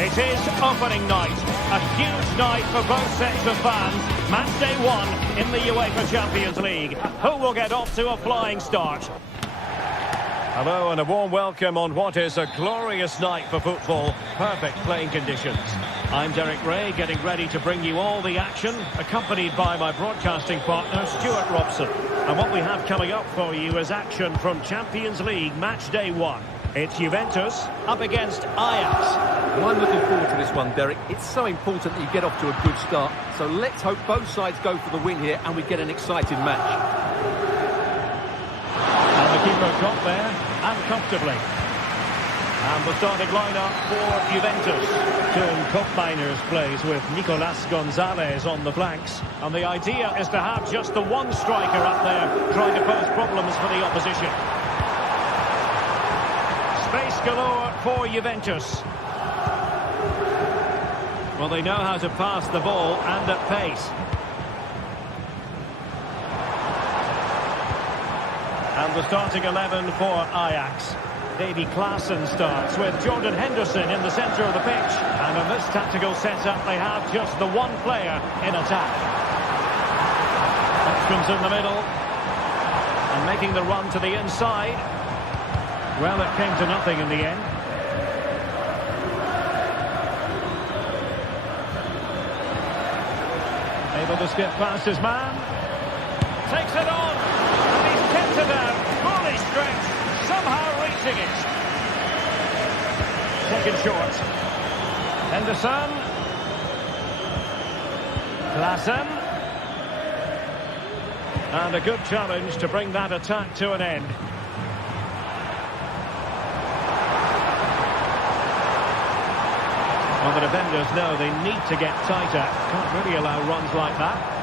It is opening night, a huge night for both sets of fans. Match day one in the UEFA Champions League. Who will get off to a flying start? Hello and a warm welcome on what is a glorious night for football. Perfect playing conditions. I'm Derek Ray, getting ready to bring you all the action, accompanied by my broadcasting partner, Stuart Robson. And what we have coming up for you is action from Champions League match day 1. It's Juventus up against Ajax. Well, I'm looking forward to this one, Derek. It's so important that you get off to a good start. So let's hope both sides go for the win here and we get an exciting match. And the keeper got there, and comfortably. And the starting lineup for Juventus. Turn Koopmeiners plays with Nicolas Gonzalez on the flanks. And the idea is to have just the one striker up there trying to pose problems for the opposition. Space galore for Juventus. Well, they know how to pass the ball and at pace. And the starting 11 for Ajax. Davy Klaassen starts with Jordan Henderson in the centre of the pitch. And in this tactical setup, they have just the one player in attack. Options in the middle. And making the run to the inside. Well, it came to nothing in the end. Able to skip past his man. Takes it on. And he's kept it out. Fully stretched. Somehow reaching it. Taken short. Henderson. Klaassen. And a good challenge to bring that attack to an end. Well, the defenders know they need to get tighter. Can't really allow runs like that.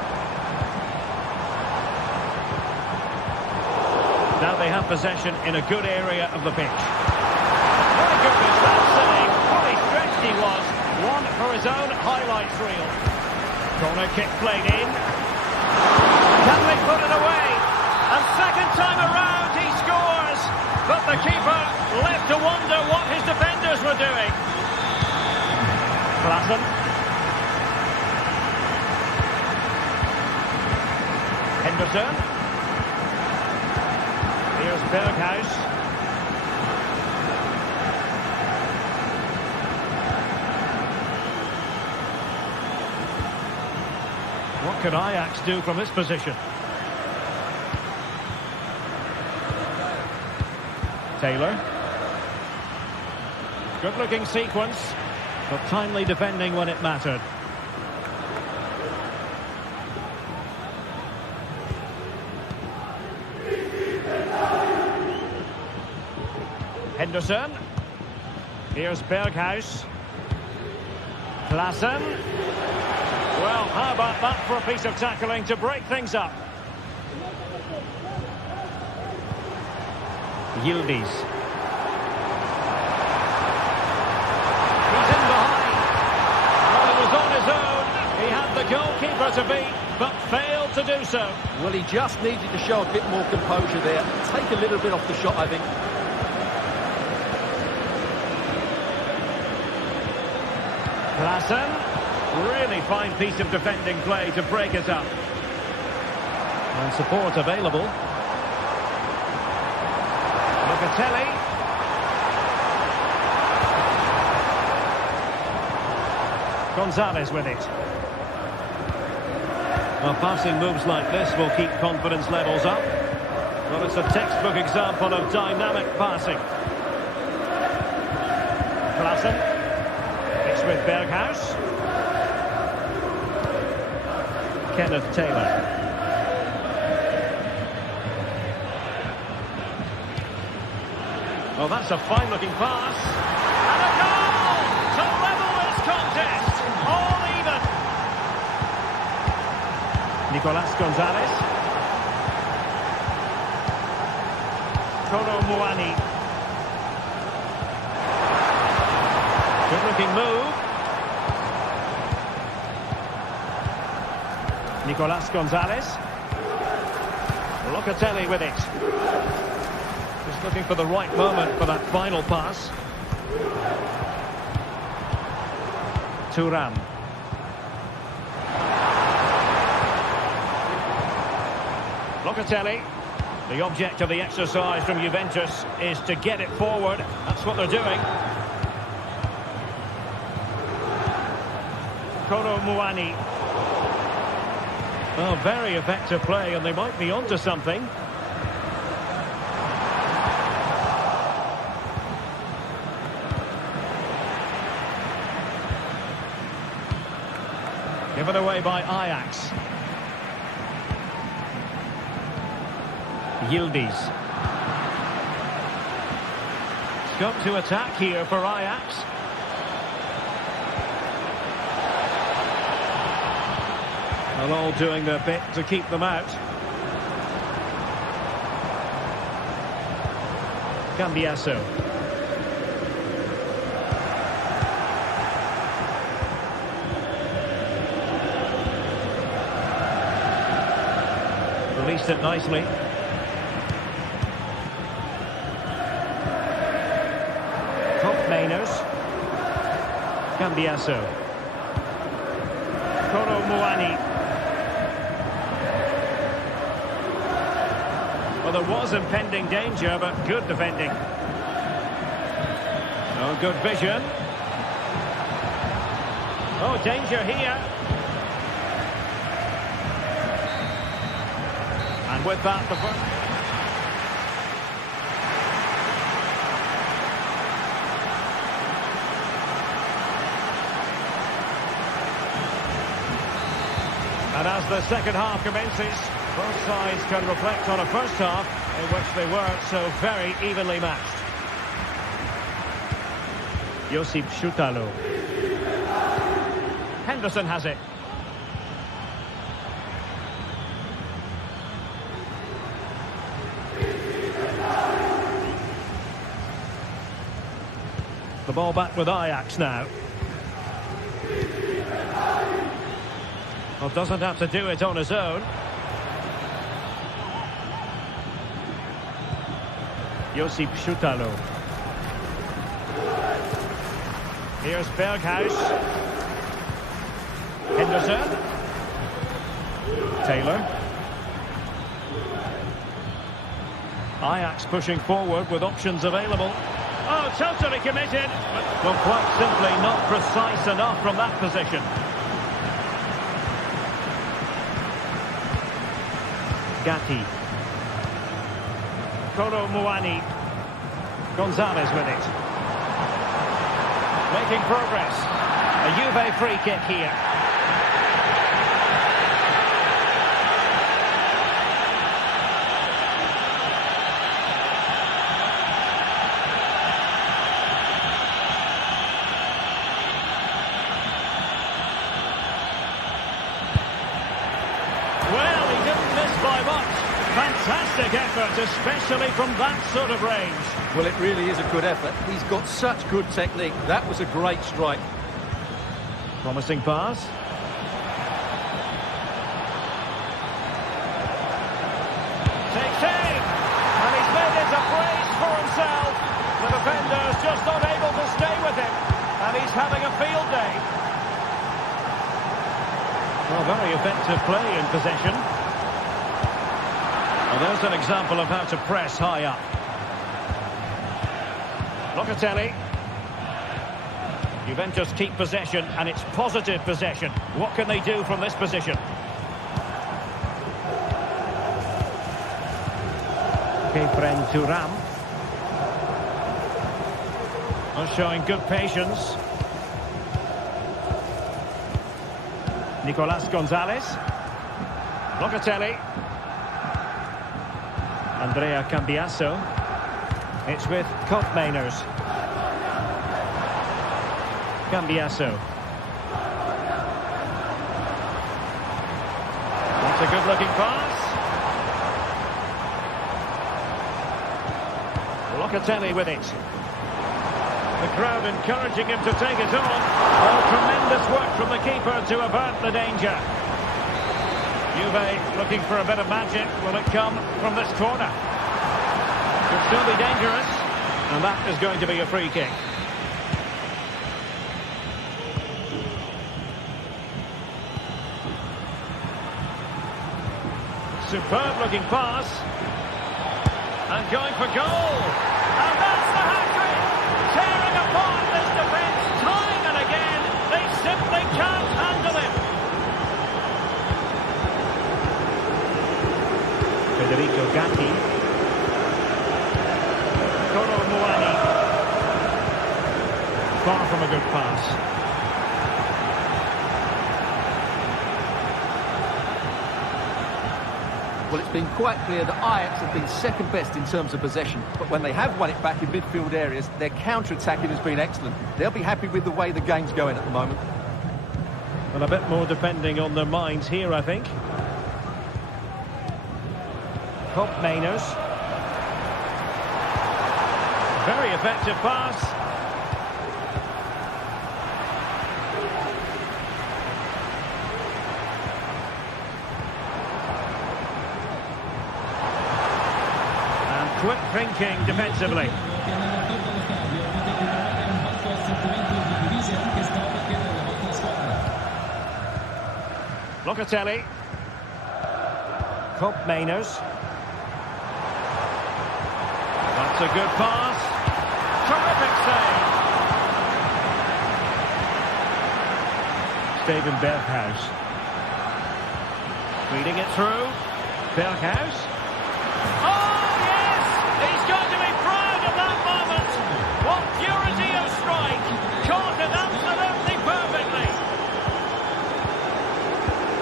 Now they have possession in a good area of the pitch. My goodness, that's silly. Fully stretched he was. One for his own highlights reel. Corner kick played in. Can they put it away? And second time around he scores. But the keeper left to wonder what his defenders were doing. Klaassen. Henderson. Here's Berghuis. What can Ajax do from this position? Taylor. Good-looking sequence, but timely defending when it mattered. Henderson. Here's Berghuis. Klaassen. Well, how about that for a piece of tackling to break things up? Yildiz. He's in behind. Well, he was on his own. He had the goalkeeper to beat, but failed to do so. Well, he just needed to show a bit more composure there. Take a little bit off the shot, I think. Klaassen, really fine piece of defending play to break it up. And support available. Locatelli. Gonzalez with it. Well, passing moves like this will keep confidence levels up. Well, it's a textbook example of dynamic passing. Klaassen. With Berghuis. Kenneth Taylor. Oh, that's a fine-looking pass. And a goal to level this contest. All even. Nicolas Gonzalez. Kolo Muani. Good-looking move. Nicolas Gonzalez. Locatelli with it. Just looking for the right moment for that final pass. Thuram. Locatelli. The object of the exercise from Juventus is to get it forward. That's what they're doing. Kolo Muani. Oh, very effective play, and they might be onto something. Given away by Ajax. Yildiz. Scope to attack here for Ajax. They're all doing their bit to keep them out. Cambiasso. Released it nicely. Mainers. Cambiasso. Kolo Muani. Well, there was impending danger, but good defending. Oh, good vision. Oh, danger here. And with that, the first... And as the second half commences, both sides can reflect on a first half in which they were so very evenly matched. Josip Šutalo. Henderson has it. The ball back with Ajax now. Well, doesn't have to do it on his own. Josip Šutalo. Here's Berghuis. Henderson. Taylor. Ajax pushing forward with options available. Oh, totally committed. Well, quite simply not precise enough from that position. Gatti. Kolo Muani. Gonzalez with it. Making progress. A Juve free kick here. Well, he didn't miss by much. Fantastic effort, especially from that sort of range. Well, it really is a good effort. He's got such good technique. That was a great strike. Promising pass. Takes aim. And he's made it a brace for himself. The defender's just not able to stay with him. And he's having a field day. Well, very effective play in possession. Well, there's an example of how to press high up. Locatelli. Juventus keep possession, and it's positive possession. What can they do from this position? Kefren Thuram. Well, showing good patience. Nicolas Gonzalez. Locatelli. Andrea Cambiasso. It's with Mainers. Cambiasso. That's a good-looking pass. Locatelli with it. The crowd encouraging him to take it on. Oh, tremendous work from the keeper to avert the danger. Juve looking for a bit of magic. Will it come from this corner? Could still be dangerous. And that is going to be a free kick. Superb looking pass. And going for goal. And that's the hat-trick. Tearing apart this defence time and again. They simply can't handle him. Federico Gatti. Kolo Muani. Far from a good pass. Well, it's been quite clear that Ajax have been second best in terms of possession, but when they have won it back in midfield areas, their counter-attacking has been excellent. They'll be happy with the way the game's going at the moment. Well, a bit more depending on their minds here, I think. Cop Mainers. Very effective pass. Quick thinking defensively. Locatelli. Cop Mainers. That's a good pass. Terrific save. Steven Berghuis. Reading it through. Berghuis. Oh! He's going to be proud of that moment. What purity of strike. Caught it absolutely perfectly.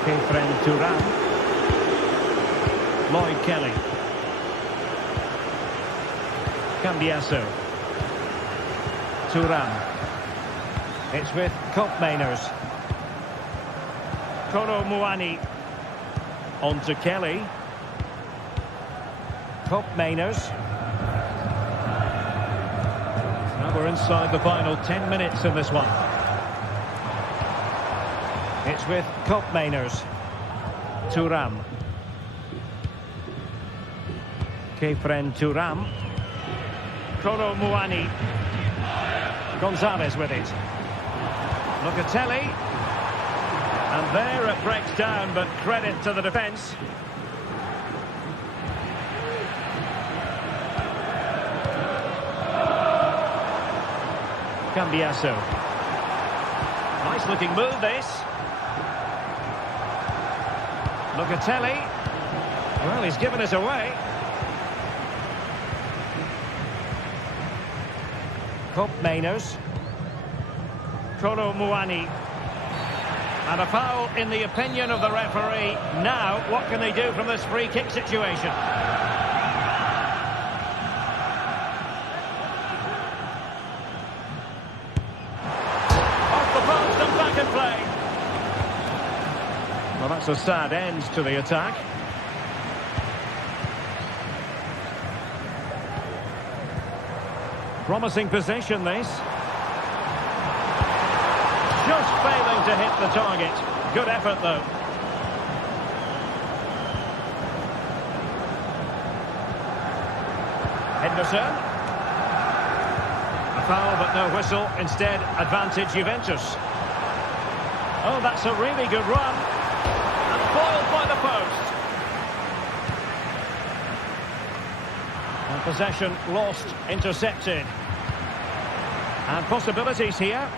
Kefren Turan. Lloyd Kelly. Cambiasso. Turan. It's with Cop Mainers. Kolo Muani. On to Kelly. Cop Mainers. Now we're inside the final 10 minutes in this one. It's with Cop Mainers. Thuram. Kefren Thuram. Kolo Muani. Gonzalez with it. Locatelli. And there it breaks down, but credit to the defence. Cambiasso. Nice looking move this. Locatelli. Well, he's given us away. Cop Mainers. Kolo Muani. And a foul in the opinion of the referee. Now, what can they do from this free kick situation? Well, that's a sad end to the attack. Promising possession, this. Just failing to hit the target. Good effort, though. Henderson. A foul, but no whistle. Instead, advantage Juventus. Oh, that's a really good run. Foiled by the post. And possession lost, intercepted. And possibilities here.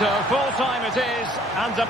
So full time it is, and a...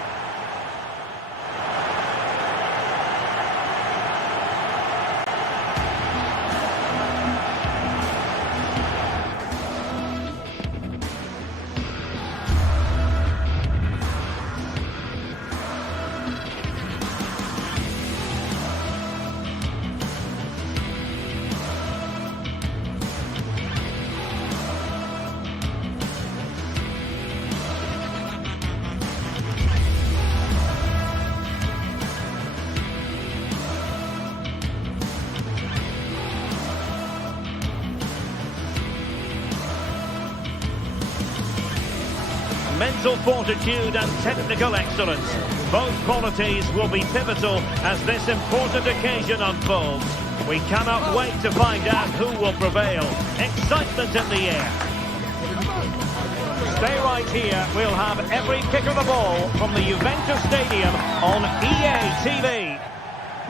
Mental fortitude and technical excellence. Both qualities will be pivotal as this important occasion unfolds. We cannot wait to find out who will prevail. Excitement in the air. Stay right here. We'll have every kick of the ball from the Juventus Stadium on EA TV.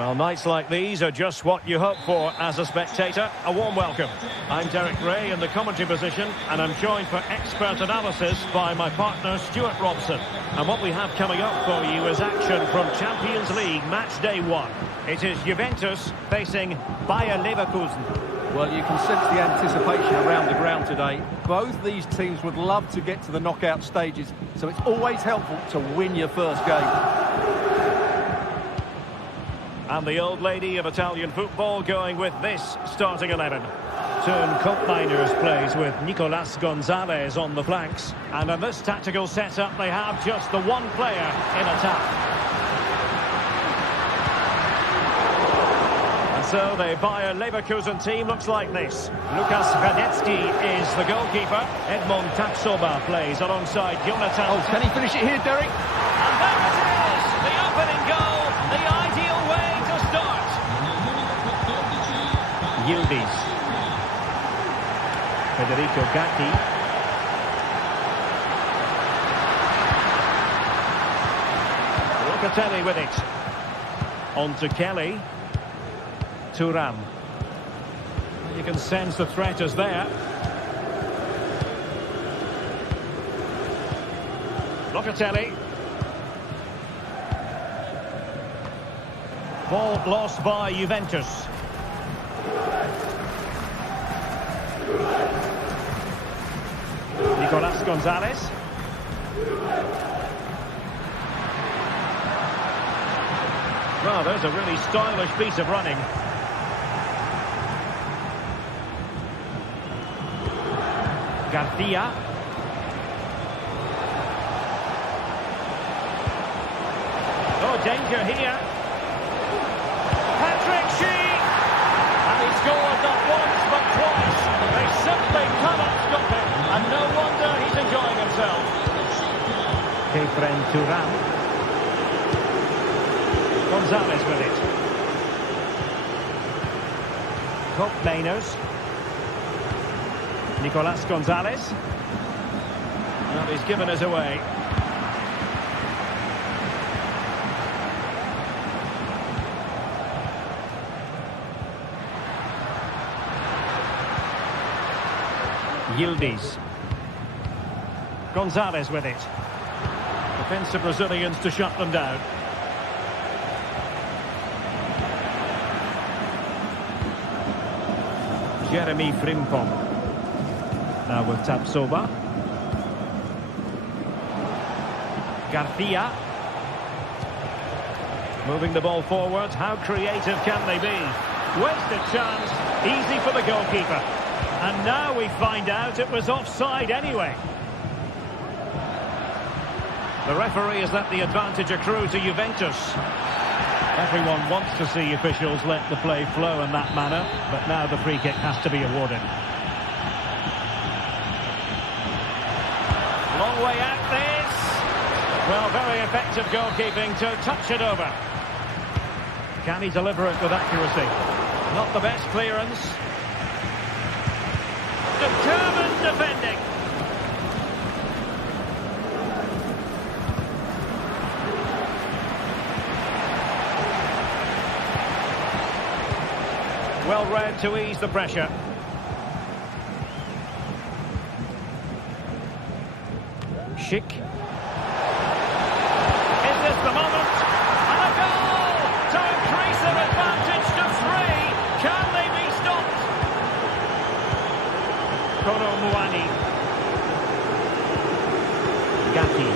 Well, nights like these are just what you hope for as a spectator. A warm welcome. I'm Derek Ray in the commentary position, and I'm joined for expert analysis by my partner Stuart Robson. And what we have coming up for you is action from Champions League match day 1. It is Juventus facing Bayer Leverkusen. Well, you can sense the anticipation around the ground today. Both these teams would love to get to the knockout stages, so it's always helpful to win your first game. And the old lady of Italian football going with this starting 11. Soon Miners plays with Nicolas Gonzalez on the flanks. And in this tactical setup, they have just the one player in attack. And so the Bayer Leverkusen team looks like this. Lukas Radetzky is the goalkeeper. Edmond Tapsoba plays alongside Jonathan. Oh, can he finish it here, Derek? And there it is! The opening goal, the ideal way to start. Yildiz. Federico Gatti. Locatelli with it. On to Kelly. Thuram. You can sense the threat is there. Locatelli. Ball lost by Juventus. Nicolas Gonzalez. Well, there's a really stylish piece of running. Garcia. Oh, danger here. And he scored not once but twice. They simply cannot stop him, and no wonder he's enjoying himself. Kefren Thuram. Gonzalez with it. Miners. Nicolas Gonzalez. Well, he's given us away. Yildiz. Gonzalez with it. Defensive Brazilians to shut them down. Jeremy Frimpong. Now with Tapsoba. Garcia. Moving the ball forward. How creative can they be? Wasted chance. Easy for the goalkeeper. And now we find out it was offside anyway. The referee has let the advantage accrue to Juventus. Everyone wants to see officials let the play flow in that manner, but now the free kick has to be awarded. Long way out this. Well, very effective goalkeeping to touch it over. Can he deliver it with accuracy? Not the best clearance. Determined defending. Well read to ease the pressure. Schick. Is this the moment? And a goal to increase their advantage to 3. Can they be stopped? Kolo Muani. Gatti.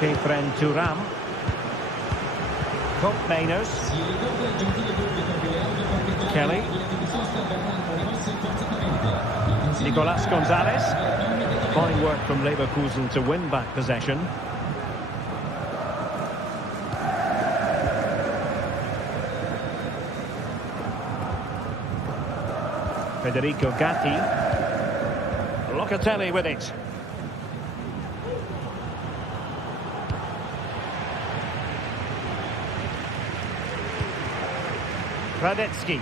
Kefren Thuram. Miners. Kelly. Nicolas Gonzalez. Fine work from Leverkusen to win back possession. Federico Gatti. Locatelli with it. Radetzky.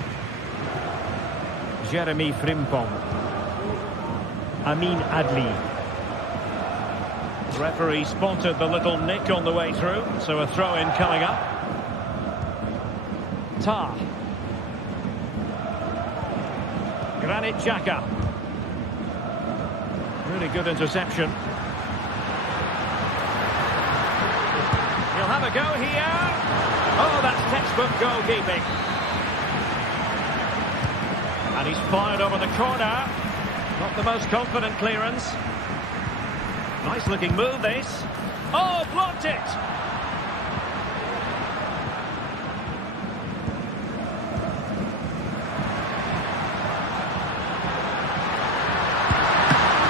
Jeremy Frimpong. Amin Adli. The referee spotted the little nick on the way through, so a throw-in coming up. Tar. Granit Xhaka. Really good interception. He'll have a go here. Oh, that's textbook goalkeeping. And he's fired over the corner. Not the most confident clearance. Nice looking move, this. Oh, blocked it.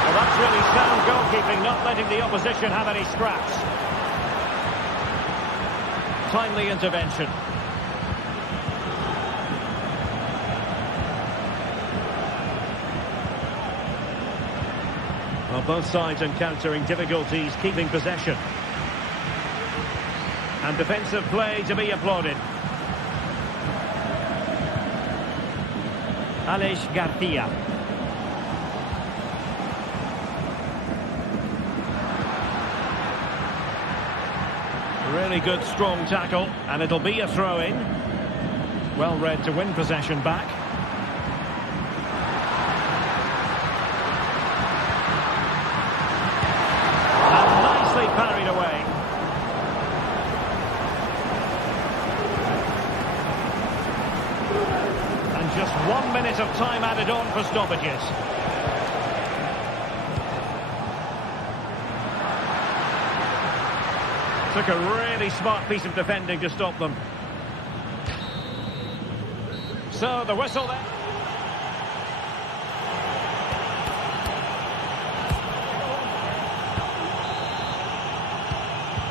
Well, that's really sound goalkeeping, not letting the opposition have any scraps. Timely intervention. Well, both sides encountering difficulties keeping possession. And defensive play to be applauded. Alex Garcia. Really good, strong tackle, and it'll be a throw-in. Well read to win possession back. And nicely parried away. And just 1 minute of time added on for stoppages. Took a really smart piece of defending to stop them. So the whistle there.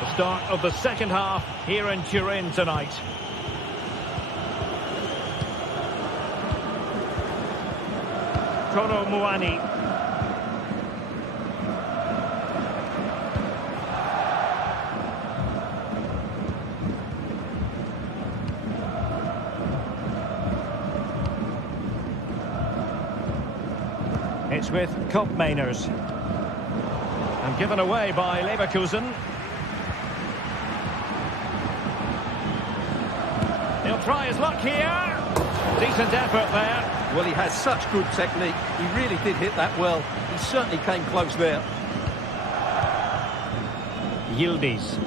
The start of the second half here in Turin tonight. Kono Muani. It's with Koopmeiners. And given away by Leverkusen. He'll try his luck here. Decent effort there. Well, he has such good technique. He really did hit that well. He certainly came close there. Yildiz.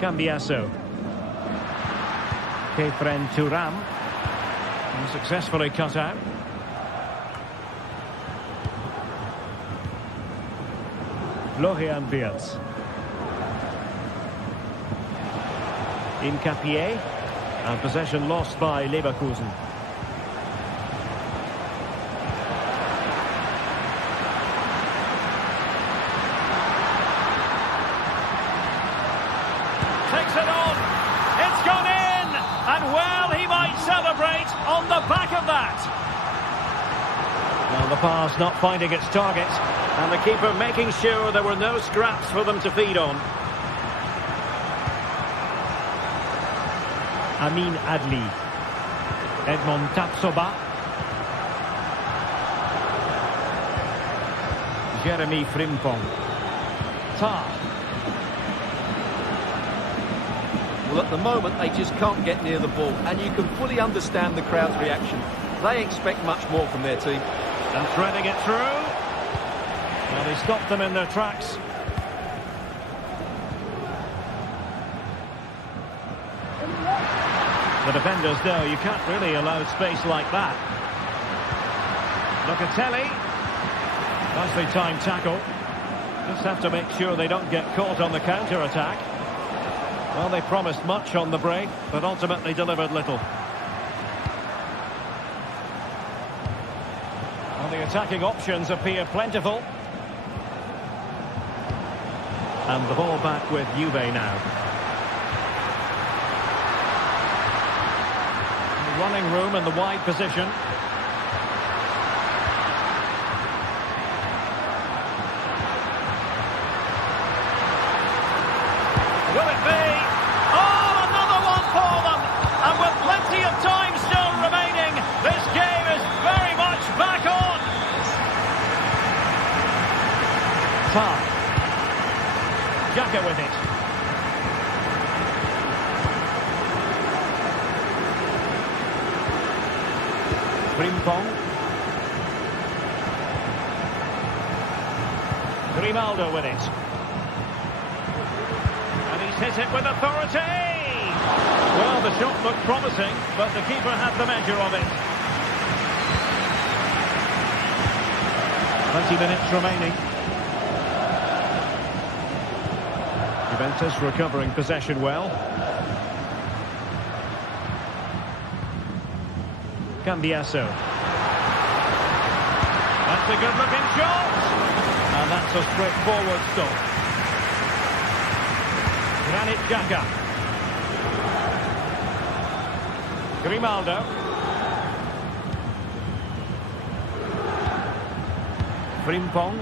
Cambiasso. Kefren Thuram. And successfully cut out. Florian Wirtz. Incapié. And possession lost by Leverkusen. Takes it on. It's gone in. And well, he might celebrate on the back of that. Well, the pass not finding its target. And the keeper making sure there were no scraps for them to feed on. Amin Adli. Edmond Tapsoba. Jeremy Frimpong. Tar. Well, at the moment, they just can't get near the ball, and you can fully understand the crowd's reaction. They expect much more from their team. And threading it through. Well, he stopped them in their tracks. The defenders know you can't really allow space like that. Locatelli. Nicely timed tackle. Just have to make sure they don't get caught on the counter-attack. Well, they promised much on the break, but ultimately delivered little. Well, the attacking options appear plentiful. And the ball back with Juve now. Running room in the wide position. Will it be? Oh, another one for them. And with plenty of time still remaining, this game is very much back on. Tar. Xhaka with it. Frimpong. Grimaldo with it. And he's hit it with authority. Well, the shot looked promising, but the keeper had the measure of it. 20 minutes remaining. Juventus recovering possession well. Cambiasso. That's a good-looking shot. And that's a straightforward stop. Granit Xhaka. Grimaldo. Frimpong.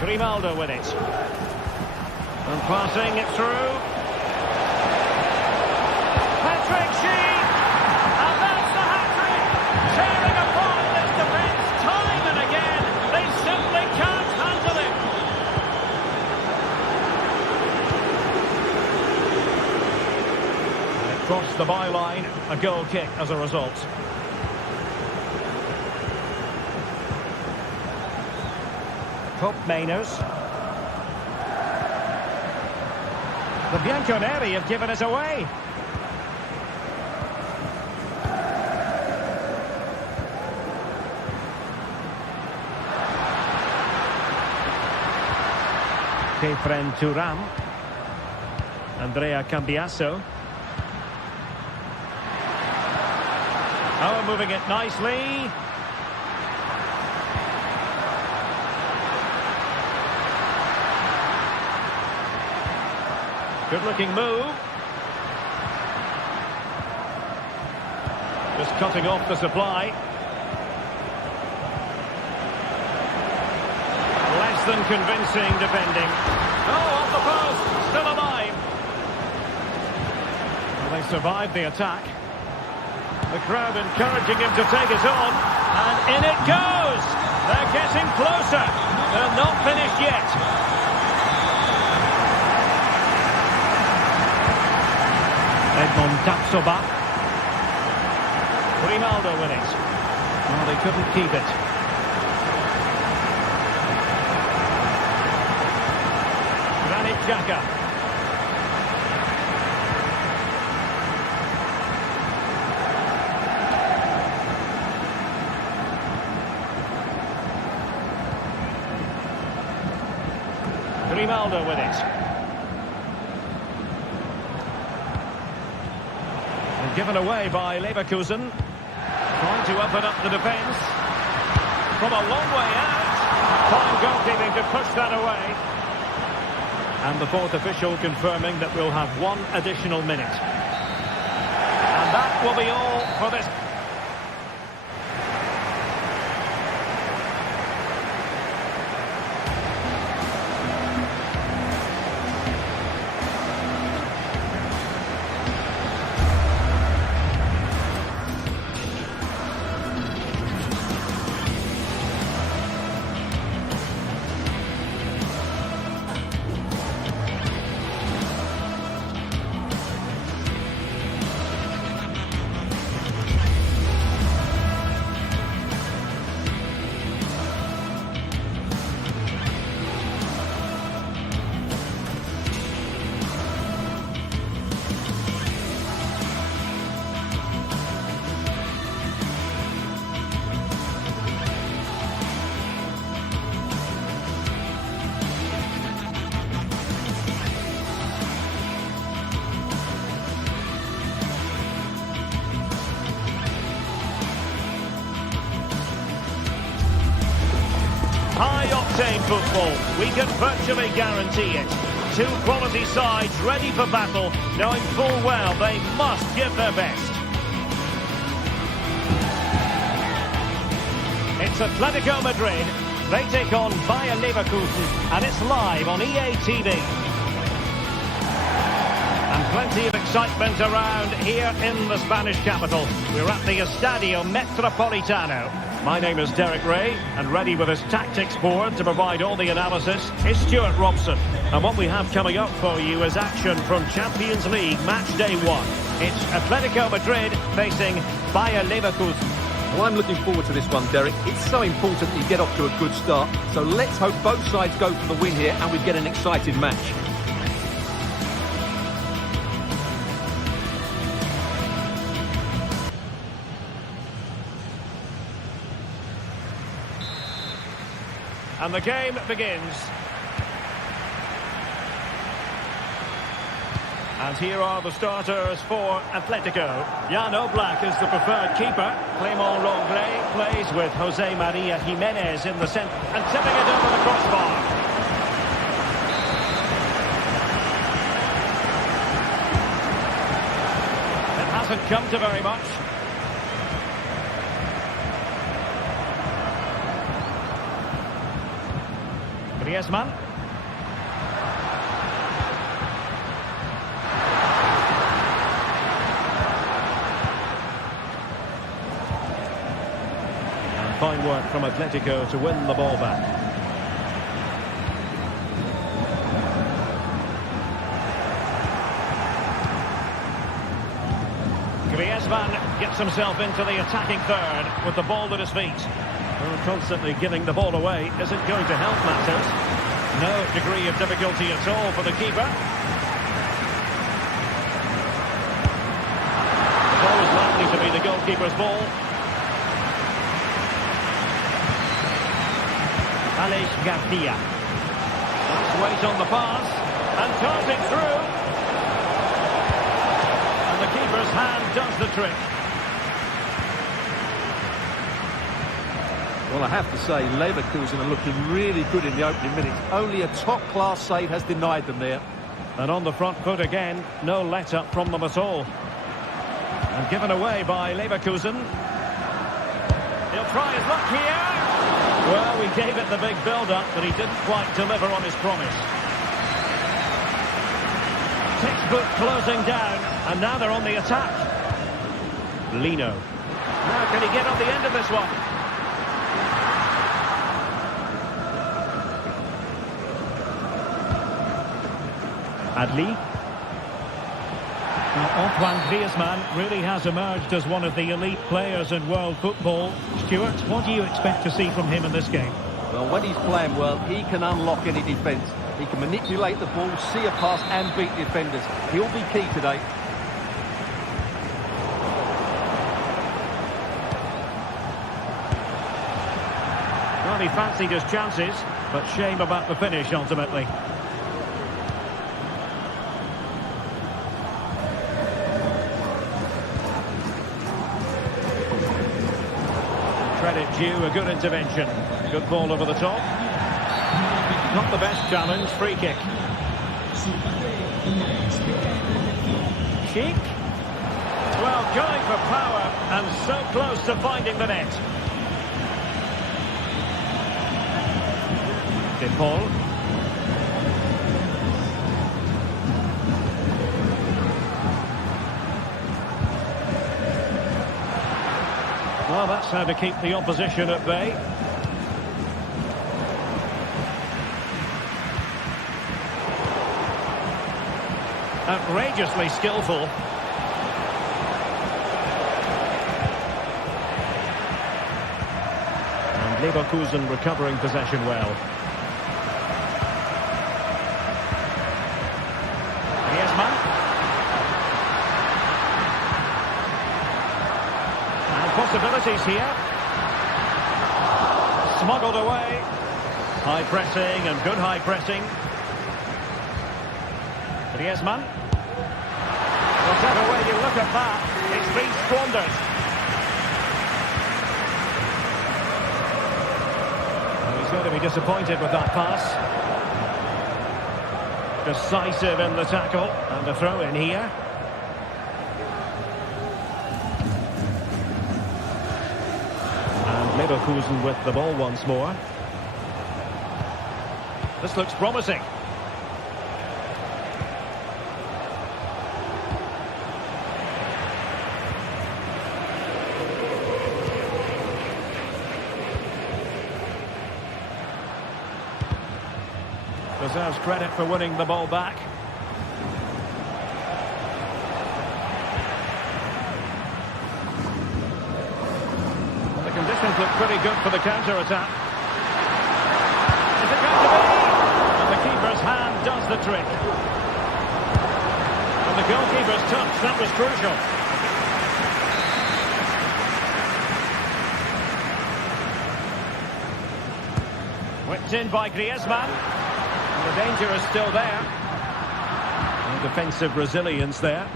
Grimaldo with it. And passing it through. Patrick Sheik! And that's the hat-trick! Tearing apart this defence time and again. They simply can't handle it. And it crossed the byline. A goal kick as a result. Top Mainers. The Bianconeri have given us away. Kefren Thuram. Andrea Cambiasso. Oh, moving it nicely. Good-looking move. Just cutting off the supply. Less than convincing defending. Oh, off the post. Still alive. Well, they survived the attack. The crowd encouraging him to take it on. And in it goes. They're getting closer. They're not finished yet. Edmond Tapsoba. Grimaldo with it. Oh, they couldn't keep it. Granit Xhaka. Grimaldo with it. Given away by Leverkusen. Trying to open up the defence. From a long way out. Fine goalkeeping to push that away. And the fourth official confirming that we'll have one additional minute. And that will be all for this. High-octane football, we can virtually guarantee it. Two quality sides ready for battle, knowing full well they must give their best. It's Atletico Madrid. They take on Bayer Leverkusen, and it's live on EA TV. And plenty of excitement around here in the Spanish capital. We're at the Estadio Metropolitano. My name is Derek Ray, and ready with his tactics board to provide all the analysis is Stuart Robson. And what we have coming up for you is action from Champions League match day 1. It's Atletico Madrid facing Bayer Leverkusen. Well, I'm looking forward to this one, Derek. It's so important that you get off to a good start. So let's hope both sides go for the win here and we get an exciting match. And the game begins. And here are the starters for Atletico. Jan Oblak is the preferred keeper. Clément Lenglet plays with Jose Maria Jimenez in the centre and tipping it over the crossbar. It hasn't come to very much. Griezmann. And fine work from Atletico to win the ball back. Griezmann gets himself into the attacking third with the ball at his feet. Well, constantly giving the ball away isn't going to help matters. No degree of difficulty at all for the keeper. The ball is likely to be the goalkeeper's ball. Alex Garcia. Let's wait on the pass and darting through. And the keeper's hand does the trick. Well, I have to say, Leverkusen are looking really good in the opening minutes. Only a top-class save has denied them there. And on the front foot again, no let-up from them at all. And given away by Leverkusen. He'll try his luck here. Well, we gave it the big build-up, but he didn't quite deliver on his promise. Textbook closing down, and now they're on the attack. Lino. Now can he get on the end of this one? Adli. Now, Antoine Griezmann really has emerged as one of the elite players in world football. Stuart, what do you expect to see from him in this game? Well, when he's playing well, he can unlock any defence. He can manipulate the ball, see a pass and beat defenders. He'll be key today. Well, he fancied his chances, but shame about the finish ultimately. Credit due, a good intervention. Good ball over the top. Not the best challenge, free kick. Cheek. Well, going for power and so close to finding the net. De Paul. Well, that's how to keep the opposition at bay. Outrageously skillful. And Leverkusen recovering possession well. Griezmann. And possibilities here. Smuggled away. High pressing and good high pressing. Griezmann. Whatever way you look at that, it's been squandered. Well, he's going to be disappointed with that pass. Decisive in the tackle, and the throw in here. And Leverkusen with the ball once more. This looks promising. Deserves credit for winning the ball back. The conditions look pretty good for the counter-attack. Is it going to be? And the keeper's hand does the trick. And the goalkeeper's touch, that was crucial. Whipped in by Griezmann. And the danger is still there. And defensive resilience there.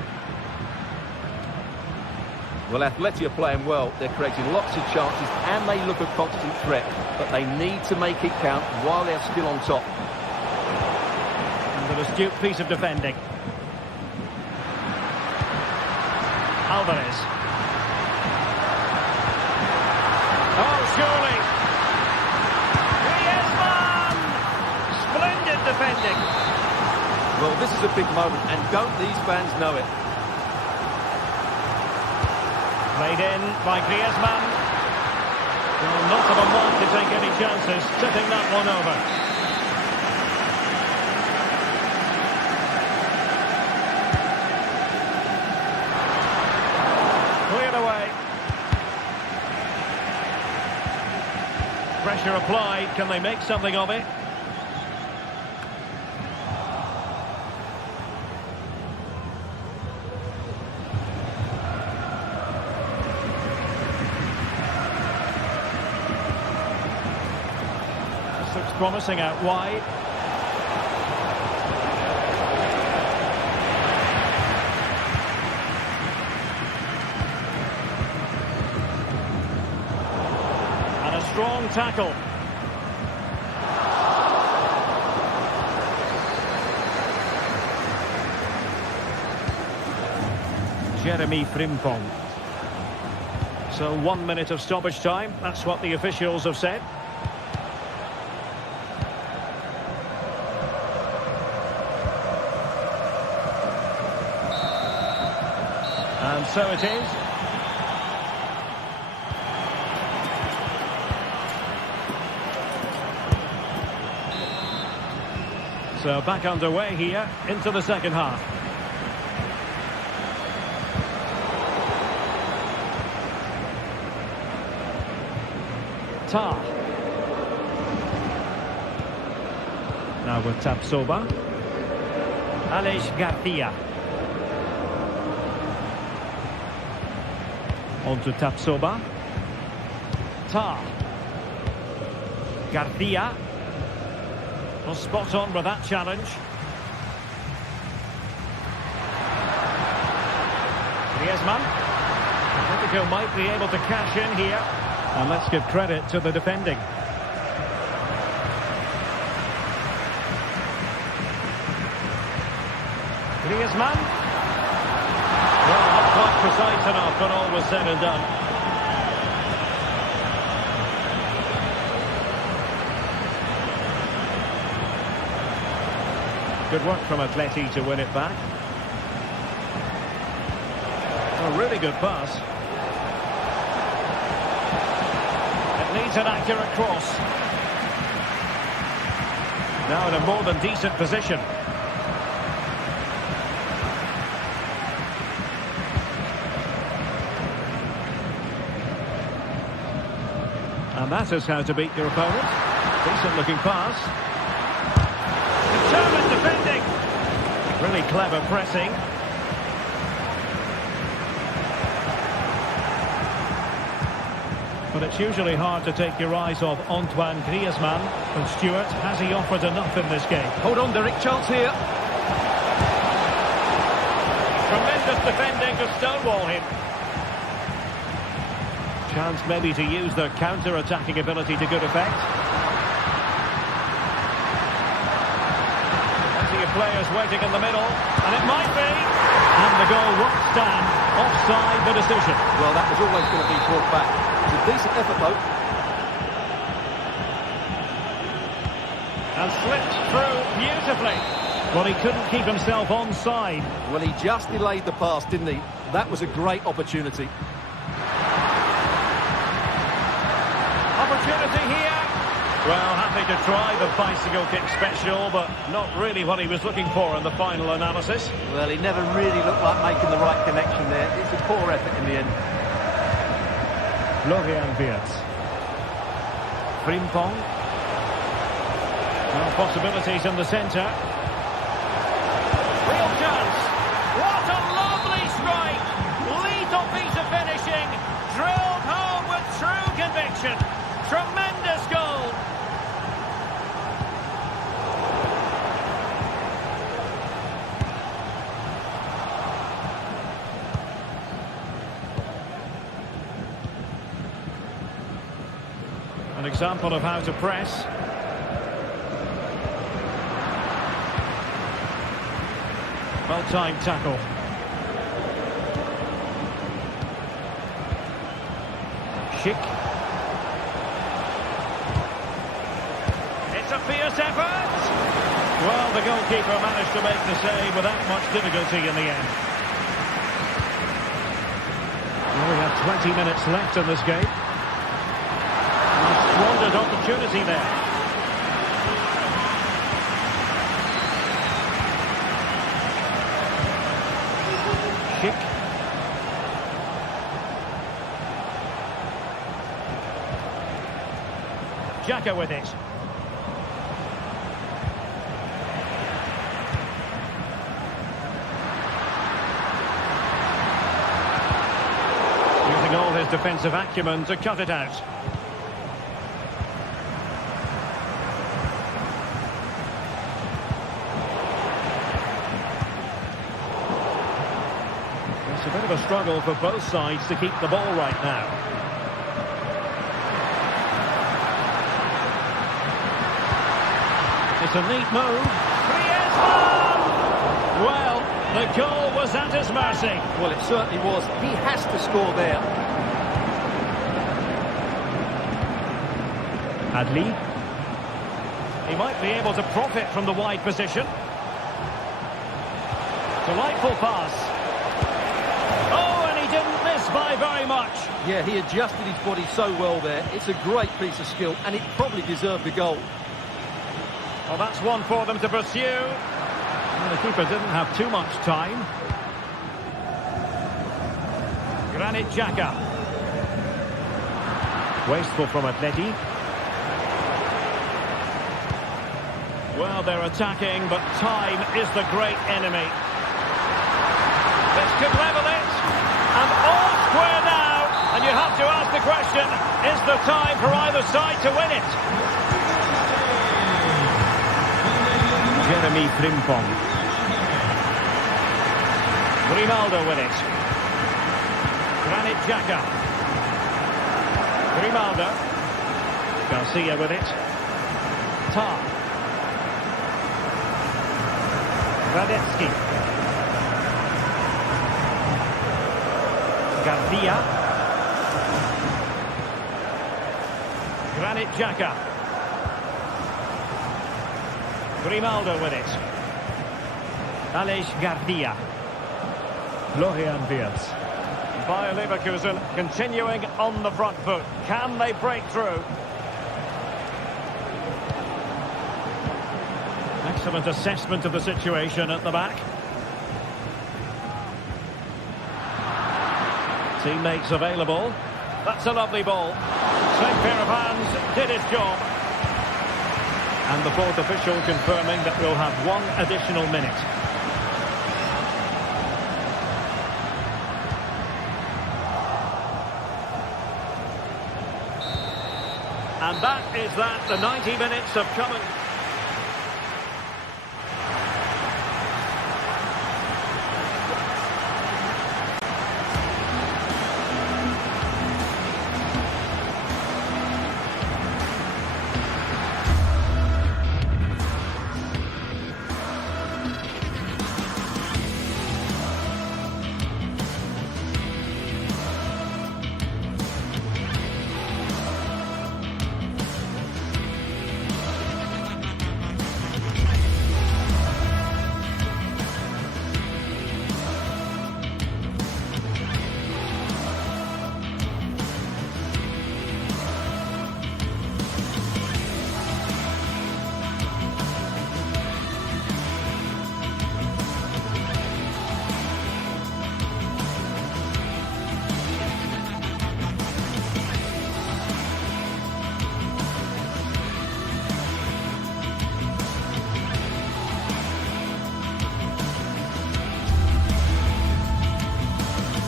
Well, Atleti are playing well. They're creating lots of chances and they look a constant threat. But they need to make it count while they're still on top. And an astute piece of defending. Alvarez. Oh, surely. Griezmann! Splendid defending. Well, this is a big moment, and don't these fans know it? Played in by Griezmann. Well, not of a mark to take any chances, tipping that one over. Cleared away. Pressure applied. Can they make something of it? This looks promising out wide. Strong tackle. Jeremy Frimpong. So 1 minute of stoppage time. That's what the officials have said. And so it is. So back underway here into the second half. Tar. Now with Tapsoba. Alex Garcia. On to Tapsoba. Tar. Garcia. Well, spot on with that challenge. Griezmann. Atletico might be able to cash in here. And let's give credit to the defending. Griezmann. Well, not quite precise enough, but all was said and done. Good work from Atleti to win it back. A really good pass. It needs an accurate cross. Now in a more than decent position. And that is how to beat your opponent. Decent looking pass. Determined defending. Really clever pressing. But it's usually hard to take your eyes off Antoine Griezmann. And Stuart, has he offered enough in this game? Hold on, Derek, chance here. Tremendous defending to stonewall him. Chance maybe to use their counter-attacking ability to good effect. Players waiting in the middle, and it might be, and the goal won't stand. Offside the decision. Well, that was always going to be brought back. It's a decent effort though. And slipped through beautifully. Well, he couldn't keep himself onside. Well, he just delayed the pass, didn't he? That was a great opportunity. Opportunity here. Well, happy to try the bicycle kick special, but not really what he was looking for in the final analysis. Well, he never really looked like making the right connection there. It's a poor effort in the end. Florian Wirtz. Frimpong. Well, possibilities in the centre. Real chance. What a lovely strike. Lethal piece of finishing. Drilled home with true conviction. Tremendous goal. An example of how to press. Well-timed tackle. Schick. It's a fierce effort. Well, the goalkeeper managed to make the save without much difficulty in the end. Well, we have 20 minutes left in this game. A squandered opportunity there. Schick. Xhaka with it. Using all his defensive acumen to cut it out. It's a bit of a struggle for both sides to keep the ball right now. It's a neat move. Griezmann! Well, the goal was at his mercy. Well, it certainly was. He has to score there. Adli. He might be able to profit from the wide position. Delightful pass. Oh, and he didn't miss by very much. Yeah, he adjusted his body so well there. It's a great piece of skill, and it probably deserved a goal. Well, that's one for them to pursue. Well, the keeper didn't have too much time. Granit Xhaka. Wasteful from Atleti. Well, they're attacking, but time is the great enemy. This could level it. And all square now. And you have to ask the question, is there time for either side to win it? Jeremy Frimpong. Grimaldo with it. Granit Xhaka. Grimaldo. Garcia with it. Tar. Radetzky. Garcia. Granit Xhaka. Grimaldo with it. Aleix Garcia. Florian Wirtz. Bayer Leverkusen continuing on the front foot. Can they break through? Excellent assessment of the situation at the back. Teammates available. That's a lovely ball. Same pair of hands, did his job. And the fourth official confirming that we'll have one additional minute. And that is that. The 90 minutes have come and...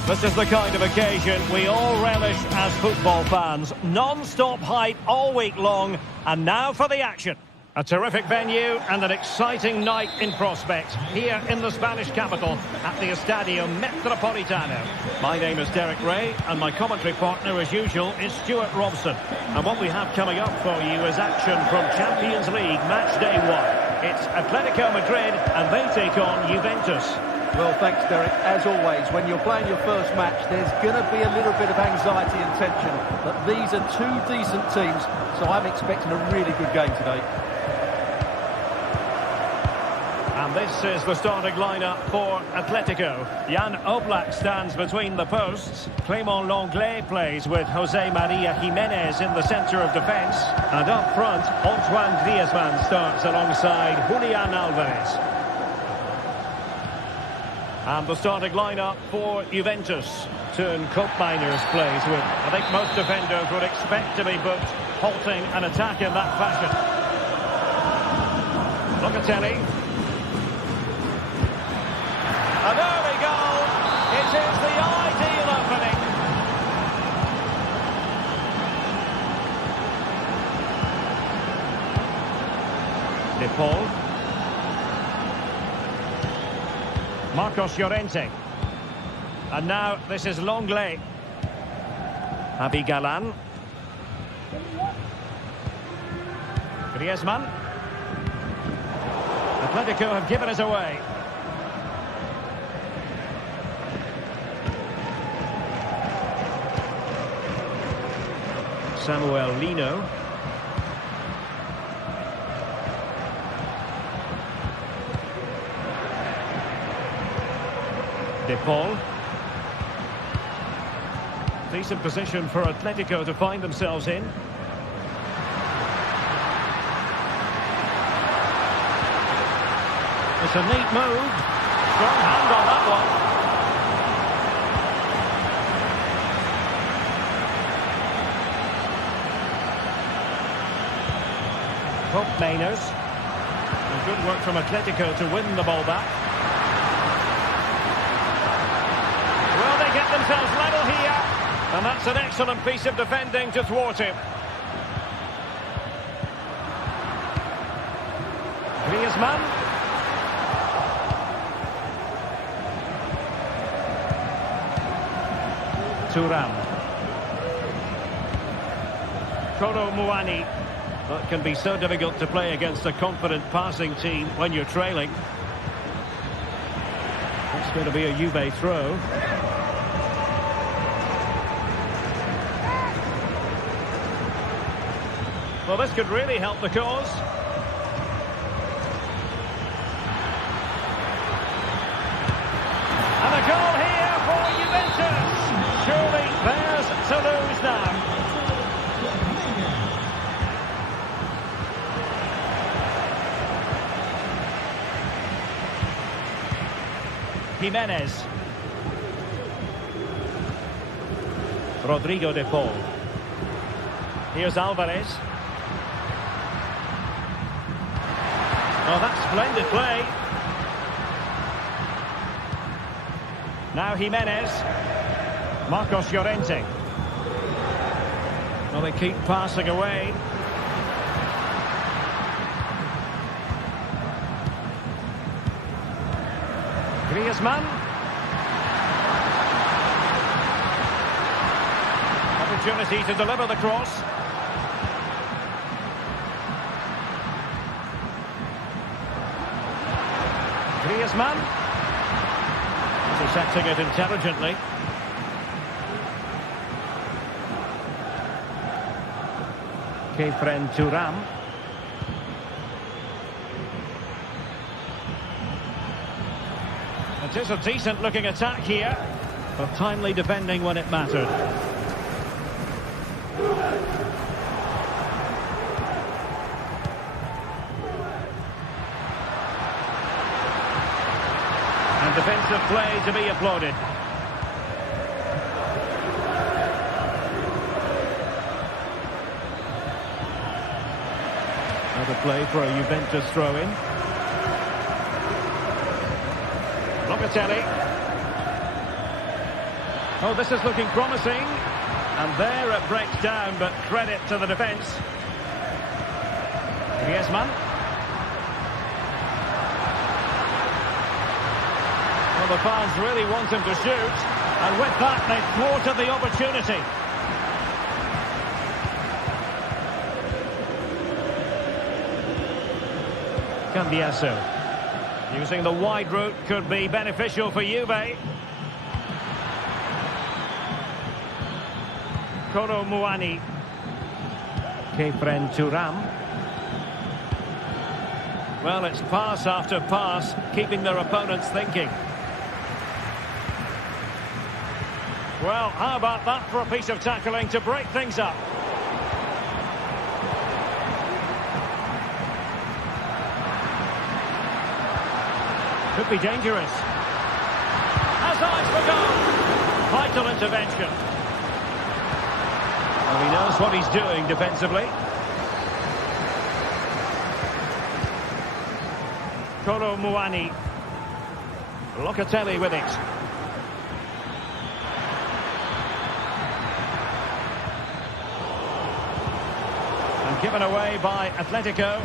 This is the kind of occasion we all relish as football fans. Non-stop hype all week long, and now for the action. A terrific venue and an exciting night in prospect here in the Spanish capital at the Estadio Metropolitano. My name is Derek Ray, and my commentary partner, as usual, is Stuart Robson. And what we have coming up for you is action from Champions League match day 1. It's Atletico Madrid, and they take on Juventus. Well, thanks, Derek. As always, when you're playing your first match, there's going to be a little bit of anxiety and tension. But these are two decent teams, so I'm expecting a really good game today. And this is the starting lineup for Atletico. Jan Oblak stands between the posts. Clément Lenglet plays with Jose Maria Jimenez in the centre of defence. And up front, Antoine Griezmann starts alongside Julian Alvarez. And the starting lineup for Juventus. Teun Koopmeiners plays with, I think most defenders would expect to be booked, halting an attack in that fashion. Locatelli. And there we go. It is the ideal opening. De Paul. Marcos Llorente. And now this is Lenglet. Abigalan. Griezmann. Atletico have given us away. Samuel Lino. De Paul. Decent position for Atletico to find themselves in. It's a neat move. Strong hand on that one. Koopmeiners. Good work from Atletico to win the ball back. Well, they get themselves level here. And that's an excellent piece of defending to thwart him. Griezmann. Thuram. Kolo Muani. That can be so difficult to play against a confident passing team when you're trailing. It's going to be a Juve throw. Well, this could really help the cause. And a goal here for Juventus. Surely theirs to lose now. Jimenez. Rodrigo de Paul. Here's Alvarez. Oh, that's splendid play. Now Jimenez. Marcos Llorente. Well, they keep passing away. Griezmann. Opportunity to deliver the cross. Griezmann. Intercepting it intelligently. Kefren Thuram. It is a decent looking attack here, but timely defending when it mattered. And defensive play to be applauded. Another play for a Juventus throw-in. Locatelli. Oh, this is looking promising. And there it breaks down, but credit to the defence. Griezmann. Well, the fans really want him to shoot. And with that, they've thwarted the opportunity. Cambiasso. Using the wide route could be beneficial for Juve. Kolo Muani. Kefren Turam. Well, it's pass after pass, keeping their opponents thinking. Well, how about that for a piece of tackling to break things up? Could be dangerous. Has eyes for goal. Vital intervention. Well, he knows what he's doing defensively. Kolo Muani. Locatelli with it. And given away by Atletico.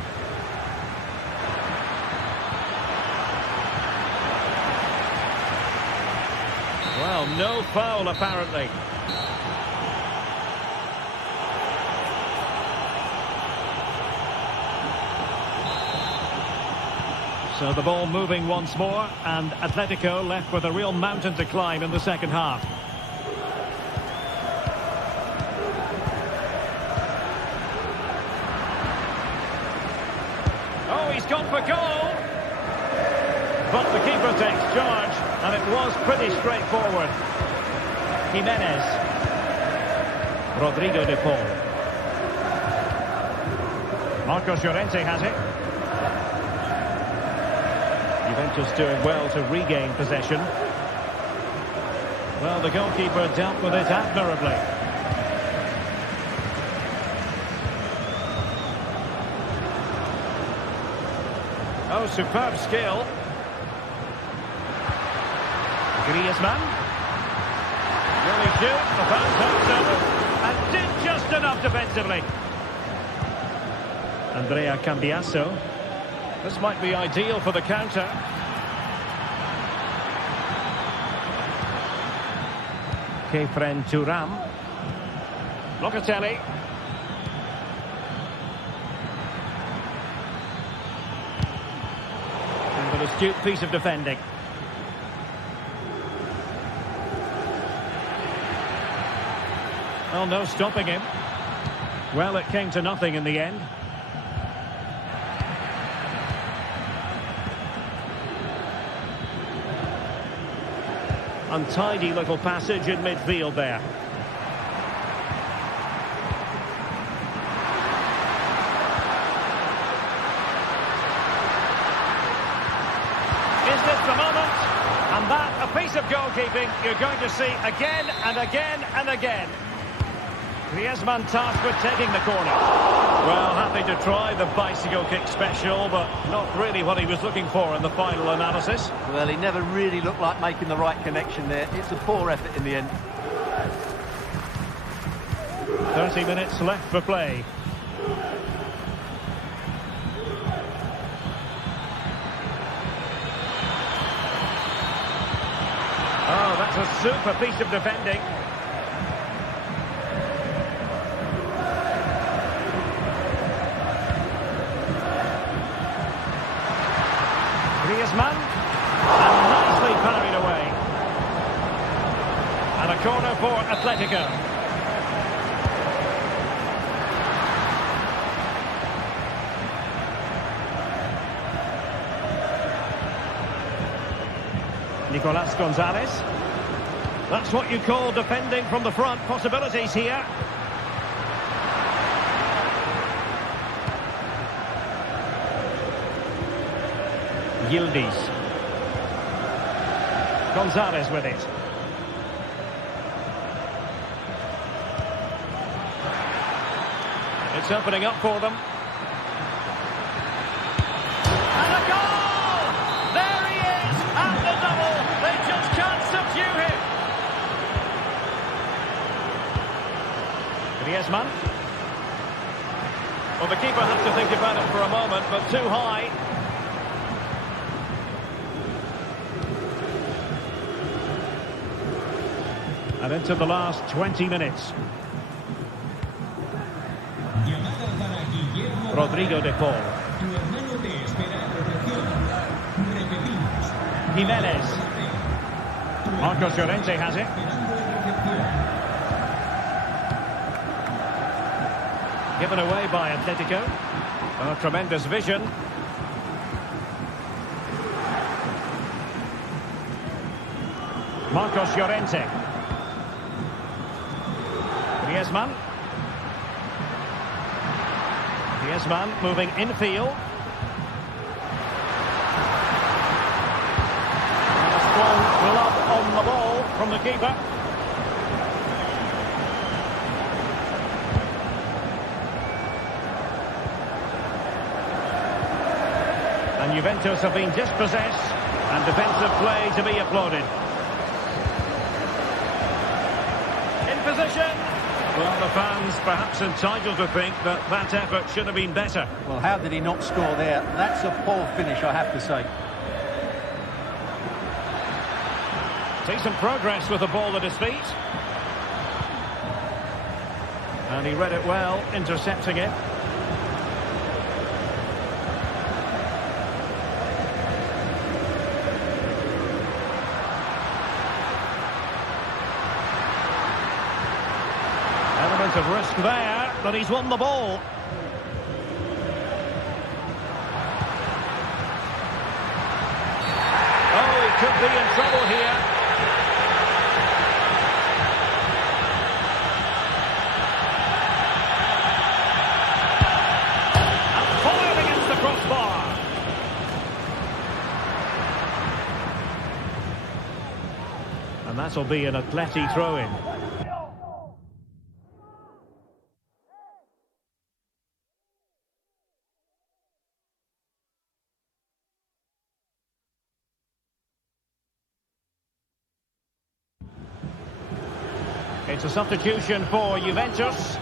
Well, no foul apparently. So the ball moving once more, and Atletico left with a real mountain to climb in the second half. Oh, he's gone for goal! But the keeper takes charge, and it was pretty straightforward. Jimenez. Rodrigo de Paul. Marcos Llorente has it. Juventus doing well to regain possession. Well, the goalkeeper dealt with it admirably. Oh, superb skill. Griezmann. Will he shoot? The fans hope so. And did just enough defensively. Andrea Cambiasso. This might be ideal for the counter. Kefren Turam. Locatelli. And an astute piece of defending. Well, no stopping him. Well, it came to nothing in the end. Untidy little passage in midfield there. Is this the moment? And that, a piece of goalkeeping you're going to see again and again and again. Griezmann tasked with taking the corner. Well, happy to try the bicycle kick special, but not really what he was looking for in the final analysis. Well, he never really looked like making the right connection there. It's a poor effort in the end. 30 minutes left for play. Oh, that's a super piece of defending. Griezmann, and nicely parried away. And a corner for Atletico. Nicolas Gonzalez. That's what you call defending from the front. Possibilities here. Yildiz. Gonzalez with it. It's opening up for them. And a goal! There he is at the double. They just can't subdue him. Griezmann. Well, the keeper had to think about it for a moment, but too high. And into the last 20 minutes. Rodrigo de Paul. Jimenez. Marcos Llorente has it. Given away by Atletico. Oh, tremendous vision. Marcos Llorente. Griezmann. Griezmann moving infield. And a strong glove on the ball from the keeper. And Juventus have been dispossessed, and defensive play to be applauded. In position. Well, the fans perhaps entitled to think that that effort should have been better. Well, how did he not score there? That's a poor finish, I have to say. Decent progress with the ball at his feet. And he read it well, intercepting it. Element of risk there, but he's won the ball. Oh, he could be in trouble here. And fired against the crossbar. And that'll be an Atleti throw-in. It's a substitution for Juventus.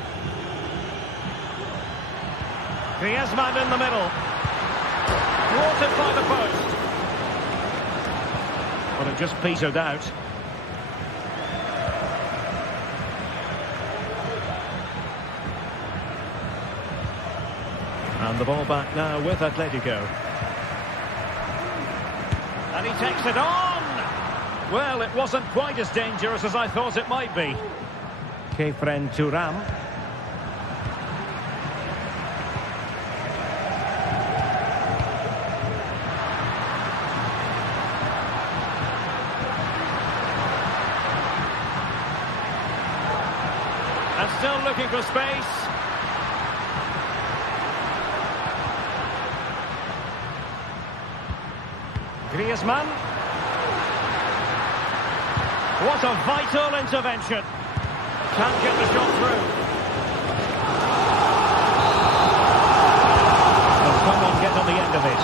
Griezmann in the middle. Thwarted by the post. But it just petered out. And the ball back now with Atletico. And he takes it on! Well, it wasn't quite as dangerous as I thought it might be. Kefren Turam. And still looking for space. Griezmann. What a vital intervention. Can't get the shot through. Will someone get on the end of it?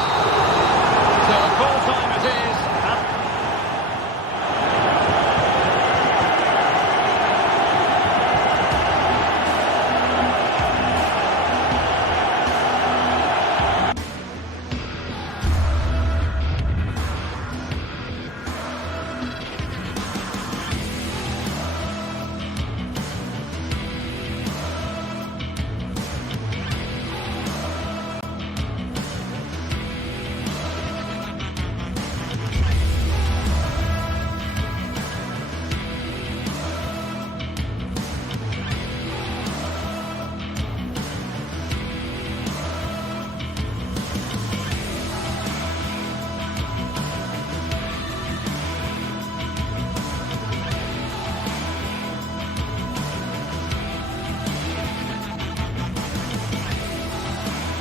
So a full time it is.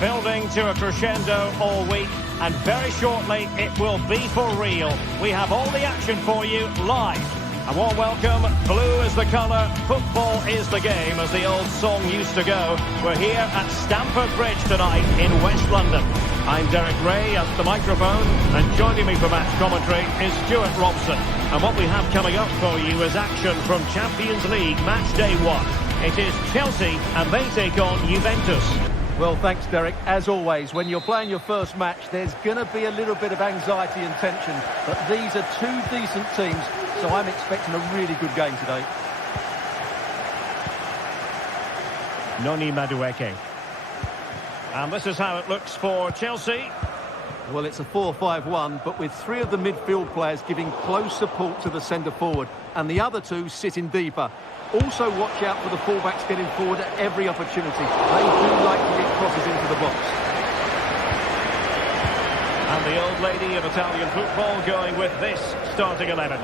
Building to a crescendo all week, and very shortly it will be for real. We have all the action for you live. A warm welcome. Blue is the colour, football is the game, as the old song used to go. We're here at Stamford Bridge tonight in West London. I'm Derek Ray at the microphone, and joining me for match commentary is Stuart Robson. And what we have coming up for you is action from Champions League match day 1. It is Chelsea, and they take on Juventus. Well, thanks, Derek. As always, when you're playing your first match, there's going to be a little bit of anxiety and tension. But these are two decent teams, so I'm expecting a really good game today. Noni Madueke. And this is how it looks for Chelsea. Well, it's a 4-5-1, but with three of the midfield players giving close support to the centre-forward, and the other two sitting deeper. Also watch out for the fullbacks getting forward at every opportunity. They do like to get crosses into the box. And the old lady of Italian football going with this starting 11.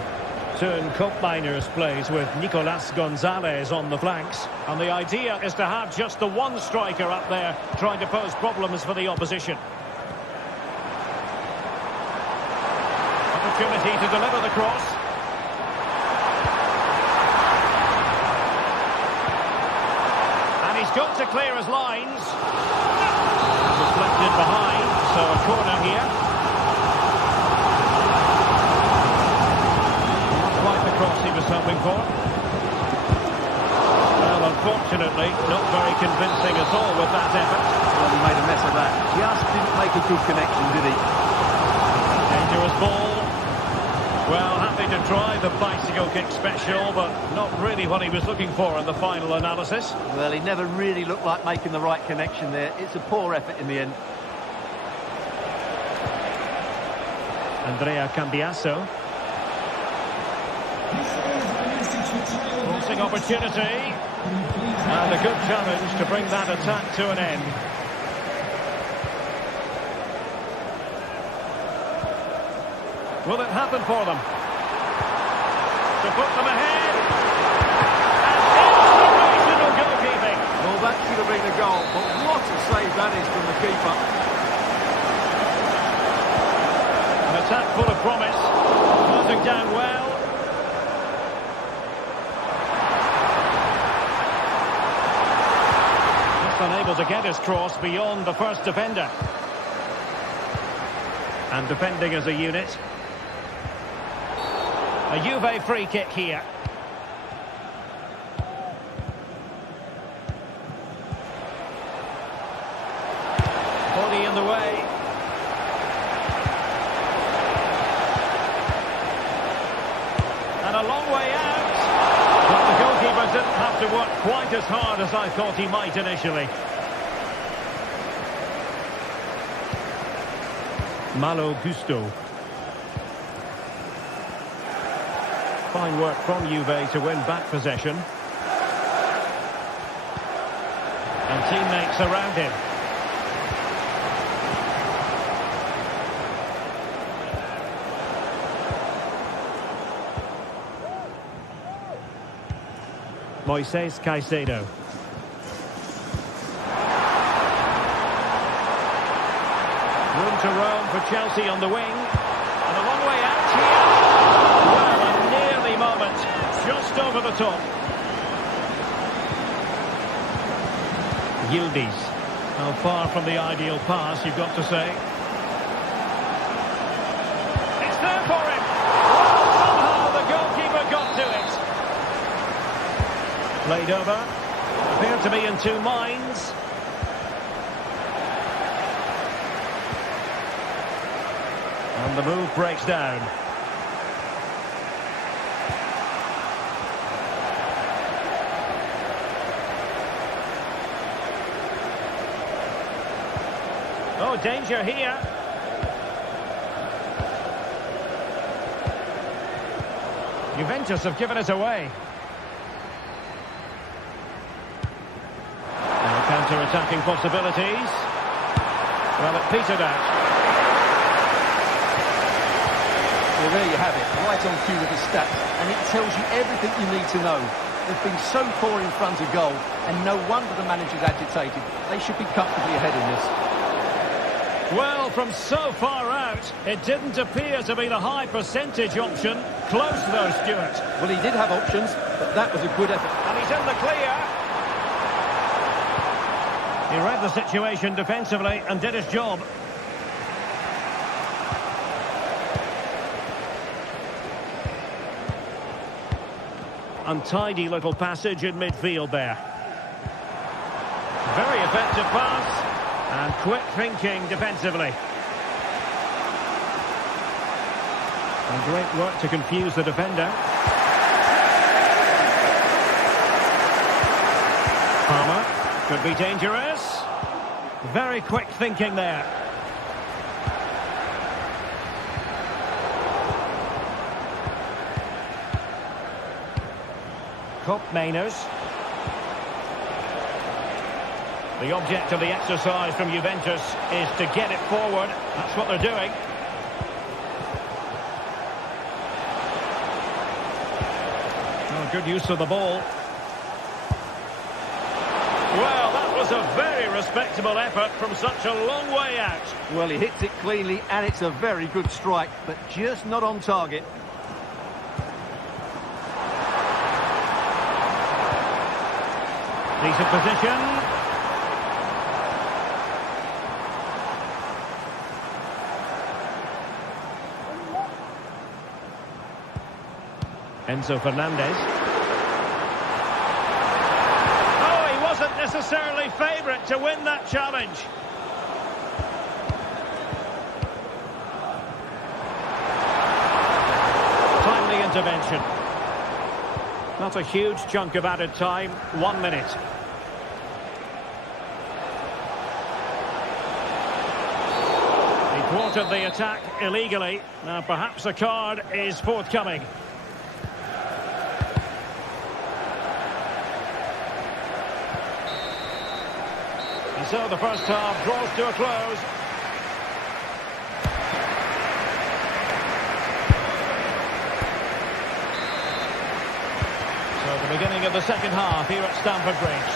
Soon Koopmeiners plays with Nicolas Gonzalez on the flanks. And the idea is to have just the one striker up there trying to pose problems for the opposition. Opportunity to deliver the cross. And he's got to clear his lines. Deflected behind, so a corner here. Not quite the cross he was hoping for. Well, unfortunately, not very convincing at all with that effort. Well, he made a mess of that. Just didn't make a good connection, did he? Dangerous ball. Well, happy to try the bicycle kick special, but not really what he was looking for in the final analysis. Well, he never really looked like making the right connection there. It's a poor effort in the end. Andrea Cambiasso. Forcing opportunity. And a good challenge to bring that attack to an end. Will it happen for them? To put them ahead. And inspirational goalkeeping. Well, that should have been a goal, but what a save that is from the keeper. An attack full of promise. Closing down well. Just unable to get his cross beyond the first defender. And defending as a unit. A Juve free kick here. Body in the way. And a long way out. But the goalkeeper didn't have to work quite as hard as I thought he might initially. Malo Gusto. Fine work from Juve to win back possession. And teammates around him. Moises Caicedo. Room to roam for Chelsea on the wing. And a long way out here. Well, a nearly moment. Just over the top. Yildiz. How far from the ideal pass, you've got to say. It's there for him. Somehow the goalkeeper got to it. Played over. Appeared to be in two minds. And the move breaks down. Oh, danger here. Juventus have given it away. Now counter-attacking possibilities. Well, it petered out. Well, there you have it, right on cue with the stats, and it tells you everything you need to know. They've been so poor in front of goal, and no wonder the manager's agitated. They should be comfortably ahead in this. Well, from so far out, it didn't appear to be the high percentage option. Close though, Stuart. Well, he did have options, but that was a good effort. And he's in the clear. He read the situation defensively and did his job. Untidy little passage in midfield there. Very effective pass. And quick thinking defensively. And great work to confuse the defender. Palmer could be dangerous. Very quick thinking there. Mainers. The object of the exercise from Juventus is to get it forward. That's what they're doing. Oh, good use of the ball. Well, that was a very respectable effort from such a long way out. Well, he hits it cleanly and it's a very good strike, but just not on target. Decent position. Enzo Fernandez. Oh, he wasn't necessarily favourite to win that challenge. Timely intervention. Not a huge chunk of added time. 1 minute. He thwarted the attack illegally. Now perhaps a card is forthcoming. And so the first half draws to a close. The beginning of the second half here at Stamford Bridge.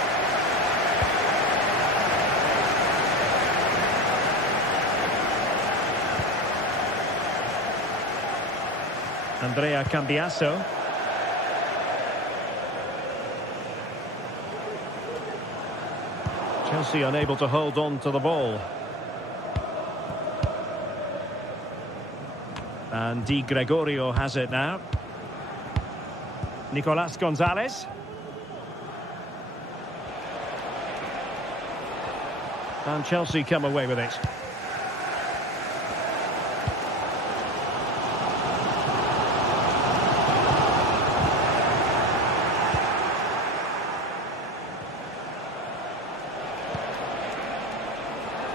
Andrea Cambiasso. Chelsea unable to hold on to the ball. And Di Gregorio has it now. Nicolas Gonzalez. And Chelsea come away with it.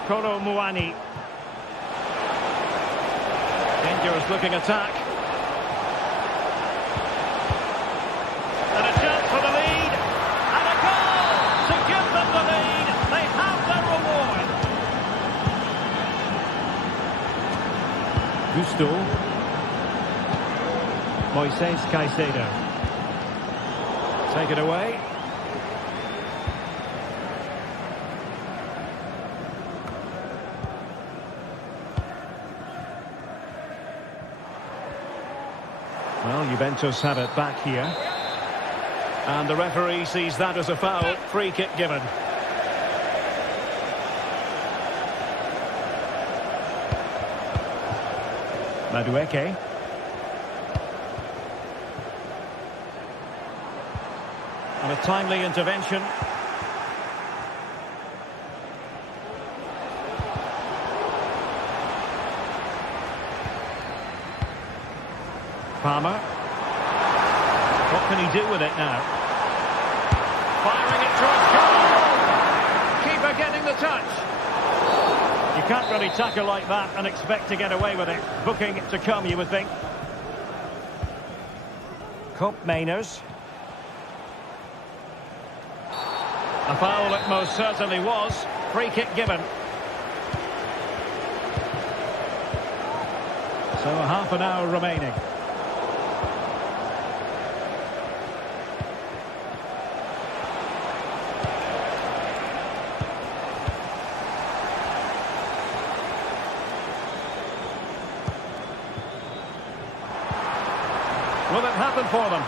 Kolo Muani. Dangerous looking attack. Gusto. Moises Caicedo. Take it away. Well, Juventus have it back here. And the referee sees that as a foul. Free kick given. Madueke. And a timely intervention. Palmer. What can he do with it now? Firing it towards goal. Keeper getting the touch. You can't really tackle like that and expect to get away with it. Booking to come, you would think. Mainers. A foul it most certainly was. Free kick given. So half an hour remaining. Will it happen for them?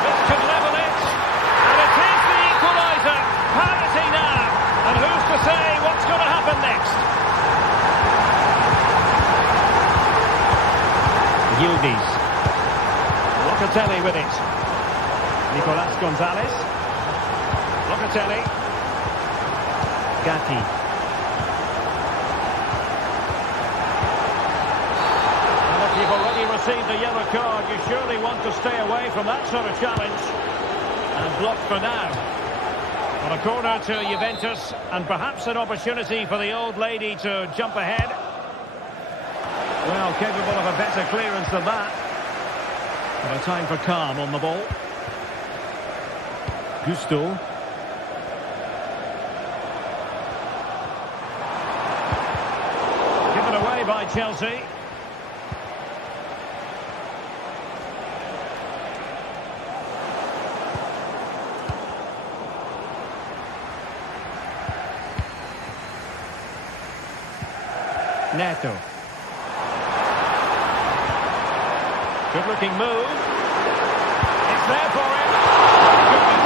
This could level it. And it is the equaliser. Parity now. And who's to say what's going to happen next? Yildiz. Locatelli with it. Nicolas Gonzalez. Locatelli. Gatti. And if you've already received a yellow card, you surely want to stay away from that sort of challenge. And blocked for now. On a corner to Juventus, and perhaps an opportunity for the old lady to jump ahead. Well, capable of a better clearance than that. But a time for calm on the ball. Gusto. Given away by Chelsea. Neto. Good-looking move. It's there for him.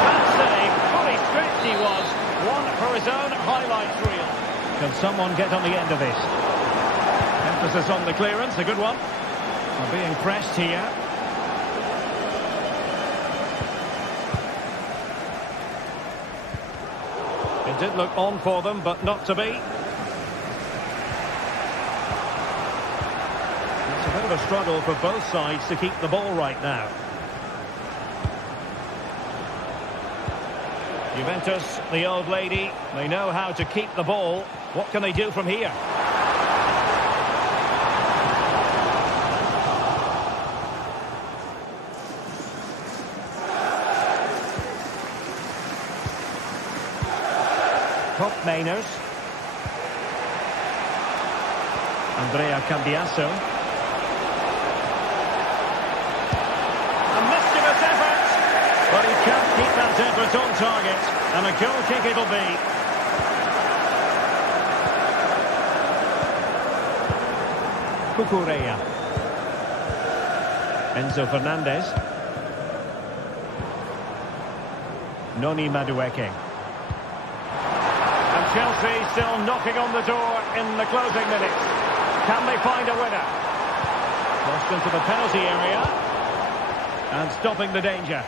That save. Fully stretched he was. One for his own highlights reel. Can someone get on the end of this? Emphasis on the clearance. A good one. We're being pressed here. It did look on for them, but not to be. A bit of a struggle for both sides to keep the ball right now. Juventus, the old lady, they know how to keep the ball. What can they do from here? Top Mainers. Andrea Cambiasso. But he can't keep that effort on target. And a goal kick it'll be. Cucurella. Enzo Fernandez. Noni Madueke. And Chelsea still knocking on the door in the closing minutes. Can they find a winner? Crossed into the penalty area. And stopping the danger.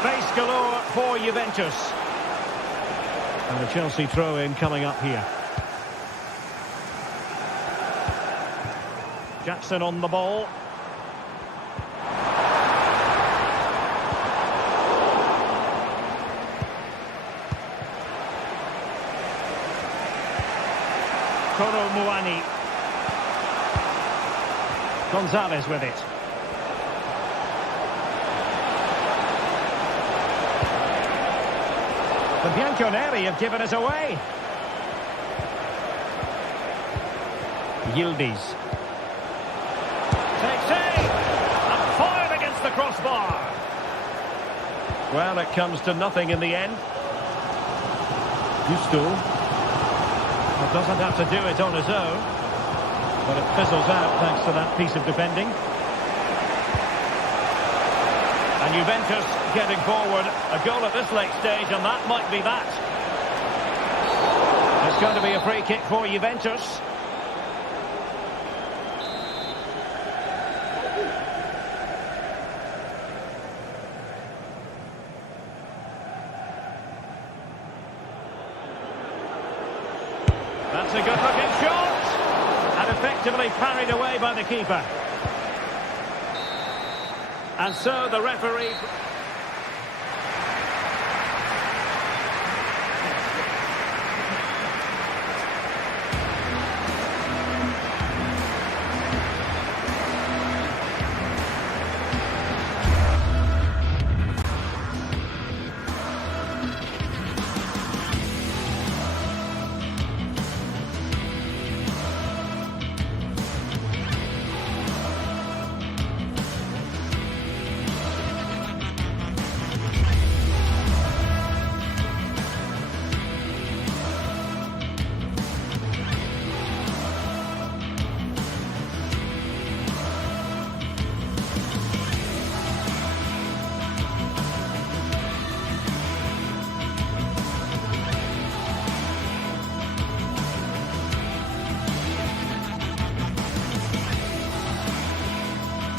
Space galore for Juventus. And a Chelsea throw-in coming up here. Jackson on the ball. Koro Muani. Gonzalez with it. The Bianconeri have given us away. Yildiz. Takes aim. And fired against the crossbar. Well, it comes to nothing in the end. Gusto. Well, doesn't have to do it on his own. But it fizzles out thanks to that piece of defending. And Juventus getting forward. A goal at this late stage, and that might be that. It's going to be a free kick for Juventus. That's a good-looking shot. And effectively parried away by the keeper. And so the referee...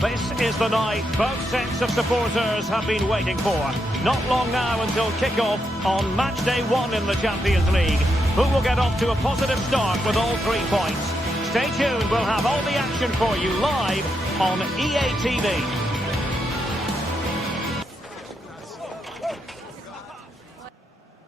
This is the night both sets of supporters have been waiting for. Not long now until kick-off on match day 1 in the Champions League. Who will get off to a positive start with all 3 points? Stay tuned, we'll have all the action for you live on EA TV.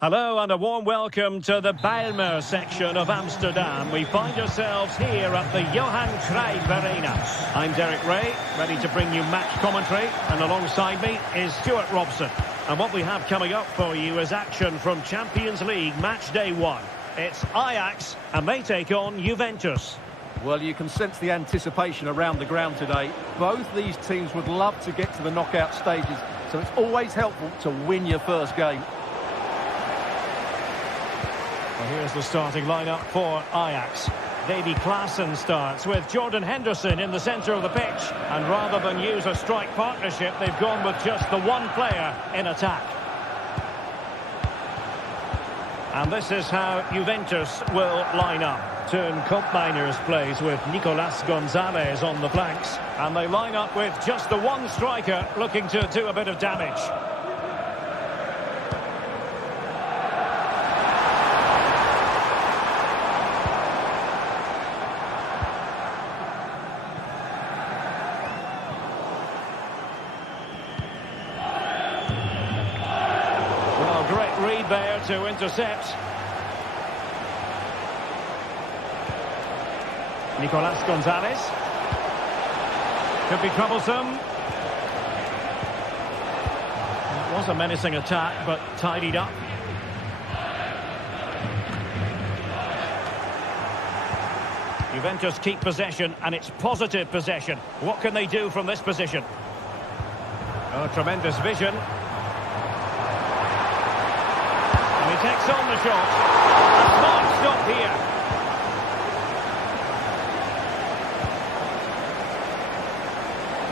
Hello and a warm welcome to the Bijlmer section of Amsterdam. We find ourselves here at the Johan Cruijff Arena. I'm Derek Ray, ready to bring you match commentary, and alongside me is Stuart Robson. And what we have coming up for you is action from Champions League match day 1. It's Ajax and they take on Juventus. Well, you can sense the anticipation around the ground today. Both these teams would love to get to the knockout stages, so it's always helpful to win your first game. Well, here's the starting lineup for Ajax. Davy Klaassen starts with Jordan Henderson in the centre of the pitch. And rather than use a strike partnership, they've gone with just the one player in attack. And this is how Juventus will line up. Teun Koopmeiners plays with Nicolas Gonzalez on the flanks. And they line up with just the one striker looking to do a bit of damage. Read there to intercept. Nicolas Gonzalez. Could be troublesome. It was a menacing attack, but tidied up. Juventus keep possession, and it's positive possession. What can they do from this position? Oh, tremendous vision. He takes on the shot. A smart stop here.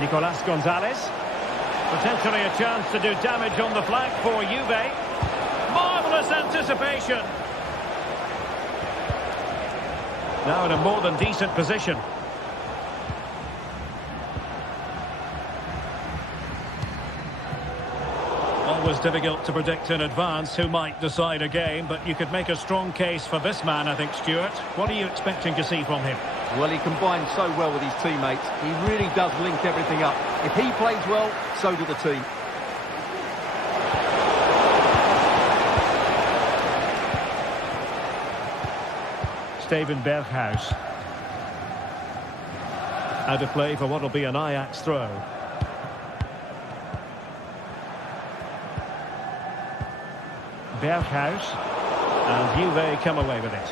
Nicolas Gonzalez. Potentially a chance to do damage on the flank for Juve. Marvellous anticipation. Now in a more than decent position. Always difficult to predict in advance who might decide a game, but you could make a strong case for this man, I think, Stuart. What are you expecting to see from him? Well, he combines so well with his teammates. He really does link everything up. If he plays well, so do the team. Steven Berghuis. Out of play for what will be an Ajax throw. Berghuis, and Juve come away with it.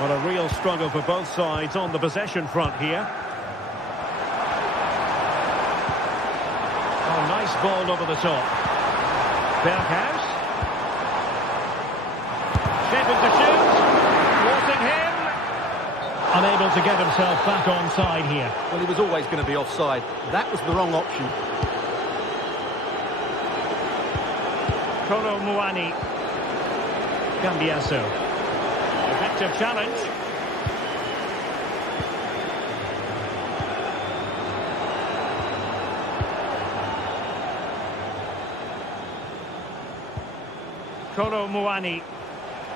What a real struggle for both sides on the possession front here. Oh, nice ball over the top. Berghuis. Shaping to shoot. Thwarting him. Unable to get himself back onside here. Well, he was always going to be offside. That was the wrong option. Kolo Muani. Cambiasso. Effective challenge. Kolo Muani.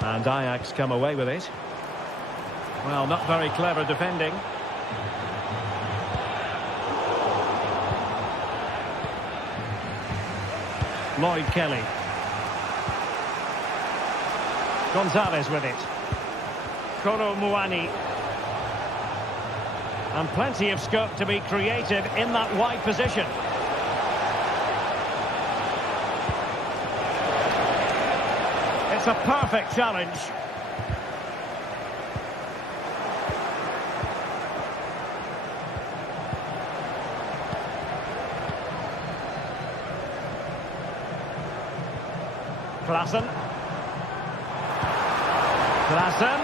And Ajax come away with it. Well, not very clever defending. Lloyd Kelly. Gonzalez with it. Kolo Muani. And plenty of scope to be created in that wide position. It's a perfect challenge. Klaassen. Klaassen.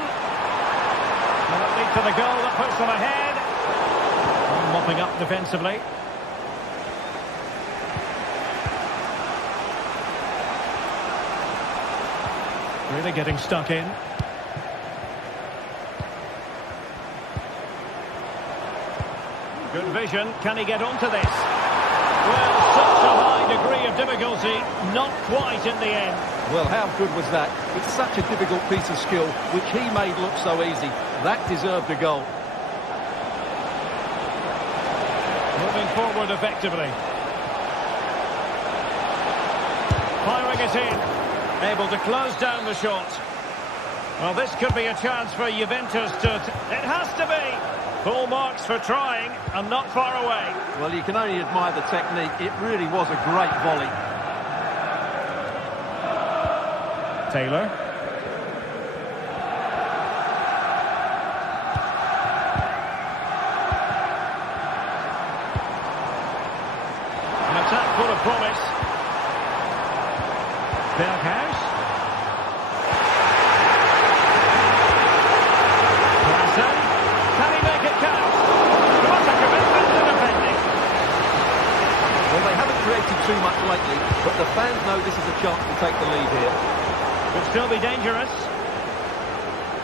Will it lead to the goal that puts them ahead? Mopping up defensively. Really getting stuck in. Good vision. Can he get onto this? Well, such a high degree of difficulty. Not quite in the end. Well, how good was that? It's such a difficult piece of skill, which he made look so easy. That deserved a goal. Moving forward effectively. Firing it in. Able to close down the shot. Well, this could be a chance for Juventus to... It has to be! Full marks for trying, and not far away. Well, you can only admire the technique. It really was a great volley. Taylor. An attack full of promise. Berghuis. Klassen. Can he make it count? What a commitment to defending. Well, they haven't created too much lately, but the fans know this is a chance to take the lead here. Could still be dangerous.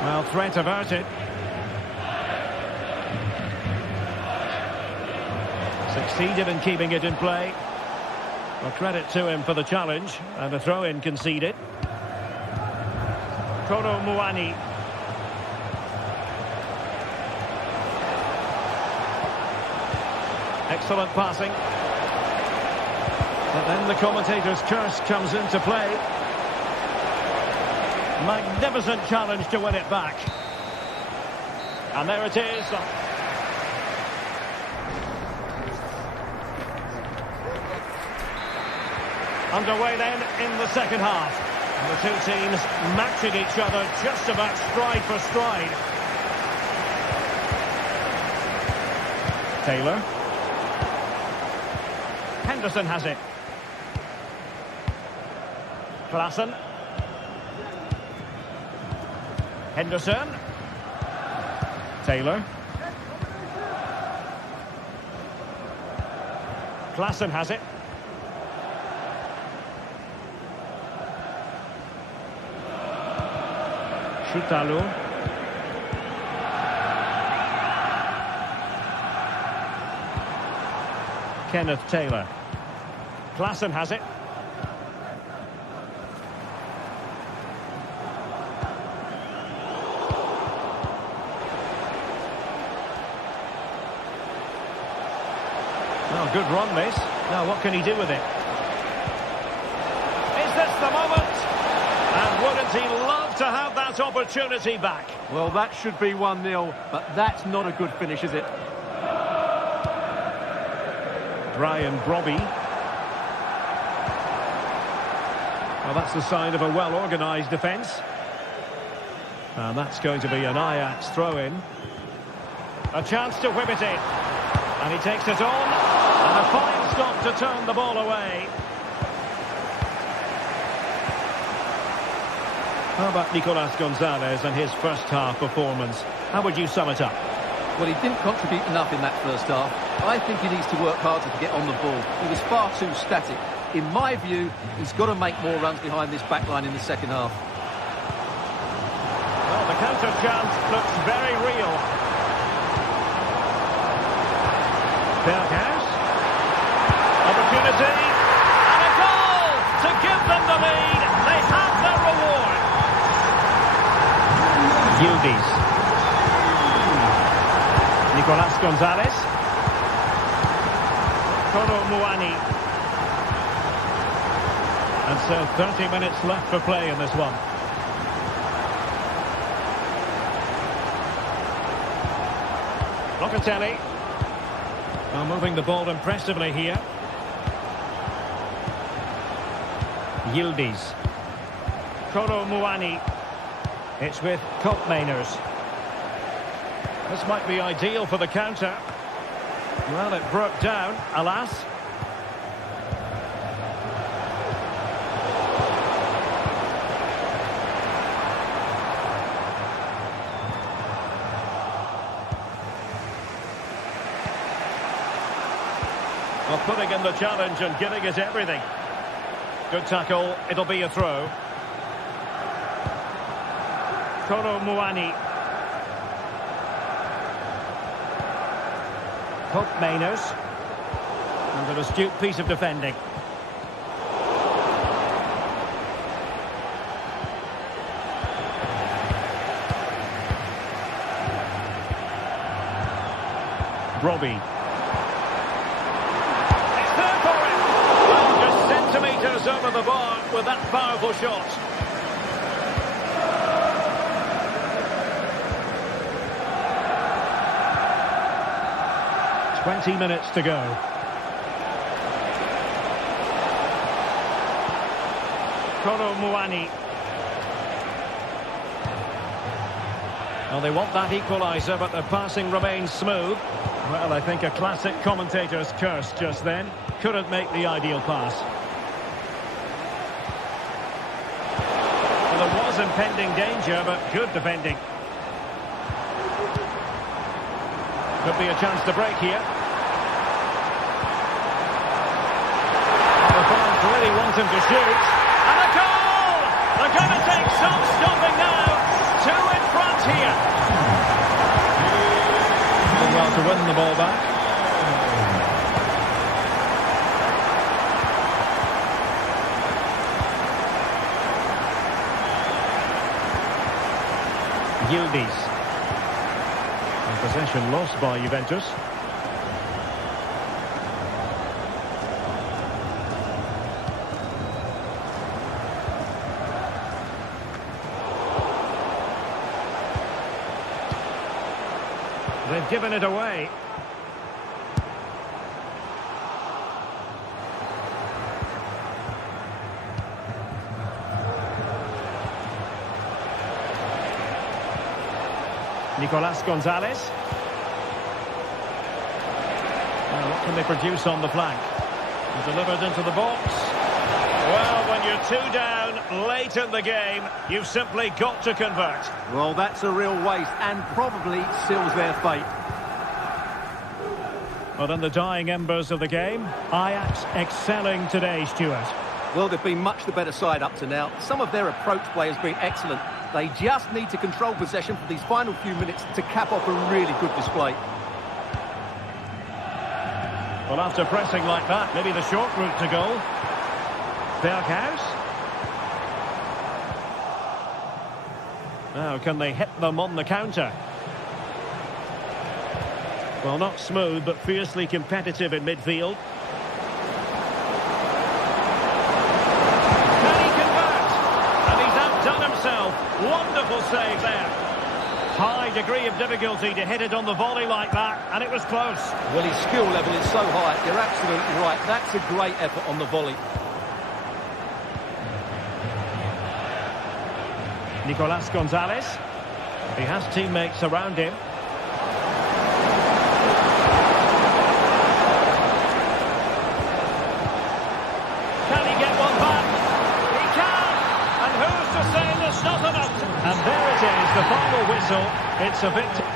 Well, threat averted. Succeeded in keeping it in play. Well, credit to him for the challenge, and a throw-in conceded. Kolo Muani. Excellent passing. But then the commentator's curse comes into play. Magnificent challenge to win it back. And there it is. Underway then in the second half. And the two teams matching each other just about stride for stride. Taylor. Henderson has it. Klassen. Henderson. Taylor. Klassen has it. Schutalo. Kenneth Taylor. Klassen has it. Oh, good run, this. Now, what can he do with it? Is this the moment? And wouldn't he love to have that opportunity back? Well, that should be 1-0, but that's not a good finish, is it? Brian Brobby. Well, that's the sign of a well-organised defence. And that's going to be an Ajax throw-in. A chance to whip it in. And he takes it on. And a fine stop to turn the ball away. How about Nicolas Gonzalez and his first half performance? How would you sum it up? Well, he didn't contribute enough in that first half. I think he needs to work harder to get on the ball. He was far too static. In my view, he's got to make more runs behind this back line in the second half. Well, the counter chance looks very real. Berghuis. Opportunity. And a goal to give them the lead. They have their reward. Yildiz. Nicolas Gonzalez. Kolo Muani. And so 30 minutes left for play in this one. Locatelli. Well, moving the ball impressively here. Yildiz. Kolo Muani. It's with Koopmeiners. This might be ideal for the counter. Well, it broke down, alas. Well, putting in the challenge and giving it everything. Good tackle, it'll be a throw. Kolo Muani. Hope Mainers. And an astute piece of defending. Robbie. It's there for him. Well, just centimetres over the bar with that powerful shot. "20 minutes to go. Koro Muani. Well, they want that equaliser, but the passing remains smooth. Well, I think a classic commentator's curse just then. Couldn't make the ideal pass. Well, there was impending danger, but good defending. Could be a chance to break here. The fans really want him to shoot. And a goal! They're going to take some stopping now. Two in front here. Doing well to win the ball back. Yildiz. Possession lost by Juventus. They've given it away. Nicolas Gonzalez. What can they produce on the flank? Delivered into the box. Well, when you're 2 down late in the game, you've simply got to convert. Well, that's a real waste and probably seals their fate. But in the dying embers of the game, Ajax excelling today, Stuart. Well, they've been much the better side up to now. Some of their approach play has been excellent. They just need to control possession for these final few minutes to cap off a really good display. Well, after pressing like that, maybe the short route to goal. Berghuis. Now, can they hit them on the counter? Well, not smooth, but fiercely competitive in midfield. Can he convert? And he's outdone himself. Wonderful save there. High degree of difficulty to hit it on the volley like that, and it was close. Well, his skill level is so high, you're absolutely right. That's a great effort on the volley. Nicolas Gonzalez. He has teammates around him. Can he get one back? He can! And who's to say there's not enough? And there it is, the final whistle. It's a victory.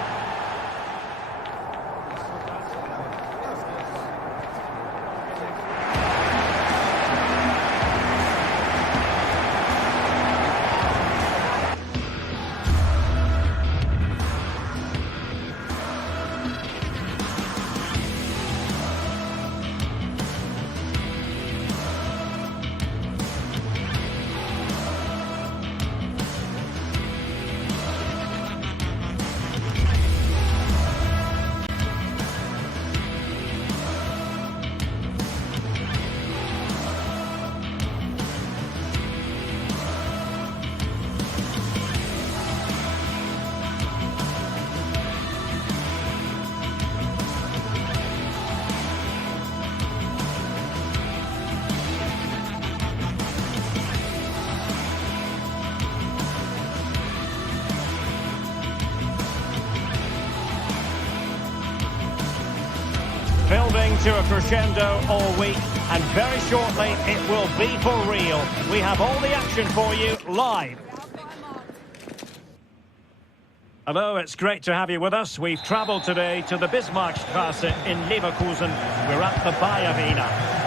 Building to a crescendo all week, and very shortly it will be for real. We have all the action for you live. Hello, it's great to have you with us. We've travelled today to the Bismarckstraße in Leverkusen. We're at the Bayer Arena.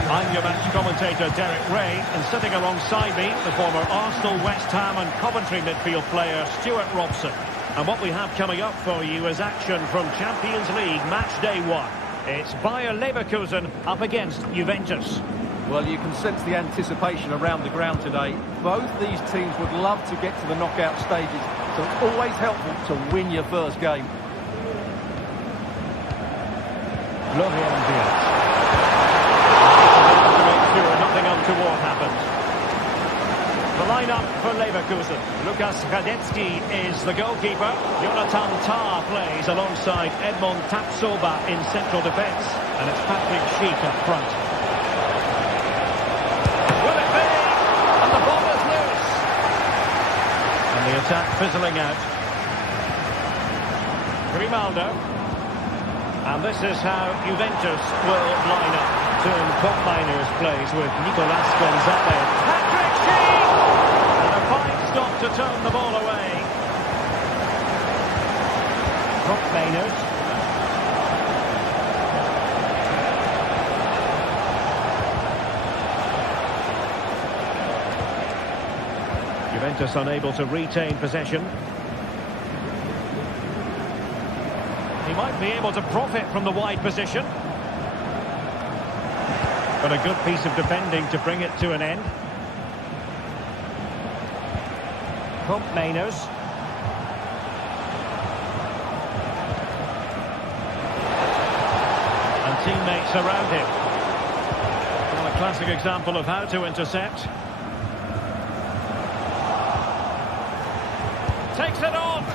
I'm your match commentator Derek Ray, and sitting alongside me, the former Arsenal, West Ham and Coventry midfield player Stuart Robson. And what we have coming up for you is action from Champions League match day 1. It's Bayer Leverkusen up against Juventus. Well, you can sense the anticipation around the ground today. Both these teams would love to get to the knockout stages, so it's always helpful to win your first game. Florian Wirtz. To make sure nothing untoward happens. The lineup for Leverkusen. Lukas Radetzky is the goalkeeper. Jonathan Tah plays alongside Edmond Tapsoba in central defence. And it's Patrick Schick up front. Will it be? And the ball is loose. And the attack fizzling out. Grimaldo. And this is how Juventus will line up. Tim Koppmeiners plays with Nicolas Gonzalez. Patrick Schick! And a fine stop to turn the ball away. Koppmeiners. Juventus unable to retain possession. He might be able to profit from the wide position. But a good piece of defending to bring it to an end. Koppmeiners. And teammates around him. Well, a classic example of how to intercept. Takes it on.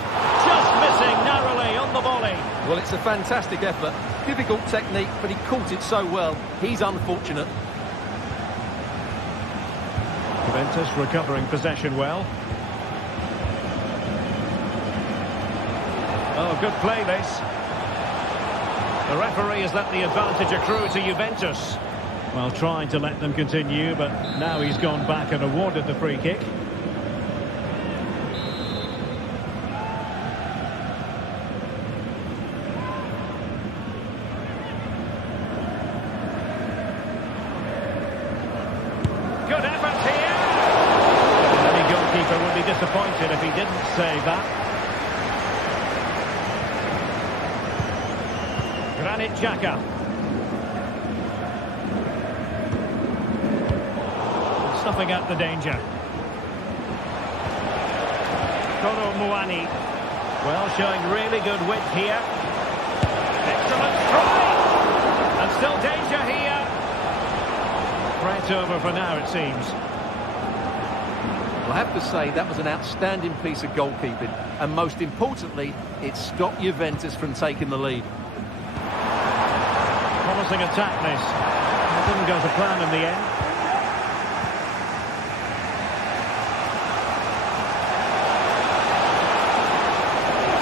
Just missing narrowly on the volley. Well, it's a fantastic effort. Difficult technique, but he caught it so well. He's unfortunate. Juventus recovering possession well. Oh, good play this. The referee has let the advantage accrue to Juventus. Well, trying to let them continue, but now he's gone back and awarded the free kick. Good effort here. Any goalkeeper would be disappointed if he didn't save that. Granit Xhaka. Snuffing out the danger. Kolo Muani. Well, showing really good width here. Excellent strike. And still danger here. Threat over for now, it seems. I have to say that was an outstanding piece of goalkeeping, and most importantly, it stopped Juventus from taking the lead. Promising attack this. It didn't go to plan in the end.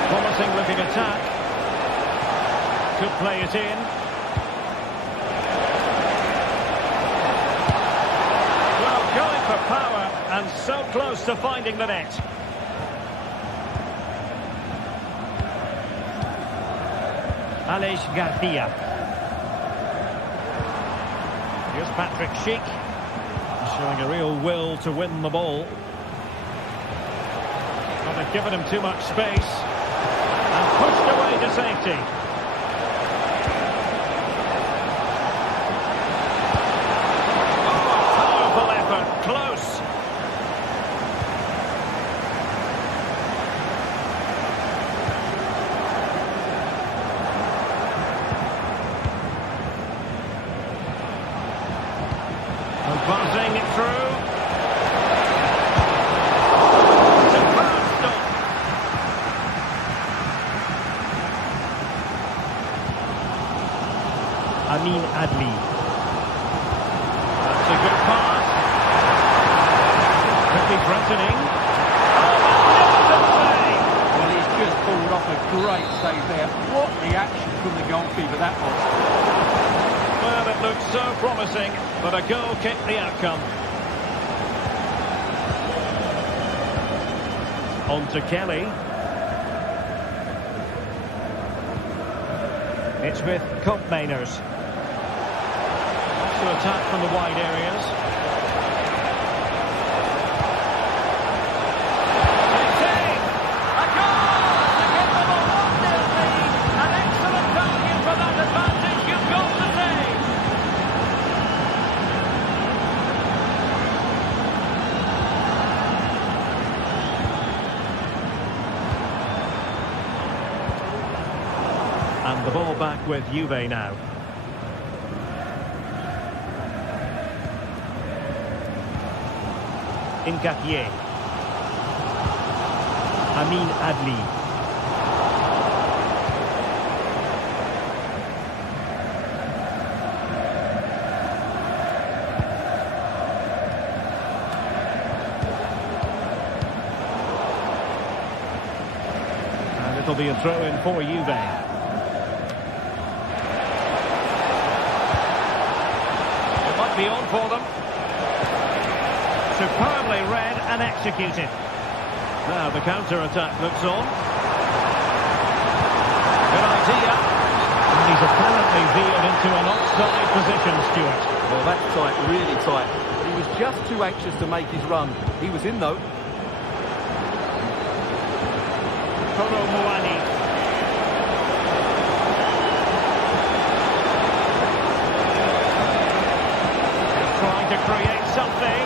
Promising looking attack. Could play it in. Well, going for power and so close to finding the net. Aleix Garcia. Here's Patrick Schick. Showing a real will to win the ball. But they've given him too much space. And pushed away to safety. Oh, powerful effort. Close. And buzzing it through. Amin Adli. That's a good pass. Could be threatening. Oh, magnificent save! Well, he's just pulled off a great save there. What reaction from the goalkeeper that was. Well, it looked so promising, but a goal kicked the outcome. On to Kelly. It's with Koppmeiners. To attack from the wide areas. It's in! A goal! To give them a 1-0 lead. An excellent value for that advantage. The ball back with Juve now. Nketiah. Amin Adli. And it'll be a throw-in for Juve. It might be on for them. Superbly read and executed. Now the counter-attack looks on. Good idea. And he's apparently veered into an offside position, Stuart. Well, that's tight, really tight. But he was just too anxious to make his run. He was in, though. Kolo Muani. Trying to create something.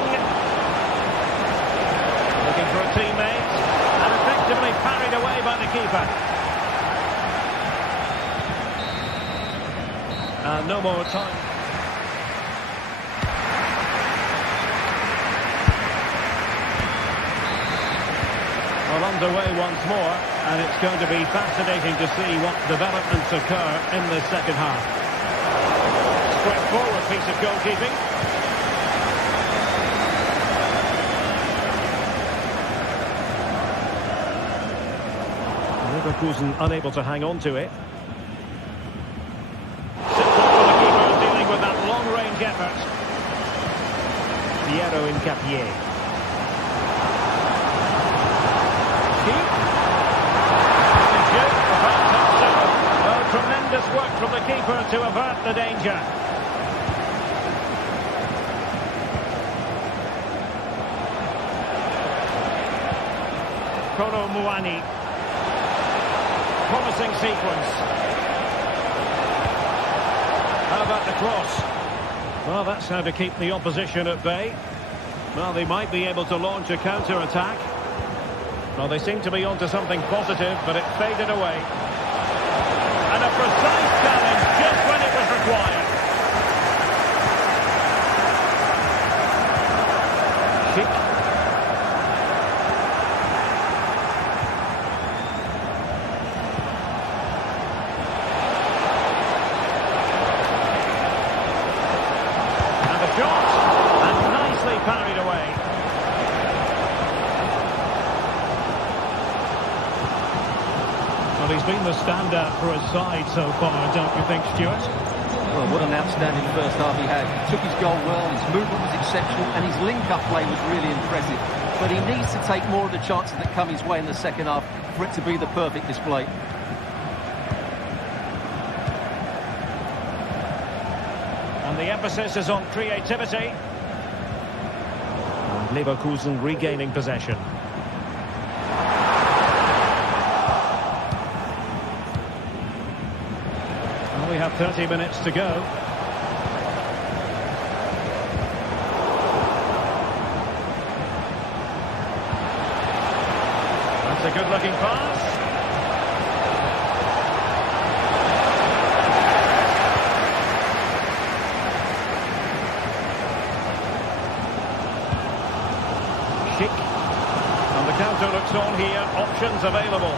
Looking for a teammate. And effectively parried away by the keeper. And no more time. Well, underway once more, and it's going to be fascinating to see what developments occur in the second half. Straightforward piece of goalkeeping. Leverkusen unable to hang on to it. Simple for the keeper, dealing with that long-range effort. Piero Nketiah. Well, tremendous work from the keeper to avert the danger. Kolo Muani. Promising sequence. How about the cross? Well, that's how to keep the opposition at bay. Well, they might be able to launch a counter-attack. Well, they seem to be onto something positive, but it faded away. And a precise challenge just when it was required. Schick. And the shot. And nicely parried away. Well, he's been the standout for his side so far, don't you think, Stuart? Well, what an outstanding first half he had. He took his goal well, his movement was exceptional, and his link-up play was really impressive. But he needs to take more of the chances that come his way in the second half for it to be the perfect display. And the emphasis is on creativity. And Leverkusen regaining possession. We have 30 minutes to go. That's a good-looking pass. Schick. And the counter looks on here. Options available.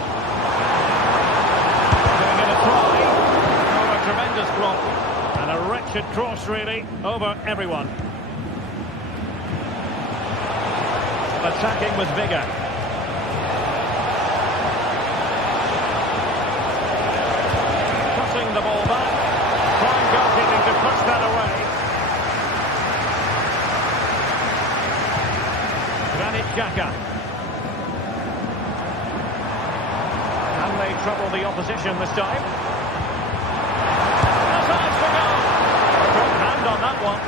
Going in a try. Tremendous block and a wretched cross really over everyone. Attacking with vigour. Cutting the ball back. Fine goalkeeping to push that away. Granit Xhaka. Can they trouble the opposition this time? On that one.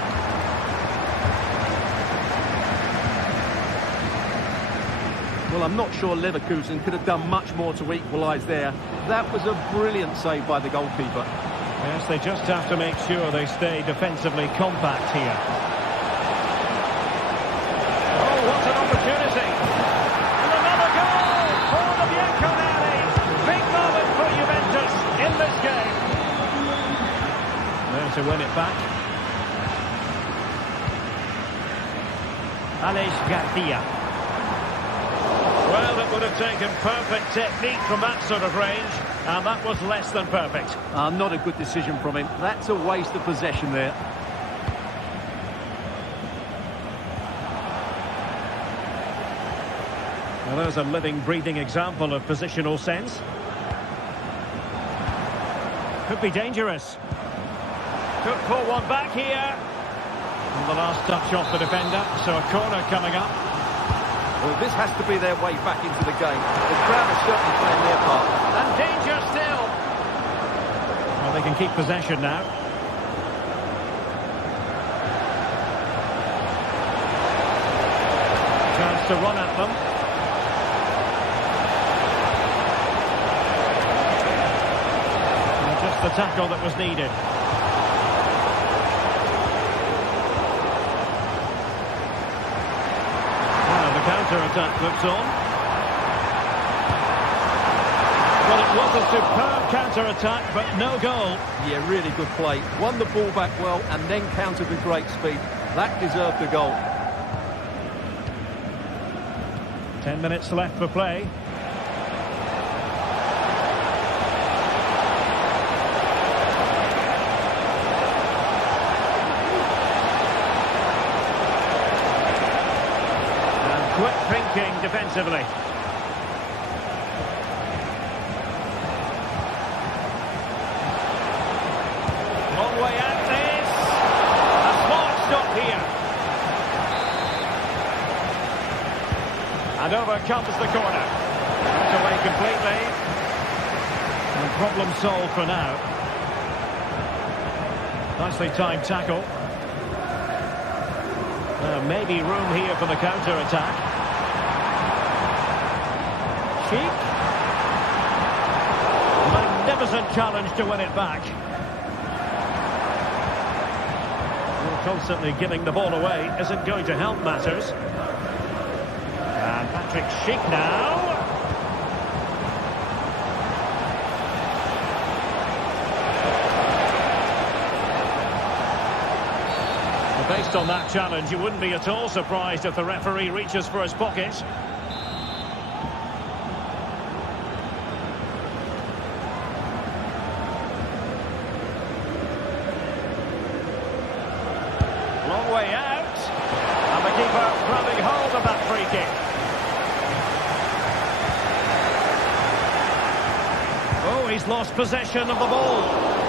Well, I'm not sure Leverkusen could have done much more to equalise there. That was a brilliant save by the goalkeeper. Yes, they just have to make sure they stay defensively compact here. Oh, what an opportunity! And another goal for the Bianconeri! Big moment for Juventus in this game. win it back. Alex Garcia. Well, it would have taken perfect technique from that sort of range, and that was less than perfect. Not a good decision from him. That's a waste of possession there. Well, there's a living, breathing example of positional sense. Could be dangerous. Could pull one back here. And the last touch off the defender, so a corner coming up. Well, this has to be their way back into the game. The crowd are certainly playing their part. And danger still. Well, they can keep possession now. Chance to run at them. And just the tackle that was needed. Counter-attack looks on. Well, it was a superb counter-attack, but no goal. Yeah, really good play. Won the ball back well and then countered with great speed. That deserved a goal. 10 minutes left for play. Quick thinking defensively. Long way out this. A smart stop here. And over comes the corner. Knocked away completely. And problem solved for now. Nicely timed tackle. Maybe room here for the counter-attack. Sheik. Magnificent challenge to win it back. Well, constantly giving the ball away isn't going to help matters. And Patrick Schick now. Based on that challenge, you wouldn't be at all surprised if the referee reaches for his pocket. Long way out. And the keeper grabbing hold of that free kick. Oh, he's lost possession of the ball.